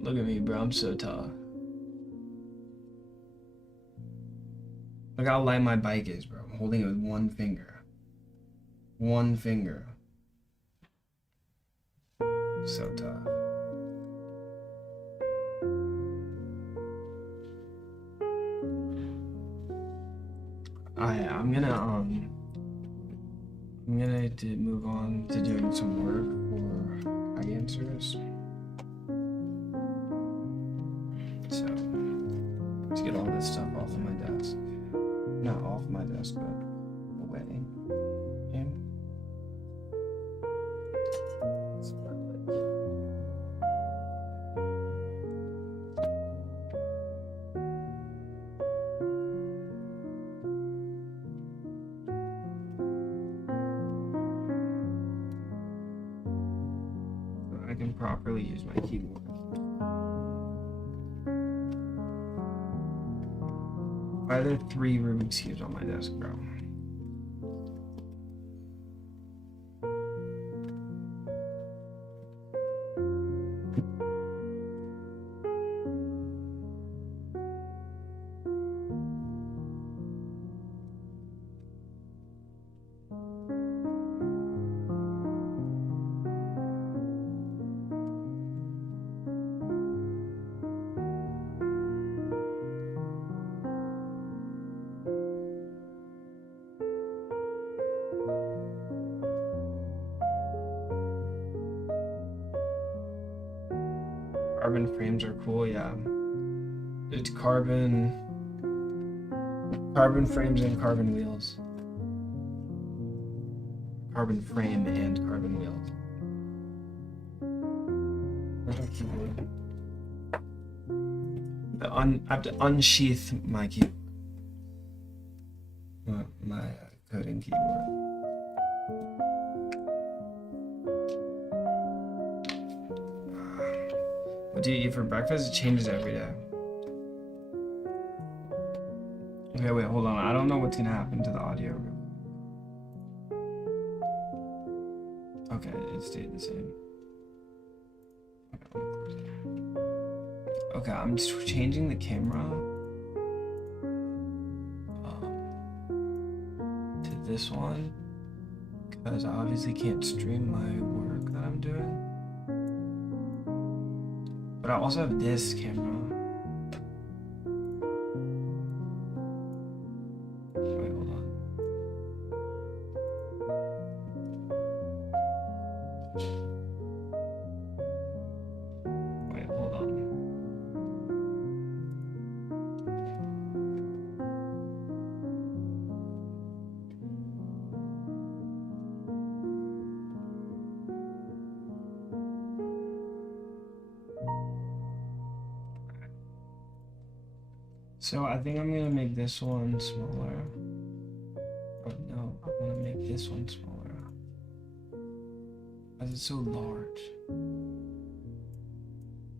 Look at me, bro. I'm so tough. Look how light my bike is, bro. I'm holding it with one finger. One finger. So tough. I'm gonna move on to doing some work for eye answers. So let's get all this stuff off of my desk. Not off my desk, but away. Okay. So I can properly use my keyboard. Why are there 3 Rubik's Cubes on my desk, bro? Carbon frames are cool, yeah. It's carbon frames and carbon wheels. Carbon frame and carbon wheels. Where's my keyboard? I have to unsheath my keyboard. My coding keyboard. What do you eat for breakfast? It changes every day. Okay, wait, hold on. I don't know what's gonna happen to the audio. Okay, it stayed the same. Okay, I'm just changing the camera to this one because I obviously can't stream my work that I'm doing. But I also have this camera. Wait, hold on. Wait, hold on. So I think I'm gonna make this one smaller. Oh no, I wanna make this one smaller. Because it's so large.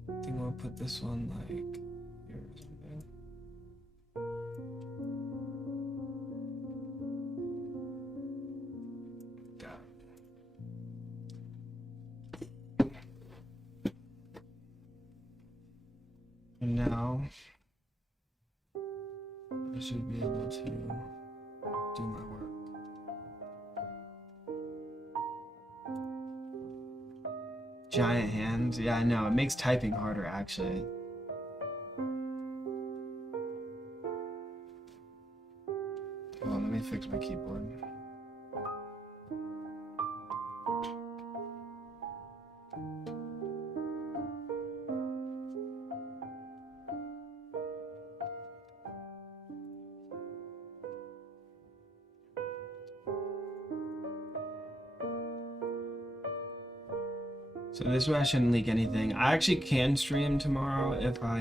I think I'll put this one like here or something. That. And now should be able to do my work. Giant hands? Yeah, I know. It makes typing harder, actually. Hold on, let me fix my keyboard. So this way I shouldn't leak anything. I actually can stream tomorrow if I,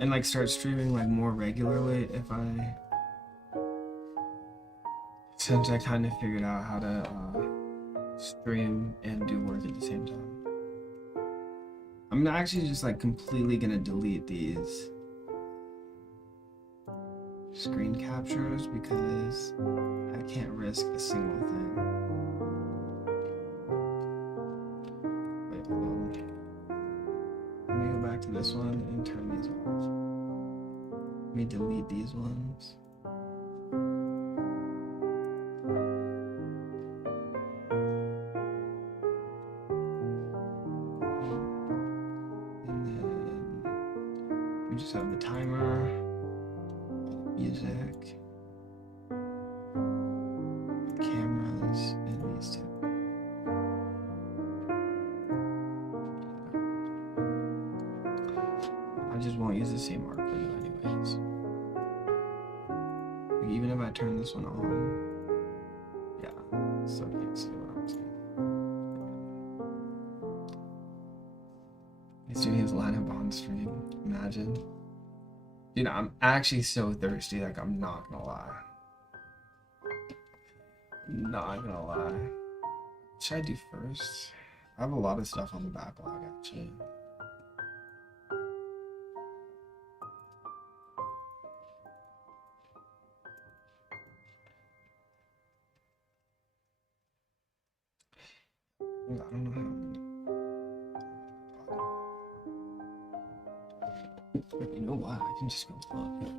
and like start streaming like more regularly if I, since I kind of figured out how to stream and do work at the same time. I'm actually just like completely gonna delete these screen captures because I can't risk a single thing. Wait, hold on. Let me go back to this one and turn these off. Let me delete these ones. And then we just have the timer, music, cameras, and these two. I just won't use the same art window anyways. Like, even if I turn this one on, yeah, still can't see what I'm saying. He's doing his lineup on stream. Imagine. You know, I'm actually so thirsty, like I'm not gonna lie. Not gonna lie. What should I do first? I have a lot of stuff on the backlog actually. I don't know how. But you know what? I can just go look.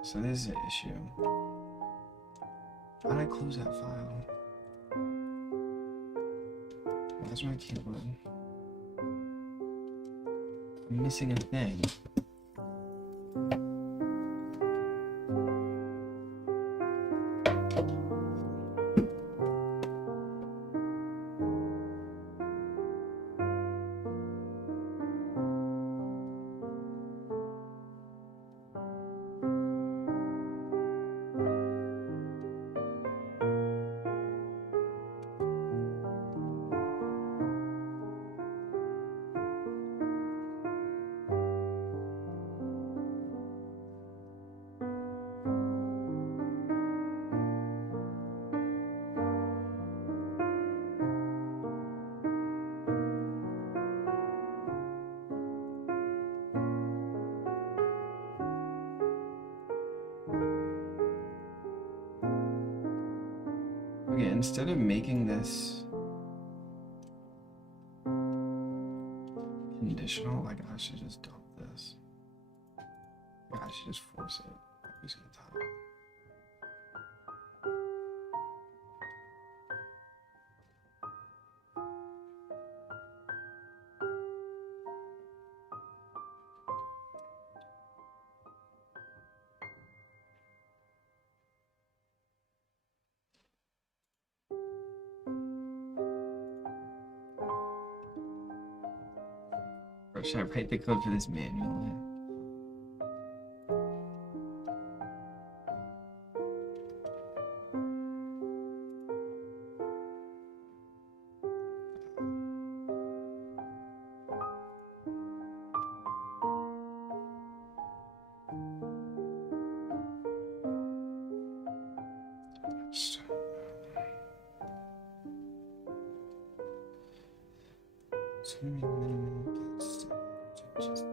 So this is an issue. How did I close that file? Where's my keyboard? I'm missing a thing. Okay, instead of making this conditional, like I should just dump this. Yeah, I should just force it every single time. Or should I write the code for this manually? Just- So many minimal guests to just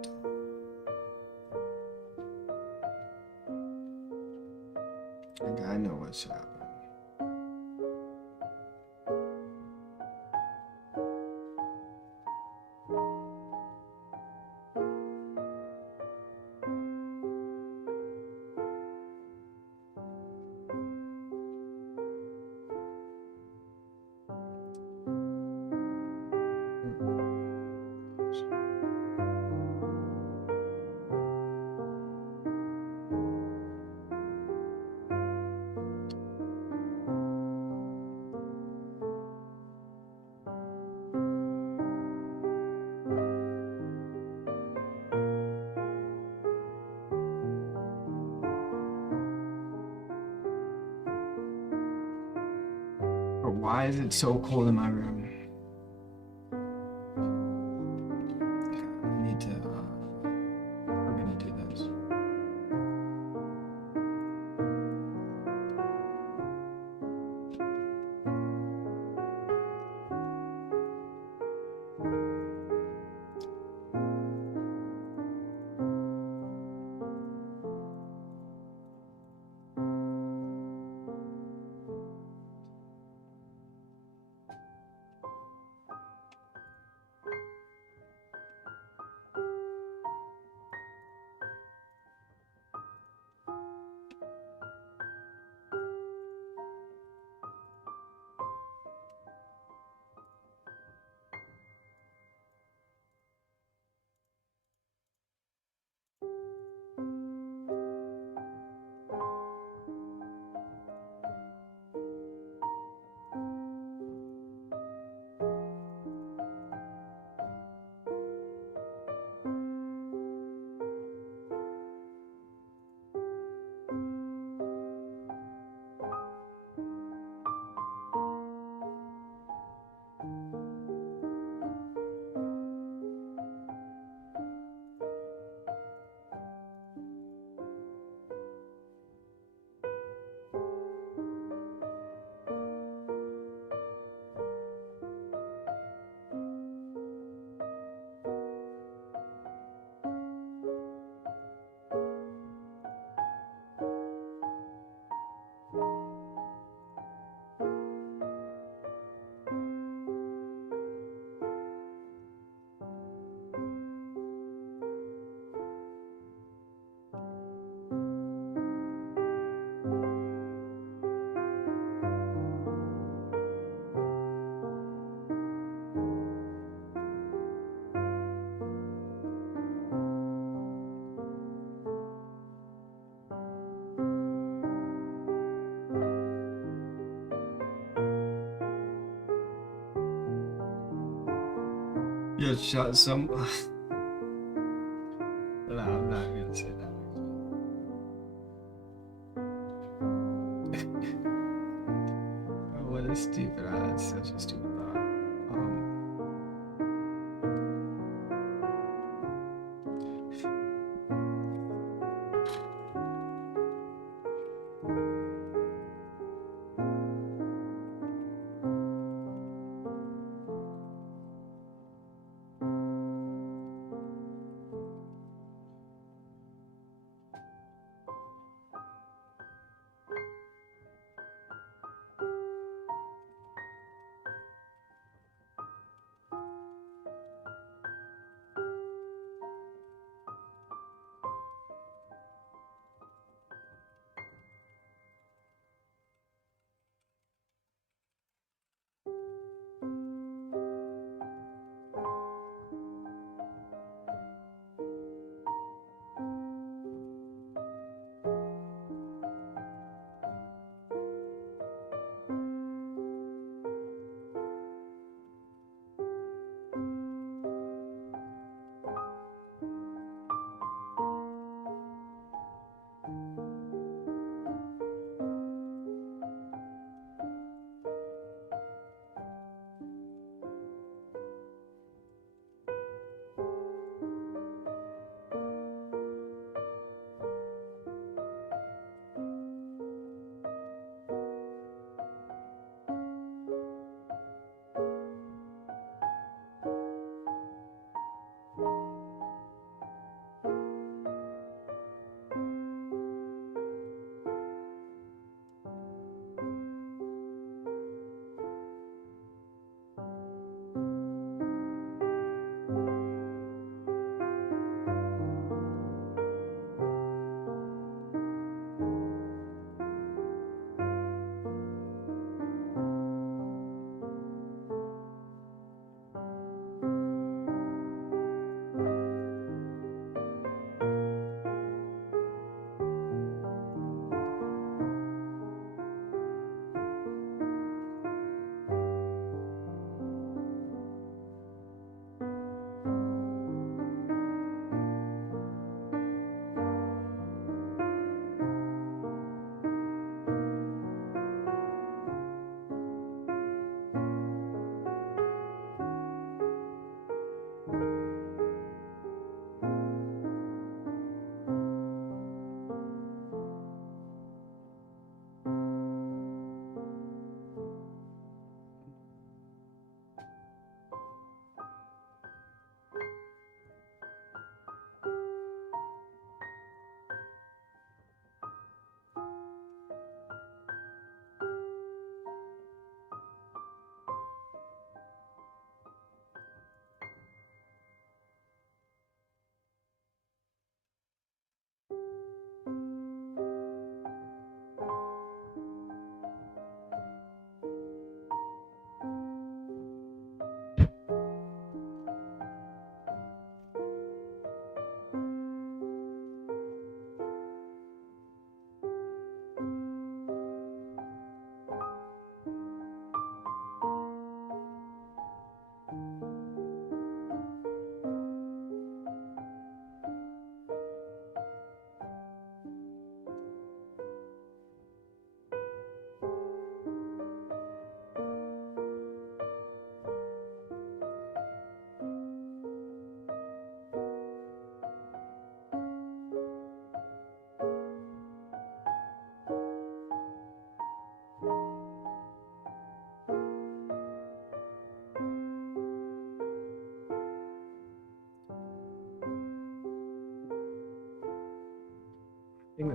like I know what should happen. But why is it so cold in my room? I need to. We're gonna do this. Yo, shut some. No, I'm not gonna say that. Oh, what a stupid. That's such a stupid thought.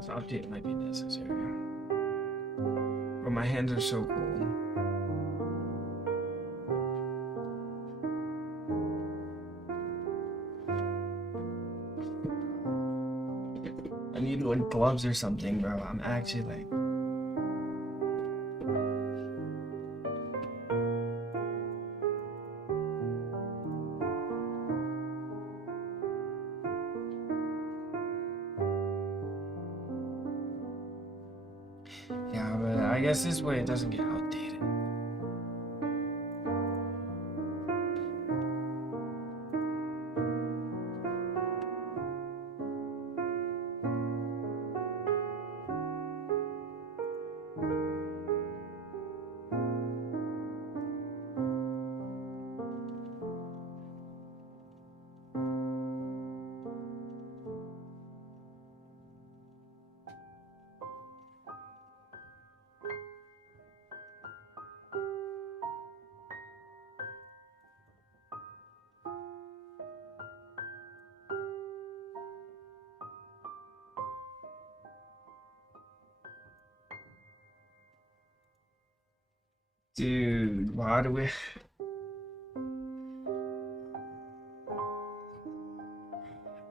this update might be necessary. But my hands are so cold. I need like gloves or something, bro. I'm actually like. Yeah, but I guess this way it doesn't get outdated. Dude, why do we...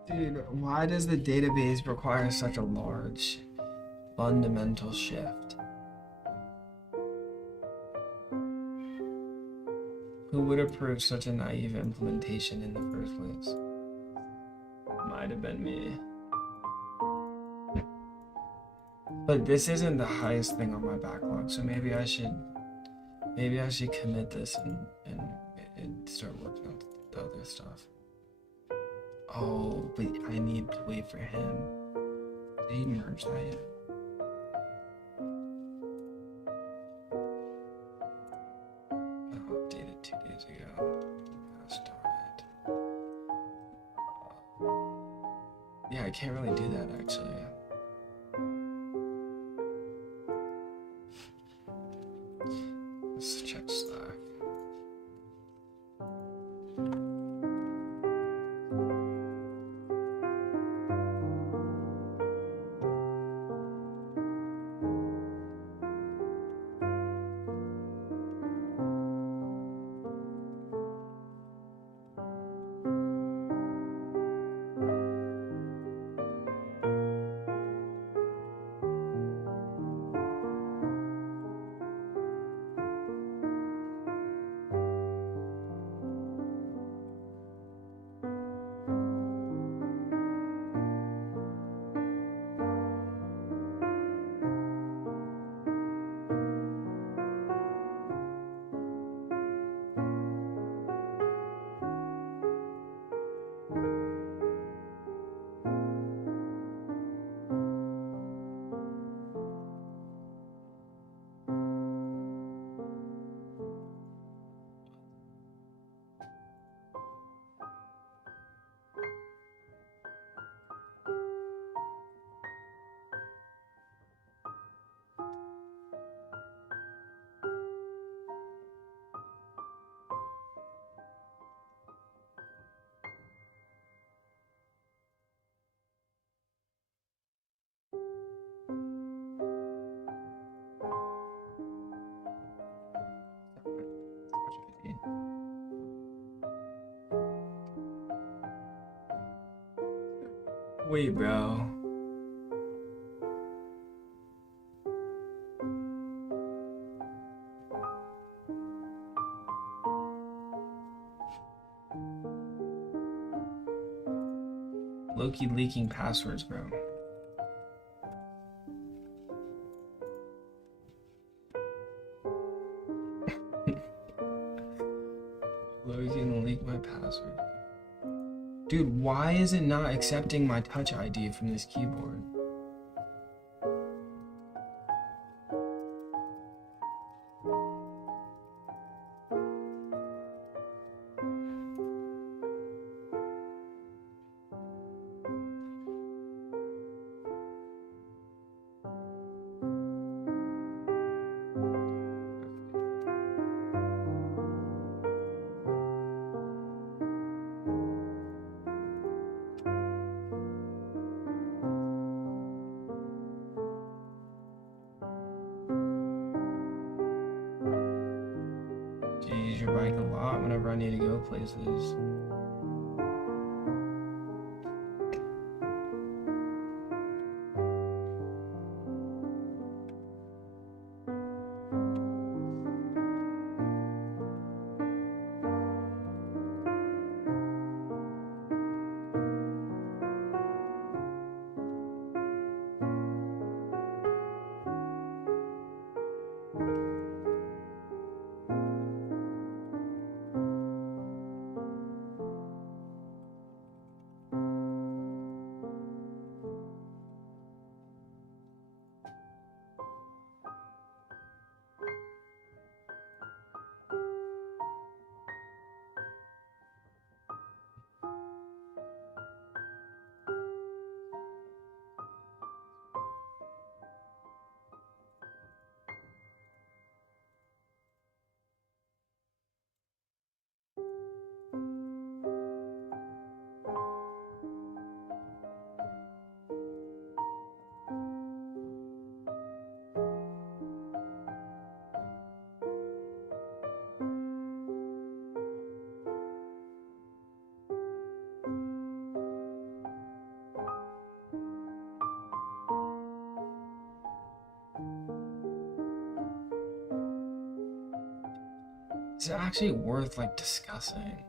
Dude, why does the database require such a large fundamental shift? Who would approve such a naive implementation in the first place? Might have been me. But this isn't the highest thing on my backlog, so maybe I should commit this and start working on the other stuff. Oh, but I need to wait for him. Did he merge that yet? I updated 2 days ago. I started. Yeah, I can't really do that actually. Let's check Slack. Wait, bro. Loki leaking passwords, bro. Loki's gonna leak my password. Dude, why is it not accepting my Touch ID from this keyboard? bike a lot whenever I need to go places. It's actually worth like discussing.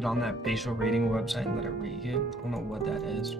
Get on that facial rating website and let it rate you. I don't know what that is.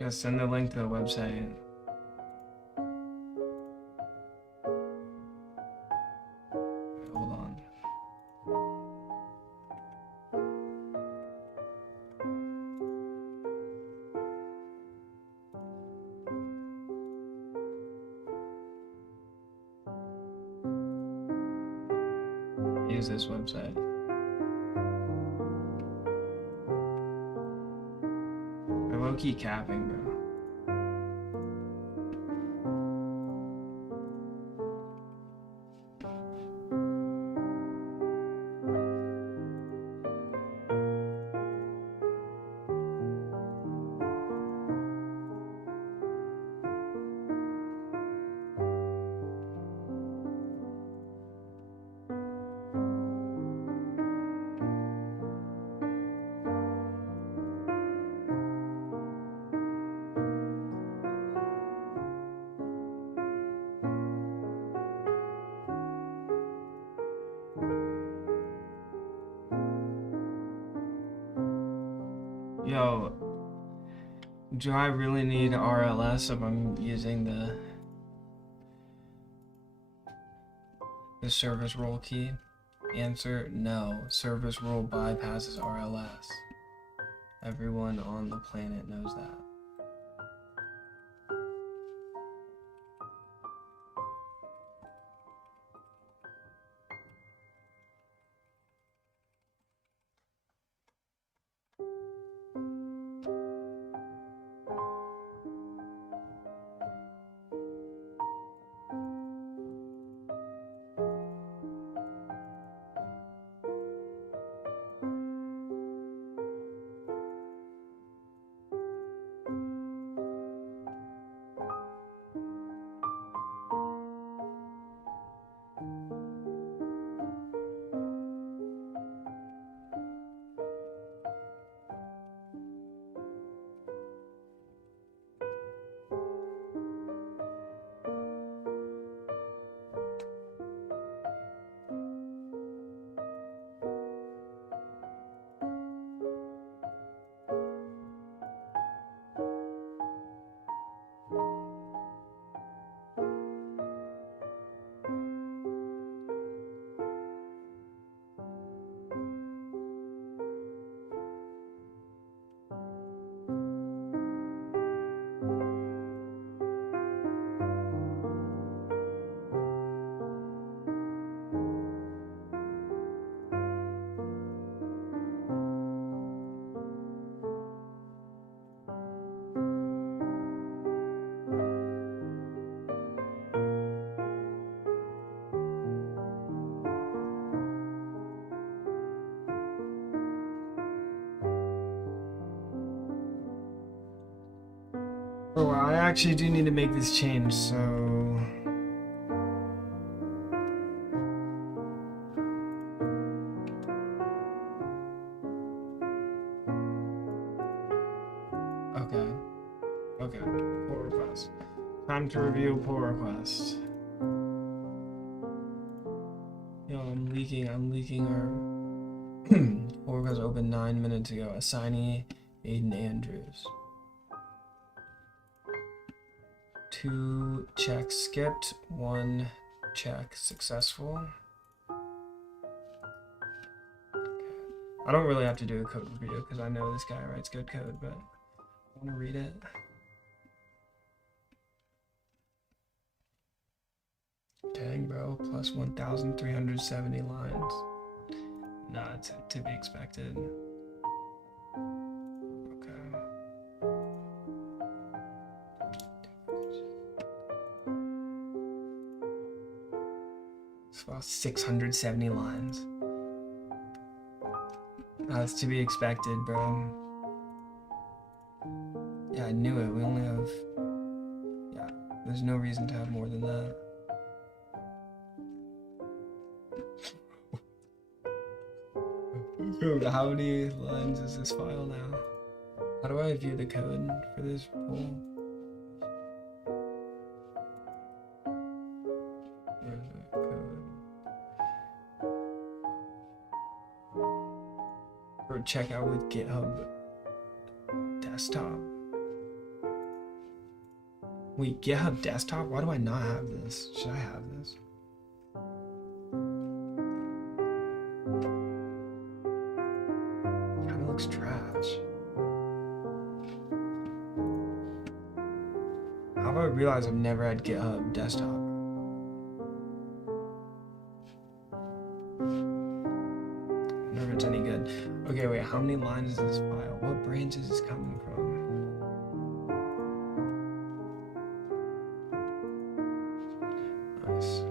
Yeah, send the link to the website. Hold on. Use this website. I low-key capping, bro. Yo, do I really need RLS if I'm using the service role key? Answer, no. Service role bypasses RLS. Everyone on the planet knows that. Oh, I actually do need to make this change, so... Okay. Okay. Pull request. Time to review pull request. Yo, I'm leaking our... pull request opened 9 minutes ago. Assignee, Aidan Andrews. 2 checks skipped, 1 check successful. I don't really have to do a code review because I know this guy writes good code, but I want to read it. Dang, bro, plus 1,370 lines. Nah, it's to be expected. Okay. It's about 670 lines. That's to be expected, bro. Yeah, I knew it. We only have... Yeah, there's no reason to have more than that. Dude, how many lines is this file now? How do I view the code for this poll? Where's the code? Or check out with GitHub desktop. Wait, GitHub desktop? Why do I not have this? Should I have this? Kinda looks trash. How do I realize I've never had GitHub desktop? I wonder if it's any good. Okay, wait, how many lines is this file? What branch is this coming from? Nice.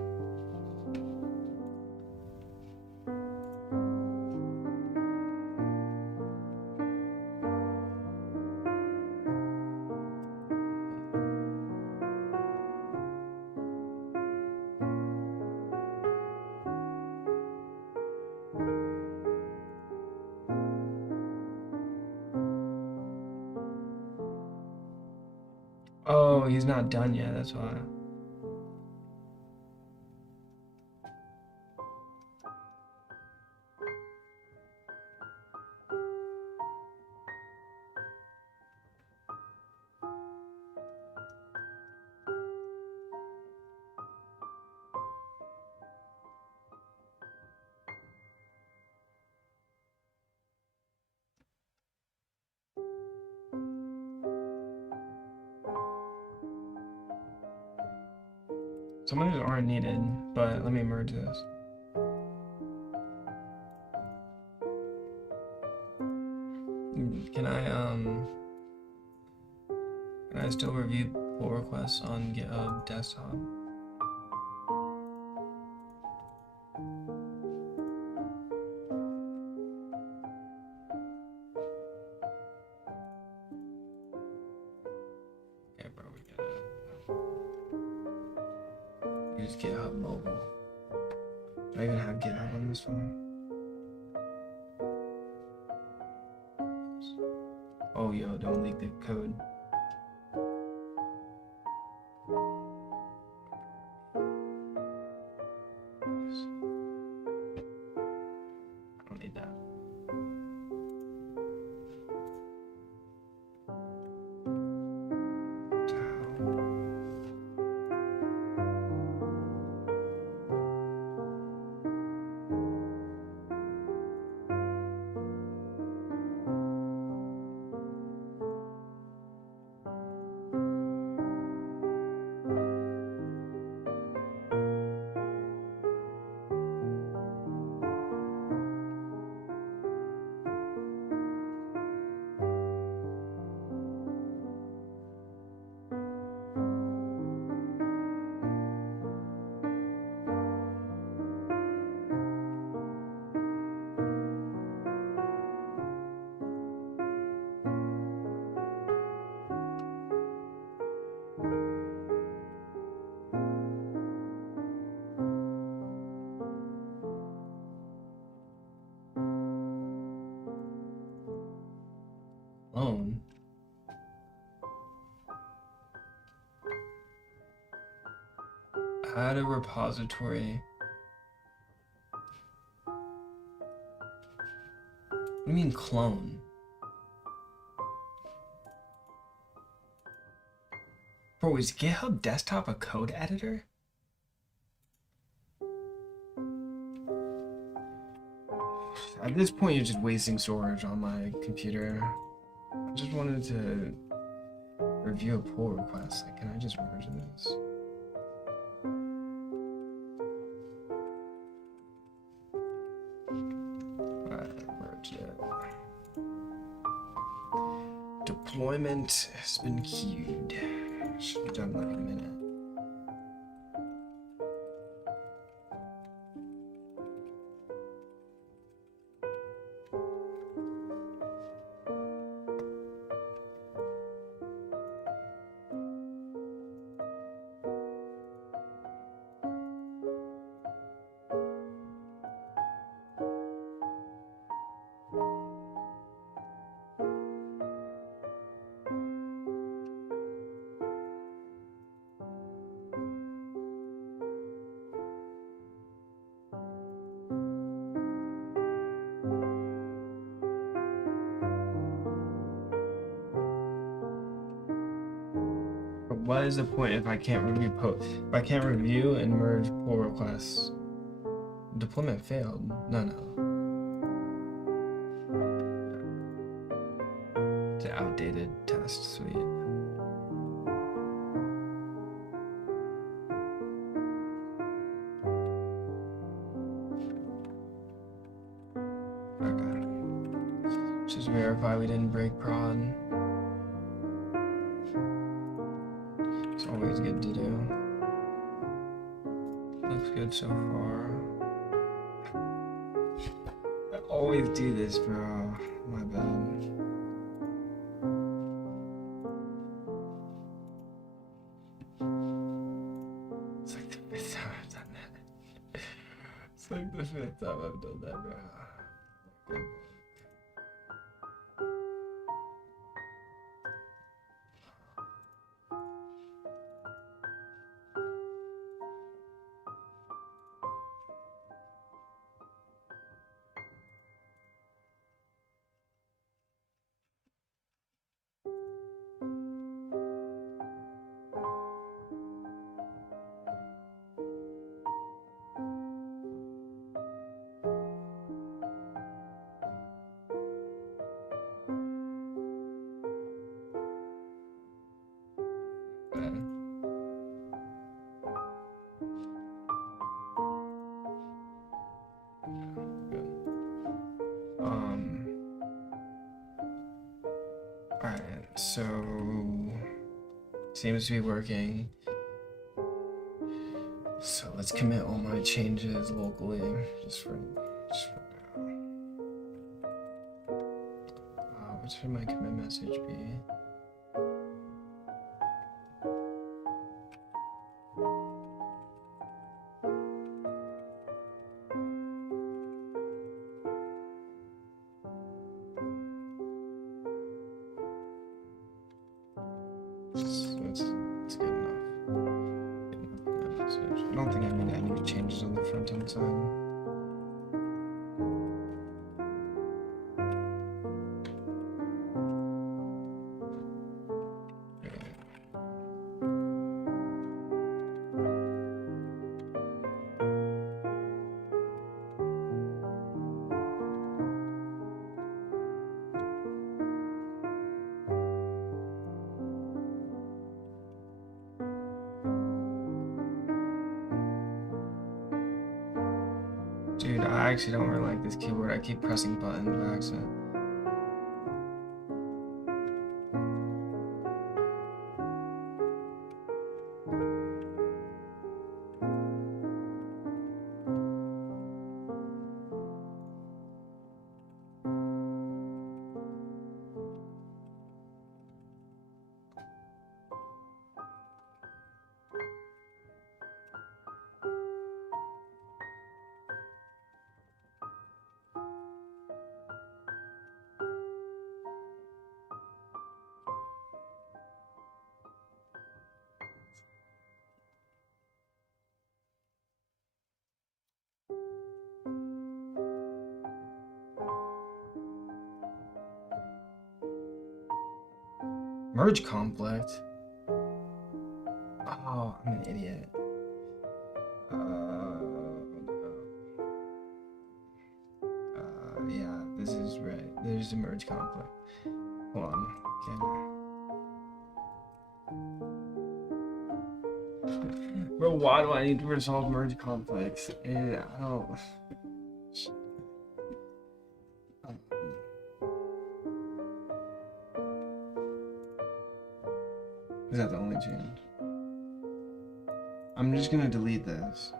Oh, he's not done yet, that's why. Some of these aren't needed, but let me merge this. Can I still review pull requests on GitHub desktop? Okay, bro, we get it. Use GitHub mobile. Do I even have GitHub on this phone? Oh, yo, don't leak the code. I don't need that. Add a repository. What do you mean clone? Bro, is GitHub Desktop a code editor? At this point, you're just wasting storage on my computer. I just wanted to review a pull request. Like, can I just merge this? Merged it. Deployment has been queued. Should be done in like a minute. What is the point if I can't review and merge pull requests? Deployment failed. No. It's an outdated test suite. Okay. Just verify we didn't break prod. Always good to do. Looks good so far. I always do this, bro. My bad. It's like the 5th time I've done that. It's like the 5th time I've done that, bro. Good. Alright, so seems to be working. So let's commit all my changes locally, just for now. What should my commit message be? It's good enough. Good enough message. I don't think I made any changes on the front end side. Dude, I actually don't really like this keyboard. I keep pressing buttons by accident. Merge conflict. Oh, I'm an idiot. Yeah, this is right. There's a merge conflict. Hold on. Okay. Bro, why do I need to resolve merge conflicts? I don't. Is that the only change? I'm just gonna delete this.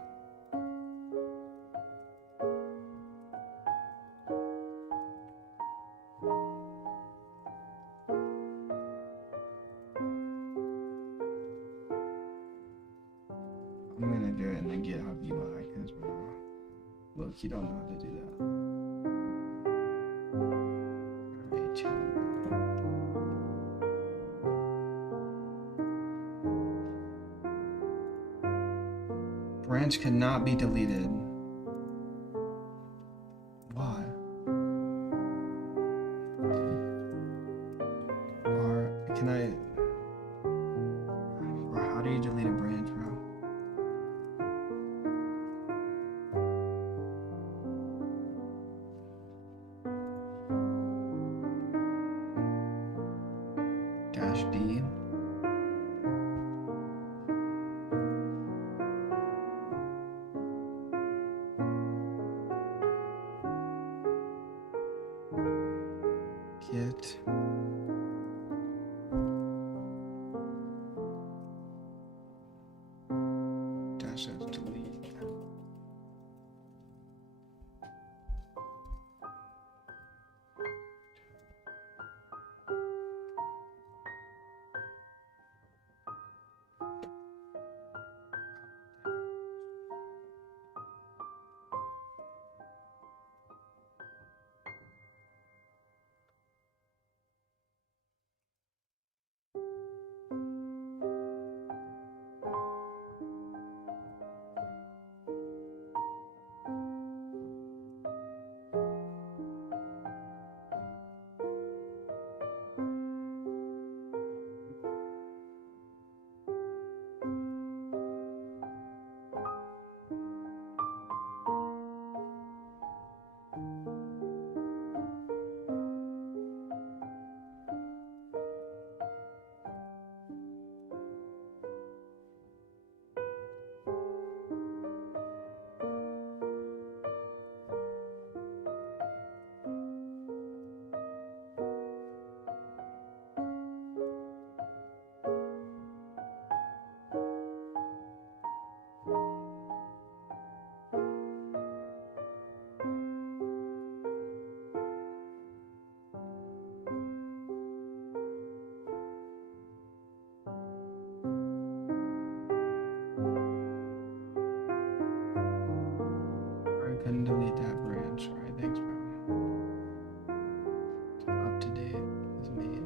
I'm gonna do it in the GitHub UI because, look, you don't know how to do that. Alright, chill. Branch cannot be deleted. Why? Or can I? Or how do you delete a branch, bro? Dash D. Git. Dash F delete. I couldn't delete that branch. Alright, thanks, bro. Up to date is main.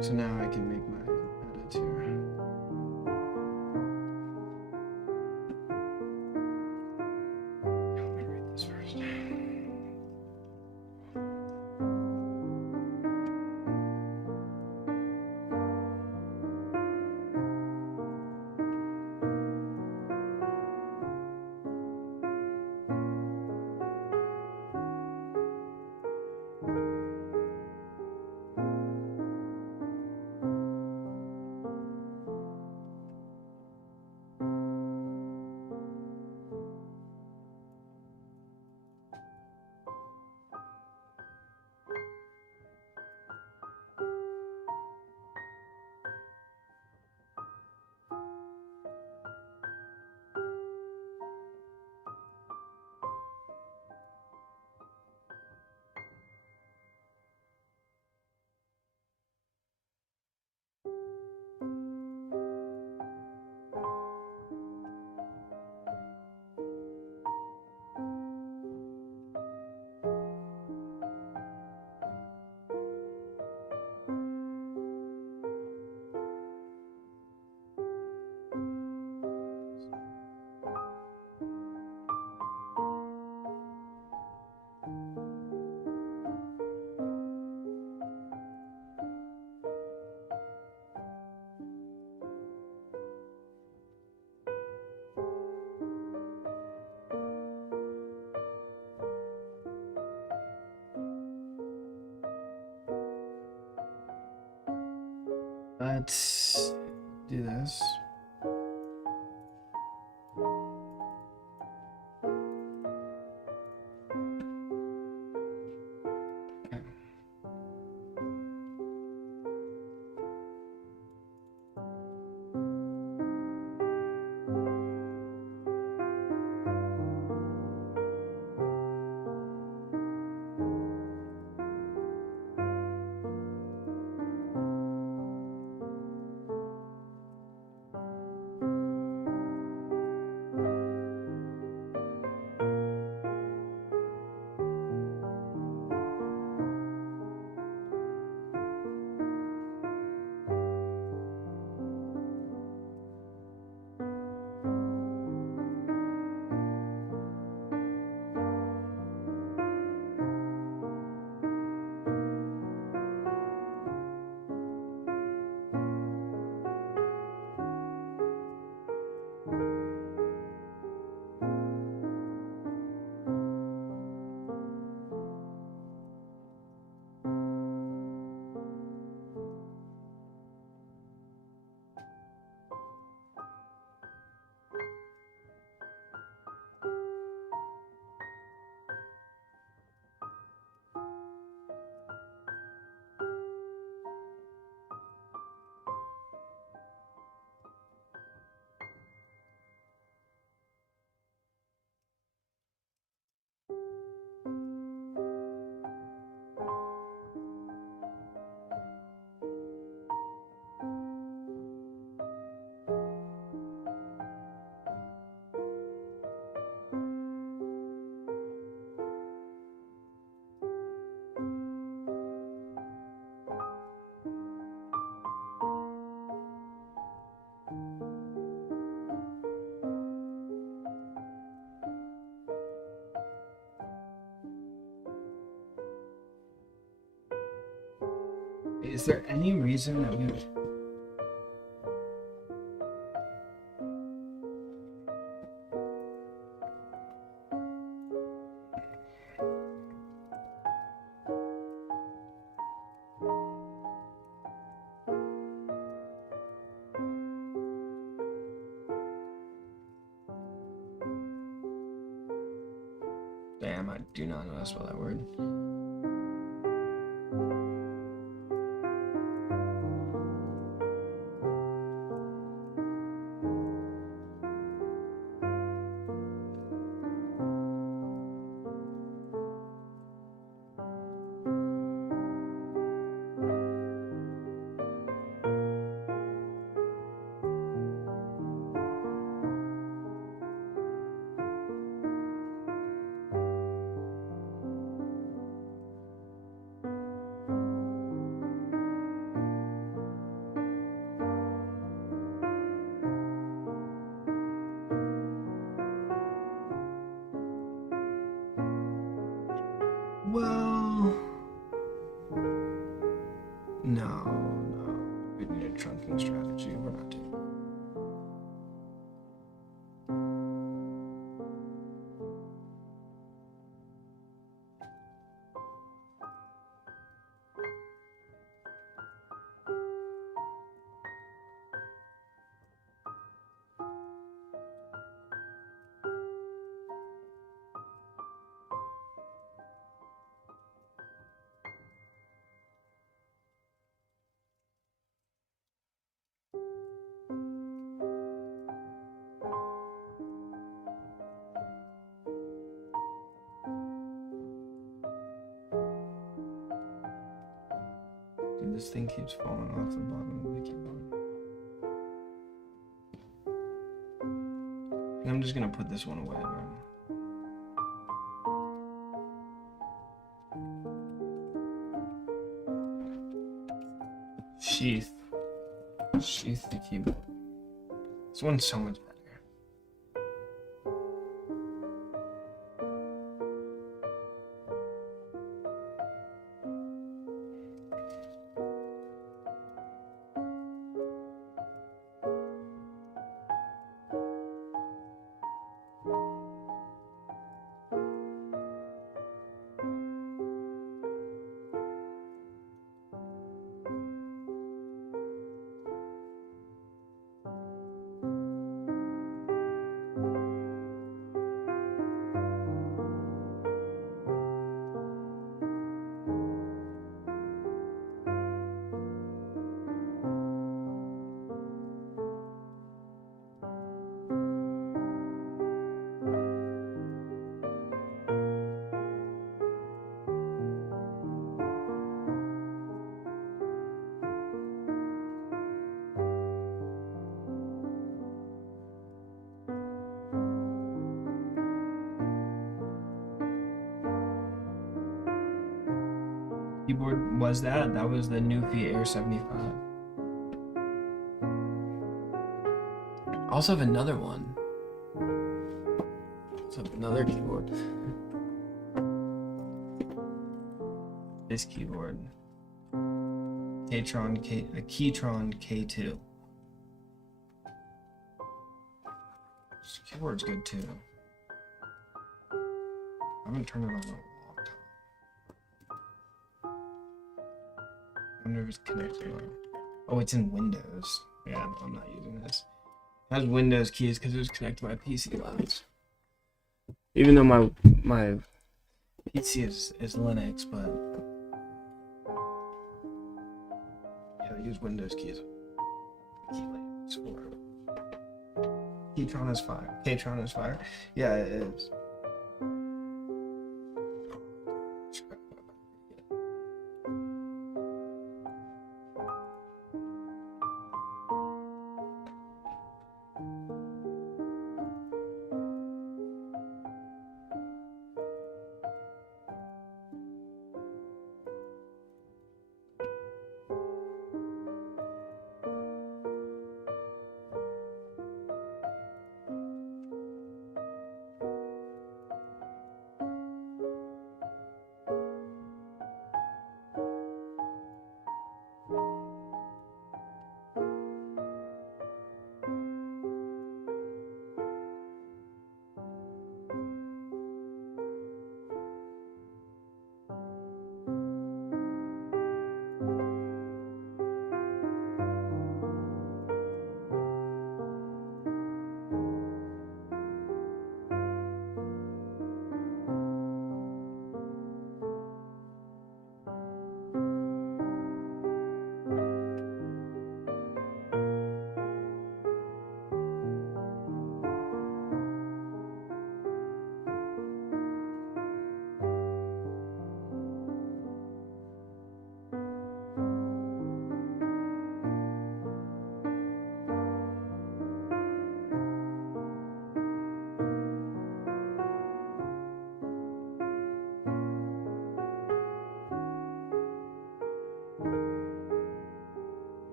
So now I can make my edits here. Let me read this first. Let's do this. Okay. Is there any reason that we would... Damn, I do not know how to spell that word. Well, no, we need a trunking strategy. We're not doing. Dude, this thing keeps falling off the bottom of the keyboard. I'm just gonna put this one away, bro. Sheath the keyboard. This one's so much better. keyboard was that. That was the Newfie Air 75. I also have another one. So another keyboard. This keyboard. Keytron K2. This keyboard's good too. I haven't turned it on in a long time. I wonder if it's connected. Oh, it's in Windows. Yeah, no, I'm not using this. It has Windows keys because it was connected to my PC last. Even though my PC is Linux, but yeah, I use Windows keys. Keylanes for Keytron is fire. Keytron is fire. Yeah, it is.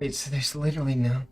Wait, so there's literally no.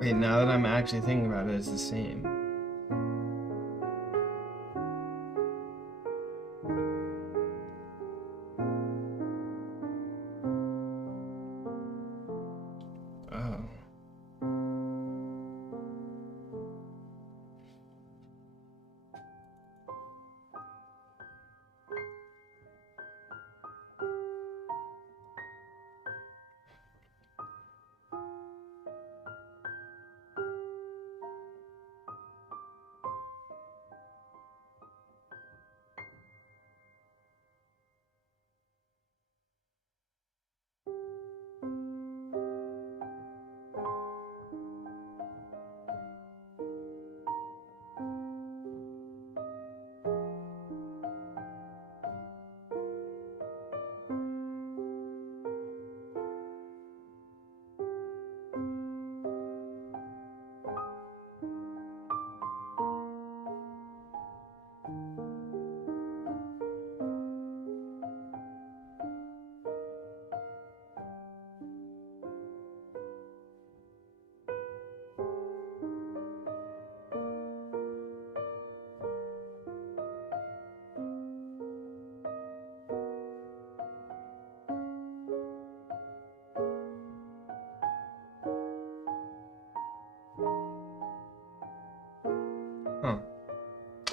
Wait, now that I'm actually thinking about it, it's the same.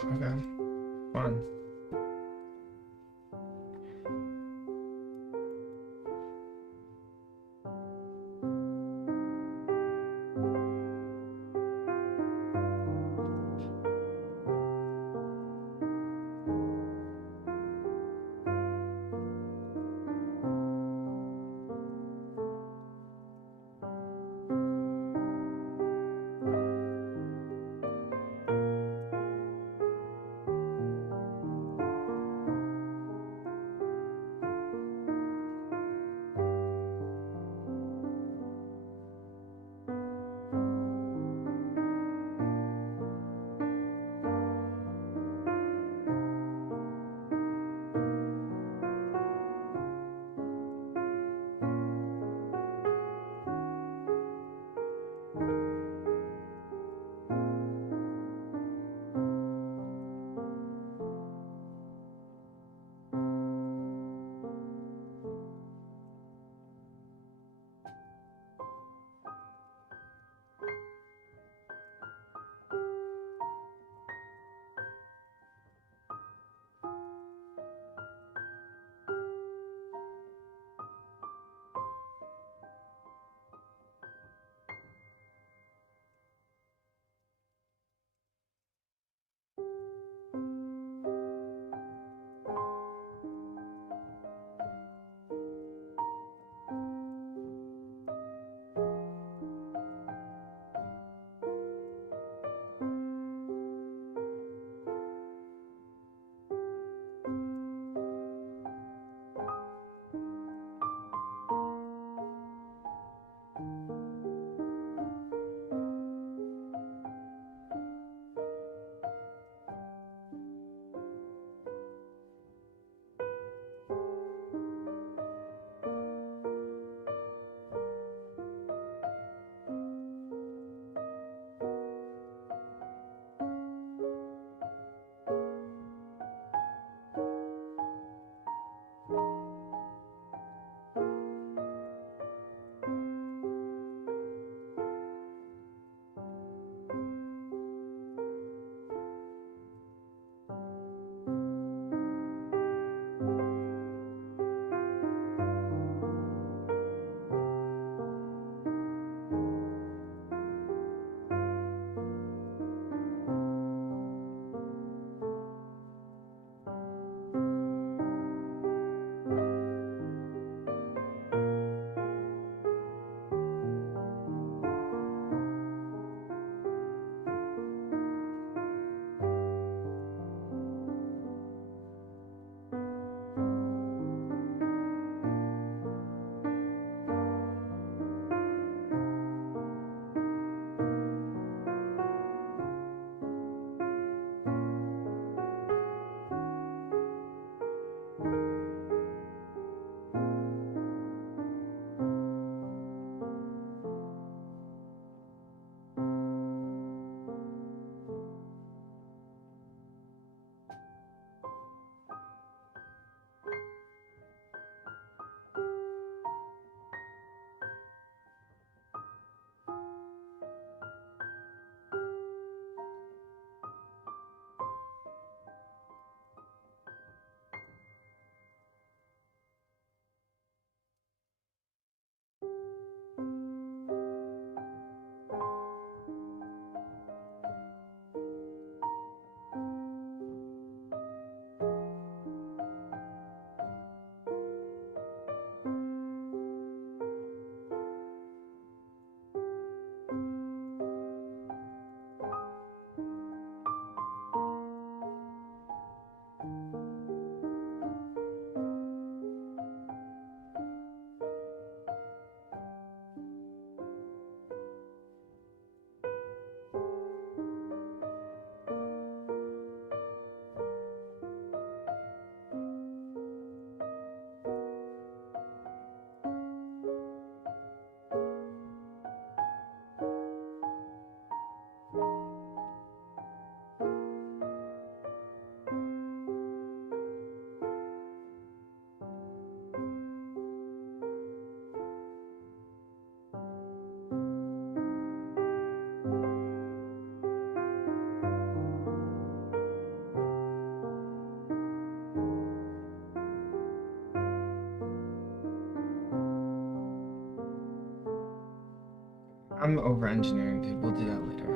Okay. Fun. I'm over engineering, dude. We'll do that later.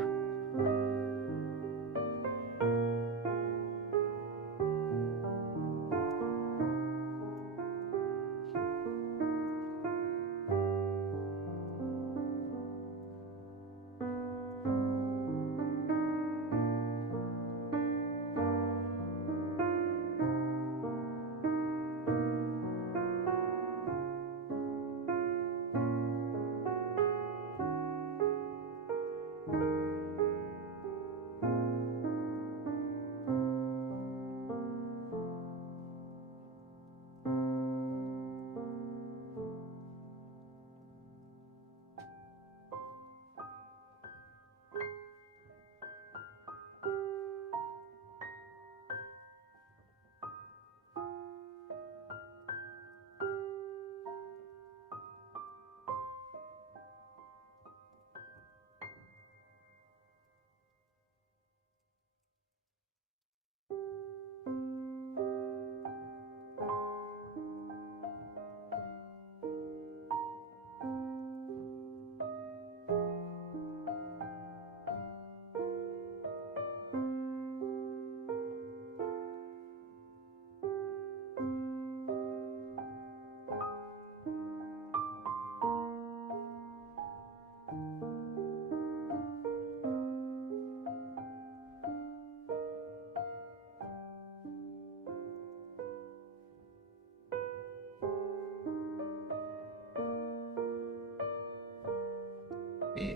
Wait.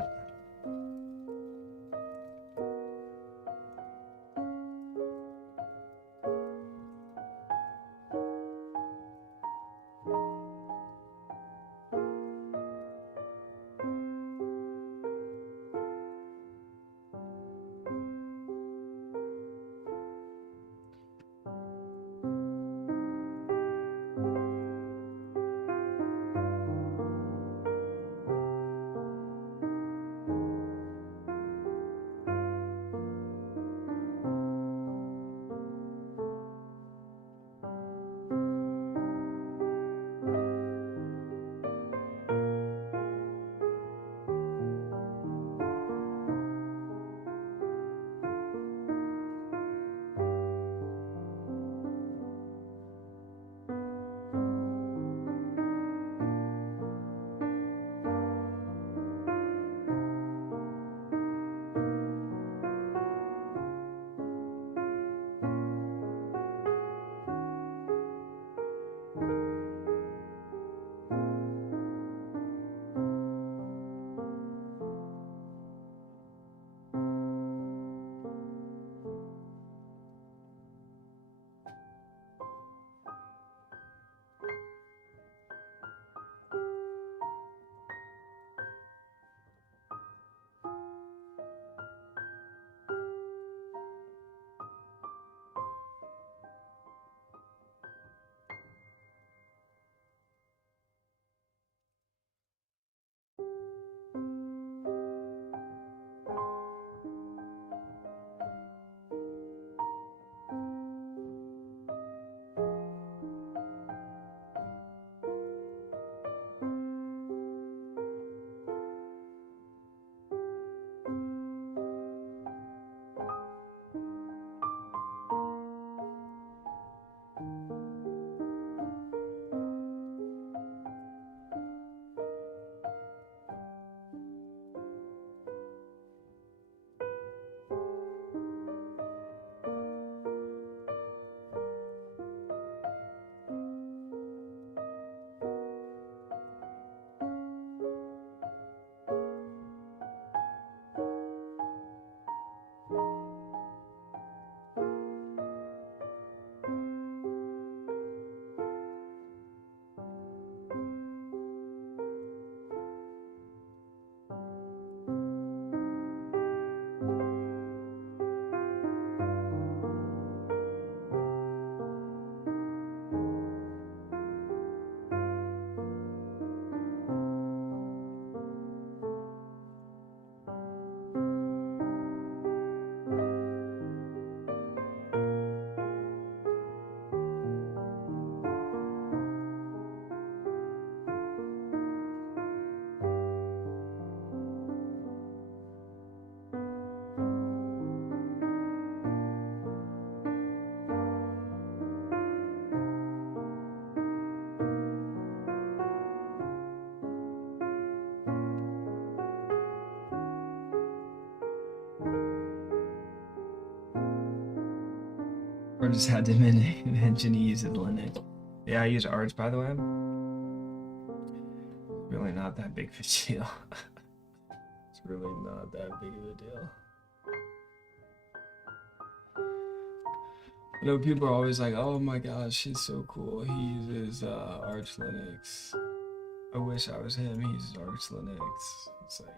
Or just had to mention he uses Linux. Yeah, I use Arch, by the way. Really not that big of a deal. It's really not that big of a deal. I know people are always like, oh my gosh, he's so cool. He uses Arch Linux. I wish I was him. He uses Arch Linux. It's like,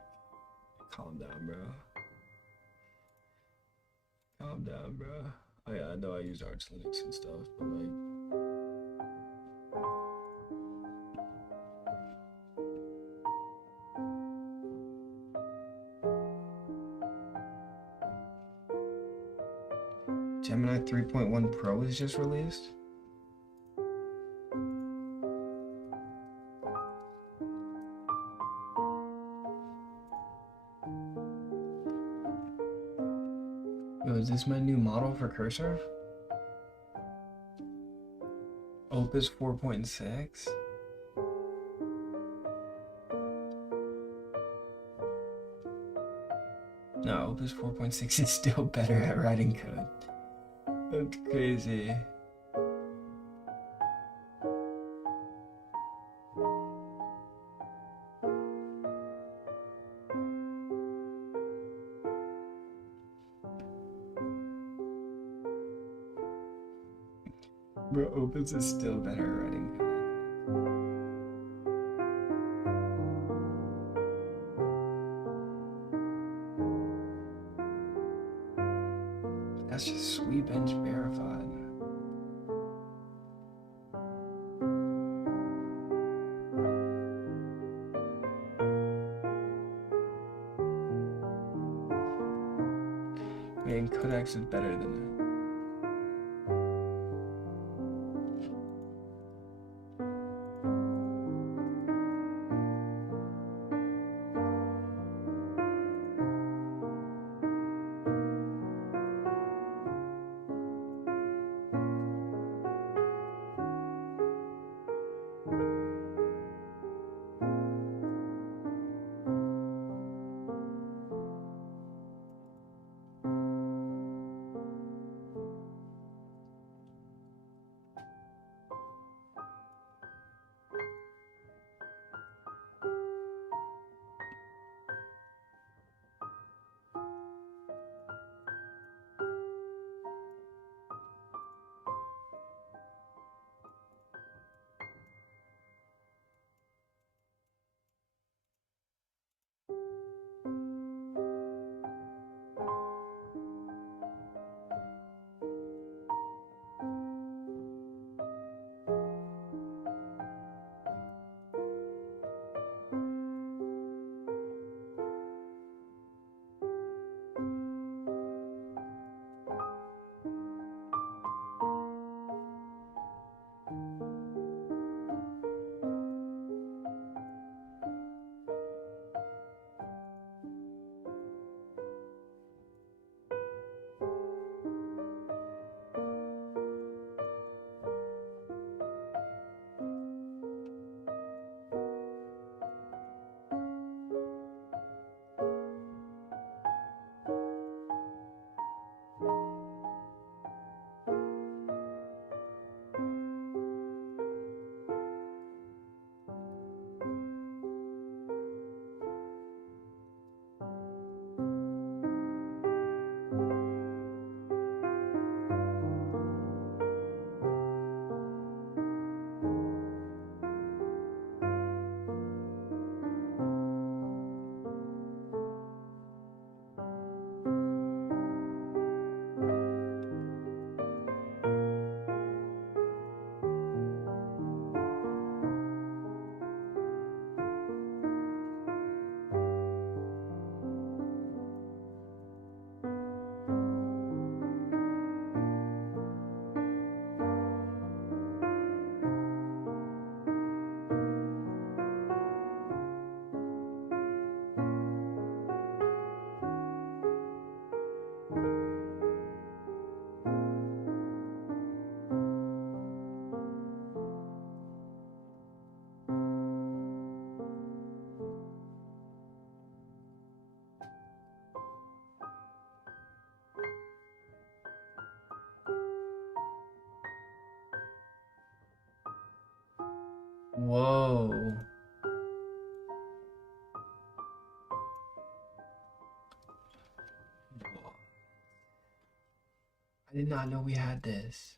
calm down, bro. Calm down, bro. Oh yeah, I know I use Arch Linux and stuff, but like, Gemini 3.1 Pro is just released. Yo, is this my new model for cursor? Opus 4.6? No, Opus 4.6 is still better at writing code. That's crazy. Bro, Opus is still better at writing code. That's just sweep bench verified. Man, Codex is better than it. Whoa. I did not know we had this.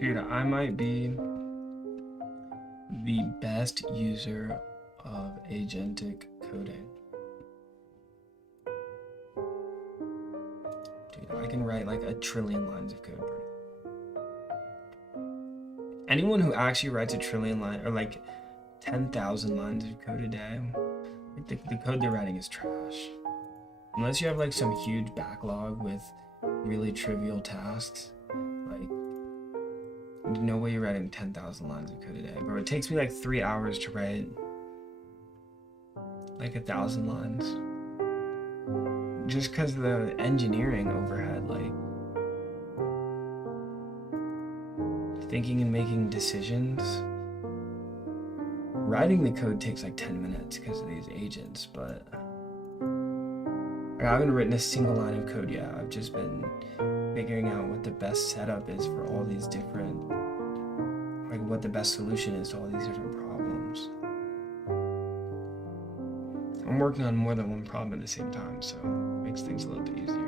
Dude, I might be the best user of agentic coding. Dude, I can write like 1,000,000,000 lines of code. Anyone who actually writes 1,000,000,000 lines or like 10,000 lines of code a day, like the code they're writing is trash. Unless you have like some huge backlog with really trivial tasks, like no way you're writing 10,000 lines of code a day. Bro, it takes me like 3 hours to write like 1,000 lines. Just because the engineering overhead, like thinking and making decisions. Writing the code takes like 10 minutes because of these agents, but I haven't written a single line of code yet. I've just been figuring out what the best setup is for all these different, like what the best solution is to all these different problems. I'm working on more than one problem at the same time, so it makes things a little bit easier.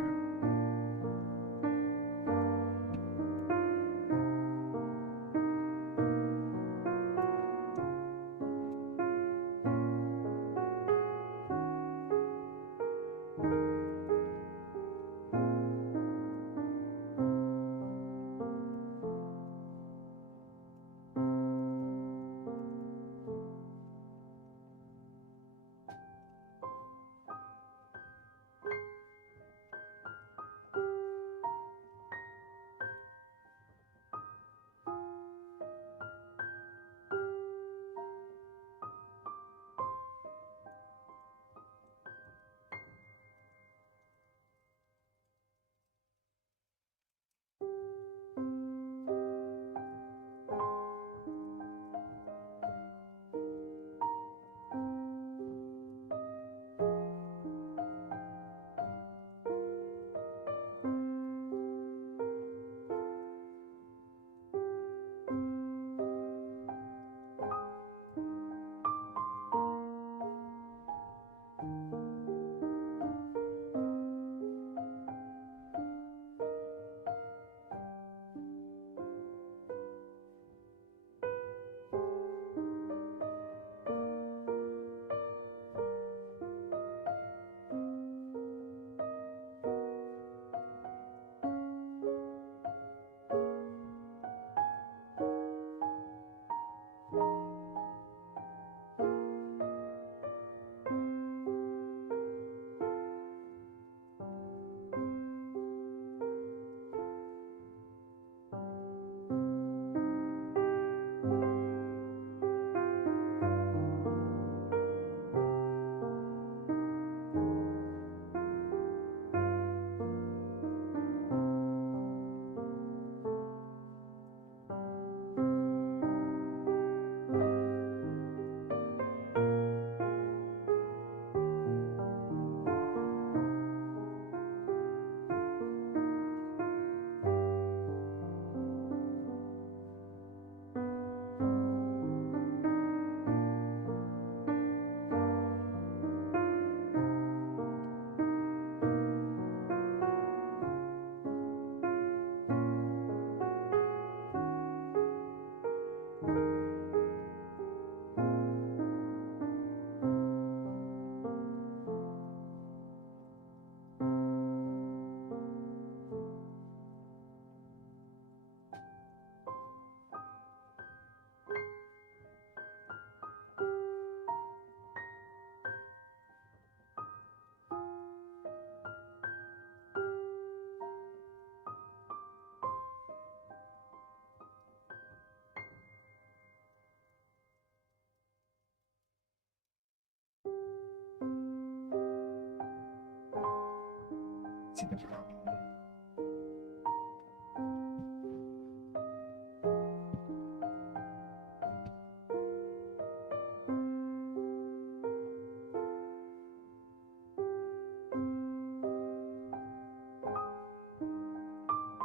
See the problem.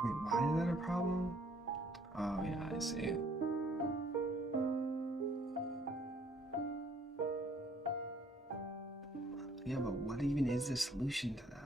Wait, why is that a problem? Oh yeah, I see. Yeah, but what even is the solution to that?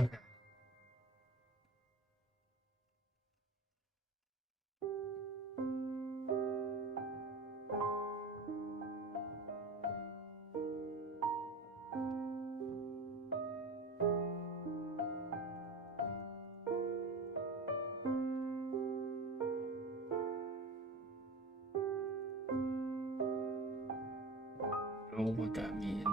Okay. I don't know what that means.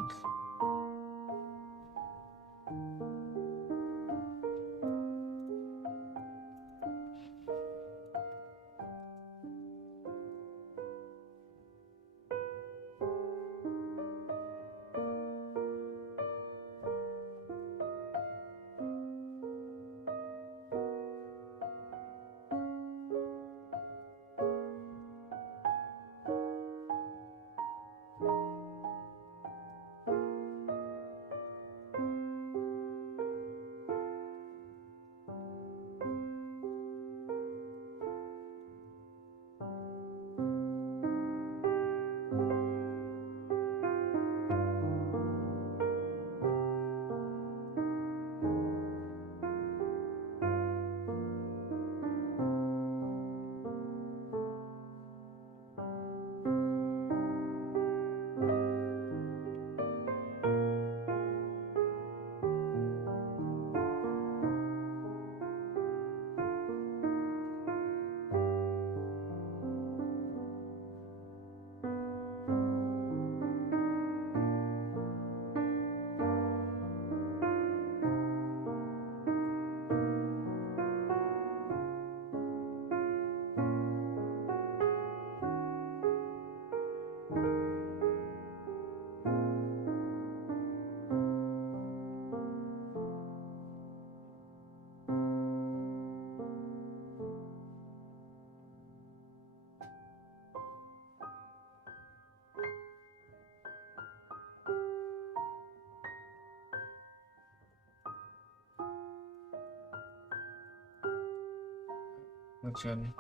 Looks good.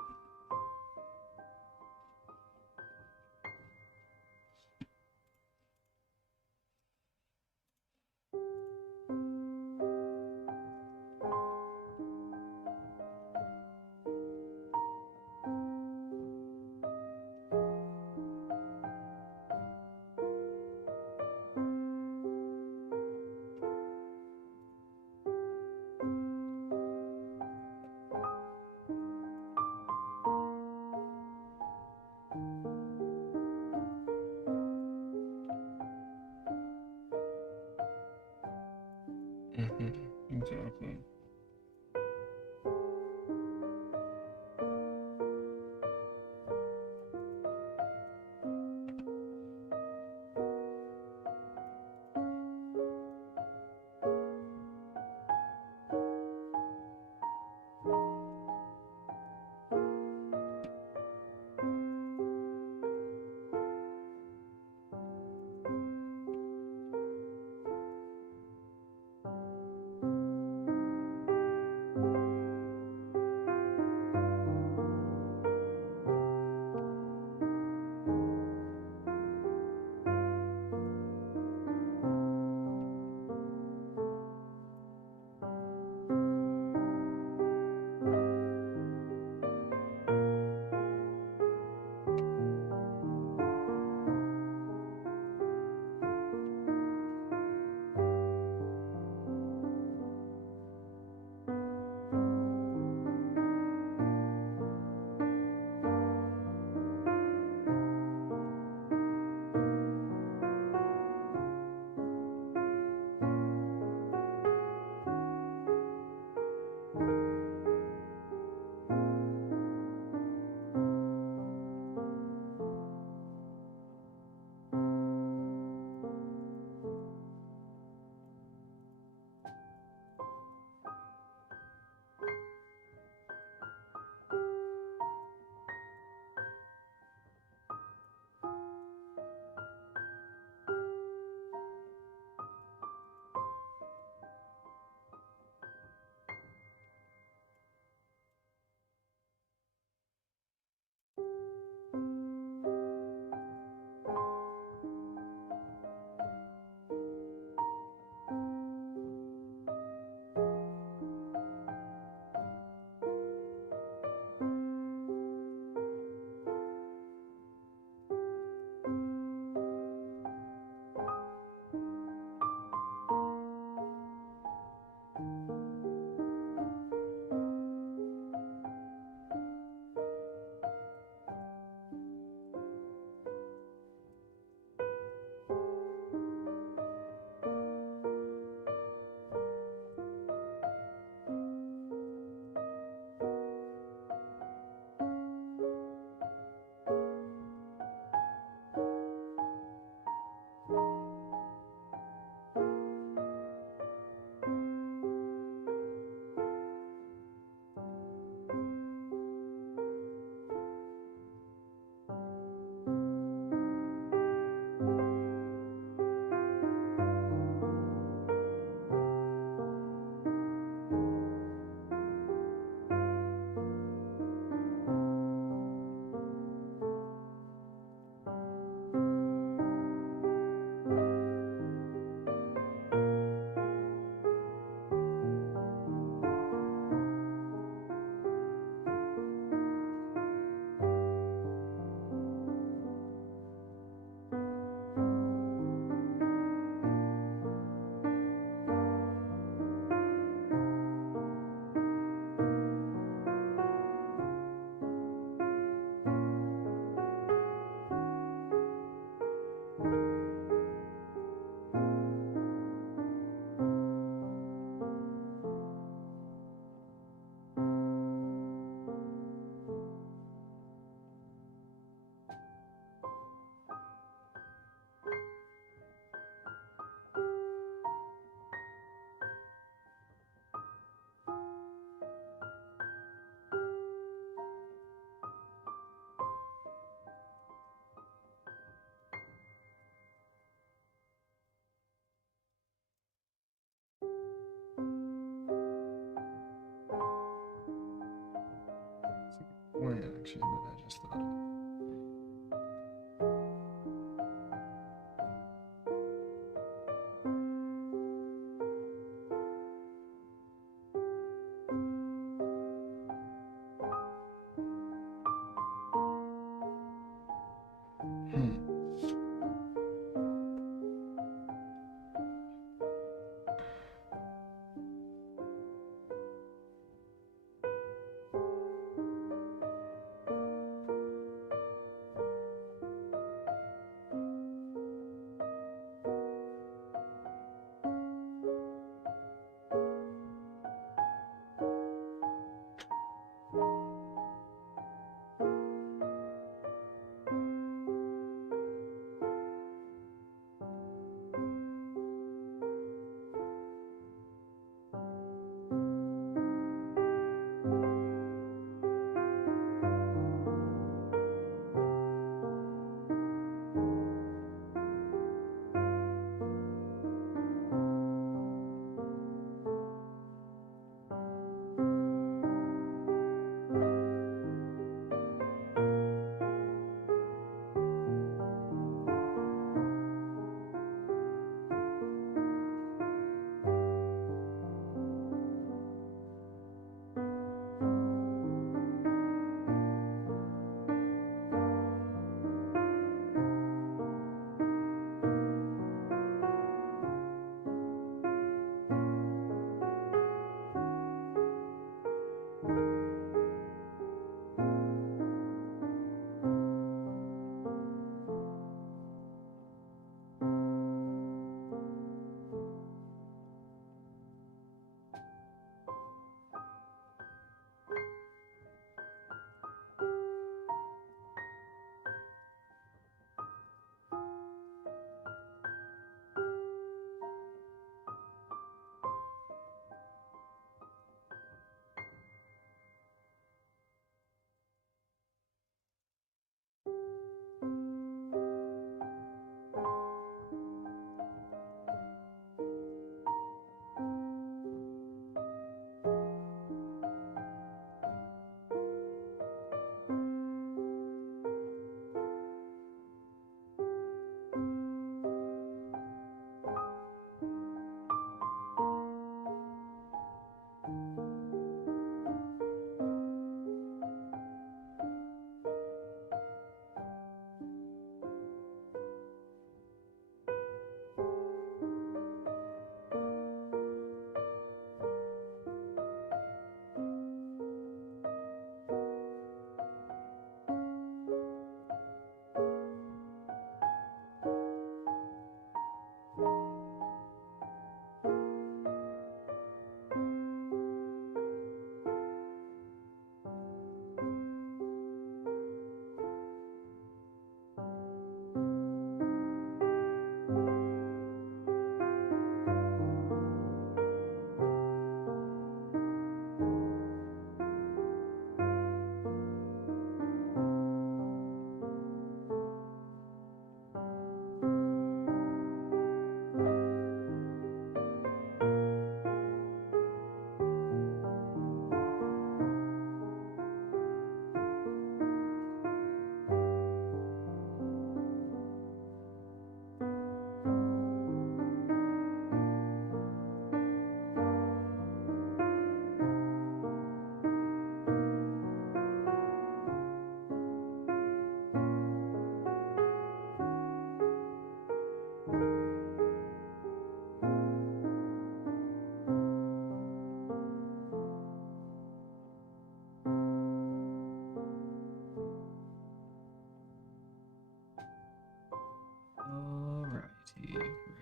Exactly. actually, but I just thought.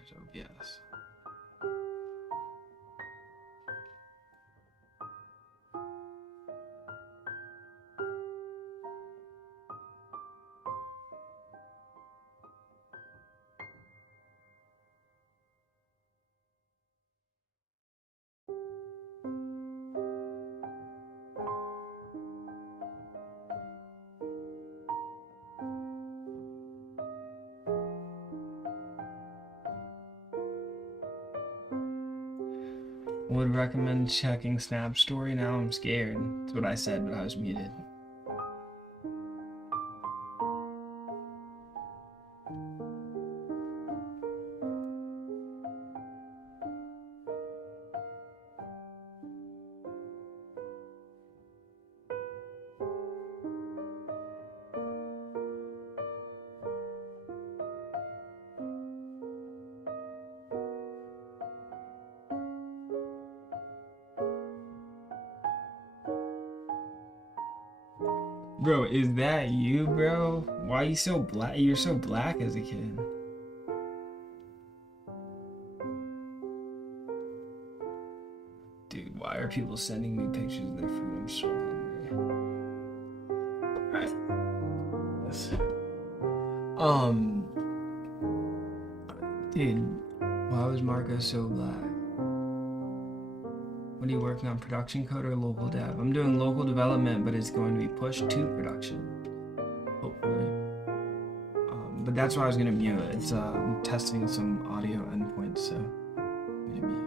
So yes. Would recommend checking Snap Story. Now I'm scared. That's what I said, but I was muted. Bro, is that you, bro? Why are you so black? You're so black as a kid. Dude, why are people sending me pictures of their food? I'm so hungry. Alright. Yes. Dude, why was Marco so black? What are you working on? Production code or local dev? I'm doing local development, but it's going to be pushed to production. Hopefully. But that's why I was gonna mute. It's I'm testing some audio endpoints, so I'm gonna mute.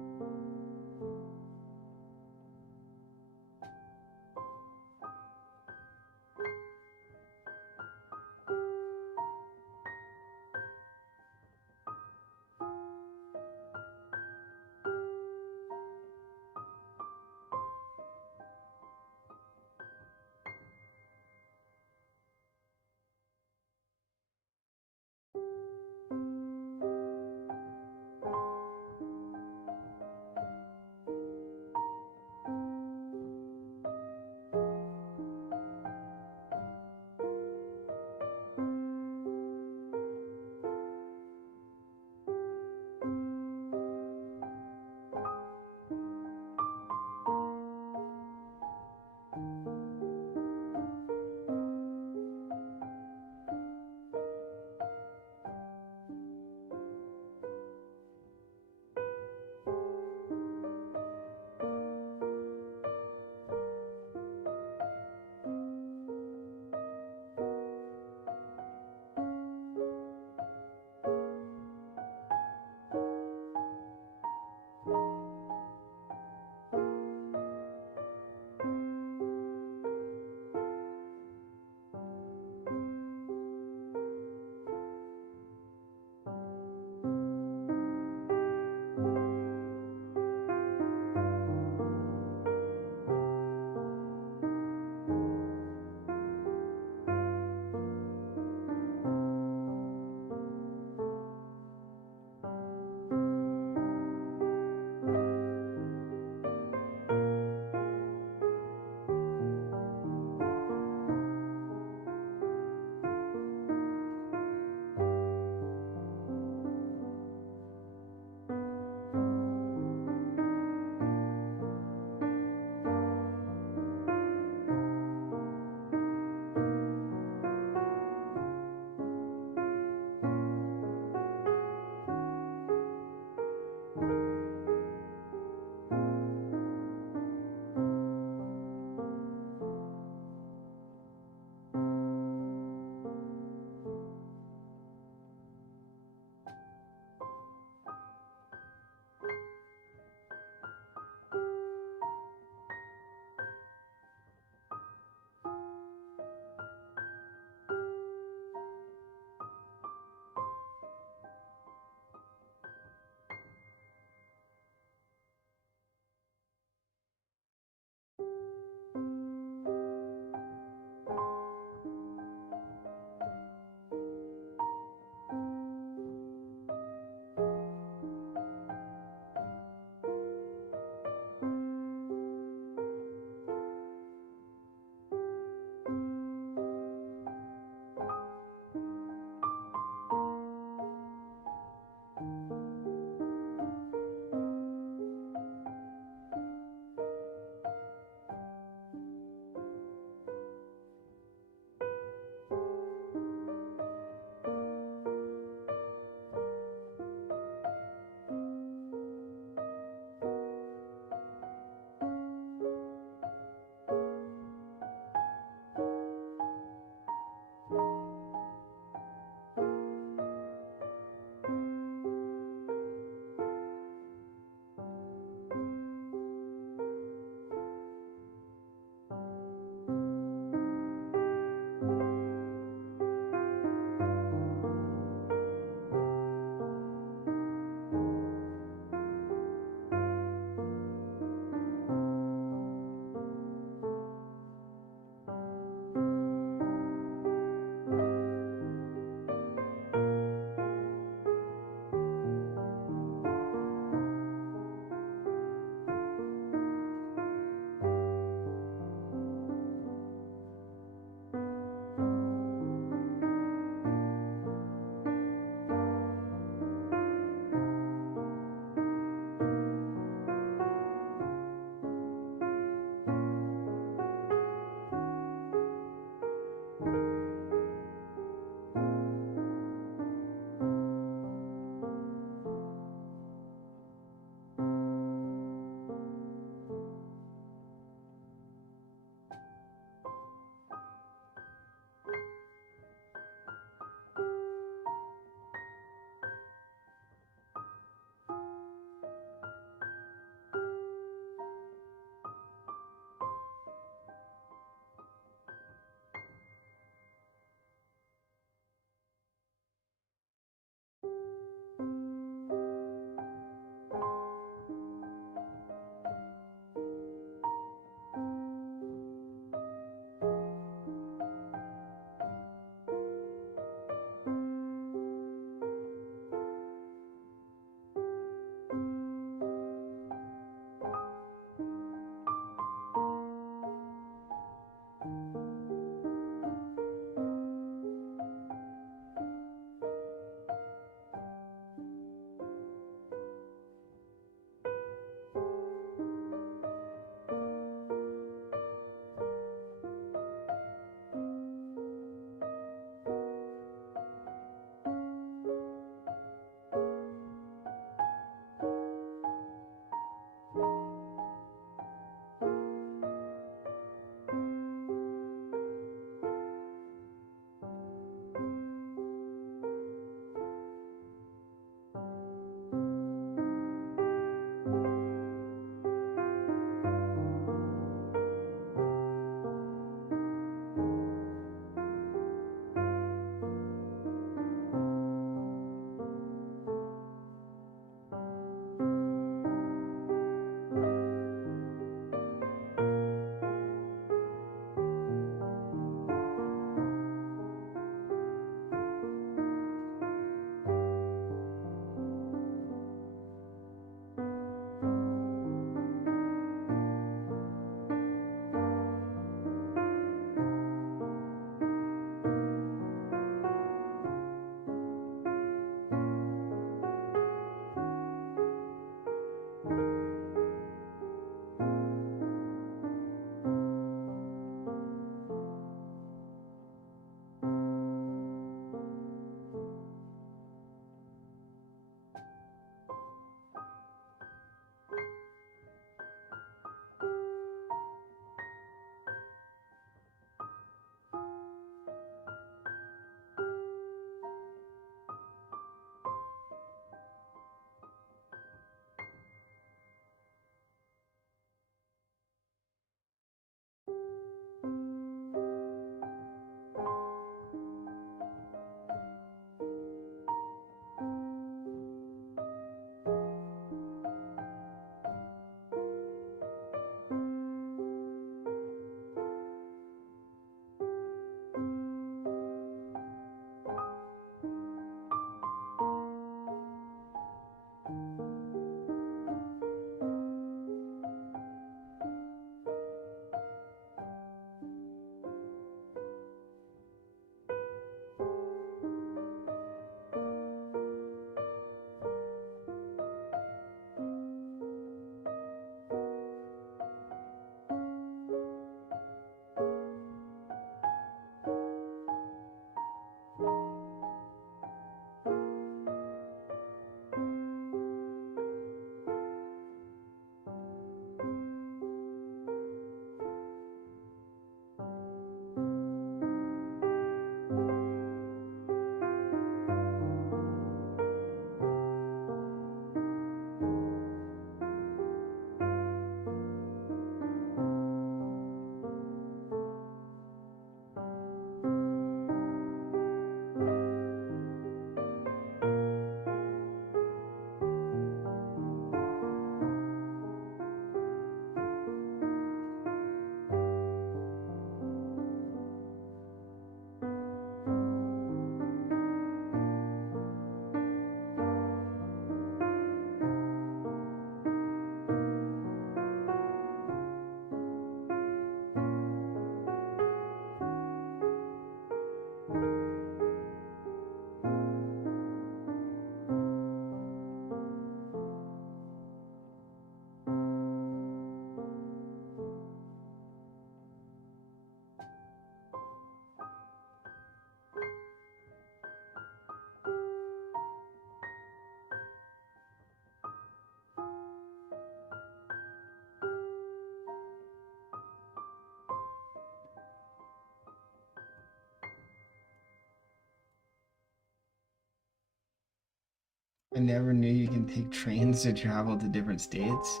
never knew you can take trains to travel to different states.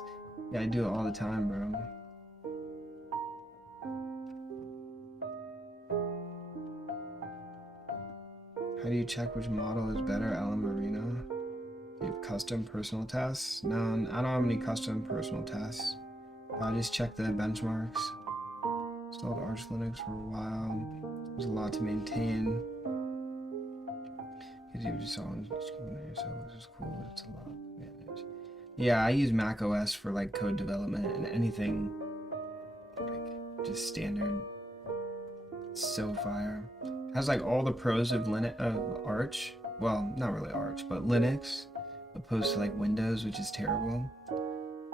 Yeah, I do it all the time, bro. How do you check which model is better, Ella Marino? Do you have custom personal tests? No, I don't have any custom personal tests. I just check the benchmarks. Installed Arch Linux for a while. There's a lot to maintain. Because you just saw on yourself, which is cool, but it's a lot to manage. Yeah, I use Mac OS for like code development and anything like just standard. It's so fire. It has like all the pros of Arch. Well, not really Arch, but Linux, opposed to like Windows, which is terrible.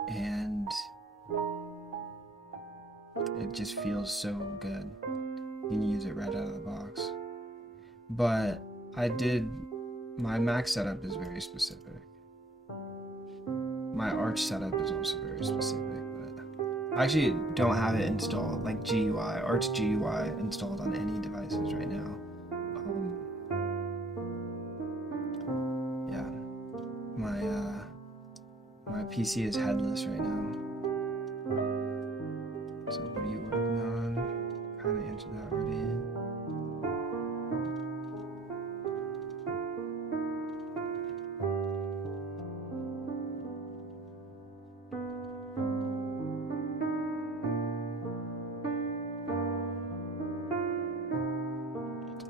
And it just feels so good. You can use it right out of the box. But my Mac setup is very specific. My Arch setup is also very specific, but I actually don't have it installed, like GUI, Arch GUI installed on any devices right now. Yeah, my PC is headless right now. So what are you working on? Kind of answered that already.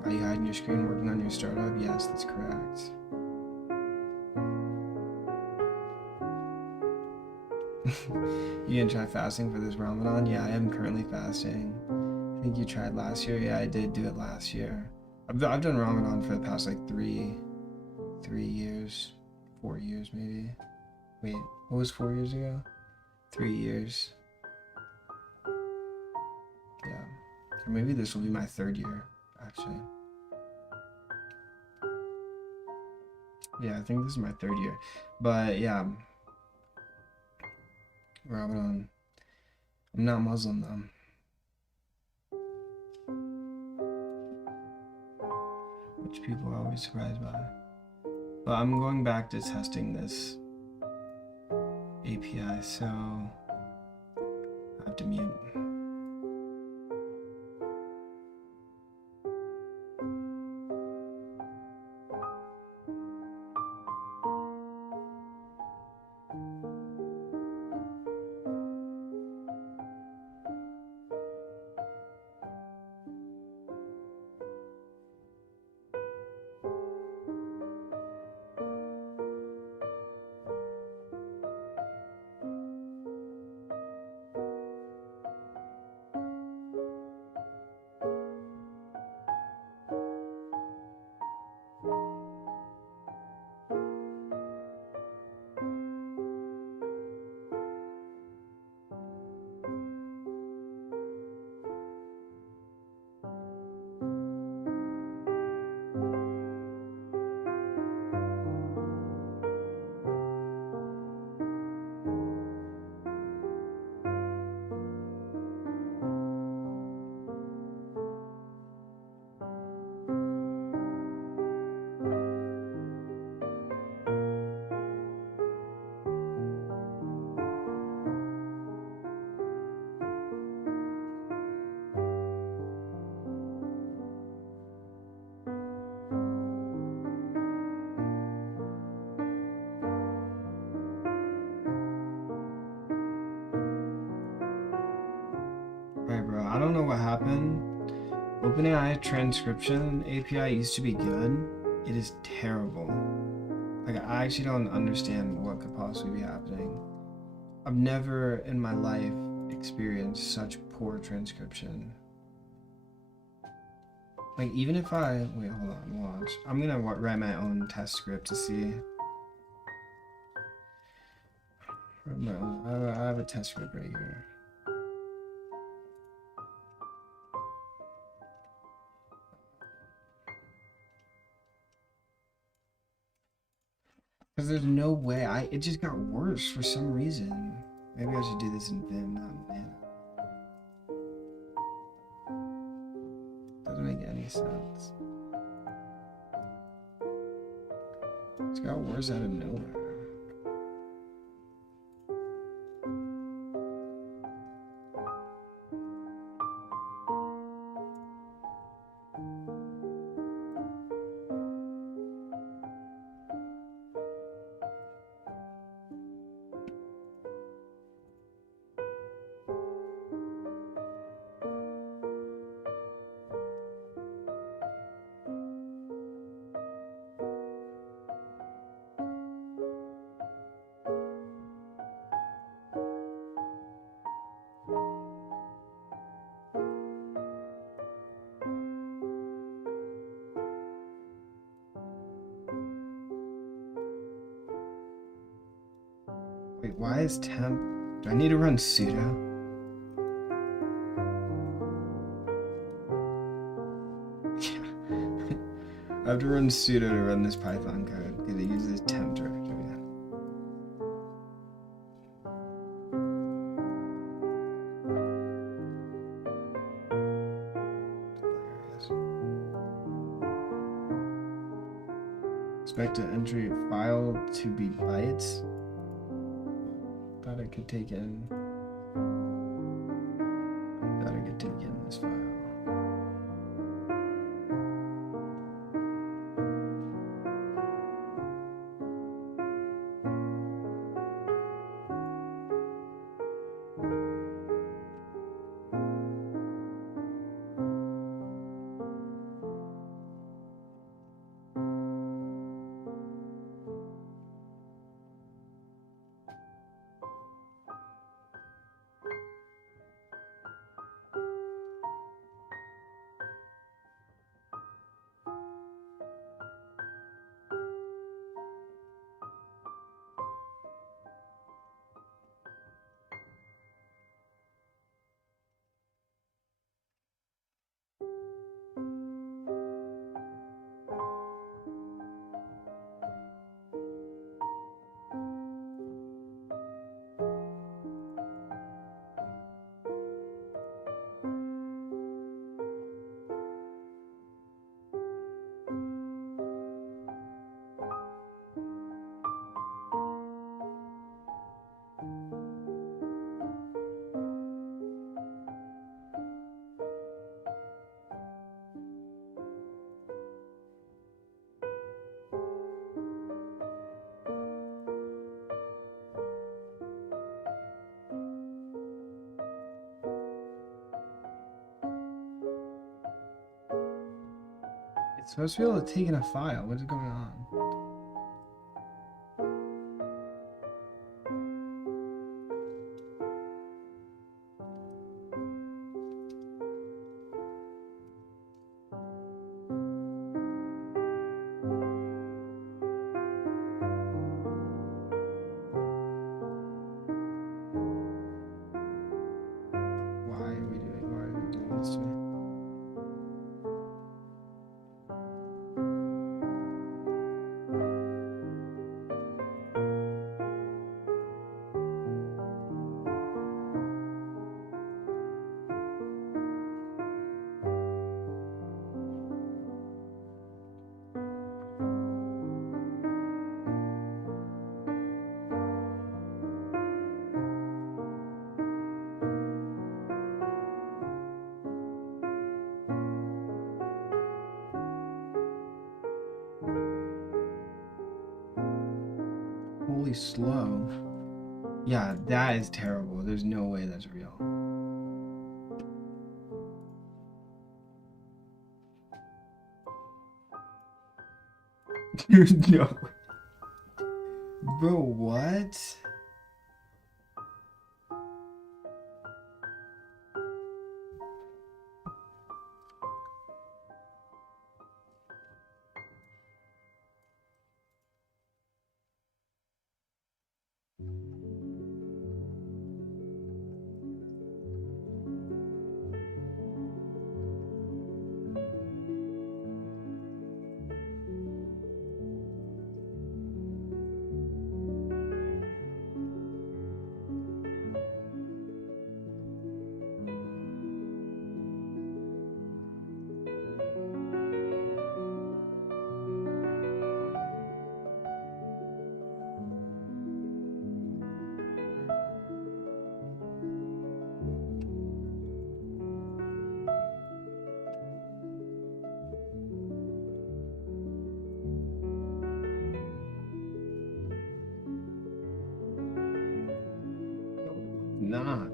Are you hiding your screen working on your startup? Yes, that's correct. You gonna try fasting for this Ramadan? Yeah, I am currently fasting. I think you tried last year. Yeah, I did do it last year. I've done Ramadan for the past like 3 years, 4 years maybe. Wait, what was 4 years ago? 3 years. Yeah, or maybe this will be my 3rd year actually. Yeah, I think this is my 3rd year. But yeah, Ramadan. I'm not Muslim though, which people are always surprised by. But I'm going back to testing this API, so I have to mute. Right, bro. I don't know what happened. OpenAI transcription API used to be good. It is terrible. Like, I actually don't understand what could possibly be happening. I've never in my life experienced such poor transcription. Like, even if I... Wait, hold on, watch. I'm gonna write my own test script to see. I have a test script right here. Because there's no way, it just got worse for some reason. Maybe I should do this in Vim, not in Nano. Doesn't make any sense. It's got worse out of nowhere. Wait, why is temp? Do I need to run sudo? I have to run sudo to run this Python code because it uses temp directory. Expect an entry file to be bytes. Thought I could take in. Thought I could take in this file. It's supposed to be able to take in a file. What is going on? Why are we doing this to me? Holy slow. Yeah, that is terrible. There's no way that's real. There's no way. Bro, what? not.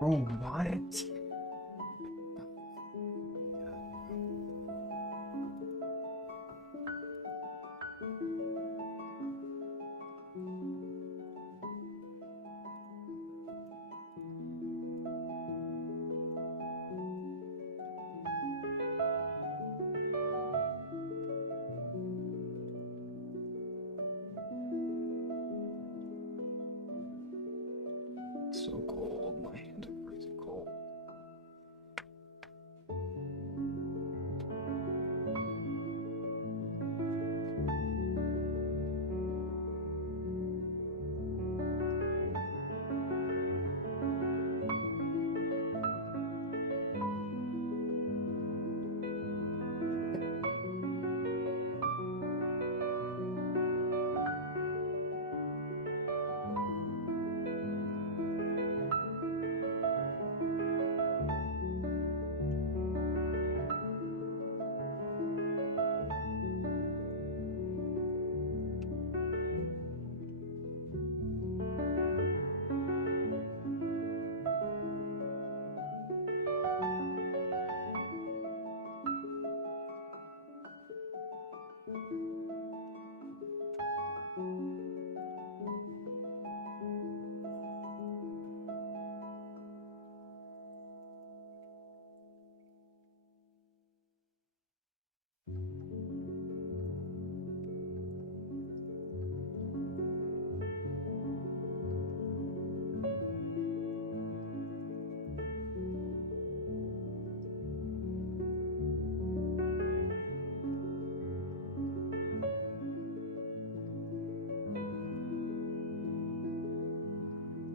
Bro, what? So cold. My hands are freezing cold.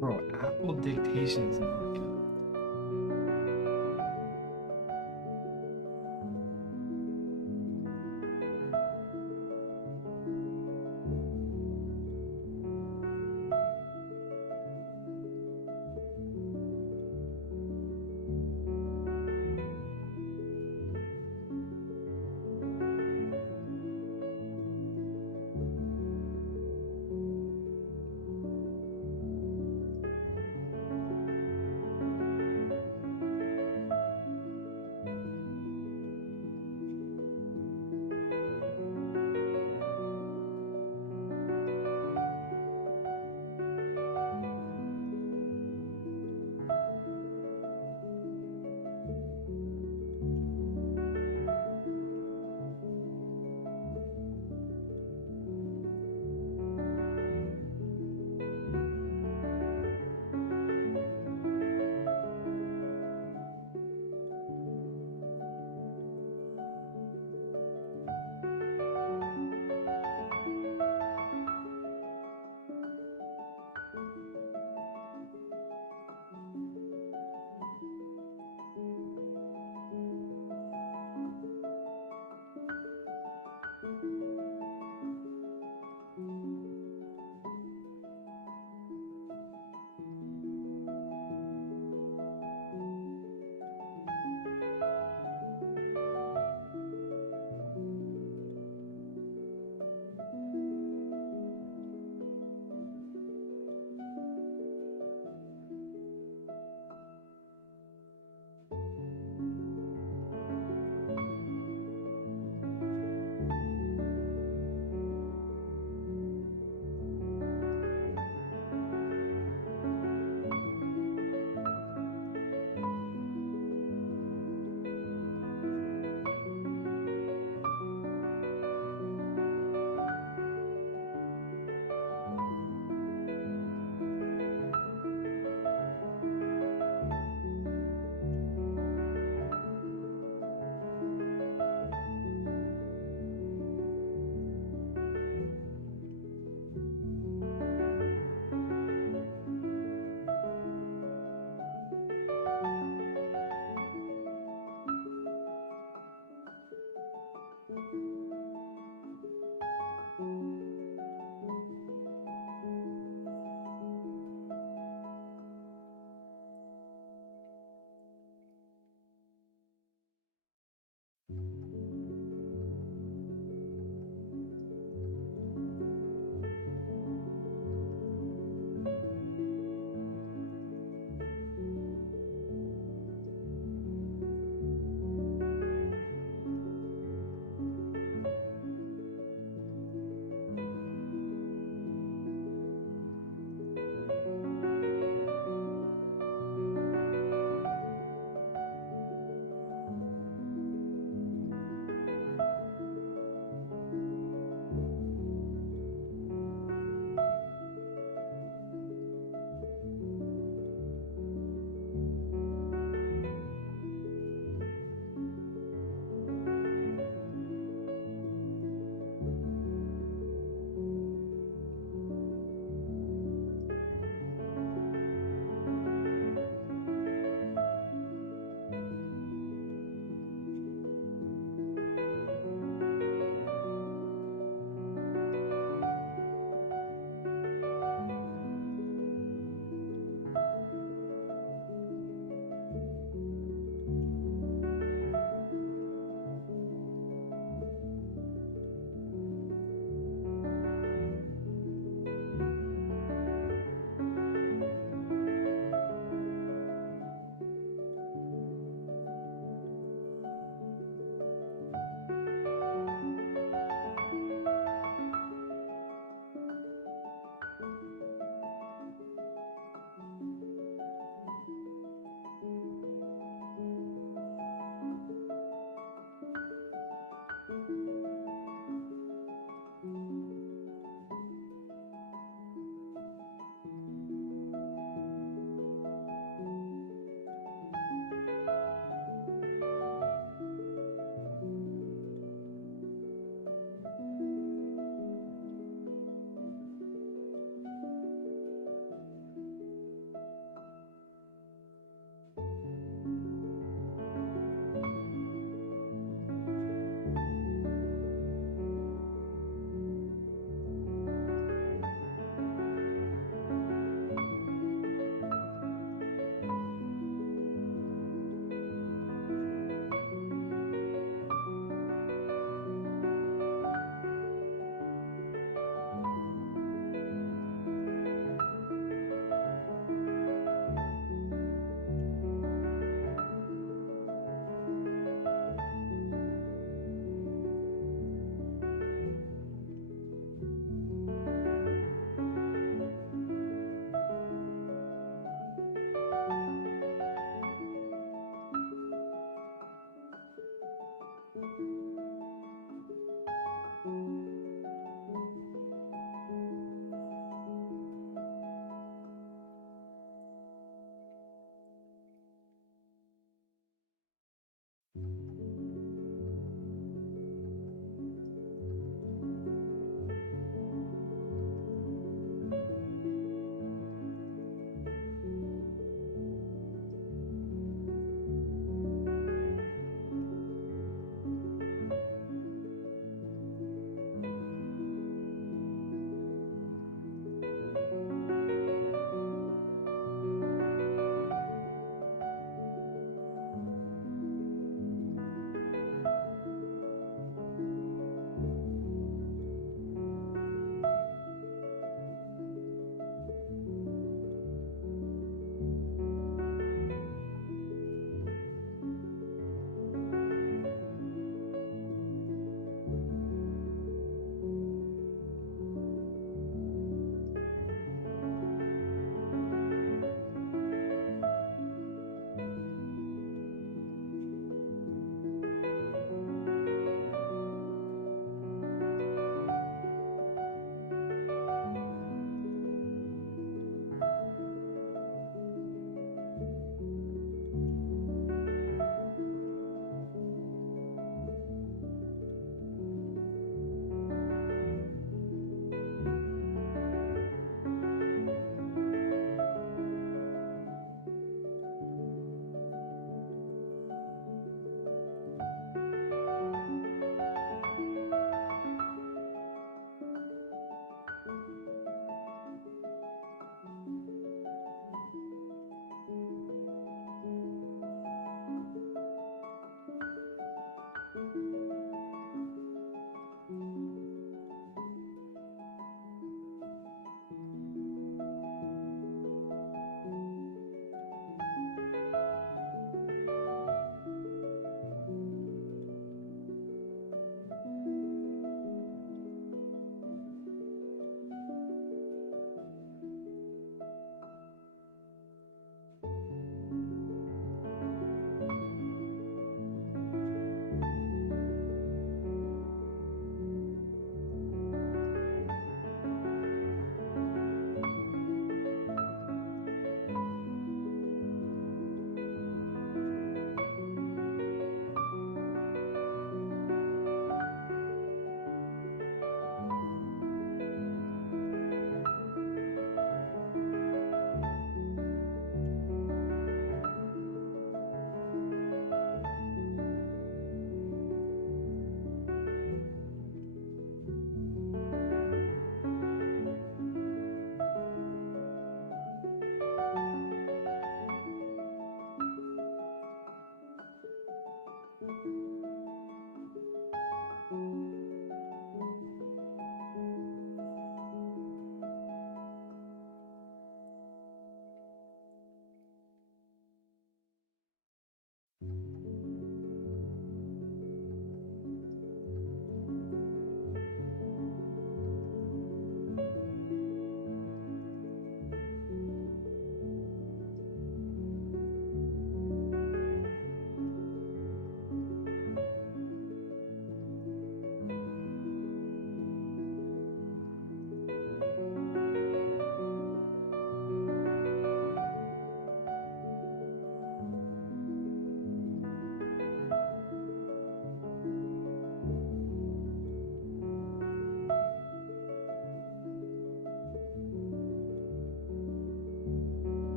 Bro, Apple dictation is not good.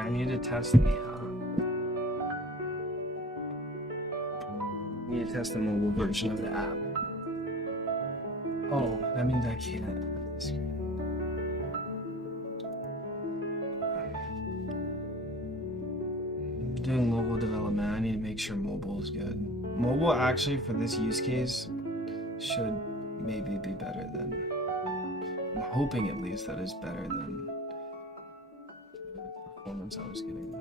I need to test the mobile version of the app. Oh, that means I can't. Doing mobile development, I need to make sure mobile is good. Mobile actually for this use case should maybe be better than, I'm hoping at least that it's better than the performance I was getting.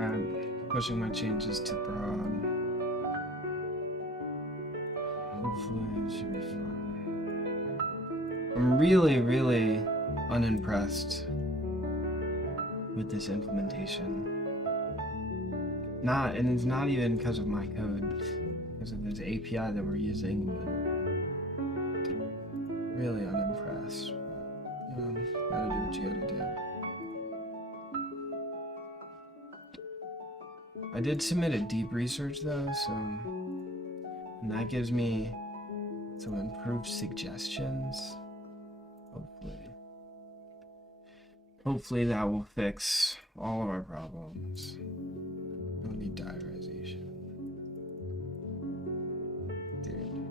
I'm pushing my changes to broad. Hopefully it should be fine. I'm really unimpressed with this implementation. And it's not even because of my code, because of this API that we're using, but really unimpressed. But, you know, gotta do what you gotta do. I did submit a deep research though, and that gives me some improved suggestions. Hopefully that will fix all of our problems. Don't need diarization. Dude.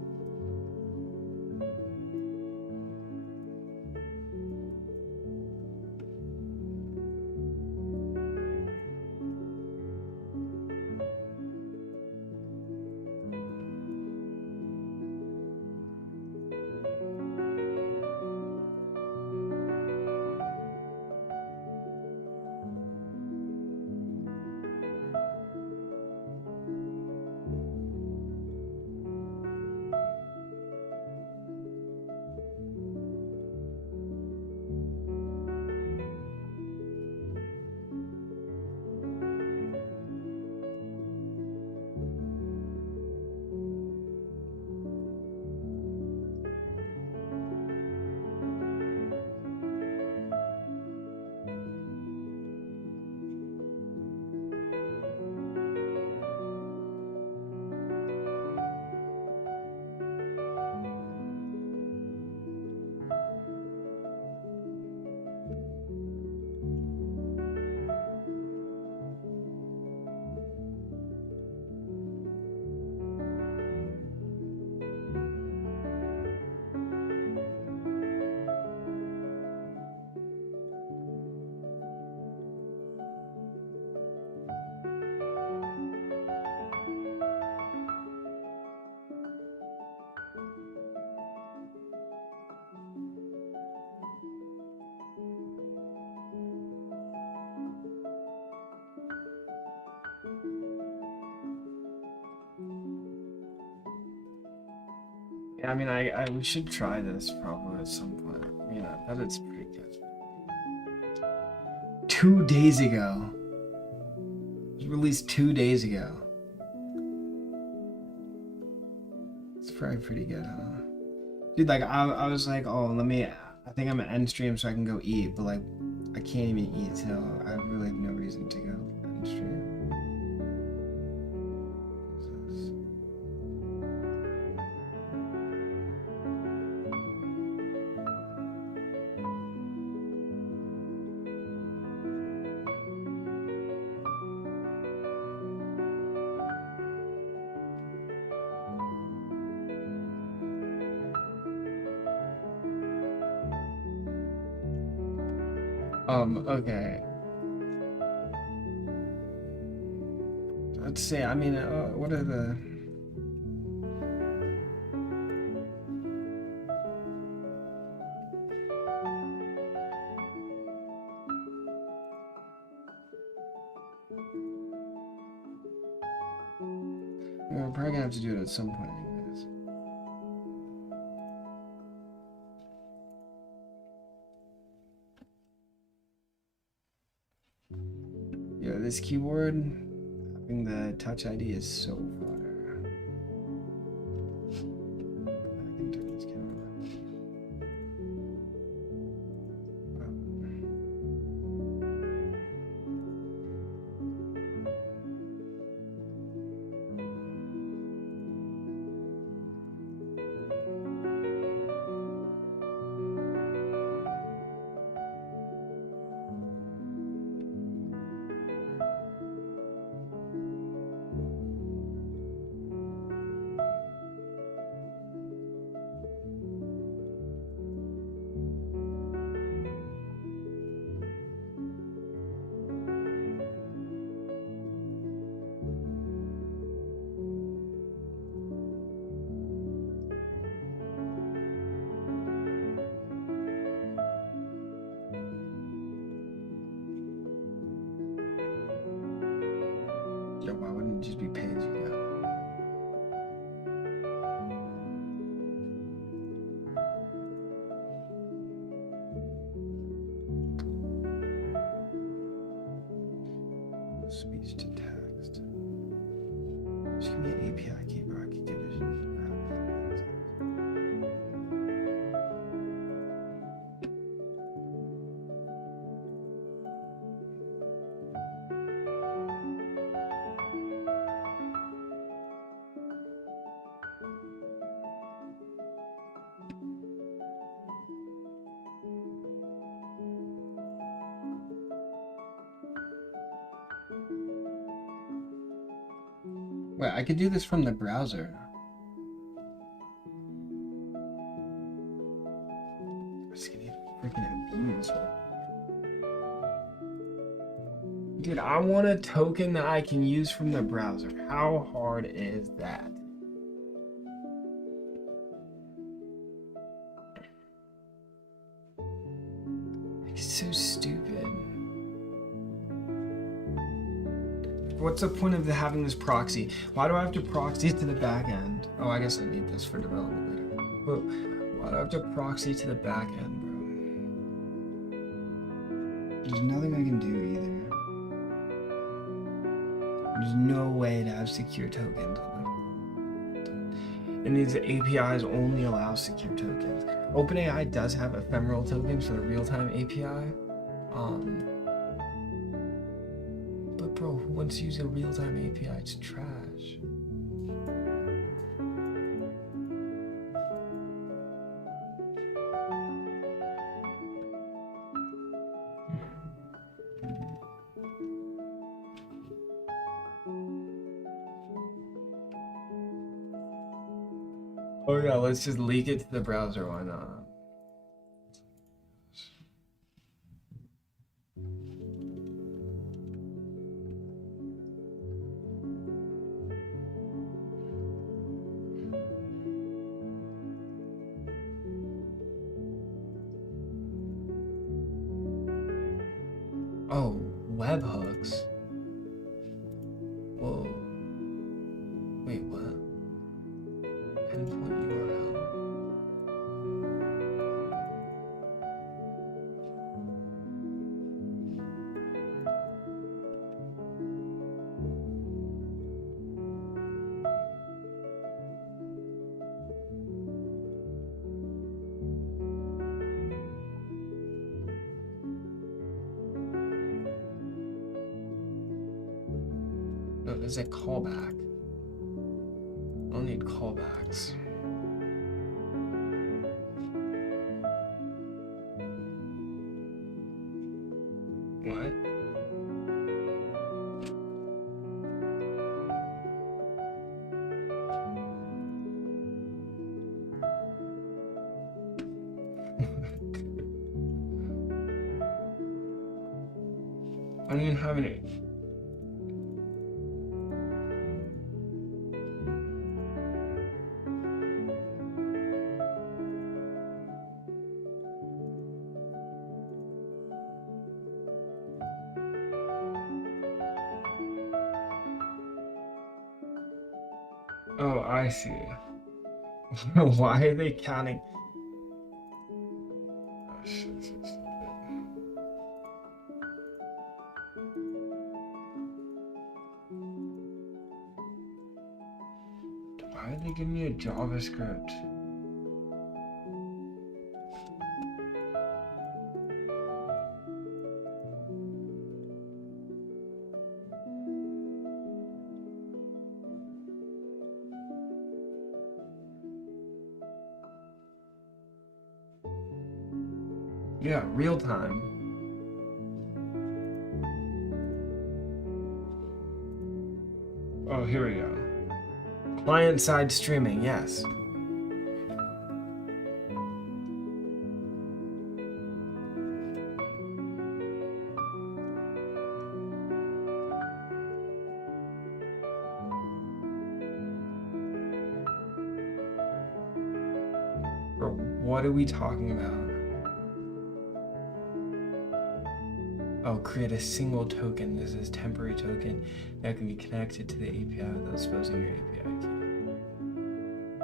Yeah, I mean, we should try this probably at some point. You know, I bet it's pretty good. 2 days ago. It was released 2 days ago. It's probably pretty good, huh? Dude, like, I was like, oh, I think I'm gonna end stream so I can go eat, but like, I can't even eat, so I really have no reason to go end stream. Okay. Let's see, I mean, what are the... We're probably gonna have to do it at some point, anyways. Yeah, this keyboard, having the Touch ID is so fire. I can turn this camera Yo, why wouldn't it just be pay as you go? Speech to text. Just give me an API key, bro. I can get it. Wait, I could do this from the browser. I'm just gonna get freaking abused. Dude, I want a token that I can use from the browser. How hard is that? It's so stupid. What's the point of having this proxy? Why do I have to proxy to the back end? Oh, I guess I need this for development later. But why do I have to proxy to the back end, bro? There's nothing I can do either. There's no way to have secure tokens on it. And these APIs only allow secure tokens. OpenAI does have ephemeral tokens for the real-time API. But bro, who wants to use a real-time API? It's trash. Oh yeah, let's just leak it to the browser, why not? Oh, webhooks. Whoa. Wait, what? Endpoint URL. No, is it callback? I'll need callbacks. What? I don't even have any. Oh, I see. Why are they counting? Oh, shit. Why did they give me a JavaScript? Yeah, real time. Oh, here we go. Client-side streaming, yes. Bro, what are we talking about? Oh, create a single token. This is temporary token that can be connected to the API without exposing your API key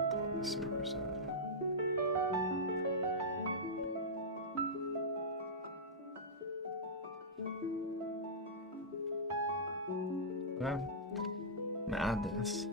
on the server side. Okay. I'm gonna add this.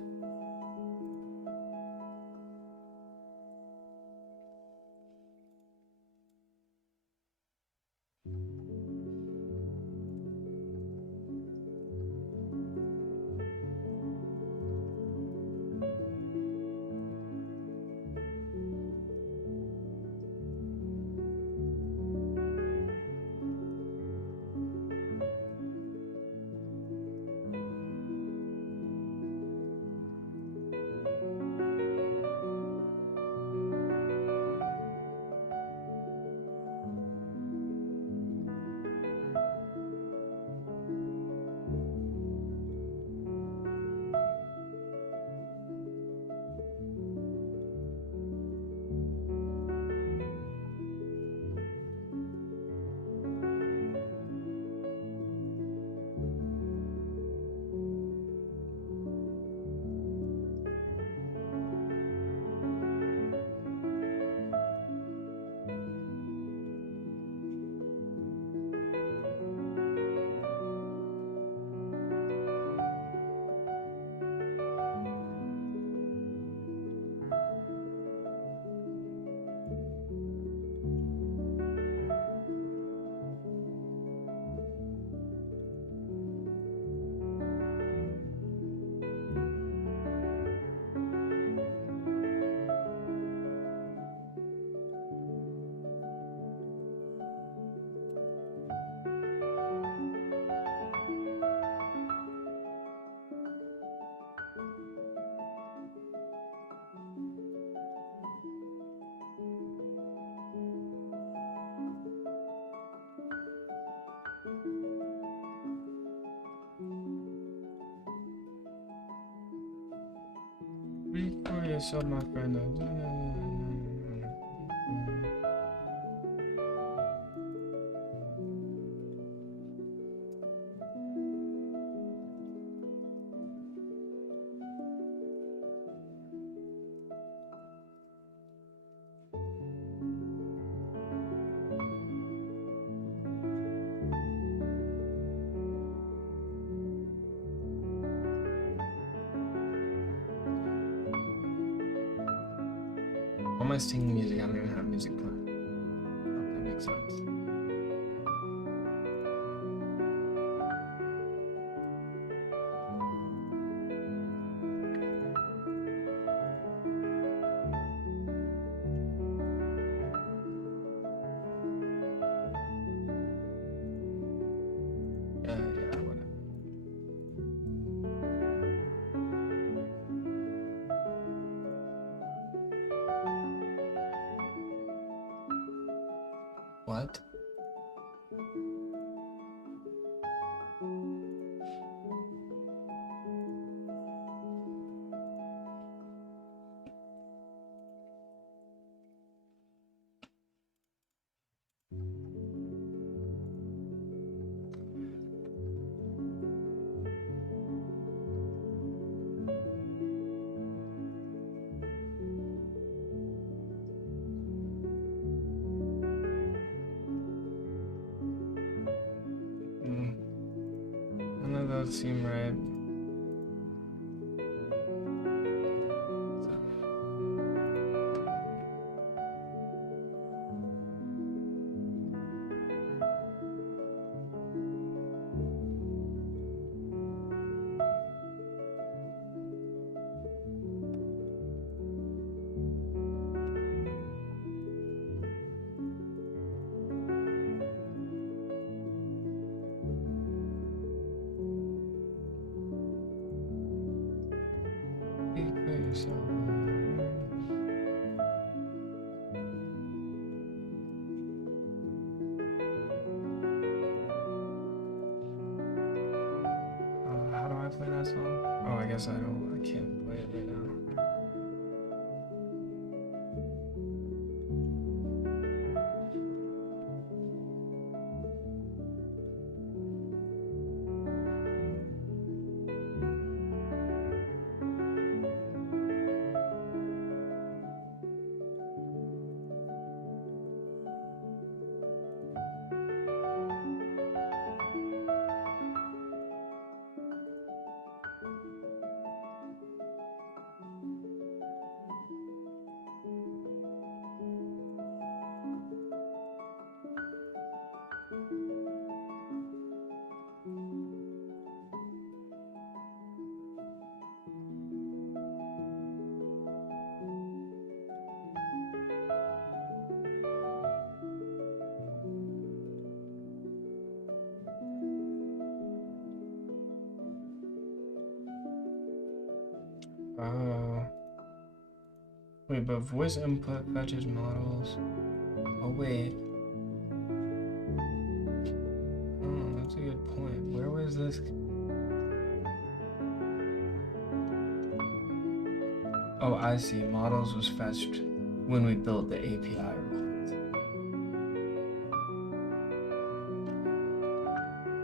Speak for yourself, my friend. All my singing music, I don't even have music playing. Hope that makes sense. those seem right. How do I play that song? Oh, I guess I can't play it right now. Wait, but voice input fetches models. Oh, wait. Oh, that's a good point. Where was this? Oh, I see. Models was fetched when we built the API requirements.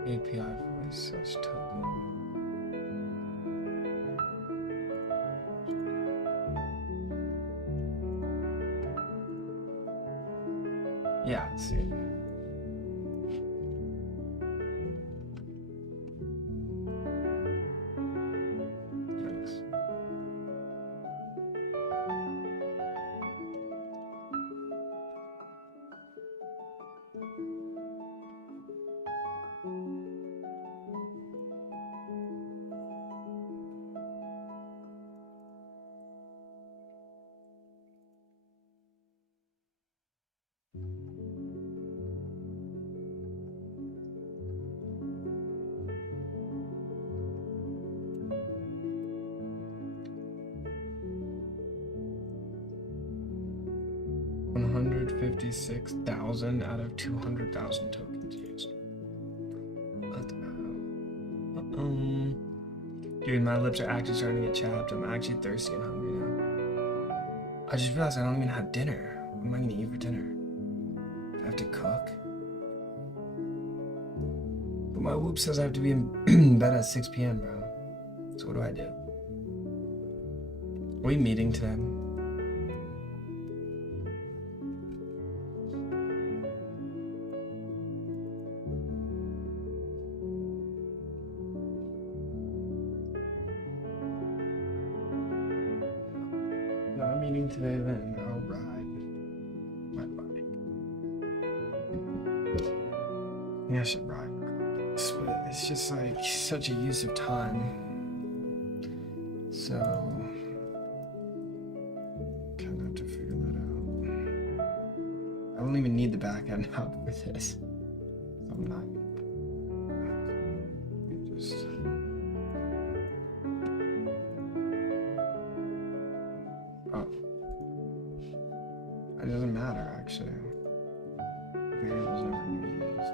API voice source token. Yeah, I see it. Thanks. $156,000 out of 200,000 tokens used. Dude, my lips are actually starting to get chapped. I'm actually thirsty and hungry now. I just realized I don't even have dinner. What am I gonna eat for dinner? I have to cook. But my whoop says I have to be in bed at 6 p.m., bro. So what do I do? Are we meeting today? Not meeting today, then I'll ride my bike. Yeah, I should ride regardless, but it's just like such a use of time. So kind of have to figure that out. I don't even need the back end out for this. So I'm not. Just. Oh. It doesn't matter actually. Variables never going to be used.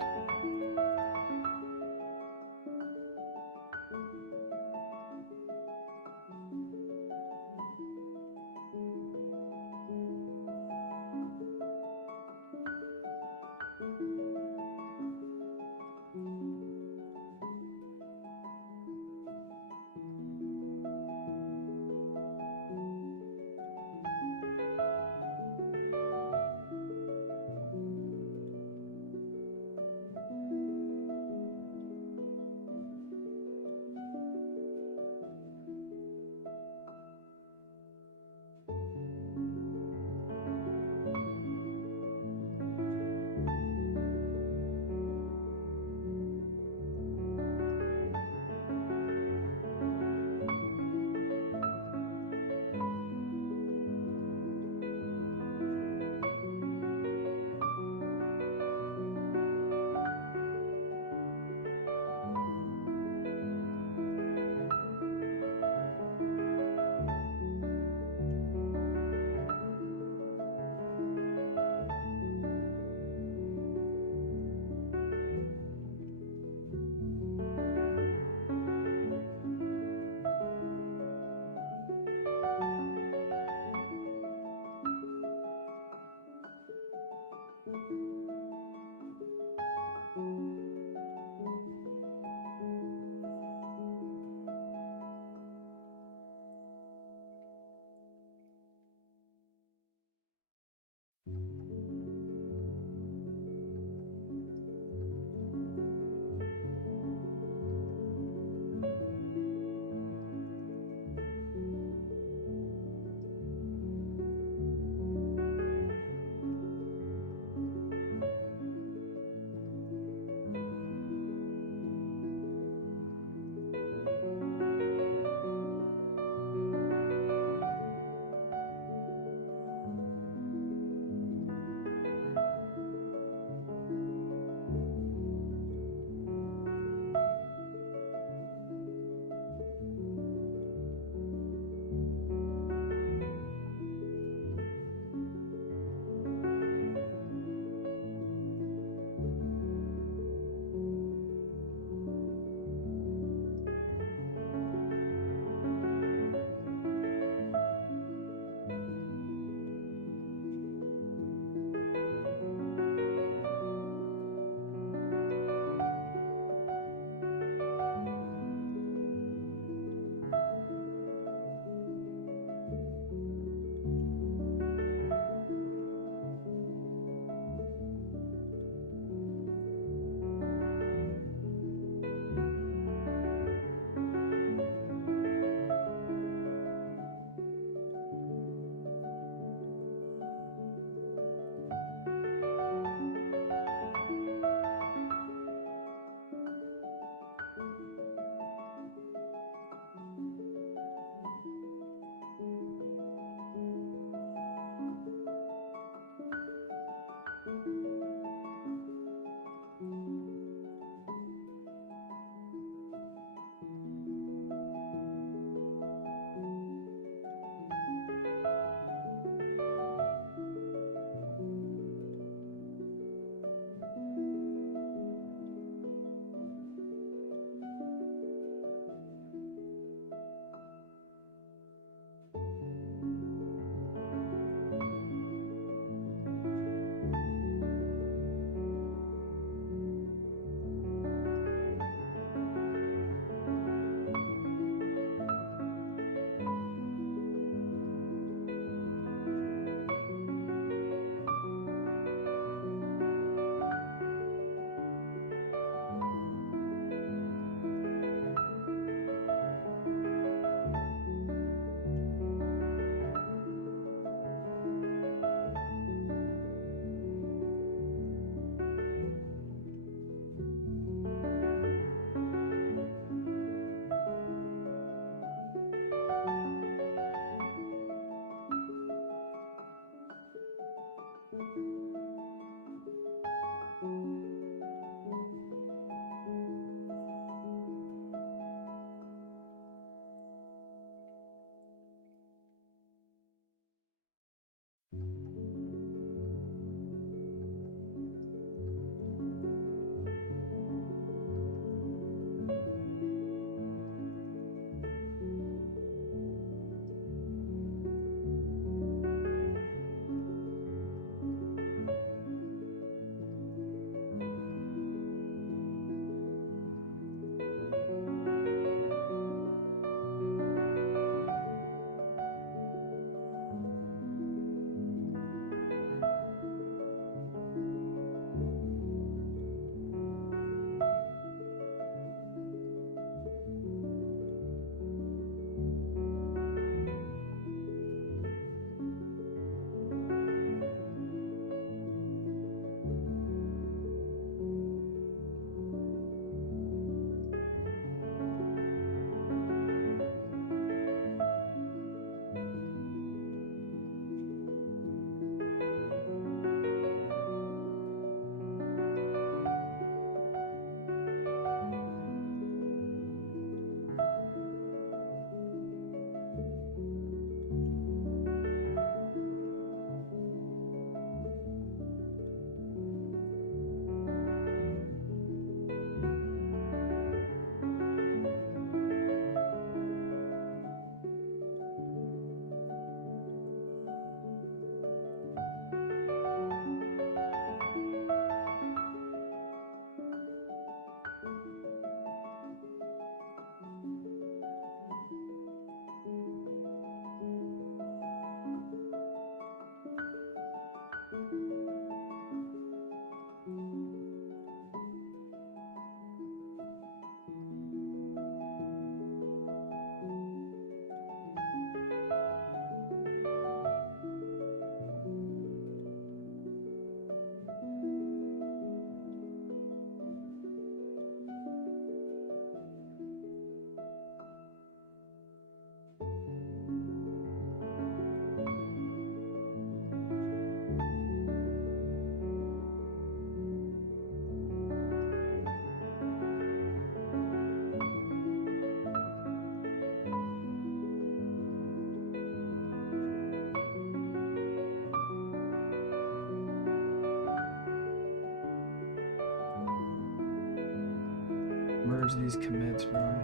of these commits, bro. I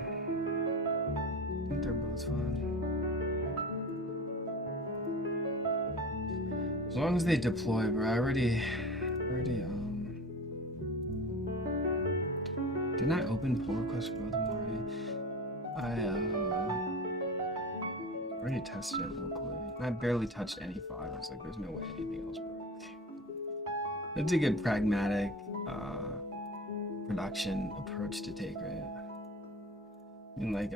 think they're both fine. As long as they deploy, bro. I already didn't I open pull requests for both of them already? I already tested it locally. I barely touched any files. Like, there's no way anything else broke. That's a good pragmatic production approach to take, right? I mean, like,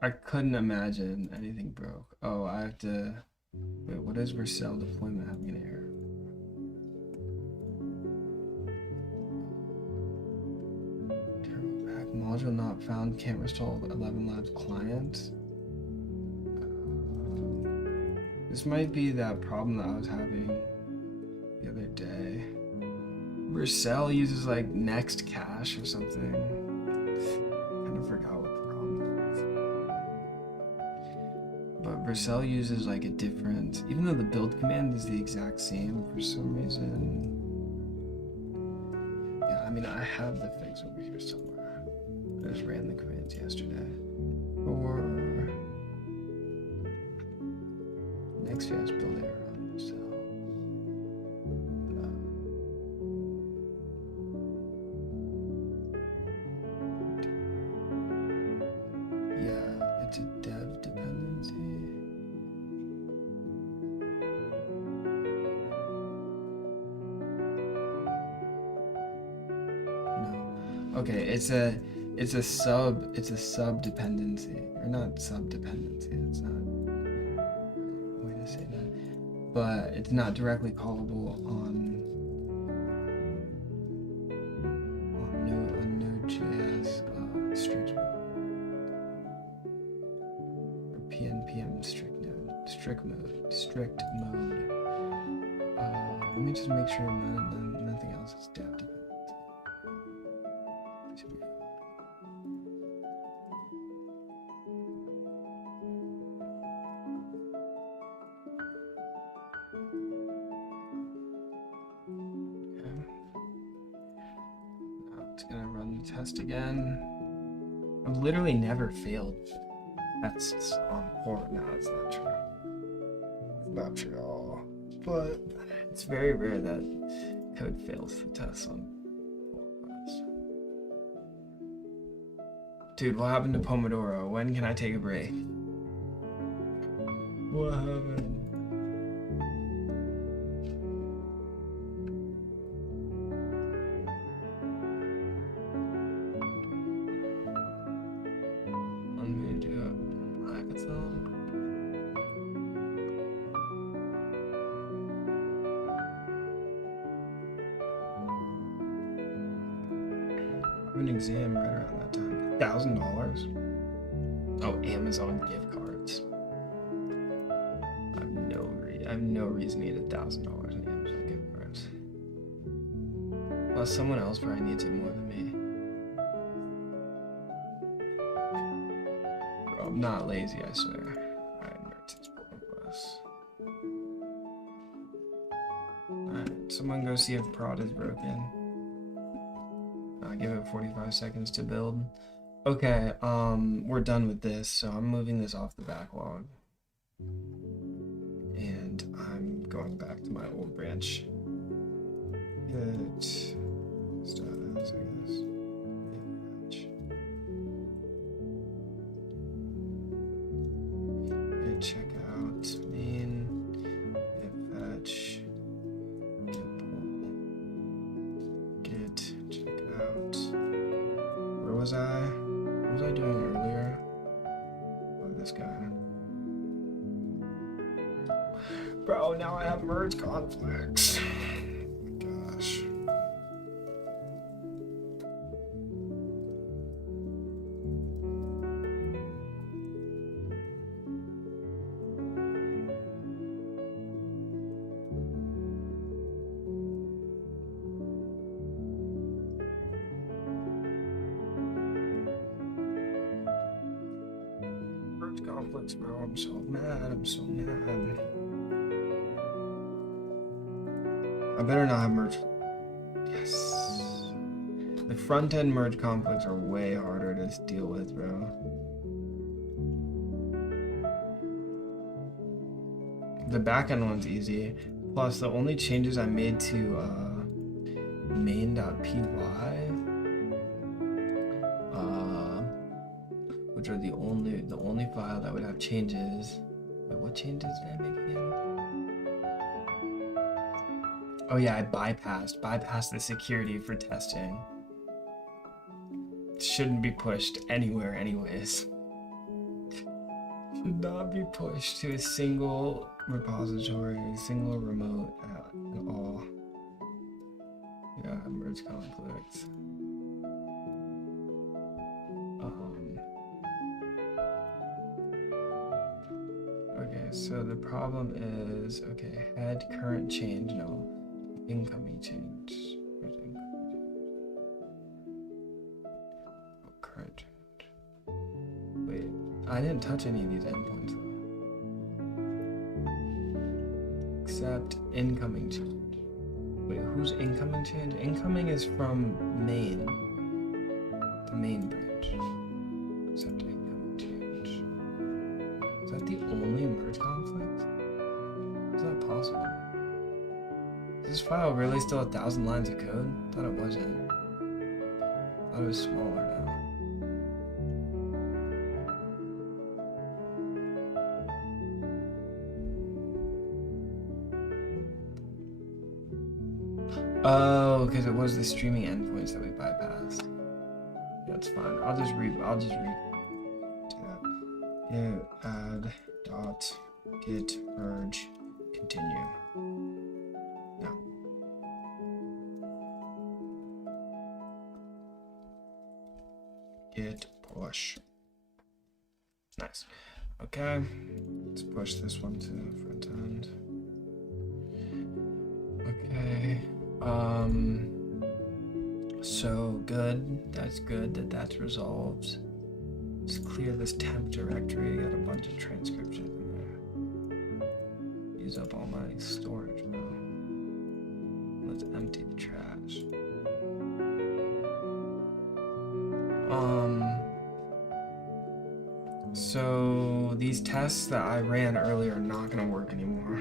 I couldn't imagine anything broke. Oh, I have to, wait, what is Vercel deployment having an error? TurboPack module not found, can't restore 11 Labs client. This might be that problem that I was having the other day. Vercel uses like Next Cache or something. Kind of forgot what the problem was. But Vercel uses like a different, even though the build command is the exact same for some reason. Yeah, I mean, I have the fix over here somewhere. I just ran the commands yesterday. For Next.js build error on Vercel. Yeah, it's a dev dependency. No. Okay, it's a sub dependency. Or not sub dependency, it's not way to say that. But it's not directly callable on Node.js strict mode. Or PNPM strict mode. Let me just make sure nothing else is dev dependency. Should be fine. Gonna run the test again. I've literally never failed tests on port. No, that's not true. Not true at all. But it's very rare that code fails the tests on port. Dude, what happened to Pomodoro? When can I take a break? What happened? An exam right around that time. $1,000? Oh, Amazon gift cards. I have no reason to get $1,000 in Amazon gift cards. Plus, someone else probably needs it more than me. Bro, I'm not lazy, I swear. Alright, merchants pull requests. Alright, someone go see if prod is broken. I'll give it 45 seconds to build. Okay, we're done with this, so I'm moving this off the backlog. And I'm going back to my old branch. Git status, I guess. Git checkout, main, git fetch, git pull, git checkout. Where was I? What was I doing earlier? Oh, this guy. Bro, now I have merge conflicts. Oh my gosh. Merge conflicts, bro. I'm so mad. I'm so mad. I better not have merge. Yes. The front end merge conflicts are way harder to deal with, bro. The back end one's easy. Plus, the only changes I made to main.py, which are the only file that would have changes. Wait, what changes did I make again? Oh yeah, I bypassed the security for testing. Shouldn't be pushed anywhere anyways. Should not be pushed to a single repository, single remote at all. Yeah, merge conflicts. Okay, so the problem is, okay, head current change, no, incoming change. Where's incoming change? Oh, current change. Wait, I didn't touch any of these endpoints though. Except incoming change. Wait, who's incoming change? Incoming is from main. The main branch. Except incoming change. Is that the only merge conflict? Is that possible? Is this file really still 1,000 lines of code? I thought it wasn't. I thought it was smaller now. Oh, because it was the streaming endpoints that we bypassed. That's fine. I'll just do that. Yeah, add dot git merge continue. No. Git push. Nice. Okay. Let's push this one to the front end. Okay. So good. That's good that that's resolved. Let's clear this temp directory. Got a bunch of transcriptions in there. Use up all my storage, bro. Let's empty the trash. So these tests that I ran earlier are not gonna work anymore.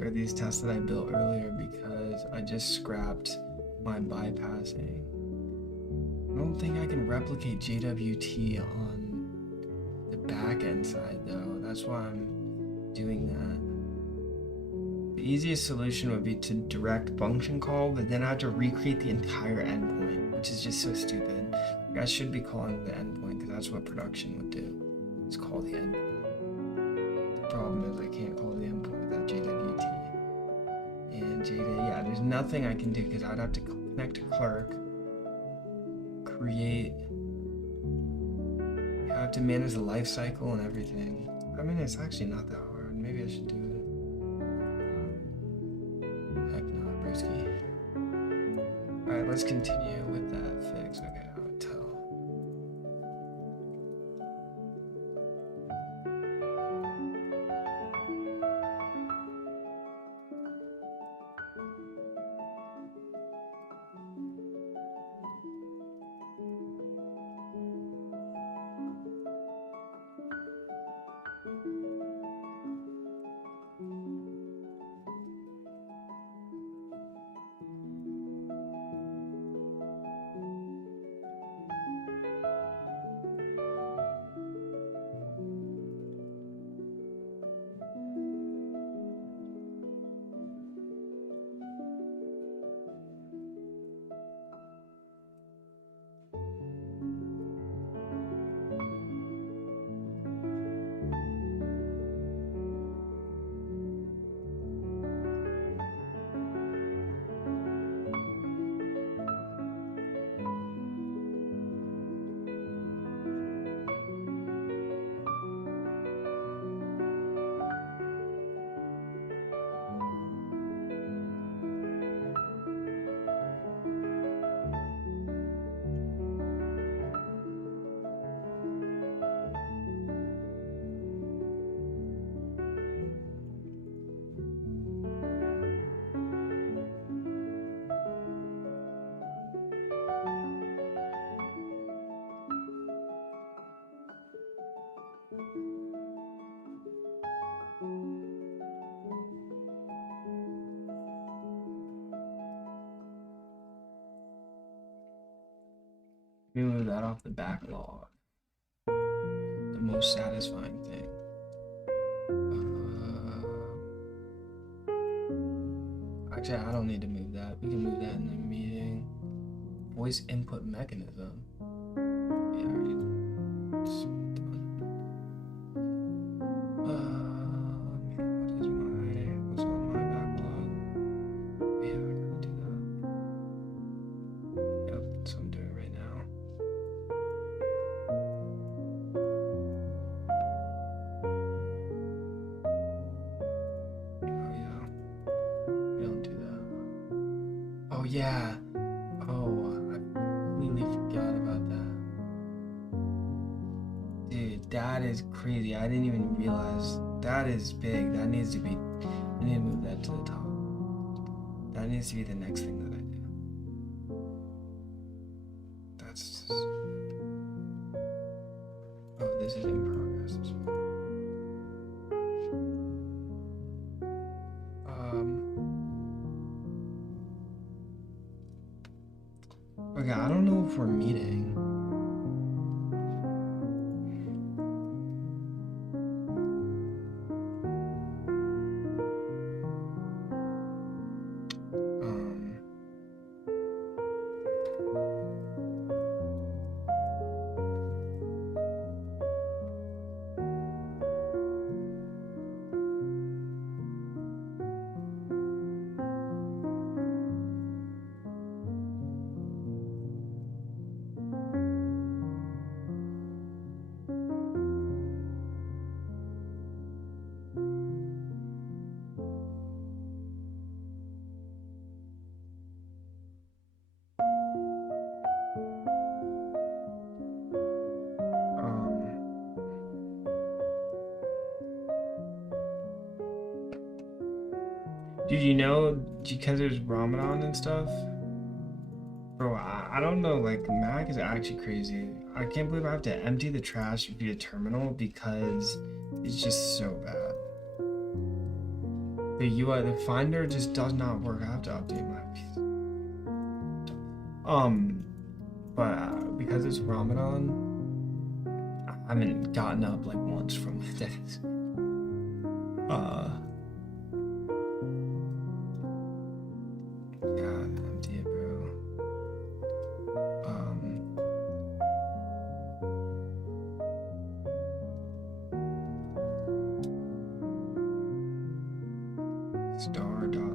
Or these tests that I built earlier, because I just scrapped my bypassing. I don't think I can replicate JWT on the back end side though. That's why I'm doing that. The easiest solution would be to direct function call, but then I have to recreate the entire endpoint, which is just so stupid. Like, I should be calling the endpoint because that's what production would do. It's call the endpoint. The problem is I can't call the endpoint without JWT. And yeah, there's nothing I can do because I'd have to connect to clerk, create. I have to manage the life cycle and everything. I mean, it's actually not that hard. Maybe I should do it. Heck no, broski. Alright, let's continue with that fix. Okay, I would tell. Remove that off the backlog. The most satisfying thing. Actually, I don't need to move that. We can move that in the meeting. Voice input mechanism. Yeah, already. It's done. What's on my backlog? Yeah, I gotta do that. Yep, that's what I'm doing right now. Oh yeah, we don't do that. Oh yeah. Oh, I completely forgot about that. Dude, that is crazy. I didn't even realize that is big. That needs to be. I need to move that to the top. That needs to be the next thing that I do. That's. Oh, this is in progress as well. Okay, I don't know if we're meeting. Dude, you know, because there's Ramadan and stuff, bro, I don't know, like, Mac is actually crazy. I can't believe I have to empty the trash via terminal because it's just so bad. The UI, the Finder just does not work. I have to update my piece. But because it's Ramadan, I haven't gotten up like once from my desk. Yeah, empty it, bro.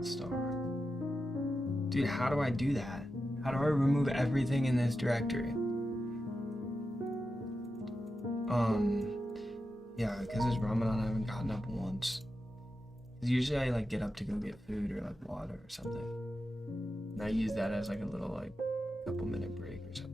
Star. Dude, how do I do that? How do I remove everything in this directory? Yeah, because it's Ramadan, I haven't gotten up once. Because usually I like get up to go get food or like water or something. And I use that as like a little like couple minute break or something.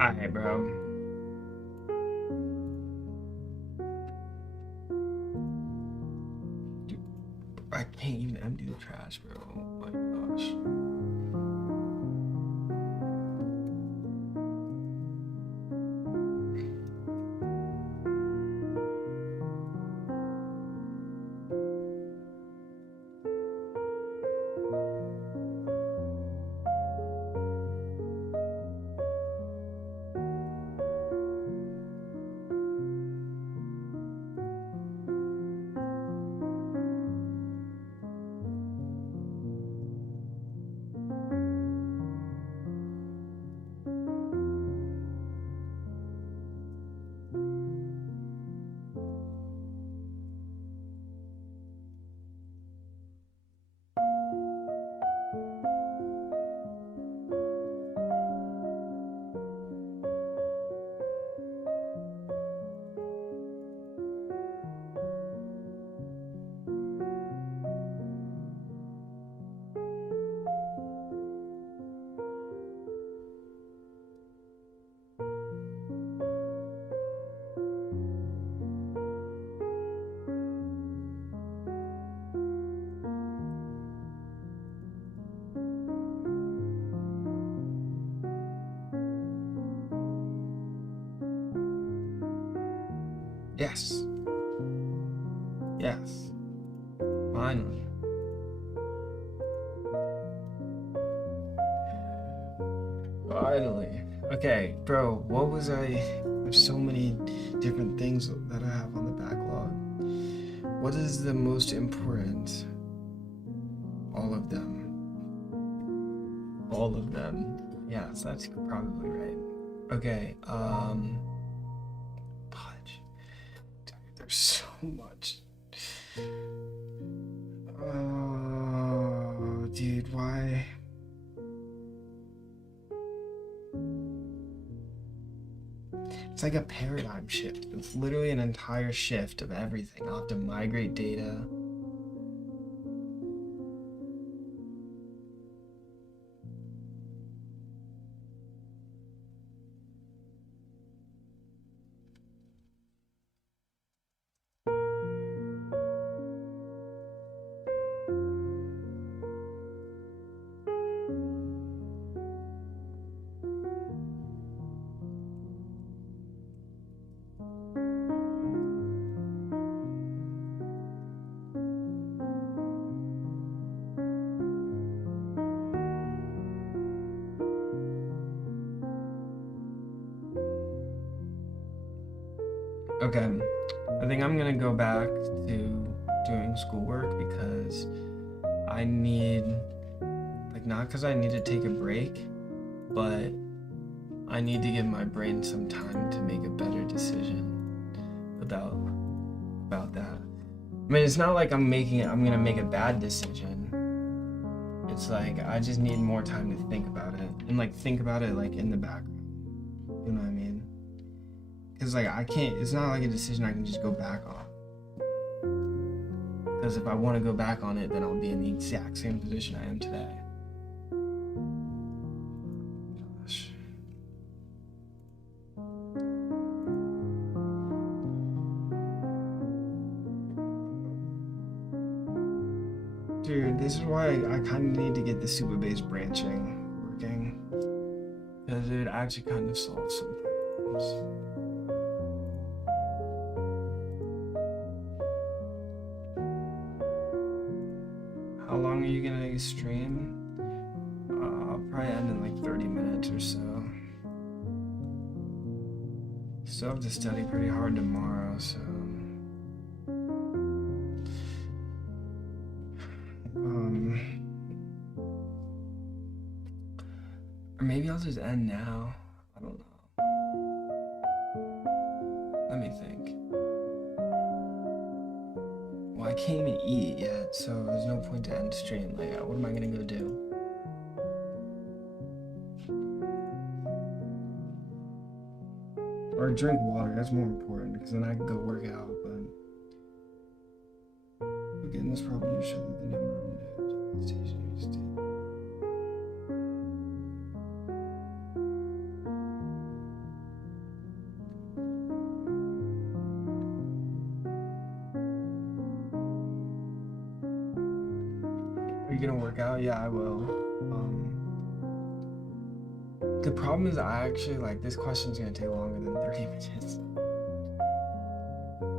Alright, bro. Dude, I can't even empty the trash, bro. Oh my gosh. Yes. Yes. Finally. Finally. Okay, bro, what was I? There's so many different things that I have on the backlog. What is the most important? All of them. All of them. Yes, that's probably right. Okay, Podge. There's so much. Oh, dude, why? It's like a paradigm shift. It's literally an entire shift of everything. I'll have to migrate data. Okay, I think I'm gonna go back to doing schoolwork because I need, like, not because I need to take a break, but I need to give my brain some time to make a better decision about that. I mean, it's not like I'm gonna make a bad decision. It's like I just need more time to think about it and like think about it like in the background. You know what I mean? Because like I can't. It's not like a decision I can just go back on. Because if I want to go back on it, then I'll be in the exact same position I am today. Gosh. Dude, this is why I kind of need to get the super base branching working. Because it actually kind of solves some problems. How long are you gonna stream? I'll probably end in like 30 minutes or so. Still have to study pretty hard tomorrow, so. Or maybe I'll just end now. I don't know. Let me think. Well, I can't even eat yet, so there's no point to end stream. Like, what am I gonna go do? Or drink water, that's more important, because then I can go work out, but... Again, this probably should show the number of stationary state. Are you gonna work out? Yeah, I will. The problem is I actually, like, this question's gonna take longer than 30 minutes.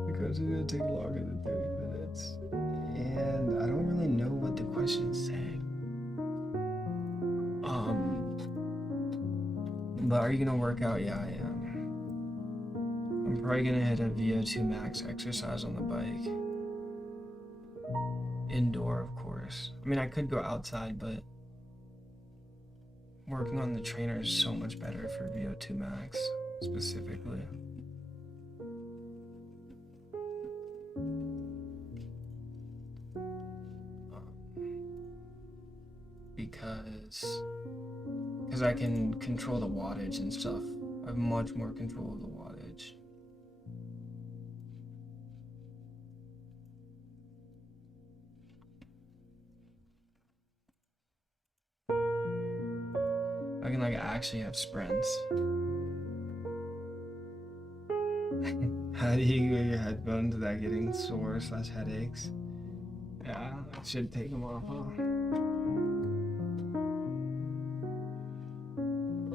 Because it's gonna take longer than 30 minutes. And I don't really know what the question is saying. But are you gonna work out? Yeah, I am. I'm probably gonna hit a VO2 max exercise on the bike. Indoor, of course. I mean, I could go outside, but working on the trainer is so much better for VO2 max, specifically. Because I can control the wattage and stuff. I have much more control of the wattage. I can, like, actually have sprints. How do you wear your headphones without getting sore / headaches? Yeah, I should take them off, huh?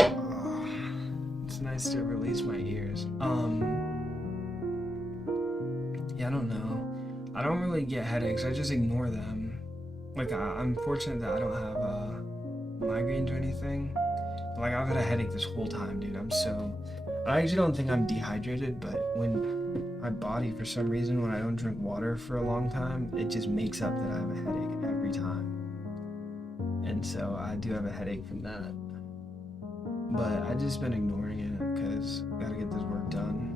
Oh, it's nice to release my ears. Yeah, I don't know. I don't really get headaches. I just ignore them. Like I'm fortunate that I don't have migraines or anything. But, like I've had a headache this whole time, dude. I actually don't think I'm dehydrated, but when my body, for some reason, when I don't drink water for a long time, it just makes up that I have a headache every time. And so I do have a headache from that. But I just been ignoring it because I gotta get this work done.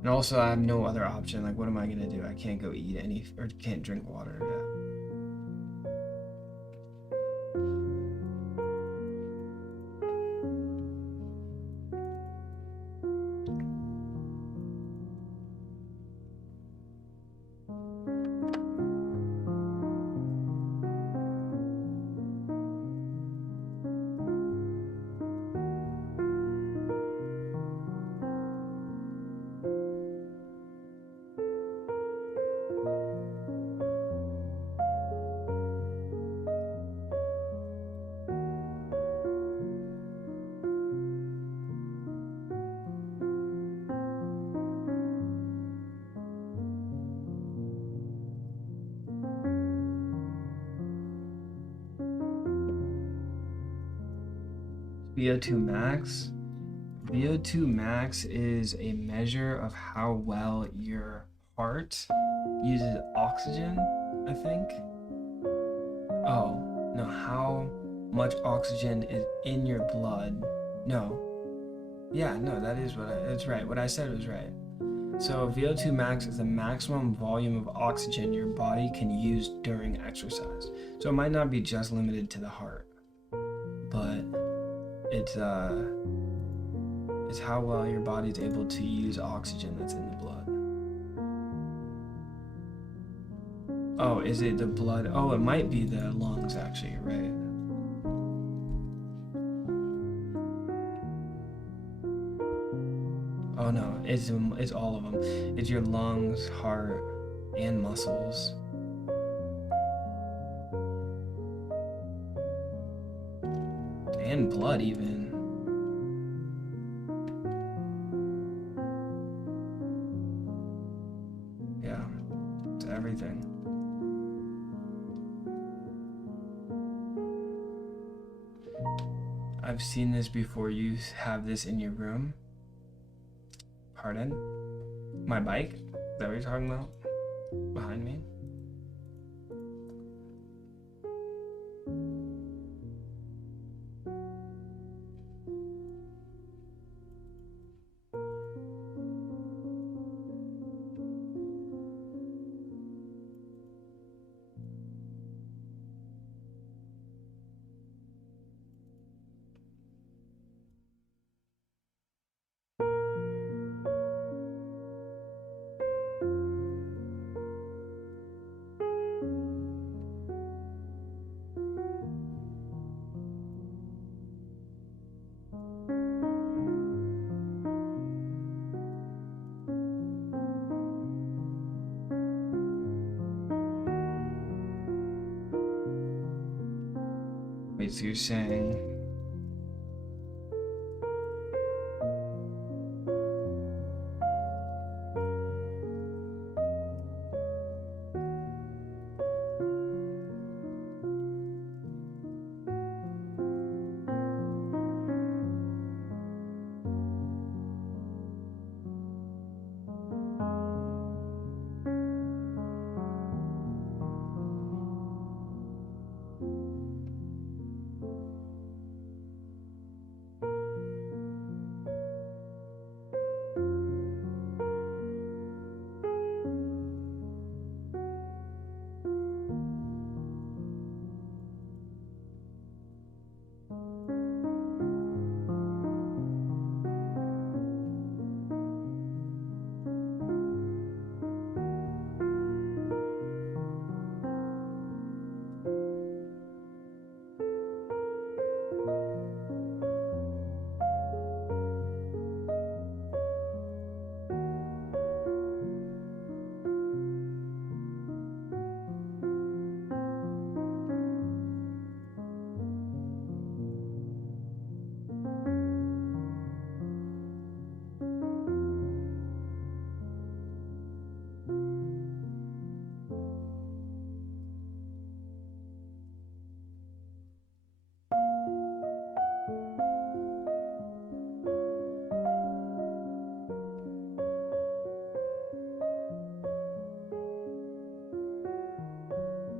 And also, I have no other option. Like, what am I gonna do? I can't go eat or can't drink water. Yeah. VO2 max. VO2 max is a measure of how well your heart uses oxygen, I think. Oh, no, how much oxygen is in your blood. No. Yeah, no, that's right. What I said was right. So VO2 max is the maximum volume of oxygen your body can use during exercise. So it might not be just limited to the heart, but it's how well your body's able to use oxygen that's in the blood. Oh, is it the blood? Oh, it might be the lungs, actually, you're right. Oh no, it's all of them. It's your lungs, heart, and muscles. And blood, even. Yeah, it's everything. I've seen this before. You have this in your room. Pardon? My bike? Is that what you're talking about? Behind me? Wait, so you're saying...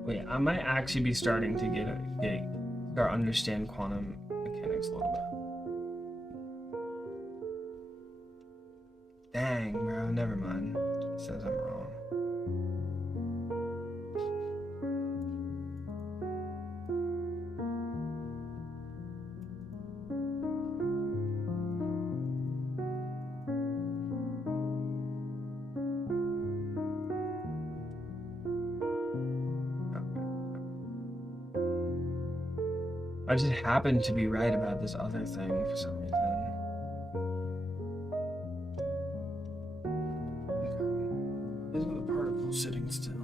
Wait, I might actually be starting to start understand quantum mechanics a little bit. Dang, bro, never mind. It says I'm wrong. I just happened to be right about this other thing for some reason. Okay. These are the particles sitting still.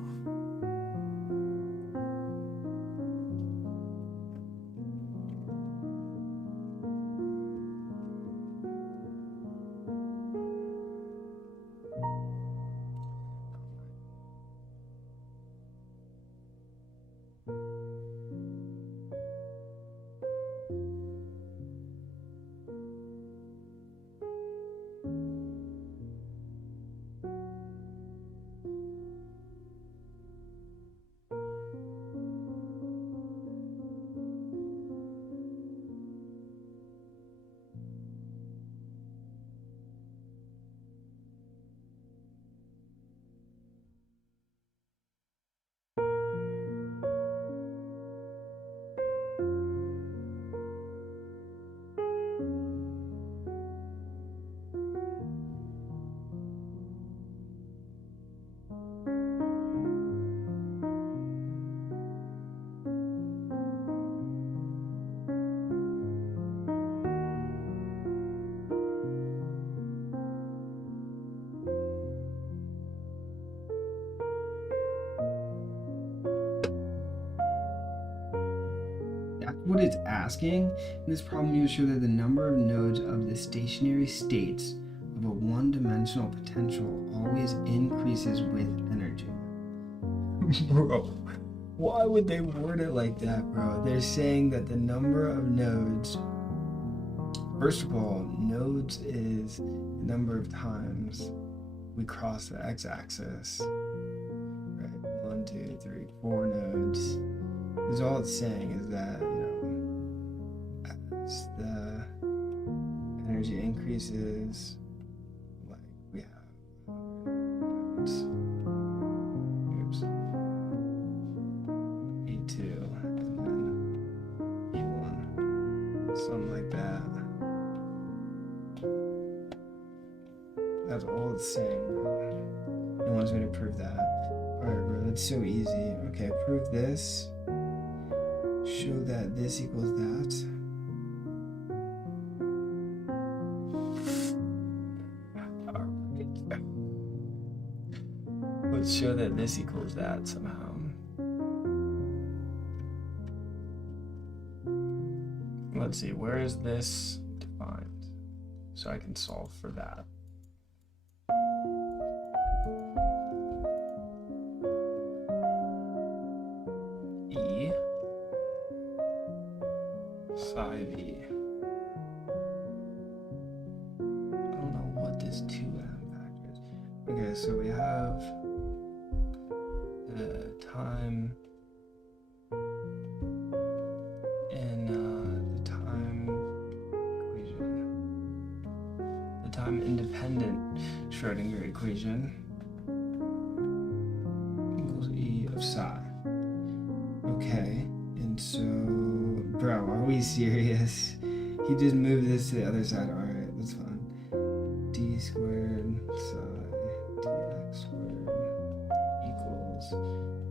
What it's asking, in this problem you show that the number of nodes of the stationary states of a one-dimensional potential always increases with energy. Bro, why would they word it like that, bro? They're saying that the number of nodes, first of all, nodes is the number of times we cross the x-axis. Right, 1, 2, 3, 4 nodes. Because all it's saying is that, as the energy increases, like we have nodes. Oops. E2 and then E1. Something like that. That's all it's saying, bro. It wants me to prove that. Alright, bro, that's so easy. Okay, prove this. Show that this equals that. Alright. Let's show that this equals that somehow. Let's see, where is this defined? So I can solve for that. E psi v. I don't know what this 2m factor is. Okay, so we have the time in the time equation, the time independent Schrodinger equation equals E of psi. Okay, and so, bro, are we serious? He just moved this to the other side. Alright, that's fine. D squared psi dx squared equals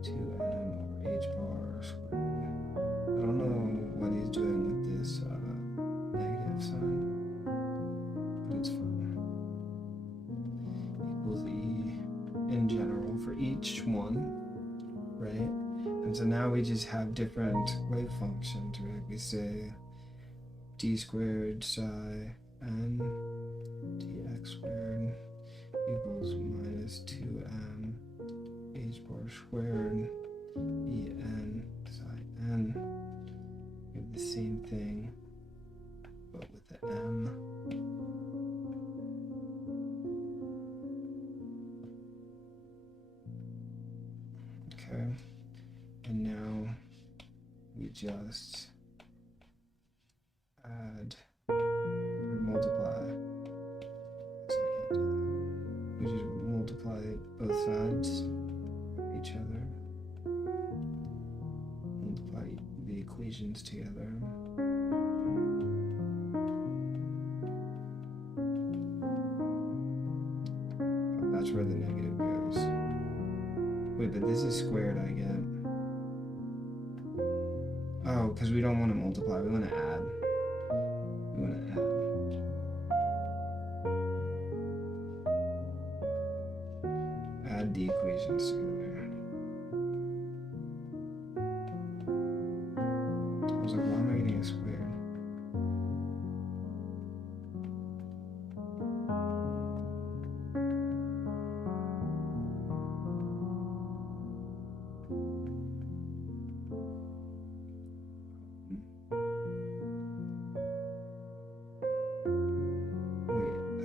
2m over h bar squared. I don't know what he's doing with this negative sign, but it's fine. Equals E in general for each one, right? And so now we just have different wave functions, right? We say d squared psi n dx squared equals minus 2m h bar squared en psi n. We have the same thing, but with the m. Okay. And now we just add or multiply. So I can't do that. We just multiply both sides of each other. Multiply the equations together. Oh, that's where the negative goes. Wait, but this is squared, I get. Oh, because we don't want to multiply, we want to add. We want to add. Add the equations together. I was like, why am I getting it squared?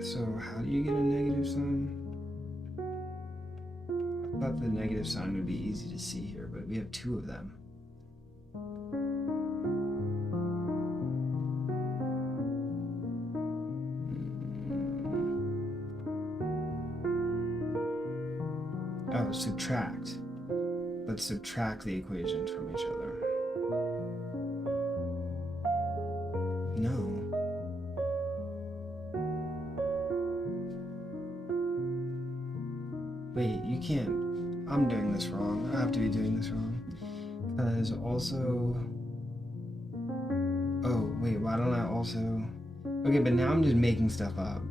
So how do you get a negative sign? I thought the negative sign would be easy to see here, but we have two of them. Oh, subtract. Let's subtract the equations from each other. No. Wait, you can't. I'm doing this wrong. I have to be doing this wrong. Because also. Oh, wait, why don't I also. Okay, but now I'm just making stuff up.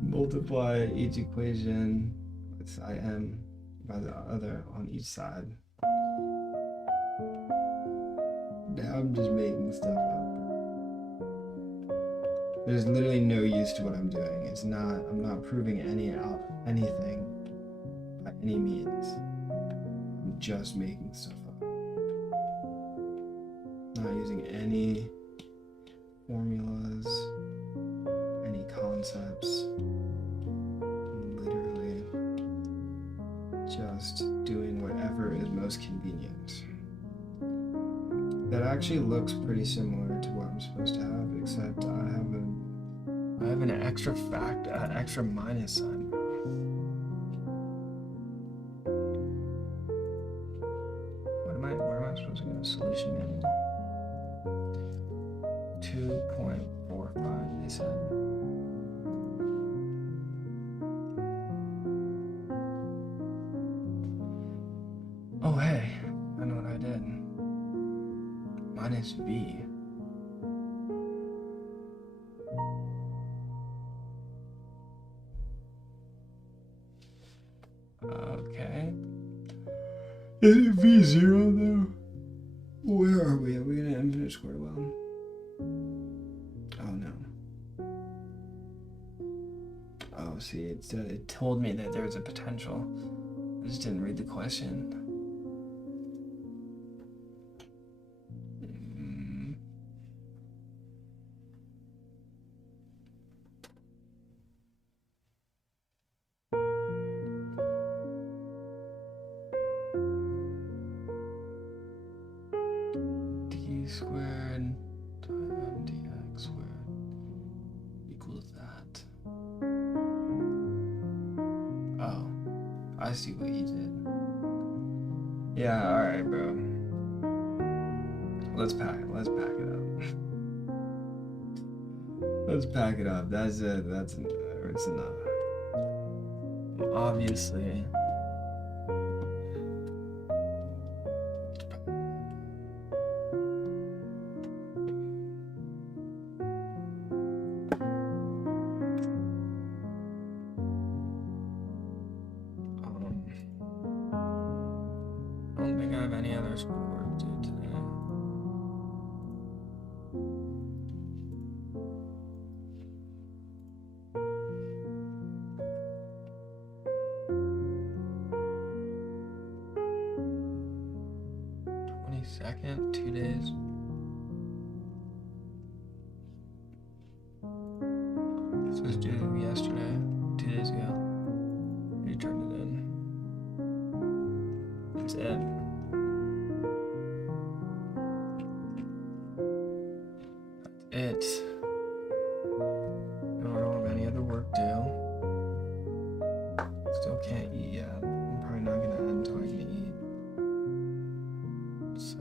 Multiply each equation with im by the other on each side. Now I'm just making stuff up. There's literally no use to what I'm doing. I'm not proving anything by any means. I'm just making stuff up. Not using any formulas, any concepts. Literally just doing whatever is most convenient. That actually looks pretty similar to what I'm supposed to have, except I have an extra minus sign. Where am I supposed to go? Solution menu. 2.45, they said. Oh, hey, I know what I did. Minus V. Okay. Is it V0 though? Where are we? Are we gonna infinite square well? Oh no. Oh, see, it told me that there was a potential. I just didn't read the question. Squared times dx squared equals that. Oh, I see what he did. Yeah, alright, bro. Let's pack it up. Let's pack it up. That's it. It's enough. Obviously. I don't think I have any other schoolwork due today. Second, 2 days. This was due yesterday, 2 days ago. You turned it in. That's it. That's it. No, I don't have any other work due. Still can't eat yet. I'm probably not gonna end until I can eat. So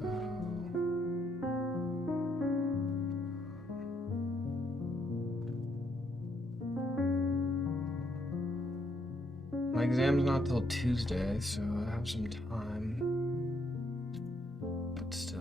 my exam's not till Tuesday, so I have some time. But still.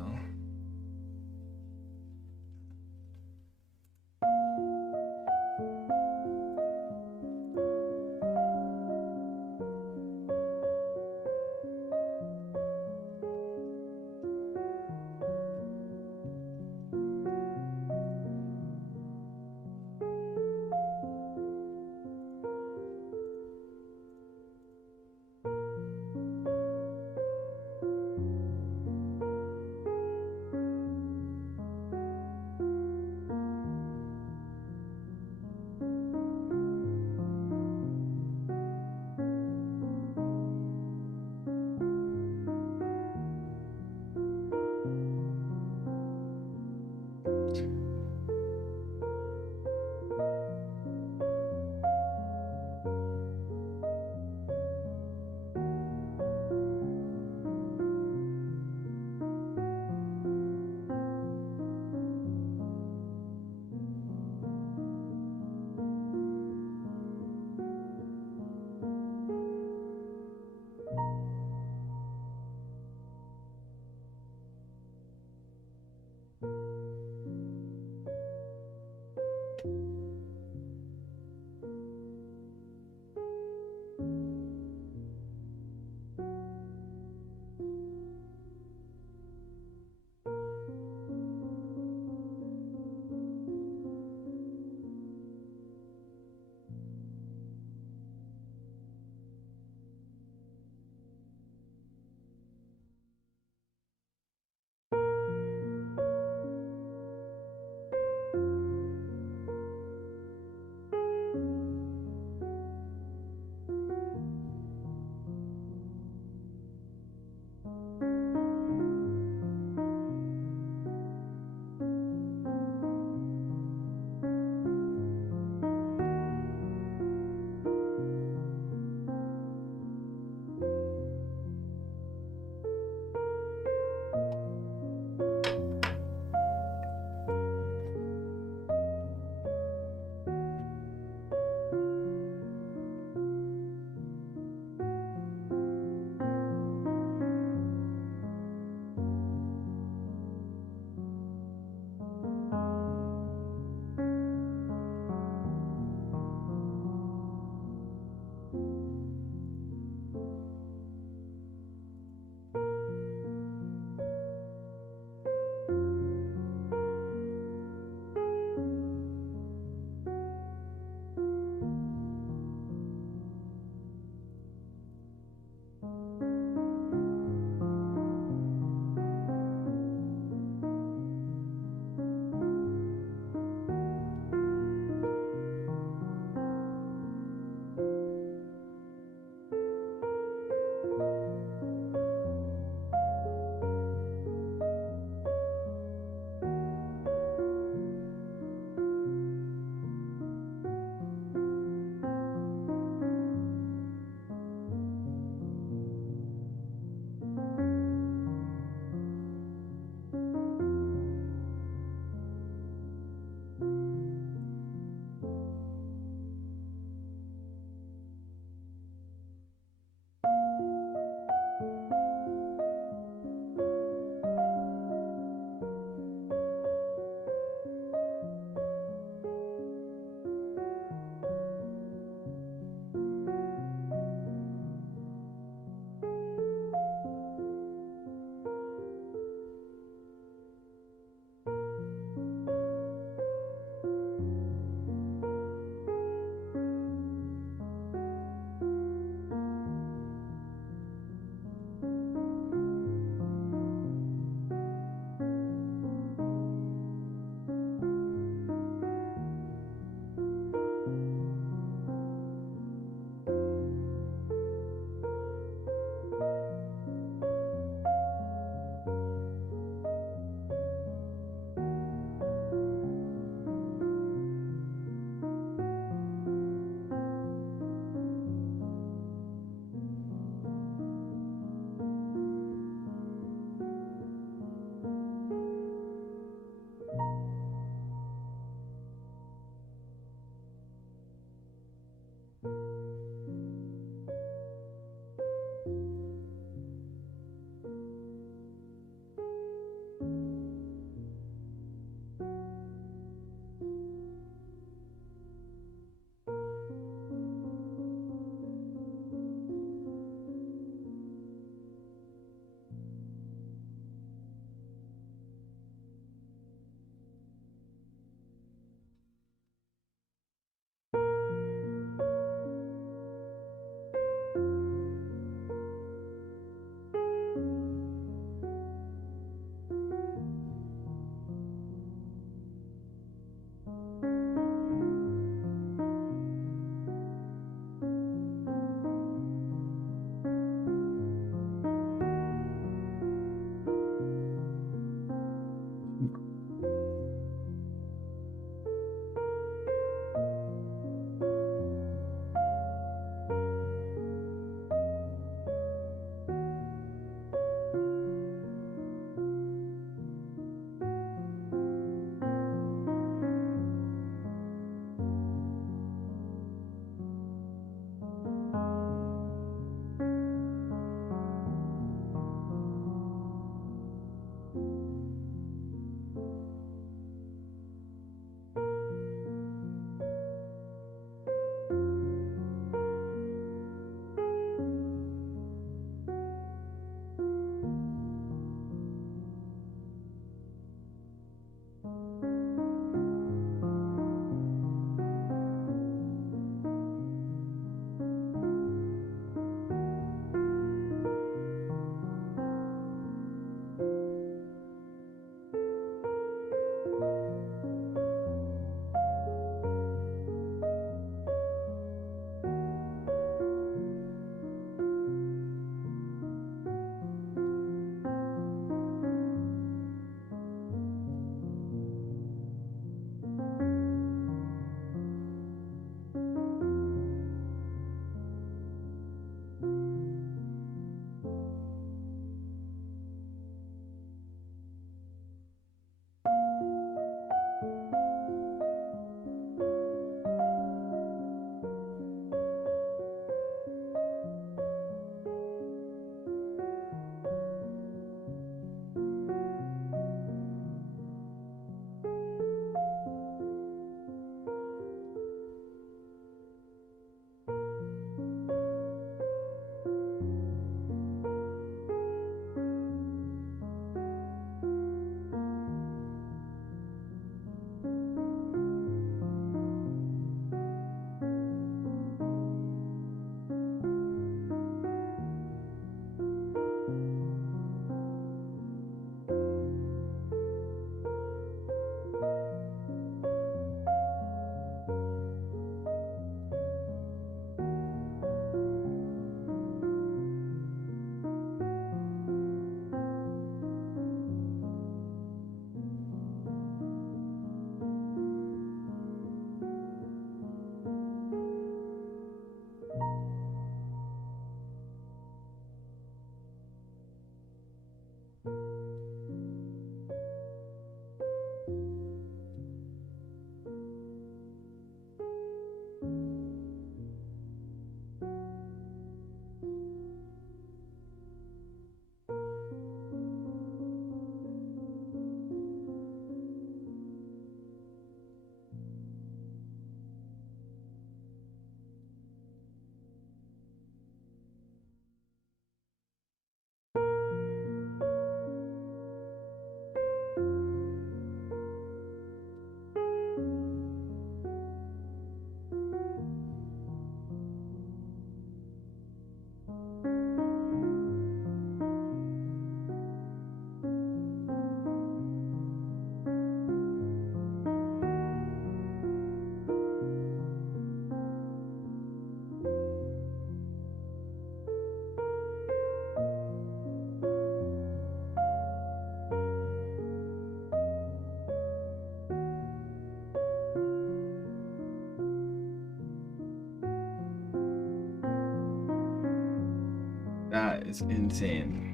That is insane.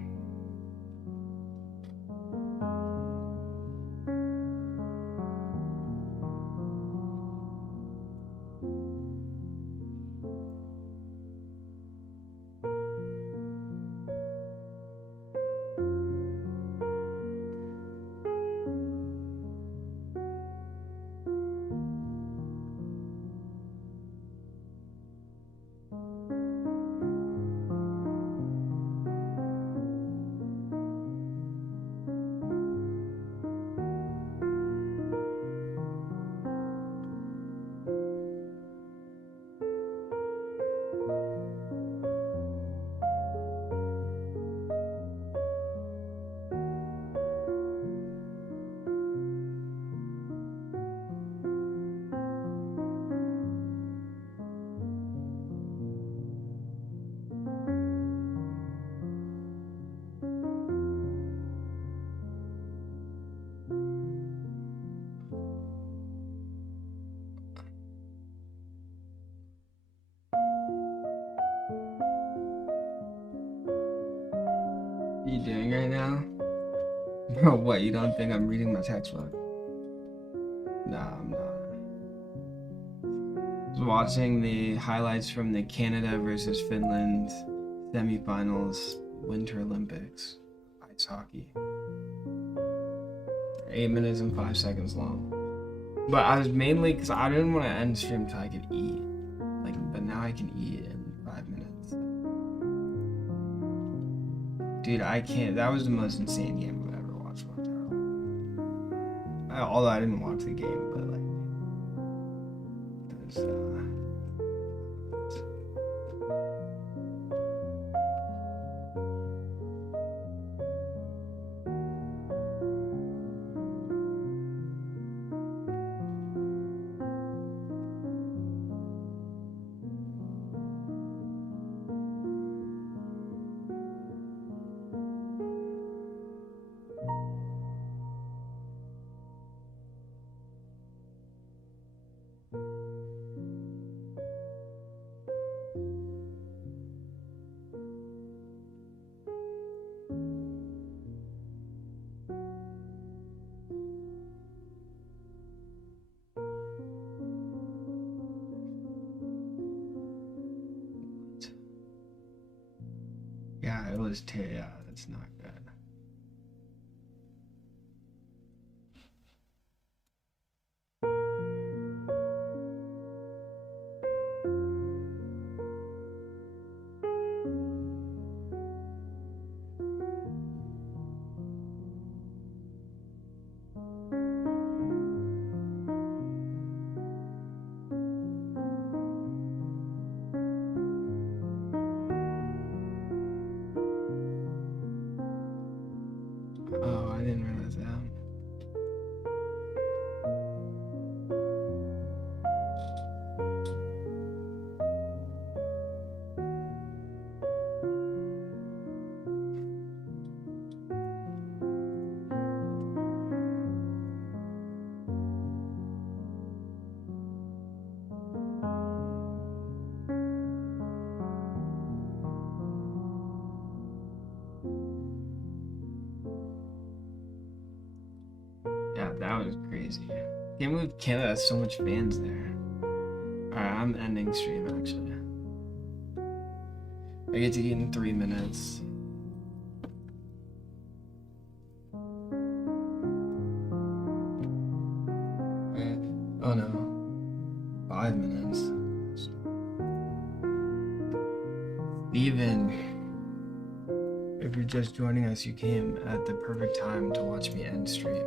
What are you doing right now? Bro, what, you don't think I'm reading my textbook? Nah, I'm not. I was watching the highlights from the Canada versus Finland semifinals Winter Olympics ice hockey. 8 minutes and 5 seconds long. But I was mainly because I didn't want to end stream until I could eat. But now I can eat in 5 minutes. Dude, I can't. That was the most insane game I've ever watched in my entire life. Although I didn't watch the game, but it was, yeah, it was yeah, that's not good. Oh, I didn't realize that. Yeah, that was crazy. Can't believe Canada has so much fans there. Alright, I'm ending stream actually. I get to eat in 3 minutes. Oh no. 5 minutes. Steven, if you're just joining us, you came at the perfect time to watch me end stream.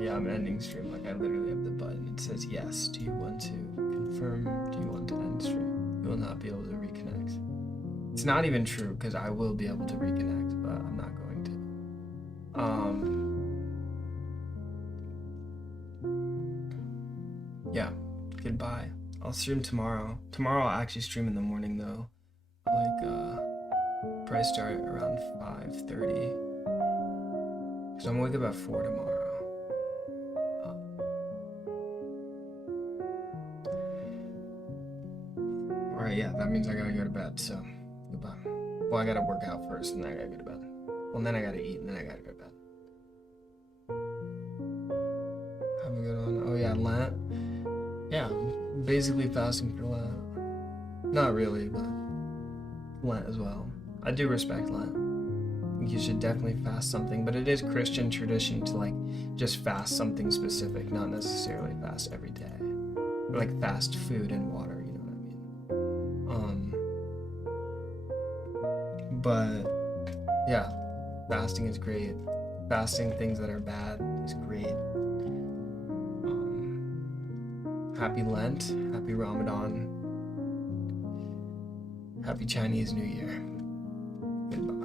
Yeah, I'm ending stream. I literally have the button. It says yes. Do you want to confirm? Do you want to end stream? You will not be able to reconnect. It's not even true because I will be able to reconnect, but I'm not going to. Yeah. Goodbye. I'll stream tomorrow. Tomorrow I'll actually stream in the morning though. Probably start around 5:30. Cause I'm gonna wake up at 4 tomorrow. Alright, yeah, that means I gotta go to bed, so goodbye. Well, I gotta work out first, and then I gotta go to bed. Well, and then I gotta eat, and then I gotta go to bed. Have a good one. Oh yeah, Lent. Yeah, basically fasting for Lent. Not really, but Lent as well. I do respect Lent. You should definitely fast something, but it is Christian tradition to like just fast something specific, not necessarily fast every day. Or like fast food and water, you know what I mean? But yeah, fasting is great. Fasting things that are bad is great. Happy Lent, happy Ramadan, happy Chinese New Year. Goodbye.